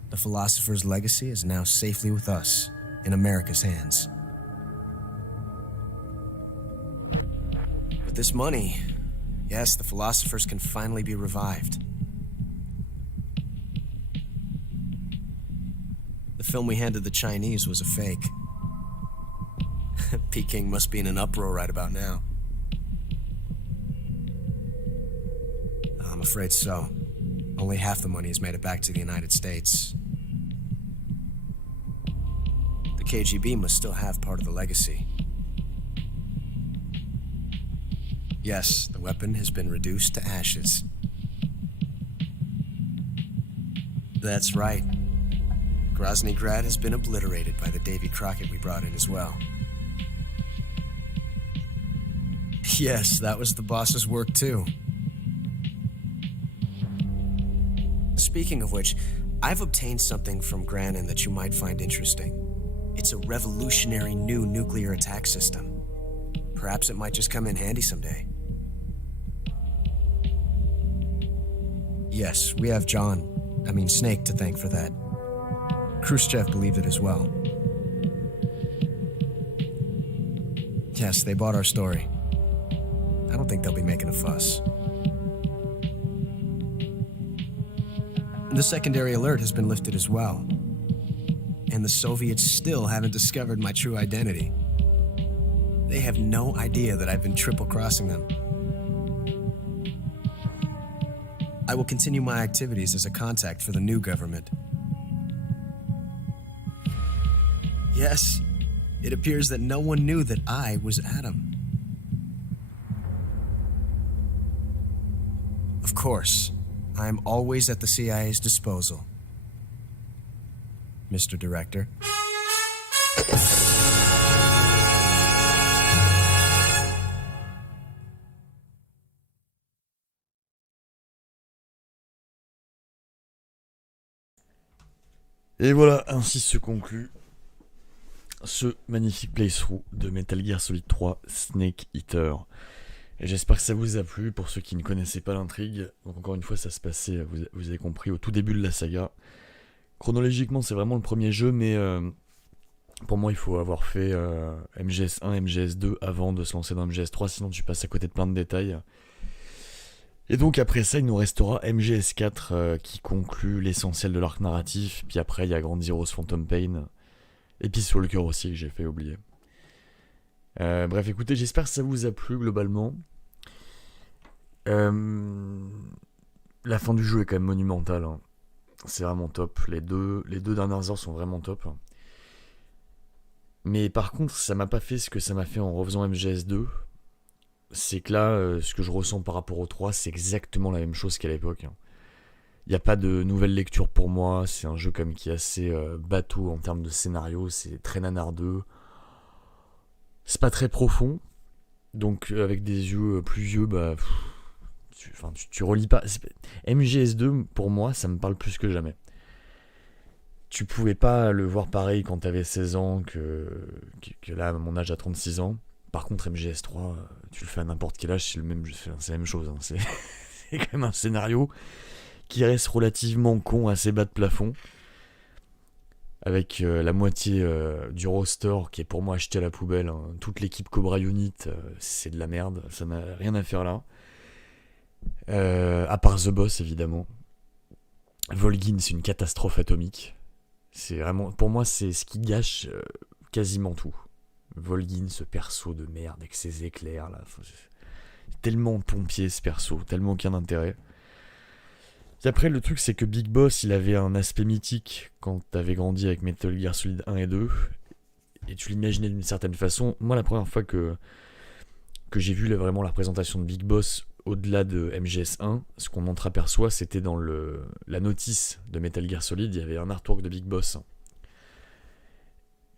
The philosopher's legacy is now safely with us, in America's hands. With this money, yes, the philosophers can finally be revived. The film we handed the Chinese was a fake. Peking must be in an uproar right about now. I'm afraid so. Only half the money has made it back to the United States. The KGB must still have part of the legacy. Yes, the weapon has been reduced to ashes. That's right. Grozny Grad has been obliterated by the Davy Crockett we brought in as well. Yes, that was the boss's work too. Speaking of which, I've obtained something from Granin that you might find interesting. It's a revolutionary new nuclear attack system. Perhaps it might just come in handy someday. Yes, we have Snake to thank for that. Khrushchev believed it as well. Yes, they bought our story. I don't think they'll be making a fuss. The secondary alert has been lifted as well. And the Soviets still haven't discovered my true identity. They have no idea that I've been triple-crossing them. I will continue my activities as a contact for the new government. Yes, it appears that no one knew that I was Adam. Of course, I am always at the CIA's disposal, Mr. Director. Et voilà, ainsi se conclut ce magnifique playthrough de Metal Gear Solid 3 Snake Eater. Et j'espère que ça vous a plu pour ceux qui ne connaissaient pas l'intrigue. Donc encore une fois, ça se passait, vous avez compris, au tout début de la saga. Chronologiquement, c'est vraiment le premier jeu, mais pour moi, il faut avoir fait MGS1, MGS2 avant de se lancer dans MGS3, sinon tu passes à côté de plein de détails. Et donc après ça, il nous restera MGS4 qui conclut l'essentiel de l'arc narratif. Puis après, il y a Grand Zero's Phantom Pain. Et puis Soul Cœur aussi, que j'ai fait oublier. Bref, écoutez, j'espère que ça vous a plu globalement. La fin du jeu est quand même monumentale. Hein. C'est vraiment top. Les deux dernières heures sont vraiment top. Mais par contre, ça m'a pas fait ce que ça m'a fait en refaisant MGS2. C'est que là, ce que je ressens par rapport au 3, c'est exactement la même chose qu'à l'époque. Il n'y a pas de nouvelle lecture pour moi. C'est un jeu comme qui est assez bateau en termes de scénario. C'est très nanardeux. C'est pas très profond. Donc avec des yeux plus vieux, bah... Tu relis pas. MGS2, pour moi, ça me parle plus que jamais. Tu pouvais pas le voir pareil quand t'avais 16 ans que là, à mon âge, à 36 ans. Par contre, MGS3, tu le fais à n'importe quel âge, c'est la même chose. Hein. C'est quand même un scénario qui reste relativement con, assez bas de plafond. Avec la moitié du roster qui est pour moi acheté à la poubelle. Hein. Toute l'équipe Cobra Unit, c'est de la merde. Ça n'a rien à faire là. À part The Boss, évidemment. Volgin, c'est une catastrophe atomique. C'est vraiment, pour moi, c'est ce qui gâche quasiment tout. Volgin, ce perso de merde avec ses éclairs là, tellement pompier ce perso, tellement aucun intérêt. Et après le truc c'est que Big Boss il avait un aspect mythique quand t'avais grandi avec Metal Gear Solid 1 et 2 et tu l'imaginais d'une certaine façon. Moi la première fois que j'ai vu vraiment la représentation de Big Boss au-delà de MGS1, ce qu'on entreaperçoit c'était dans la notice de Metal Gear Solid, il y avait un artwork de Big Boss.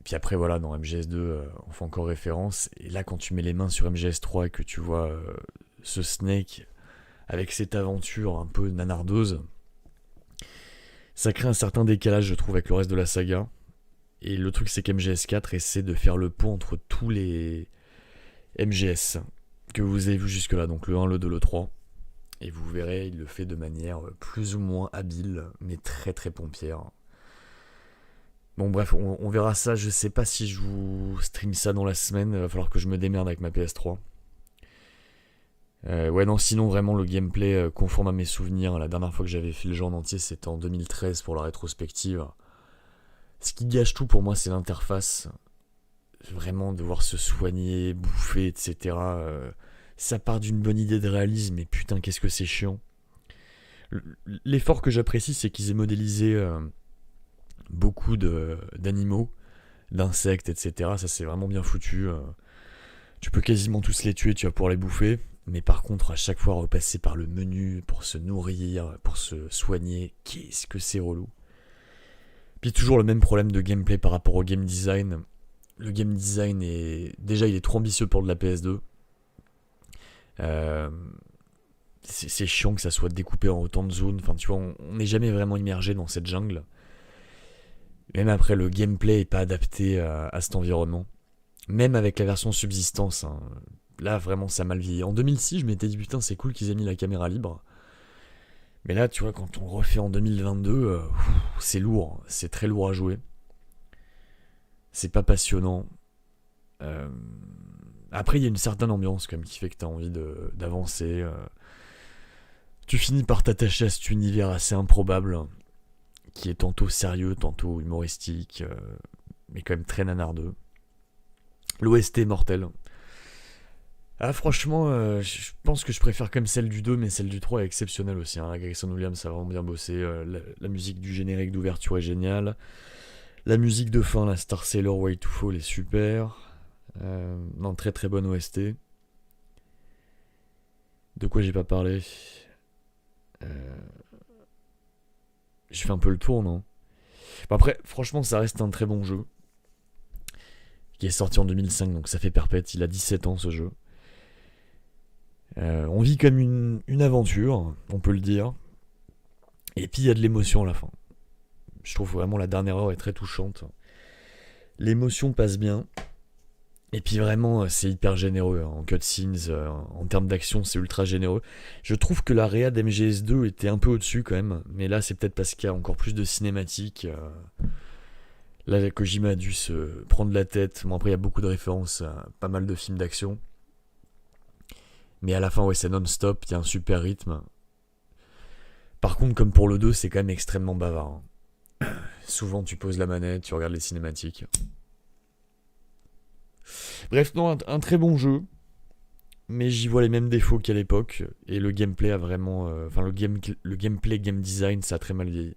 Puis après, voilà, dans MGS2, on fait encore référence. Et là, quand tu mets les mains sur MGS3 et que tu vois ce Snake avec cette aventure un peu nanardeuse, ça crée un certain décalage, je trouve, avec le reste de la saga. Et le truc, c'est qu'MGS4 essaie de faire le pont entre tous les MGS que vous avez vus jusque-là. Donc le 1, le 2, le 3. Et vous verrez, il le fait de manière plus ou moins habile, mais très très pompière. Bon bref, on verra ça, je sais pas si je vous stream ça dans la semaine, il va falloir que je me démerde avec ma PS3. Ouais non, sinon vraiment le gameplay conforme à mes souvenirs, la dernière fois que j'avais fait le jeu en entier c'était en 2013 pour la rétrospective. Ce qui gâche tout pour moi c'est l'interface, vraiment devoir se soigner, bouffer, etc. Ça part d'une bonne idée de réalisme, mais putain qu'est-ce que c'est chiant. L'effort que j'apprécie c'est qu'ils aient modélisé... beaucoup d'animaux, d'insectes, etc. Ça c'est vraiment bien foutu. Tu peux quasiment tous les tuer, tu vas pouvoir les bouffer. Mais par contre, à chaque fois repasser par le menu pour se nourrir, pour se soigner, qu'est-ce que c'est relou. Puis toujours le même problème de gameplay par rapport au game design. Le game design est... Déjà il est trop ambitieux pour de la PS2. C'est chiant que ça soit découpé en autant de zones. Enfin, tu vois, on n'est jamais vraiment immergé dans cette jungle. Même après, le gameplay est pas adapté à cet environnement. Même avec la version subsistance, hein. Là, vraiment, ça a mal vieilli. En 2006, je m'étais dit, putain, c'est cool qu'ils aient mis la caméra libre. Mais là, tu vois, quand on refait en 2022, c'est lourd. C'est très lourd à jouer. C'est pas passionnant. Après, il y a une certaine ambiance quand même qui fait que tu as envie d'avancer. Tu finis par t'attacher à cet univers assez improbable, qui est tantôt sérieux, tantôt humoristique, mais quand même très nanardeux. L'OST est mortel. Ah, franchement, je pense que je préfère quand même celle du 2, mais celle du 3 est exceptionnelle aussi. Hein. Gregson Williams a vraiment bien bossé. La musique du générique d'ouverture est géniale. La musique de fin, la Star Sailor Way to Fall est super. Non, très très bonne OST. De quoi j'ai pas parlé? Je fais un peu le tour, non? Bon, après, franchement, ça reste un très bon jeu. Qui est sorti en 2005, donc ça fait perpète. Il a 17 ans, ce jeu. On vit comme une aventure, on peut le dire. Et puis il y a de l'émotion à la fin. Je trouve vraiment la dernière heure est très touchante. L'émotion passe bien. Et puis vraiment, c'est hyper généreux. En cutscenes, en termes d'action, c'est ultra généreux. Je trouve que la réa d'MGS2 était un peu au-dessus quand même. Mais là, c'est peut-être parce qu'il y a encore plus de cinématiques. Là, Kojima a dû se prendre la tête. Bon, après, il y a beaucoup de références à pas mal de films d'action. Mais à la fin, ouais, c'est non-stop, il y a un super rythme. Par contre, comme pour le 2, c'est quand même extrêmement bavard. Hein. Souvent, tu poses la manette, tu regardes les cinématiques. Bref, non, un très bon jeu. Mais j'y vois les mêmes défauts qu'à l'époque. Et le gameplay a vraiment... Enfin, le gameplay, game design, ça a très mal vieilli.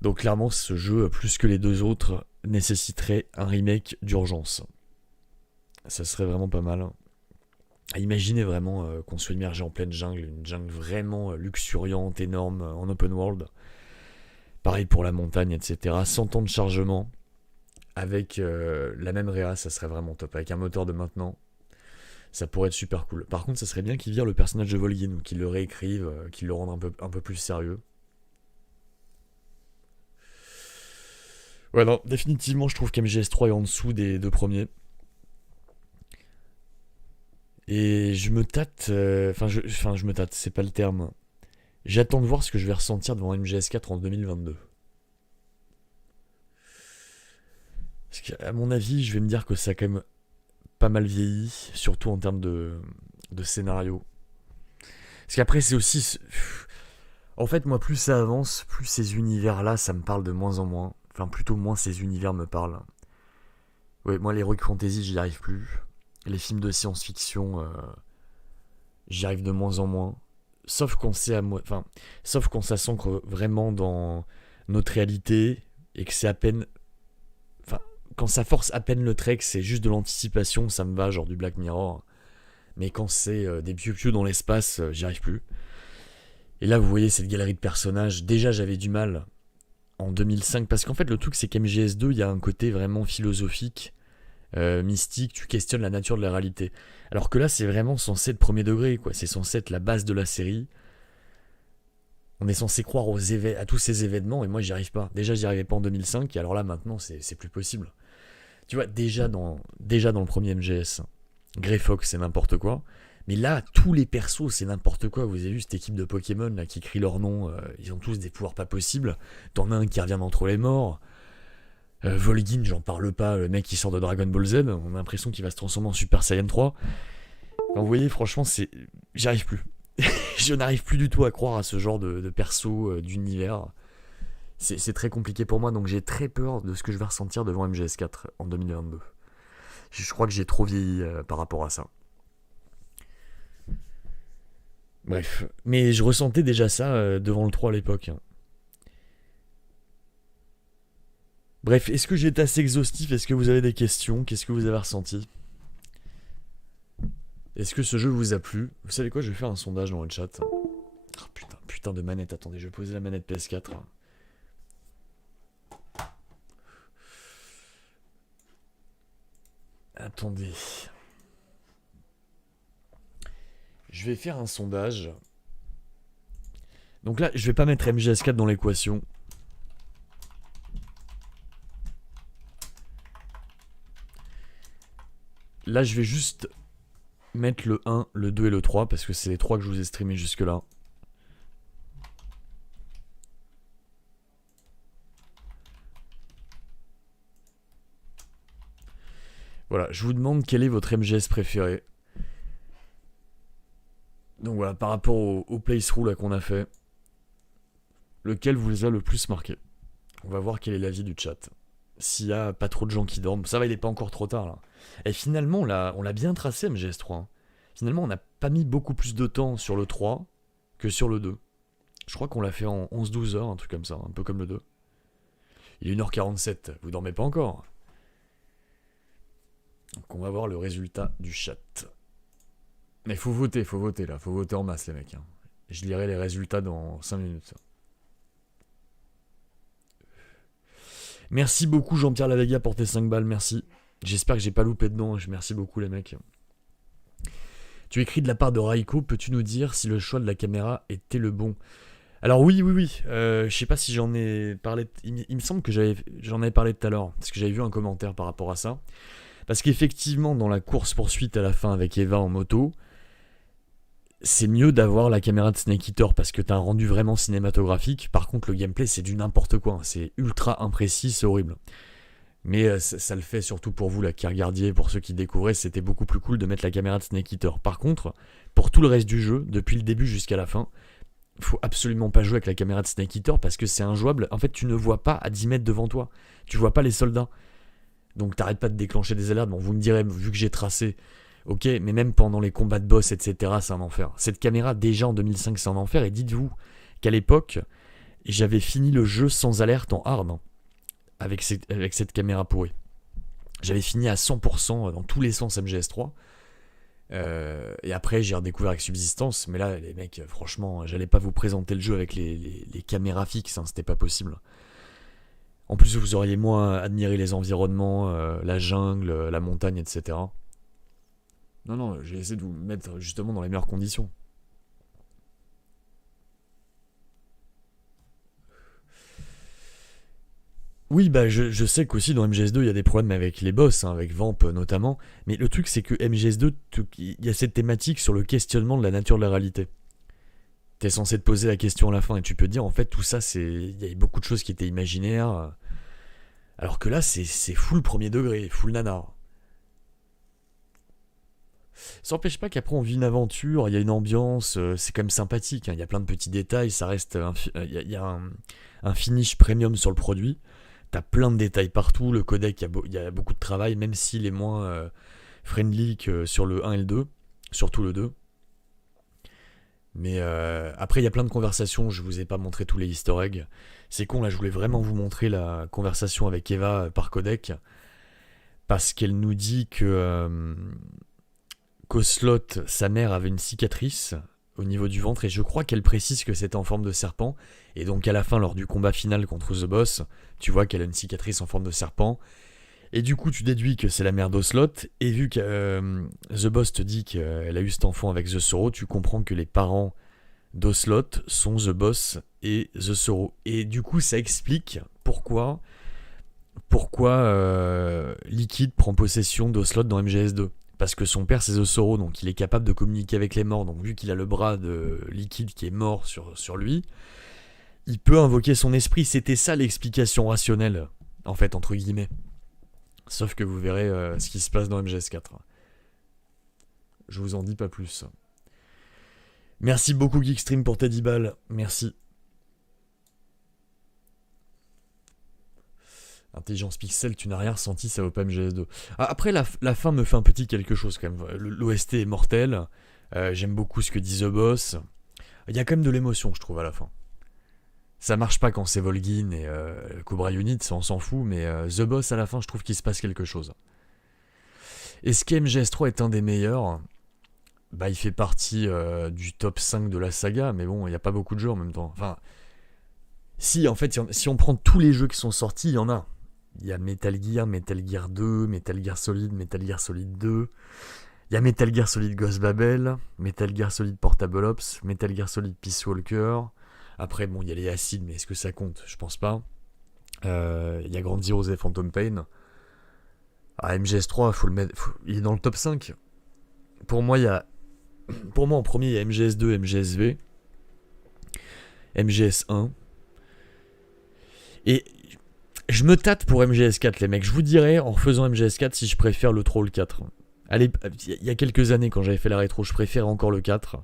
Donc clairement, ce jeu, plus que les deux autres, nécessiterait un remake d'urgence. Ça serait vraiment pas mal. Imaginez vraiment qu'on soit immergé en pleine jungle, une jungle vraiment luxuriante, énorme, en open world. Pareil pour la montagne, etc. 100 ans de chargement. Avec la même réa, ça serait vraiment top. Avec un moteur de maintenant, ça pourrait être super cool. Par contre, ça serait bien qu'ils virent le personnage de Volgin, ou qu'ils le réécrivent, qu'ils le rendent un peu plus sérieux. Ouais, non, définitivement, je trouve qu'MGS3 est en dessous des deux premiers. Et je me tâte, je me tâte, c'est pas le terme. J'attends de voir ce que je vais ressentir devant MGS4 en 2022. Parce qu'à mon avis, je vais me dire que ça a quand même pas mal vieilli, surtout en termes de scénario. Parce qu'après, c'est aussi... En fait, moi, plus ça avance, plus ces univers-là, ça me parle de moins en moins. Enfin, plutôt moins ces univers me parlent. Ouais, moi, l'Heroic Fantasy, j'y arrive plus. Les films de science-fiction, j'y arrive de moins en moins. Sauf quand sauf quand ça s'ancre vraiment dans notre réalité et que c'est à peine... Enfin, quand ça force à peine le trait, que c'est juste de l'anticipation, ça me va, genre du Black Mirror. Mais quand c'est des piou-piou dans l'espace, j'y arrive plus. Et là, vous voyez cette galerie de personnages. Déjà, j'avais du mal en 2005. Parce qu'en fait, le truc, c'est qu'MGS2, il y a un côté vraiment philosophique. Mystique, tu questionnes la nature de la réalité. Alors que là, c'est vraiment censé être premier degré, quoi. C'est censé être la base de la série. On est censé croire à tous ces événements, et moi, j'y arrive pas. Déjà, j'y arrivais pas en 2005, et alors là, maintenant, c'est plus possible. Tu vois, déjà dans le premier MGS, Grey Fox, c'est n'importe quoi. Mais là, tous les persos, c'est n'importe quoi. Vous avez vu cette équipe de Pokémon là, qui crie leur nom. Ils ont tous des pouvoirs pas possibles. T'en as un qui revient d'entre les morts. Volgin, j'en parle pas, le mec qui sort de Dragon Ball Z, on a l'impression qu'il va se transformer en Super Saiyan 3. Enfin, vous voyez, franchement, j'y arrive plus. Je n'arrive plus du tout à croire à ce genre de perso, d'univers. C'est très compliqué pour moi, donc j'ai très peur de ce que je vais ressentir devant MGS4 en 2022. Je crois que j'ai trop vieilli par rapport à ça. Bref, mais je ressentais déjà ça devant le 3 à l'époque. Bref, est-ce que j'ai été assez exhaustif? Est-ce que vous avez des questions? Qu'est-ce que vous avez ressenti? Est-ce que ce jeu vous a plu? Vous savez quoi? Je vais faire un sondage dans le chat. Oh, putain de manette. Attendez, je vais poser la manette PS4. Attendez. vais faire un sondage. Donc là, je vais pas mettre MGS4 dans l'équation. Là, je vais juste mettre le 1, le 2 et le 3 parce que c'est les 3 que je vous ai streamés jusque-là. Voilà, je vous demande quel est votre MGS préféré. Donc voilà, par rapport au playthrough là qu'on a fait, lequel vous a le plus marqué? On va voir quel est l'avis du chat. S'il y a pas trop de gens qui dorment, ça va, il est pas encore trop tard là. Et finalement, là, on l'a bien tracé MGS3. Hein. Finalement, on n'a pas mis beaucoup plus de temps sur le 3 que sur le 2. Je crois qu'on l'a fait en 11-12 heures, un truc comme ça, un peu comme le 2. Il est 1h47, vous dormez pas encore. Donc on va voir le résultat du chat. Mais faut voter là, faut voter en masse les mecs. Hein. Je lirai les résultats dans 5 minutes. Merci beaucoup Jean-Pierre Lavega pour tes 5 balles, merci. J'espère que j'ai pas loupé de nom, merci beaucoup les mecs. Tu écris de la part de Raiko, peux-tu nous dire si le choix de la caméra était le bon? Alors oui. Je sais pas si j'en ai parlé, il me semble que j'en avais parlé tout à l'heure, parce que j'avais vu un commentaire par rapport à ça. Parce qu'effectivement, dans la course-poursuite à la fin avec Eva en moto, c'est mieux d'avoir la caméra de Snake Eater parce que t'as un rendu vraiment cinématographique. Par contre, le gameplay, c'est du n'importe quoi. C'est ultra imprécis, c'est horrible. Mais ça le fait surtout pour vous là, qui regardiez, pour ceux qui découvraient, c'était beaucoup plus cool de mettre la caméra de Snake Eater. Par contre, pour tout le reste du jeu, depuis le début jusqu'à la fin, faut absolument pas jouer avec la caméra de Snake Eater parce que c'est injouable. En fait, tu ne vois pas à 10 mètres devant toi. Tu vois pas les soldats. Donc t'arrêtes pas de déclencher des alertes. Bon, vous me direz, vu que j'ai tracé, ok, mais même pendant les combats de boss, etc., c'est un enfer. Cette caméra, déjà en 2005, c'est un enfer. Et dites-vous qu'à l'époque, j'avais fini le jeu sans alerte en hard, hein, avec cette caméra pourrie. J'avais fini à 100% dans tous les sens MGS3. Et après, j'ai redécouvert avec Subsistance. Mais là, les mecs, franchement, j'allais pas vous présenter le jeu avec les caméras fixes, hein, c'était pas possible. En plus, vous auriez moins admiré les environnements, la jungle, la montagne, etc. Non, j'ai essayé de vous mettre justement dans les meilleures conditions. Oui, bah je sais qu'aussi dans MGS2, il y a des problèmes avec les boss, hein, avec Vamp notamment. Mais le truc, c'est que MGS2, il y a cette thématique sur le questionnement de la nature de la réalité. T'es censé te poser la question à la fin et tu peux dire en fait tout ça il y a beaucoup de choses qui étaient imaginaires alors que là c'est full premier degré, full nanar. Ça n'empêche pas qu'après on vit une aventure, il y a une ambiance, c'est quand même sympathique, hein, il y a plein de petits détails, ça reste il y a un finish premium sur le produit, t'as plein de détails partout, le codec il y a beaucoup de travail même s'il est moins friendly que sur le 1 et le 2, surtout le 2. Mais après, il y a plein de conversations, je vous ai pas montré tous les easter eggs. C'est con, là, je voulais vraiment vous montrer la conversation avec Eva par codec. Parce qu'elle nous dit que qu'Oslot, sa mère, avait une cicatrice au niveau du ventre. Et je crois qu'elle précise que c'était en forme de serpent. Et donc, à la fin, lors du combat final contre The Boss, tu vois qu'elle a une cicatrice en forme de serpent. Et du coup, tu déduis que c'est la mère d'Oslot, et vu que The Boss te dit qu'elle a eu cet enfant avec The Sorrow, tu comprends que les parents d'Oslot sont The Boss et The Sorrow. Et du coup, ça explique pourquoi Liquid prend possession d'Oslot dans MGS2. Parce que son père, c'est The Sorrow, donc il est capable de communiquer avec les morts. Donc vu qu'il a le bras de Liquid qui est mort sur lui, il peut invoquer son esprit. C'était ça l'explication rationnelle, en fait, entre guillemets. Sauf que vous verrez ce qui se passe dans MGS4. Je vous en dis pas plus. Merci beaucoup Geekstream pour tes 10 balles. Merci. Intelligence Pixel, tu n'as rien ressenti, ça vaut pas MGS2. Après, la fin me fait un petit quelque chose quand même. L'OST est mortel. J'aime beaucoup ce que dit The Boss. Il y a quand même de l'émotion, je trouve, à la fin. Ça marche pas quand c'est Volgin et Cobra Unit, ça on s'en fout, mais The Boss à la fin, je trouve qu'il se passe quelque chose. Est-ce que MGS3 est un des meilleurs? Bah, il fait partie du top 5 de la saga, mais bon, il n'y a pas beaucoup de jeux en même temps. Enfin, si, en fait, si on prend tous les jeux qui sont sortis, il y en a. Il y a Metal Gear 2, Metal Gear Solid 2. Il y a Metal Gear Solid Ghost Babel, Metal Gear Solid Portable Ops, Metal Gear Solid Peace Walker. Après, bon, il y a les acides, mais est-ce que ça compte? Je pense pas. Il y a Ground Zeroes et Phantom Pain. MGS3, il est dans le top 5. Pour moi, en premier, il y a MGS2, MGSV, MGS1. Et je me tâte pour MGS4, les mecs. Je vous dirais, en refaisant MGS4, si je préfère le 3 ou le 4. Allez, il y a quelques années, quand j'avais fait la rétro, je préférais encore le 4.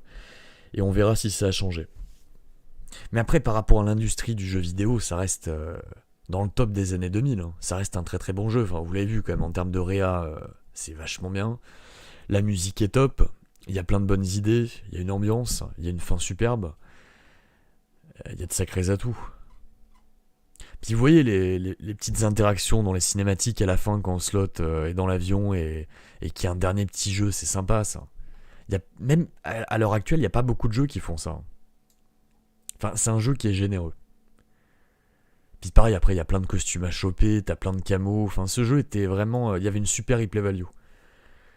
Et on verra si ça a changé. Mais après, par rapport à l'industrie du jeu vidéo, ça reste dans le top des années 2000. Hein. Ça reste un très très bon jeu. Enfin, vous l'avez vu quand même, en termes de réa, c'est vachement bien. La musique est top. Il y a plein de bonnes idées. Il y a une ambiance. Il y a une fin superbe. Il y a de sacrés atouts. Puis vous voyez les petites interactions dans les cinématiques à la fin quand Slot est dans l'avion et qu'il y a un dernier petit jeu, c'est sympa ça. Il y a, même à l'heure actuelle, il n'y a pas beaucoup de jeux qui font ça. Enfin, c'est un jeu qui est généreux. Puis pareil, après, il y a plein de costumes à choper, t'as plein de camos. Enfin, ce jeu était vraiment... il y avait une super replay value.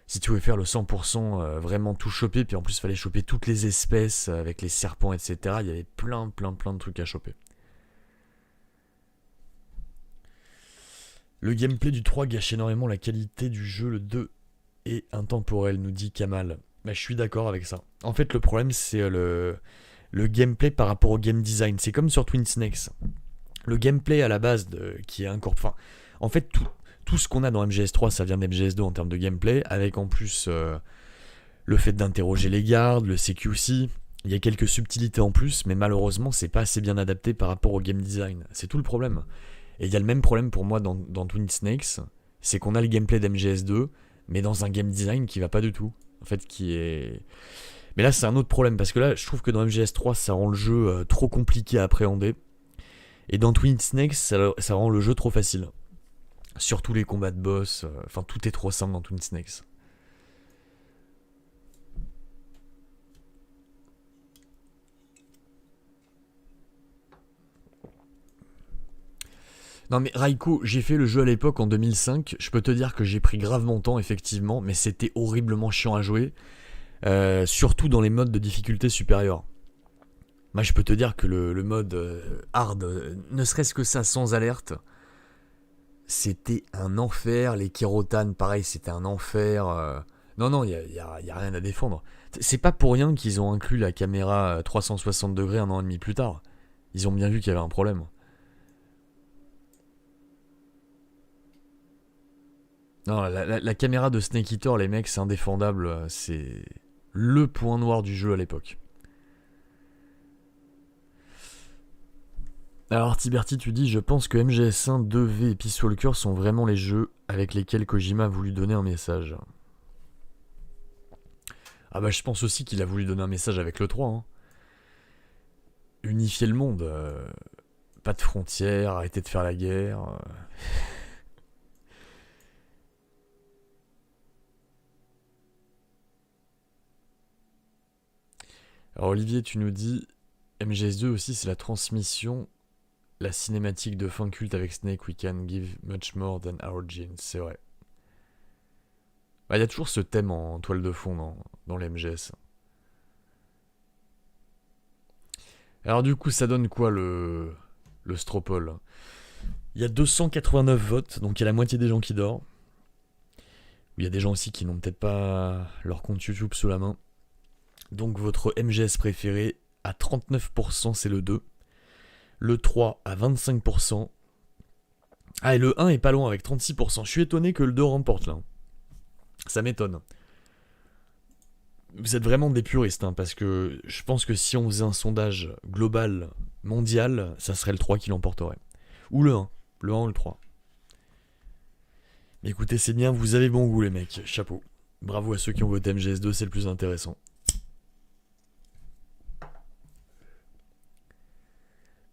Si tu voulais faire le 100%, vraiment tout choper, puis en plus, il fallait choper toutes les espèces avec les serpents, etc. Il y avait plein de trucs à choper. Le gameplay du 3 gâche énormément la qualité du jeu, le 2 est intemporel, nous dit Kamal. Bah, je suis d'accord avec ça. En fait, le problème, c'est le gameplay par rapport au game design. C'est comme sur Twin Snakes. Le gameplay à la base qui est incorporé... Enfin, en fait, tout ce qu'on a dans MGS3, ça vient d'MGS2 en termes de gameplay, avec en plus le fait d'interroger les gardes, le CQC. Il y a quelques subtilités en plus, mais malheureusement, c'est pas assez bien adapté par rapport au game design. C'est tout le problème. Et il y a le même problème pour moi dans Twin Snakes, c'est qu'on a le gameplay d'MGS2, mais dans un game design qui va pas du tout. En fait, qui est... Mais là, c'est un autre problème, parce que là, je trouve que dans MGS3, ça rend le jeu trop compliqué à appréhender. Et dans Twin Snakes, ça rend le jeu trop facile. Surtout les combats de boss, enfin, tout est trop simple dans Twin Snakes. Non mais Raiko, j'ai fait le jeu à l'époque en 2005, je peux te dire que j'ai pris grave mon temps effectivement, mais c'était horriblement chiant à jouer, surtout dans les modes de difficulté supérieure. Moi je peux te dire que le mode hard, ne serait-ce que ça sans alerte, c'était un enfer, les kérotanes pareil c'était un enfer, non il y a rien à défendre. C'est pas pour rien qu'ils ont inclus la caméra 360 degrés un an et demi plus tard, ils ont bien vu qu'il y avait un problème. Non, la caméra de Snake Eater, les mecs, c'est indéfendable. C'est le point noir du jeu à l'époque. Alors, Tiberti, tu dis, je pense que MGS1, 2V et Peace Walker sont vraiment les jeux avec lesquels Kojima a voulu donner un message. Ah bah, je pense aussi qu'il a voulu donner un message avec le 3. Hein. Unifier le monde. Pas de frontières, arrêter de faire la guerre. Alors Olivier, tu nous dis, MGS2 aussi, c'est la transmission, la cinématique de fin culte avec Snake, we can give much more than our genes, c'est vrai. Bah, y a toujours ce thème en toile de fond dans les MGS. Alors du coup, ça donne quoi le Stropole? Il y a 289 votes, donc il y a la moitié des gens qui dorment. Il y a des gens aussi qui n'ont peut-être pas leur compte YouTube sous la main. Donc votre MGS préféré à 39%, c'est le 2. Le 3 à 25%. Ah, et le 1 est pas loin avec 36%. Je suis étonné que le 2 remporte là. Ça m'étonne. Vous êtes vraiment des puristes, hein, parce que je pense que si on faisait un sondage global, mondial, ça serait le 3 qui l'emporterait. Ou le 1. Le 1 ou le 3. Mais écoutez, c'est bien, vous avez bon goût les mecs. Chapeau. Bravo à ceux qui ont voté MGS2, c'est le plus intéressant.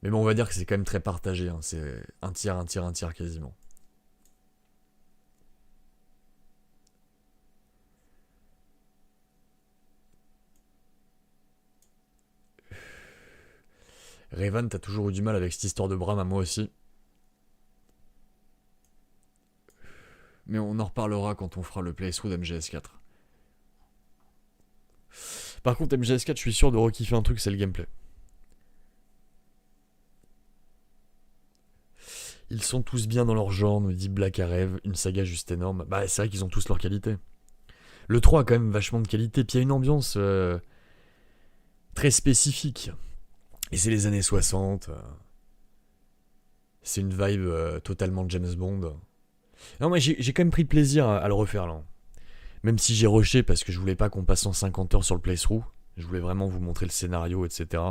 Mais bon, on va dire que c'est quand même très partagé. Hein. C'est un tiers quasiment. Revan, t'as toujours eu du mal avec cette histoire de Bram, à moi aussi. Mais on en reparlera quand on fera le playthrough d'MGS4. Par contre, MGS4, je suis sûr de rekiffer un truc, c'est le gameplay. Ils sont tous bien dans leur genre, nous dit Black à Rêve, une saga juste énorme. Bah, c'est vrai qu'ils ont tous leur qualité. Le 3 a quand même vachement de qualité, puis il y a une ambiance très spécifique. Et c'est les années 60. C'est une vibe totalement James Bond. Non, moi j'ai quand même pris plaisir à le refaire là. Même si j'ai rushé parce que je voulais pas qu'on passe 150 heures sur le playthrough. Je voulais vraiment vous montrer le scénario, etc.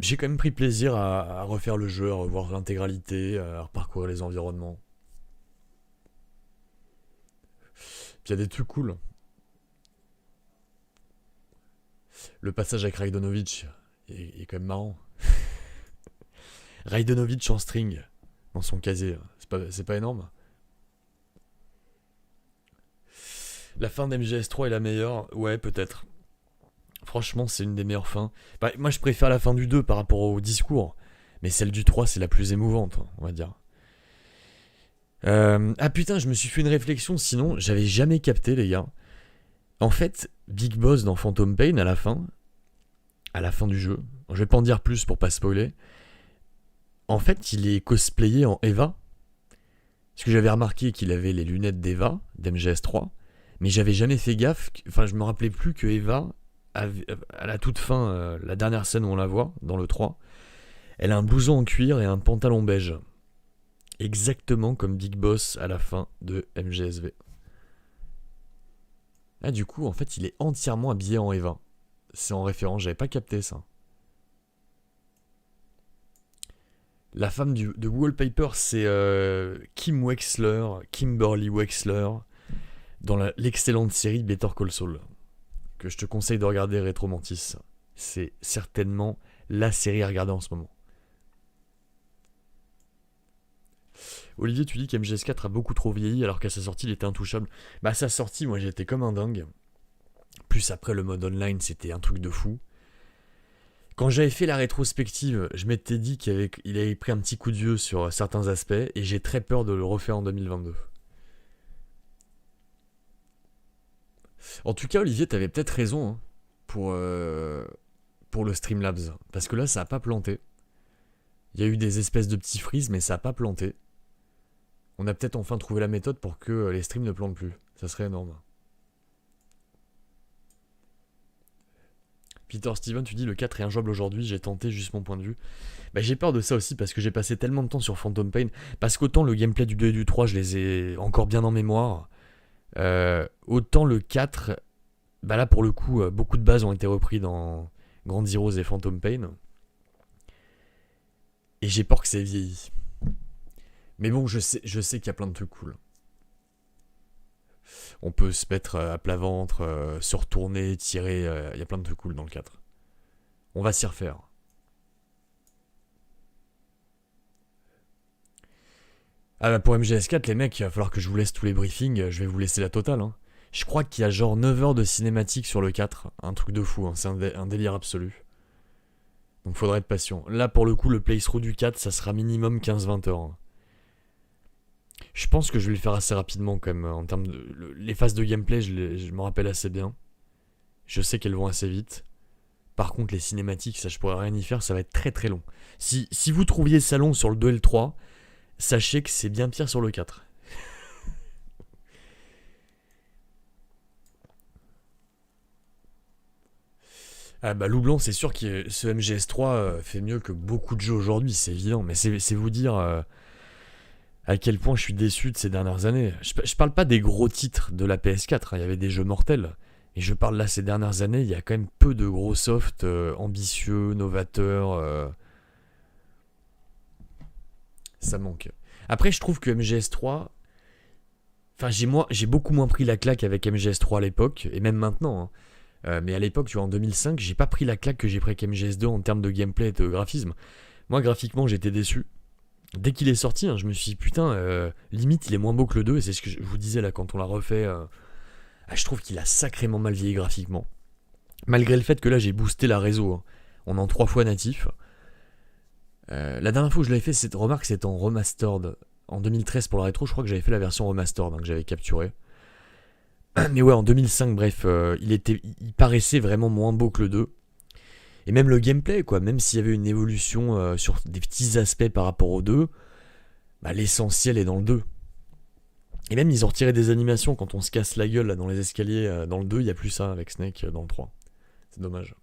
J'ai quand même pris plaisir à refaire le jeu, à revoir l'intégralité, à reparcourir les environnements. Puis il y a des trucs cool. Le passage avec Rajdonovich est quand même marrant. Rajdonovich en string dans son casier, c'est pas énorme. La fin d'MGS3 est la meilleure, ouais peut-être. Franchement c'est une des meilleures fins. Bah, moi je préfère la fin du 2 par rapport au discours, mais celle du 3 c'est la plus émouvante, on va dire. Ah putain, je me suis fait une réflexion, sinon j'avais jamais capté les gars. En fait, Big Boss dans Phantom Pain à la fin du jeu, je vais pas en dire plus pour pas spoiler. En fait, il est cosplayé en Eva. Parce que j'avais remarqué qu'il avait les lunettes d'Eva, d'MGS3, mais j'avais jamais fait gaffe, enfin je me rappelais plus que Eva, à la toute fin, la dernière scène où on la voit, dans le 3, elle a un blouson en cuir et un pantalon beige. Exactement comme Big Boss à la fin de MGSV. Ah du coup, en fait, il est entièrement habillé en Eva. C'est en référence, j'avais pas capté ça. La femme de Wallpaper, c'est Kimberly Wexler, dans l'excellente série Better Call Saul, que je te conseille de regarder, Rétromantis. C'est certainement la série à regarder en ce moment. Olivier, tu dis qu'MGS4 a beaucoup trop vieilli alors qu'à sa sortie il était intouchable. Bah à sa sortie, moi j'étais comme un dingue. Plus après le mode online, c'était un truc de fou. Quand j'avais fait la rétrospective, je m'étais dit qu'il avait pris un petit coup de vieux sur certains aspects et j'ai très peur de le refaire en 2022. En tout cas, Olivier, t'avais peut-être raison hein, pour le Streamlabs. Parce que là, ça a pas planté. Il y a eu des espèces de petits freezes, mais ça a pas planté. On a peut-être enfin trouvé la méthode pour que les streams ne plantent plus. Ça serait énorme. Peter Steven, tu dis le 4 est injouable aujourd'hui, j'ai tenté juste mon point de vue. Bah, j'ai peur de ça aussi parce que j'ai passé tellement de temps sur Phantom Pain. Parce qu'autant le gameplay du 2 et du 3, je les ai encore bien en mémoire. Autant le 4, bah là pour le coup, beaucoup de bases ont été repris dans Grand Heroes et Phantom Pain. Et j'ai peur que ça ait vieilli. Mais bon, je sais qu'il y a plein de trucs cool. On peut se mettre à plat ventre, se retourner, tirer. Il y a plein de trucs cool dans le 4. On va s'y refaire. Ah bah pour MGS4, les mecs, il va falloir que je vous laisse tous les briefings. Je vais vous laisser la totale. Hein. Je crois qu'il y a genre 9 heures de cinématique sur le 4. Un truc de fou. Hein. C'est un délire absolu. Donc faudra être patient. Là, pour le coup, le playthrough du 4, ça sera minimum 15-20 heures. Hein. Je pense que je vais le faire assez rapidement quand même. En termes de les phases de gameplay, je me rappelle assez bien. Je sais qu'elles vont assez vite. Par contre, les cinématiques, ça je pourrais rien y faire, ça va être très très long. Si vous trouviez ça long sur le 2 et le 3, sachez que c'est bien pire sur le 4. Ah bah Loup Blanc, c'est sûr que ce MGS3 fait mieux que beaucoup de jeux aujourd'hui, c'est évident. Mais c'est vous dire à quel point je suis déçu de ces dernières années. Je parle pas des gros titres de la PS4, hein, il y avait des jeux mortels. Et je parle là ces dernières années, il y a quand même peu de gros softs ambitieux, novateurs. Ça manque. Après, je trouve que MGS3... Enfin, j'ai beaucoup moins pris la claque avec MGS3 à l'époque, et même maintenant. Hein. Mais à l'époque, tu vois, en 2005, j'ai pas pris la claque que j'ai pris avec MGS2 en termes de gameplay et de graphisme. Moi, graphiquement, j'étais déçu. Dès qu'il est sorti, hein, je me suis dit, putain, limite, il est moins beau que le 2, et c'est ce que je vous disais là quand on l'a refait. Je trouve qu'il a sacrément mal vieilli graphiquement. Malgré le fait que là, j'ai boosté la réseau. Hein. On est en 3 fois natif. La dernière fois que je l'avais fait, cette remarque, c'était en remastered. En 2013 pour la rétro, je crois que j'avais fait la version remastered hein, que j'avais capturée. Mais ouais, en 2005, bref, il paraissait vraiment moins beau que le 2. Et même le gameplay, quoi, même s'il y avait une évolution sur des petits aspects par rapport au 2, bah, l'essentiel est dans le 2. Et même ils ont retiré des animations quand on se casse la gueule là, dans les escaliers. Dans le 2, il n'y a plus ça avec Snake dans le 3. C'est dommage.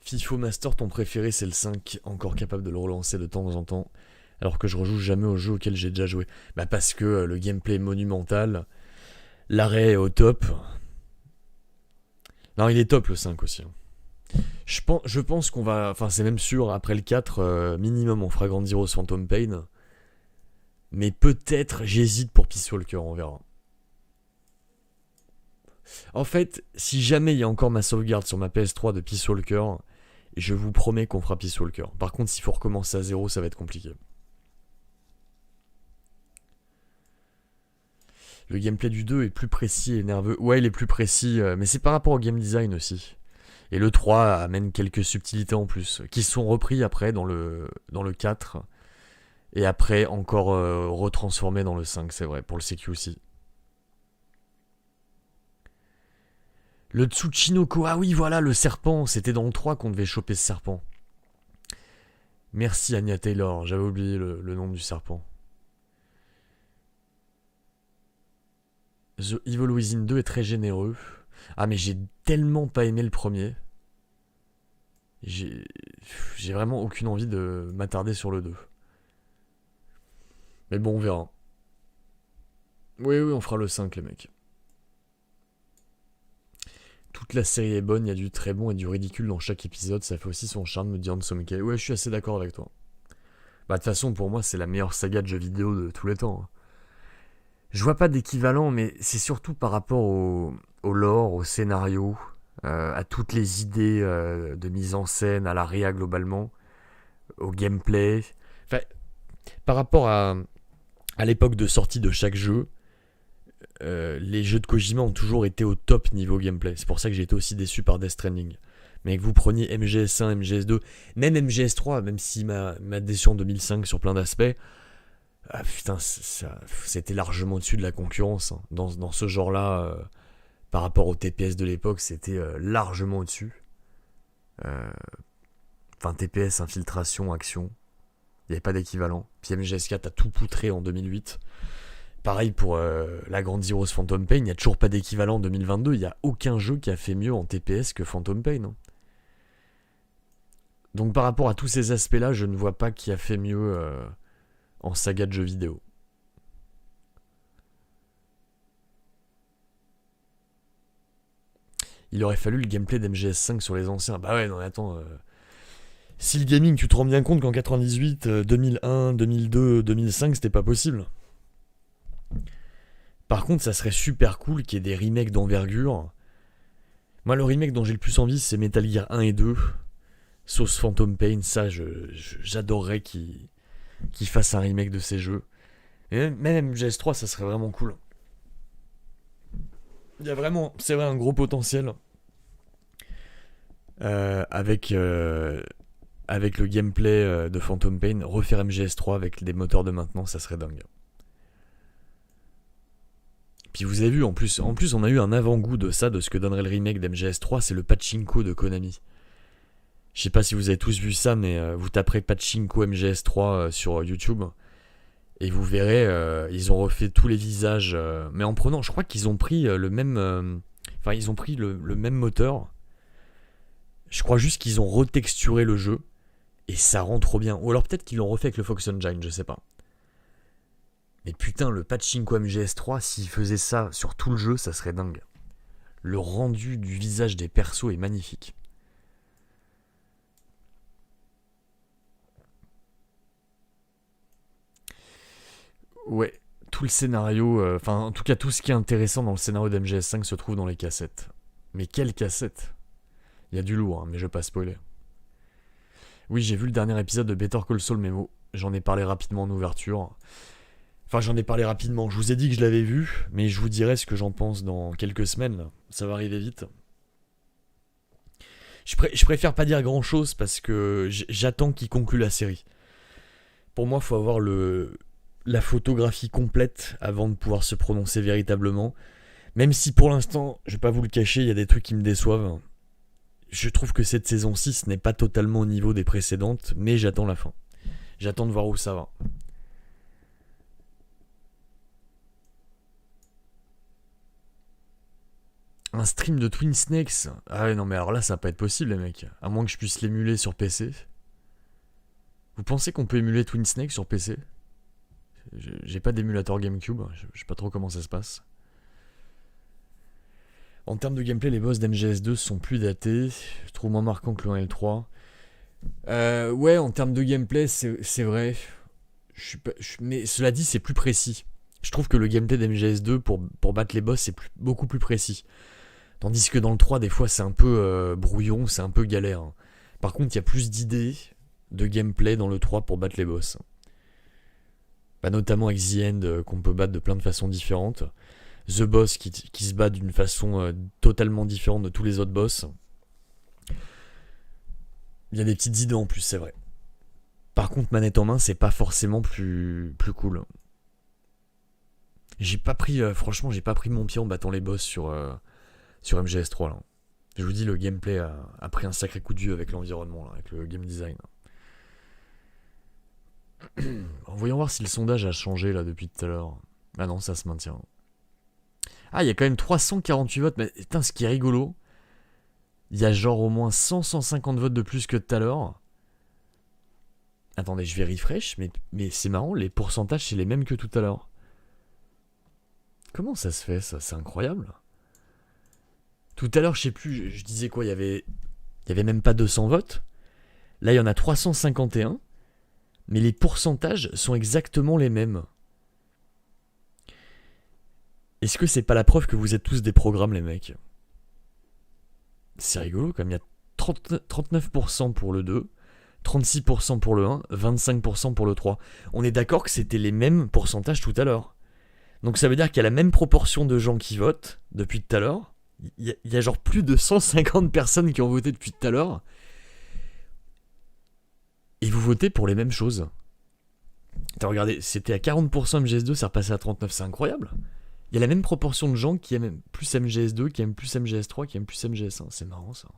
FIFO Master, ton préféré c'est le 5, encore capable de le relancer de temps en temps, alors que je rejoue jamais aux jeux auxquels j'ai déjà joué. Bah parce que le gameplay est monumental, l'arrêt est au top. Non, il est top le 5 aussi. Je pense qu'on va... Enfin, c'est même sûr, après le 4, minimum, on fera Grand Zeroes Phantom Pain. Mais peut-être, j'hésite pour Peace Walker, on verra. En fait, si jamais il y a encore ma sauvegarde sur ma PS3 de Peace Walker, je vous promets qu'on fera Peace Walker. Par contre, s'il faut recommencer à zéro, ça va être compliqué. Le gameplay du 2 est plus précis et nerveux. Ouais, il est plus précis, mais c'est par rapport au game design aussi. Et le 3 amène quelques subtilités en plus, qui sont repris après dans le 4, et après encore retransformés dans le 5, c'est vrai, pour le CQ aussi. Le Tsuchinoko, ah oui, voilà, le serpent, c'était dans le 3 qu'on devait choper ce serpent. Merci Anya Taylor, j'avais oublié le nom du serpent. The Evil Within 2 est très généreux. Ah mais j'ai tellement pas aimé le premier. J'ai vraiment aucune envie de m'attarder sur le 2. Mais bon, on verra. Oui, on fera le 5 les mecs. Toute la série est bonne, il y a du très bon et du ridicule dans chaque épisode, ça fait aussi son charme, me dit Hansomke. Ouais, je suis assez d'accord avec toi. Bah de toute façon, pour moi, c'est la meilleure saga de jeux vidéo de tous les temps. Je vois pas d'équivalent, mais c'est surtout par rapport au lore, au scénario, à toutes les idées de mise en scène, à la réa globalement, au gameplay. Enfin, par rapport à l'époque de sortie de chaque jeu, les jeux de Kojima ont toujours été au top niveau gameplay. C'est pour ça que j'ai été aussi déçu par Death Stranding. Mais que vous preniez MGS1, MGS2, même MGS3, même s'il m'a déçu en 2005 sur plein d'aspects, ah, putain, c'était largement au-dessus de la concurrence. Hein. Dans ce genre-là, par rapport au TPS de l'époque, c'était largement au-dessus. Enfin, TPS, infiltration, action. Il n'y avait pas d'équivalent. Puis MGS4 a tout poutré en 2008. Pareil pour la Grand Zeroes Phantom Pain, il n'y a toujours pas d'équivalent en 2022. Il n'y a aucun jeu qui a fait mieux en TPS que Phantom Pain. Hein. Donc par rapport à tous ces aspects-là, je ne vois pas qui a fait mieux en saga de jeux vidéo. Il aurait fallu le gameplay d'MGS5 sur les anciens. Bah ouais, non, attends. Si le gaming, tu te rends bien compte qu'en 98, 2001, 2002, 2005, c'était pas possible. Par contre, ça serait super cool qu'il y ait des remakes d'envergure. Moi, le remake dont j'ai le plus envie, c'est Metal Gear 1 et 2. Sauce Phantom Pain, ça, j'adorerais qu'ils fassent un remake de ces jeux. Et même MGS3, ça serait vraiment cool. Il y a vraiment, c'est vrai, un gros potentiel. Avec le gameplay de Phantom Pain, refaire MGS3 avec des moteurs de maintenant, ça serait dingue. Puis vous avez vu, en plus on a eu un avant-goût de ça, de ce que donnerait le remake d'MGS3, c'est le Pachinko de Konami. Je sais pas si vous avez tous vu ça, mais vous taperez Pachinko MGS3 sur YouTube, et vous verrez, ils ont refait tous les visages, mais en prenant, je crois qu'ils ont pris le même... ils ont pris le même moteur. Je crois juste qu'ils ont retexturé le jeu, et ça rend trop bien. Ou alors peut-être qu'ils l'ont refait avec le Fox Engine, je sais pas. Mais putain, le Pachinko MGS3, s'il faisait ça sur tout le jeu, ça serait dingue. Le rendu du visage des persos est magnifique. Ouais, tout le scénario, en tout cas tout ce qui est intéressant dans le scénario d'MGS5 se trouve dans les cassettes. Mais quelles cassettes? Il y a du lourd, hein, mais je vais pas spoiler. Oui, j'ai vu le dernier épisode de Better Call Saul Memo. J'en ai parlé rapidement en ouverture. Enfin, j'en ai parlé rapidement. Je vous ai dit que je l'avais vu, mais je vous dirai ce que j'en pense dans quelques semaines. Là. Ça va arriver vite. Je préfère pas dire grand-chose parce que j'attends qu'il conclue la série. Pour moi, il faut avoir la photographie complète avant de pouvoir se prononcer véritablement. Même si pour l'instant, je vais pas vous le cacher, il y a des trucs qui me déçoivent. Je trouve que cette saison 6 n'est pas totalement au niveau des précédentes, mais j'attends la fin. J'attends de voir où ça va. Un stream de Twin Snakes. Ah ouais, non mais alors là ça va pas être possible les mecs. À moins que je puisse l'émuler sur PC. Vous pensez qu'on peut émuler Twin Snakes sur PC? J'ai pas d'émulateur GameCube, je sais pas trop comment ça se passe. En termes de gameplay, les boss d'MGS2 sont plus datés. Je trouve moins marquant que le 1 et le 3. Ouais, en termes de gameplay, c'est vrai. Mais cela dit, c'est plus précis. Je trouve que le gameplay d'MGS2 pour battre les boss, c'est beaucoup plus précis. Tandis que dans le 3, des fois, c'est un peu brouillon, c'est un peu galère. Hein. Par contre, il y a plus d'idées de gameplay dans le 3 pour battre les boss. Bah, notamment avec The End, qu'on peut battre de plein de façons différentes. The Boss qui se bat d'une façon totalement différente de tous les autres boss. Il y a des petites idées en plus, c'est vrai. Par contre, manette en main, c'est pas forcément plus cool. Franchement, j'ai pas pris mon pied en battant les boss sur MGS3 là. Je vous dis, le gameplay a pris un sacré coup de vieux avec l'environnement, là, avec le game design. Voyons voir si le sondage a changé là depuis tout à l'heure. Ah non, ça se maintient. Ah, il y a quand même 348 votes, mais putain, ce qui est rigolo, il y a genre au moins 100-150 votes de plus que tout à l'heure. Attendez, je vais refresh, mais c'est marrant, les pourcentages c'est les mêmes que tout à l'heure. Comment ça se fait ça? C'est incroyable. Tout à l'heure, je sais plus, je disais quoi, il y avait même pas 200 votes. Là, il y en a 351, mais les pourcentages sont exactement les mêmes. Est-ce que c'est pas la preuve que vous êtes tous des programmes, les mecs? C'est rigolo, comme il y a 39% pour le 2, 36% pour le 1, 25% pour le 3. On est d'accord que c'était les mêmes pourcentages tout à l'heure. Donc ça veut dire qu'il y a la même proportion de gens qui votent depuis tout à l'heure. Il y a genre plus de 150 personnes qui ont voté depuis tout à l'heure. Et vous votez pour les mêmes choses. Attends, regardez, c'était à 40% MGS2, c'est repassé à 39%, c'est incroyable. Il y a la même proportion de gens qui aiment plus MGS2, qui aiment plus MGS3, qui aiment plus MGS1. C'est marrant ça.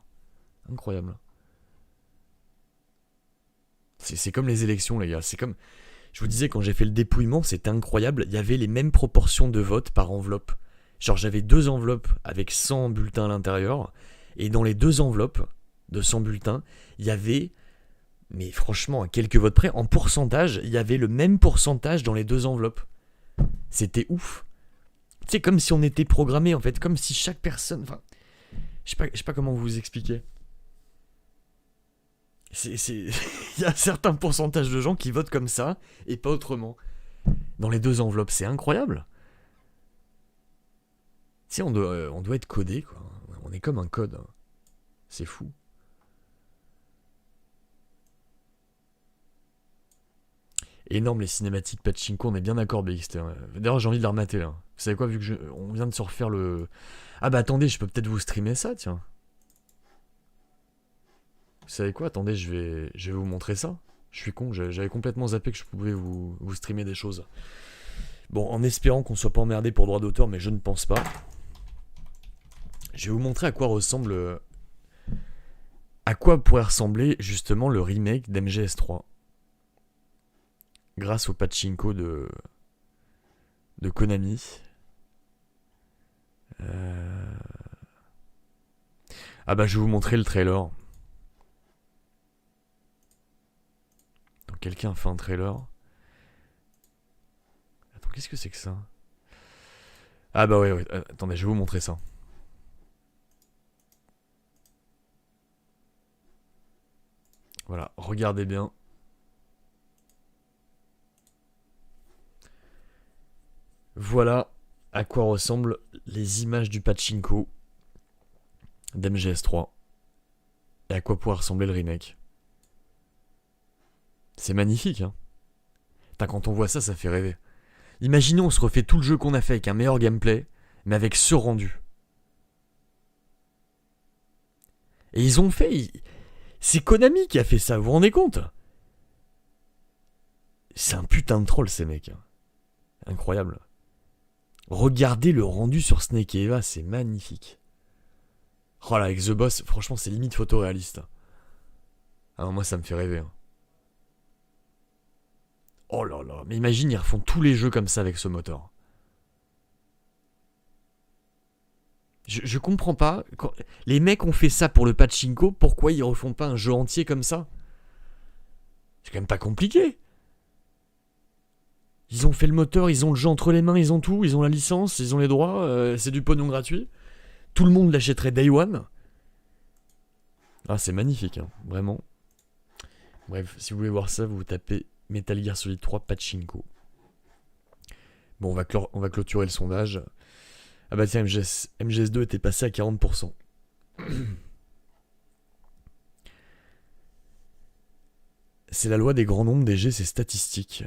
Incroyable. C'est comme les élections, les gars. C'est comme... Je vous disais, quand j'ai fait le dépouillement, c'était incroyable. Il y avait les mêmes proportions de votes par enveloppe. Genre, j'avais 2 enveloppes avec 100 bulletins à l'intérieur. Et dans les 2 enveloppes de 100 bulletins, il y avait... Mais franchement, à quelques votes près, en pourcentage, il y avait le même pourcentage dans les 2 enveloppes. C'était ouf. C'est comme si on était programmé, en fait. Comme si chaque personne... Enfin, je sais pas comment vous expliquer. Il y a un certain pourcentage de gens qui votent comme ça, et pas autrement. Dans les 2 enveloppes, c'est incroyable. Tu sais, on doit être codé, quoi. On est comme un code. C'est fou. Énorme les cinématiques Pachinko, on est bien d'accord BXT. D'ailleurs j'ai envie de la remater là. Vous savez quoi, vu que on vient de se refaire le... Ah bah attendez, je peux peut-être vous streamer ça, tiens. Vous savez quoi, attendez, je vais vous montrer ça. Je suis con, j'avais complètement zappé que je pouvais vous streamer des choses. Bon, en espérant qu'on soit pas emmerdé pour droit d'auteur, mais je ne pense pas. Je vais vous montrer à quoi ressemble... À quoi pourrait ressembler justement le remake d'MGS3. Grâce au pachinko de Konami. Ah bah je vais vous montrer le trailer. Donc quelqu'un a fait un trailer. Attends, qu'est-ce que c'est que ça? Ah bah ouais, attendez, je vais vous montrer ça. Voilà, regardez bien. Voilà à quoi ressemblent les images du pachinko d'MGS3 et à quoi pourrait ressembler le remake. C'est magnifique, hein. Putain, quand on voit ça, ça fait rêver. Imaginez, on se refait tout le jeu qu'on a fait avec un meilleur gameplay, mais avec ce rendu. Et ils ont fait... C'est Konami qui a fait ça, vous vous rendez compte? C'est un putain de troll, ces mecs. Hein. Incroyable. Regardez le rendu sur Snake et Eva, c'est magnifique. Oh là, avec The Boss, franchement, c'est limite photoréaliste. Ah non, moi, ça me fait rêver. Hein. Oh là là, mais imagine, ils refont tous les jeux comme ça avec ce moteur. Je comprends pas. Les mecs ont fait ça pour le pachinko, pourquoi ils refont pas un jeu entier comme ça? C'est quand même pas compliqué. Ils ont fait le moteur, ils ont le jeu entre les mains, ils ont tout, ils ont la licence, ils ont les droits, c'est du pognon gratuit. Tout le monde l'achèterait Day One. Ah, c'est magnifique, hein, vraiment. Bref, si vous voulez voir ça, vous tapez Metal Gear Solid 3 Pachinko. Bon, on va clôturer le sondage. Ah bah tiens, MGS2 était passé à 40%. C'est la loi des grands nombres, des G, c'est statistique.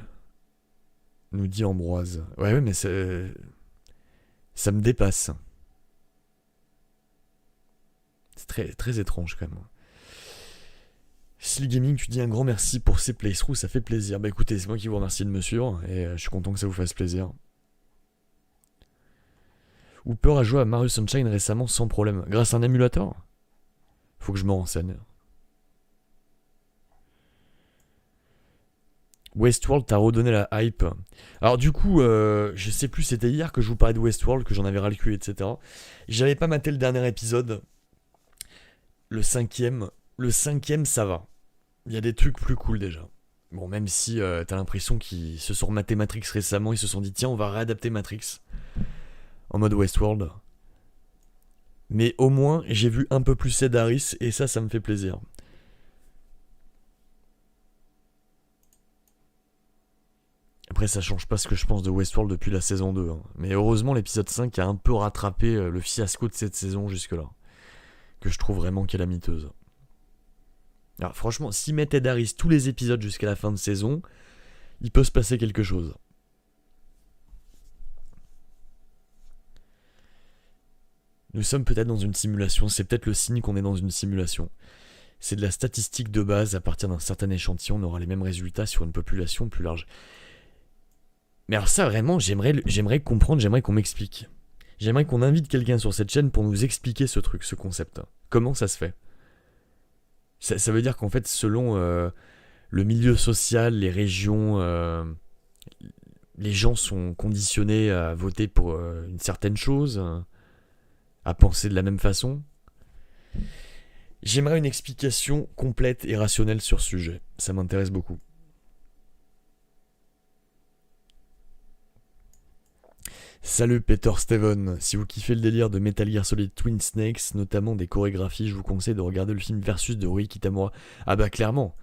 Nous dit Ambroise. Ouais, mais ça me dépasse. C'est très, très étrange quand même. Silly Gaming, tu dis un grand merci pour ces playthroughs, ça fait plaisir. Bah écoutez, c'est moi qui vous remercie de me suivre et je suis content que ça vous fasse plaisir. Hooper a joué à Mario Sunshine récemment sans problème. Grâce à un émulateur? Faut que je me renseigne. Westworld t'a redonné la hype. Alors du coup, je sais plus, c'était hier que je vous parlais de Westworld, que j'en avais ras le cul, etc. J'avais pas maté le dernier épisode. Le cinquième, ça va. Il y a des trucs plus cool déjà. Bon, même si t'as l'impression qu'ils se sont rematés Matrix récemment, ils se sont dit tiens, on va réadapter Matrix en mode Westworld. Mais au moins, j'ai vu un peu plus Ed Harris et ça me fait plaisir. Après, ça change pas ce que je pense de Westworld depuis la saison 2. Hein. Mais heureusement, l'épisode 5 a un peu rattrapé le fiasco de cette saison jusque-là. Que je trouve vraiment calamiteuse. Alors franchement, s'ils mettent Ed Harris tous les épisodes jusqu'à la fin de saison, il peut se passer quelque chose. Nous sommes peut-être dans une simulation, c'est peut-être le signe qu'on est dans une simulation. C'est de la statistique de base, à partir d'un certain échantillon, on aura les mêmes résultats sur une population plus large. Mais alors ça vraiment, j'aimerais comprendre, j'aimerais qu'on m'explique. J'aimerais qu'on invite quelqu'un sur cette chaîne pour nous expliquer ce truc, ce concept. Comment ça se fait? Ça veut dire qu'en fait, selon le milieu social, les régions, les gens sont conditionnés à voter pour une certaine chose, à penser de la même façon. J'aimerais une explication complète et rationnelle sur ce sujet. Ça m'intéresse beaucoup. Salut Peter Steven, si vous kiffez le délire de Metal Gear Solid Twin Snakes, notamment des chorégraphies, je vous conseille de regarder le film Versus de Rui Kitamura. Ah bah clairement,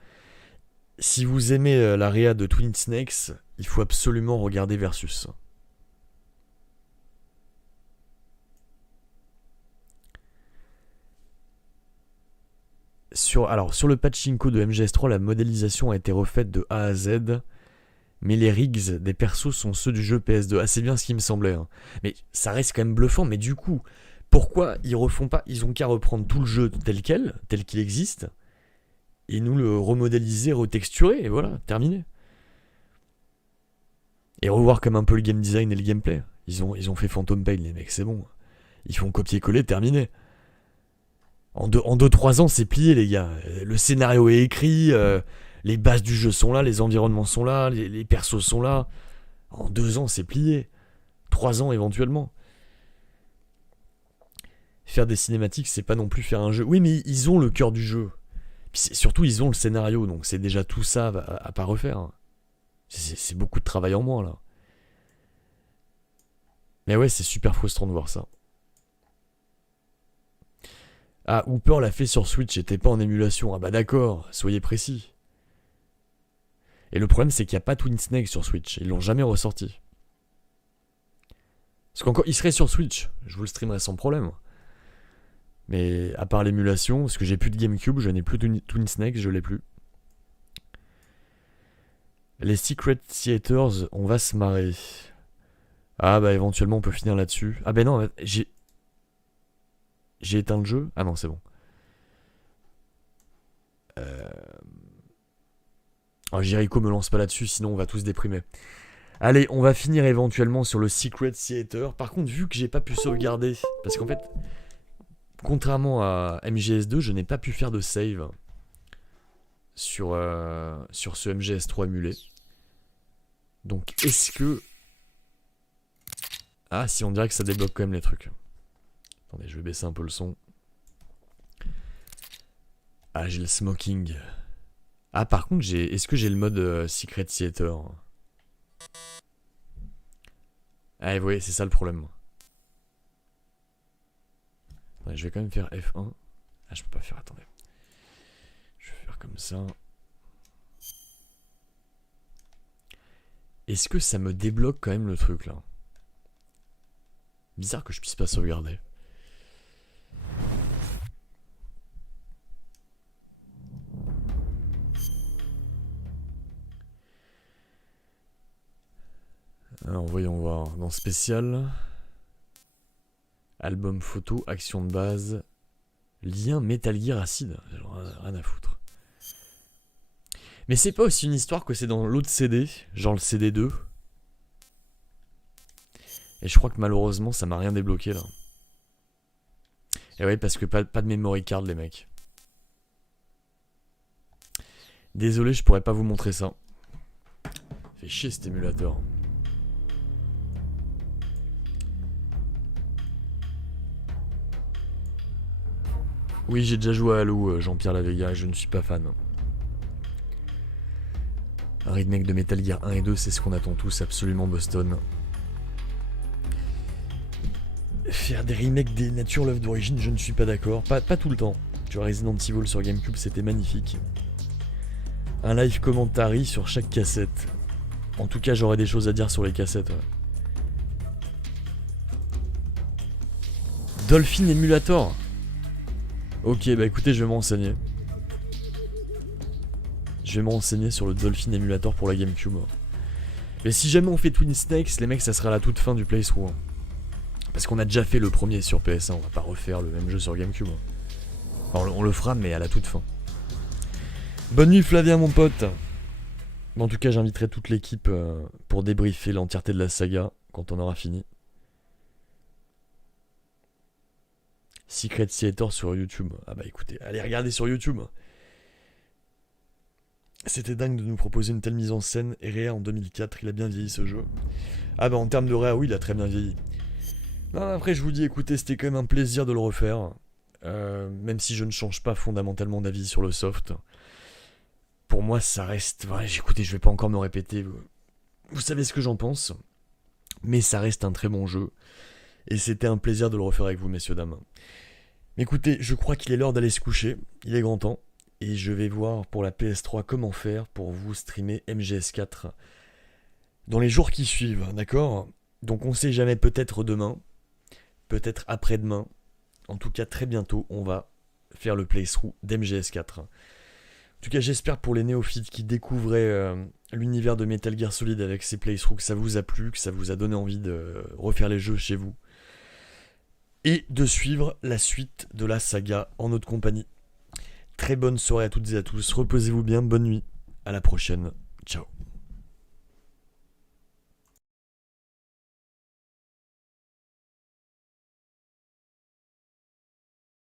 si vous aimez la réa de Twin Snakes, il faut absolument regarder Versus. Sur le pachinko de MGS3, la modélisation a été refaite de A à Z. Mais les rigs des persos sont ceux du jeu PS2. Ah, c'est bien ce qui me semblait. Hein. Mais ça reste quand même bluffant. Mais du coup, pourquoi ils refont pas? Ils ont qu'à reprendre tout le jeu tel qu'il existe, et nous le remodéliser, retexturer, et voilà, terminé. Et revoir comme un peu le game design et le gameplay. Ils ont fait Phantom Pain, les mecs, c'est bon. Ils font copier-coller, terminé. En 2-3 ans, c'est plié, les gars. Le scénario est écrit... les bases du jeu sont là, les environnements sont là, les persos sont là. En 2 ans, c'est plié. 3 ans éventuellement. Faire des cinématiques, c'est pas non plus faire un jeu. Oui, mais ils ont le cœur du jeu. Puis surtout, ils ont le scénario, donc c'est déjà tout ça à pas refaire. C'est beaucoup de travail en moins, là. Mais ouais, c'est super frustrant de voir ça. Ah, Hooper l'a fait sur Switch, c'était pas en émulation. Ah bah d'accord, soyez précis. Et le problème, c'est qu'il n'y a pas Twin Snake sur Switch. Ils l'ont jamais ressorti. Parce qu'encore, il serait sur Switch. Je vous le streamerai sans problème. Mais à part l'émulation, parce que j'ai plus de GameCube, je n'ai plus de Twin Snake, je l'ai plus. Les Secret Theaters, on va se marrer. Ah bah éventuellement on peut finir là-dessus. Ah bah non, j'ai éteint le jeu. Ah non, c'est bon. Alors, Jericho me lance pas là-dessus, sinon on va tous déprimer. Allez, on va finir éventuellement sur le Secret Theater. Par contre, vu que j'ai pas pu sauvegarder, parce qu'en fait, contrairement à MGS2, je n'ai pas pu faire de save sur ce MGS3 émulé. Donc, est-ce que... Ah, si, on dirait que ça débloque quand même les trucs. Attendez, je vais baisser un peu le son. Ah, j'ai le smoking. Ah, par contre, est-ce que j'ai le mode Secret Theater? Ah, vous voyez, c'est ça le problème. Attendez, je vais quand même faire F1. Ah, je peux pas faire, attendez. Je vais faire comme ça. Est-ce que ça me débloque quand même le truc, là? Bizarre que je puisse pas sauvegarder. Alors voyons voir. Dans spécial, album photo, action de base, lien Metal Gear Acid. Genre, rien à foutre. Mais c'est pas aussi une histoire que c'est dans l'autre CD, genre le CD 2. Et je crois que malheureusement ça m'a rien débloqué là. Et ouais, parce que pas de memory card les mecs. Désolé, je pourrais pas vous montrer ça. Fait chier cet émulateur. Oui, j'ai déjà joué à Halo, Jean-Pierre Lavega, je ne suis pas fan. Un remake de Metal Gear 1 et 2, c'est ce qu'on attend tous, absolument Boston. Faire des remakes des natures l'œuvre d'origine, je ne suis pas d'accord. Pas tout le temps. Tu vois, Resident Evil sur GameCube, c'était magnifique. Un live commentary sur chaque cassette. En tout cas, j'aurais des choses à dire sur les cassettes. Ouais. Dolphin Emulator. Ok, bah écoutez, je vais me renseigner. Je vais me renseigner sur le Dolphin Emulator pour la GameCube. Mais si jamais on fait Twin Snakes, les mecs, ça sera à la toute fin du playthrough. Parce qu'on a déjà fait le premier sur PS1, on va pas refaire le même jeu sur GameCube. Enfin, on le fera, mais à la toute fin. Bonne nuit Flavien, mon pote. En tout cas, j'inviterai toute l'équipe pour débriefer l'entièreté de la saga quand on aura fini. Secret Theater sur YouTube. Ah bah écoutez, allez regarder sur YouTube. C'était dingue de nous proposer une telle mise en scène. Et Réa en 2004, il a bien vieilli ce jeu. Ah bah en termes de Réa, oui, il a très bien vieilli. Non, après je vous dis, écoutez, c'était quand même un plaisir de le refaire. Même si je ne change pas fondamentalement d'avis sur le soft. Pour moi, ça reste... Ouais, écoutez, je vais pas encore me répéter. Vous savez ce que j'en pense. Mais ça reste un très bon jeu. Et c'était un plaisir de le refaire avec vous, messieurs, dames. Mais écoutez, je crois qu'il est l'heure d'aller se coucher. Il est grand temps. Et je vais voir pour la PS3 comment faire pour vous streamer MGS4 dans les jours qui suivent, d'accord? Donc on sait jamais, peut-être demain, peut-être après-demain. En tout cas, très bientôt, on va faire le playthrough d'MGS4. En tout cas, j'espère pour les néophytes qui découvraient l'univers de Metal Gear Solid avec ces playthroughs que ça vous a plu, que ça vous a donné envie de refaire les jeux chez vous. Et de suivre la suite de la saga en notre compagnie. Très bonne soirée à toutes et à tous, reposez-vous bien, bonne nuit, à la prochaine, ciao.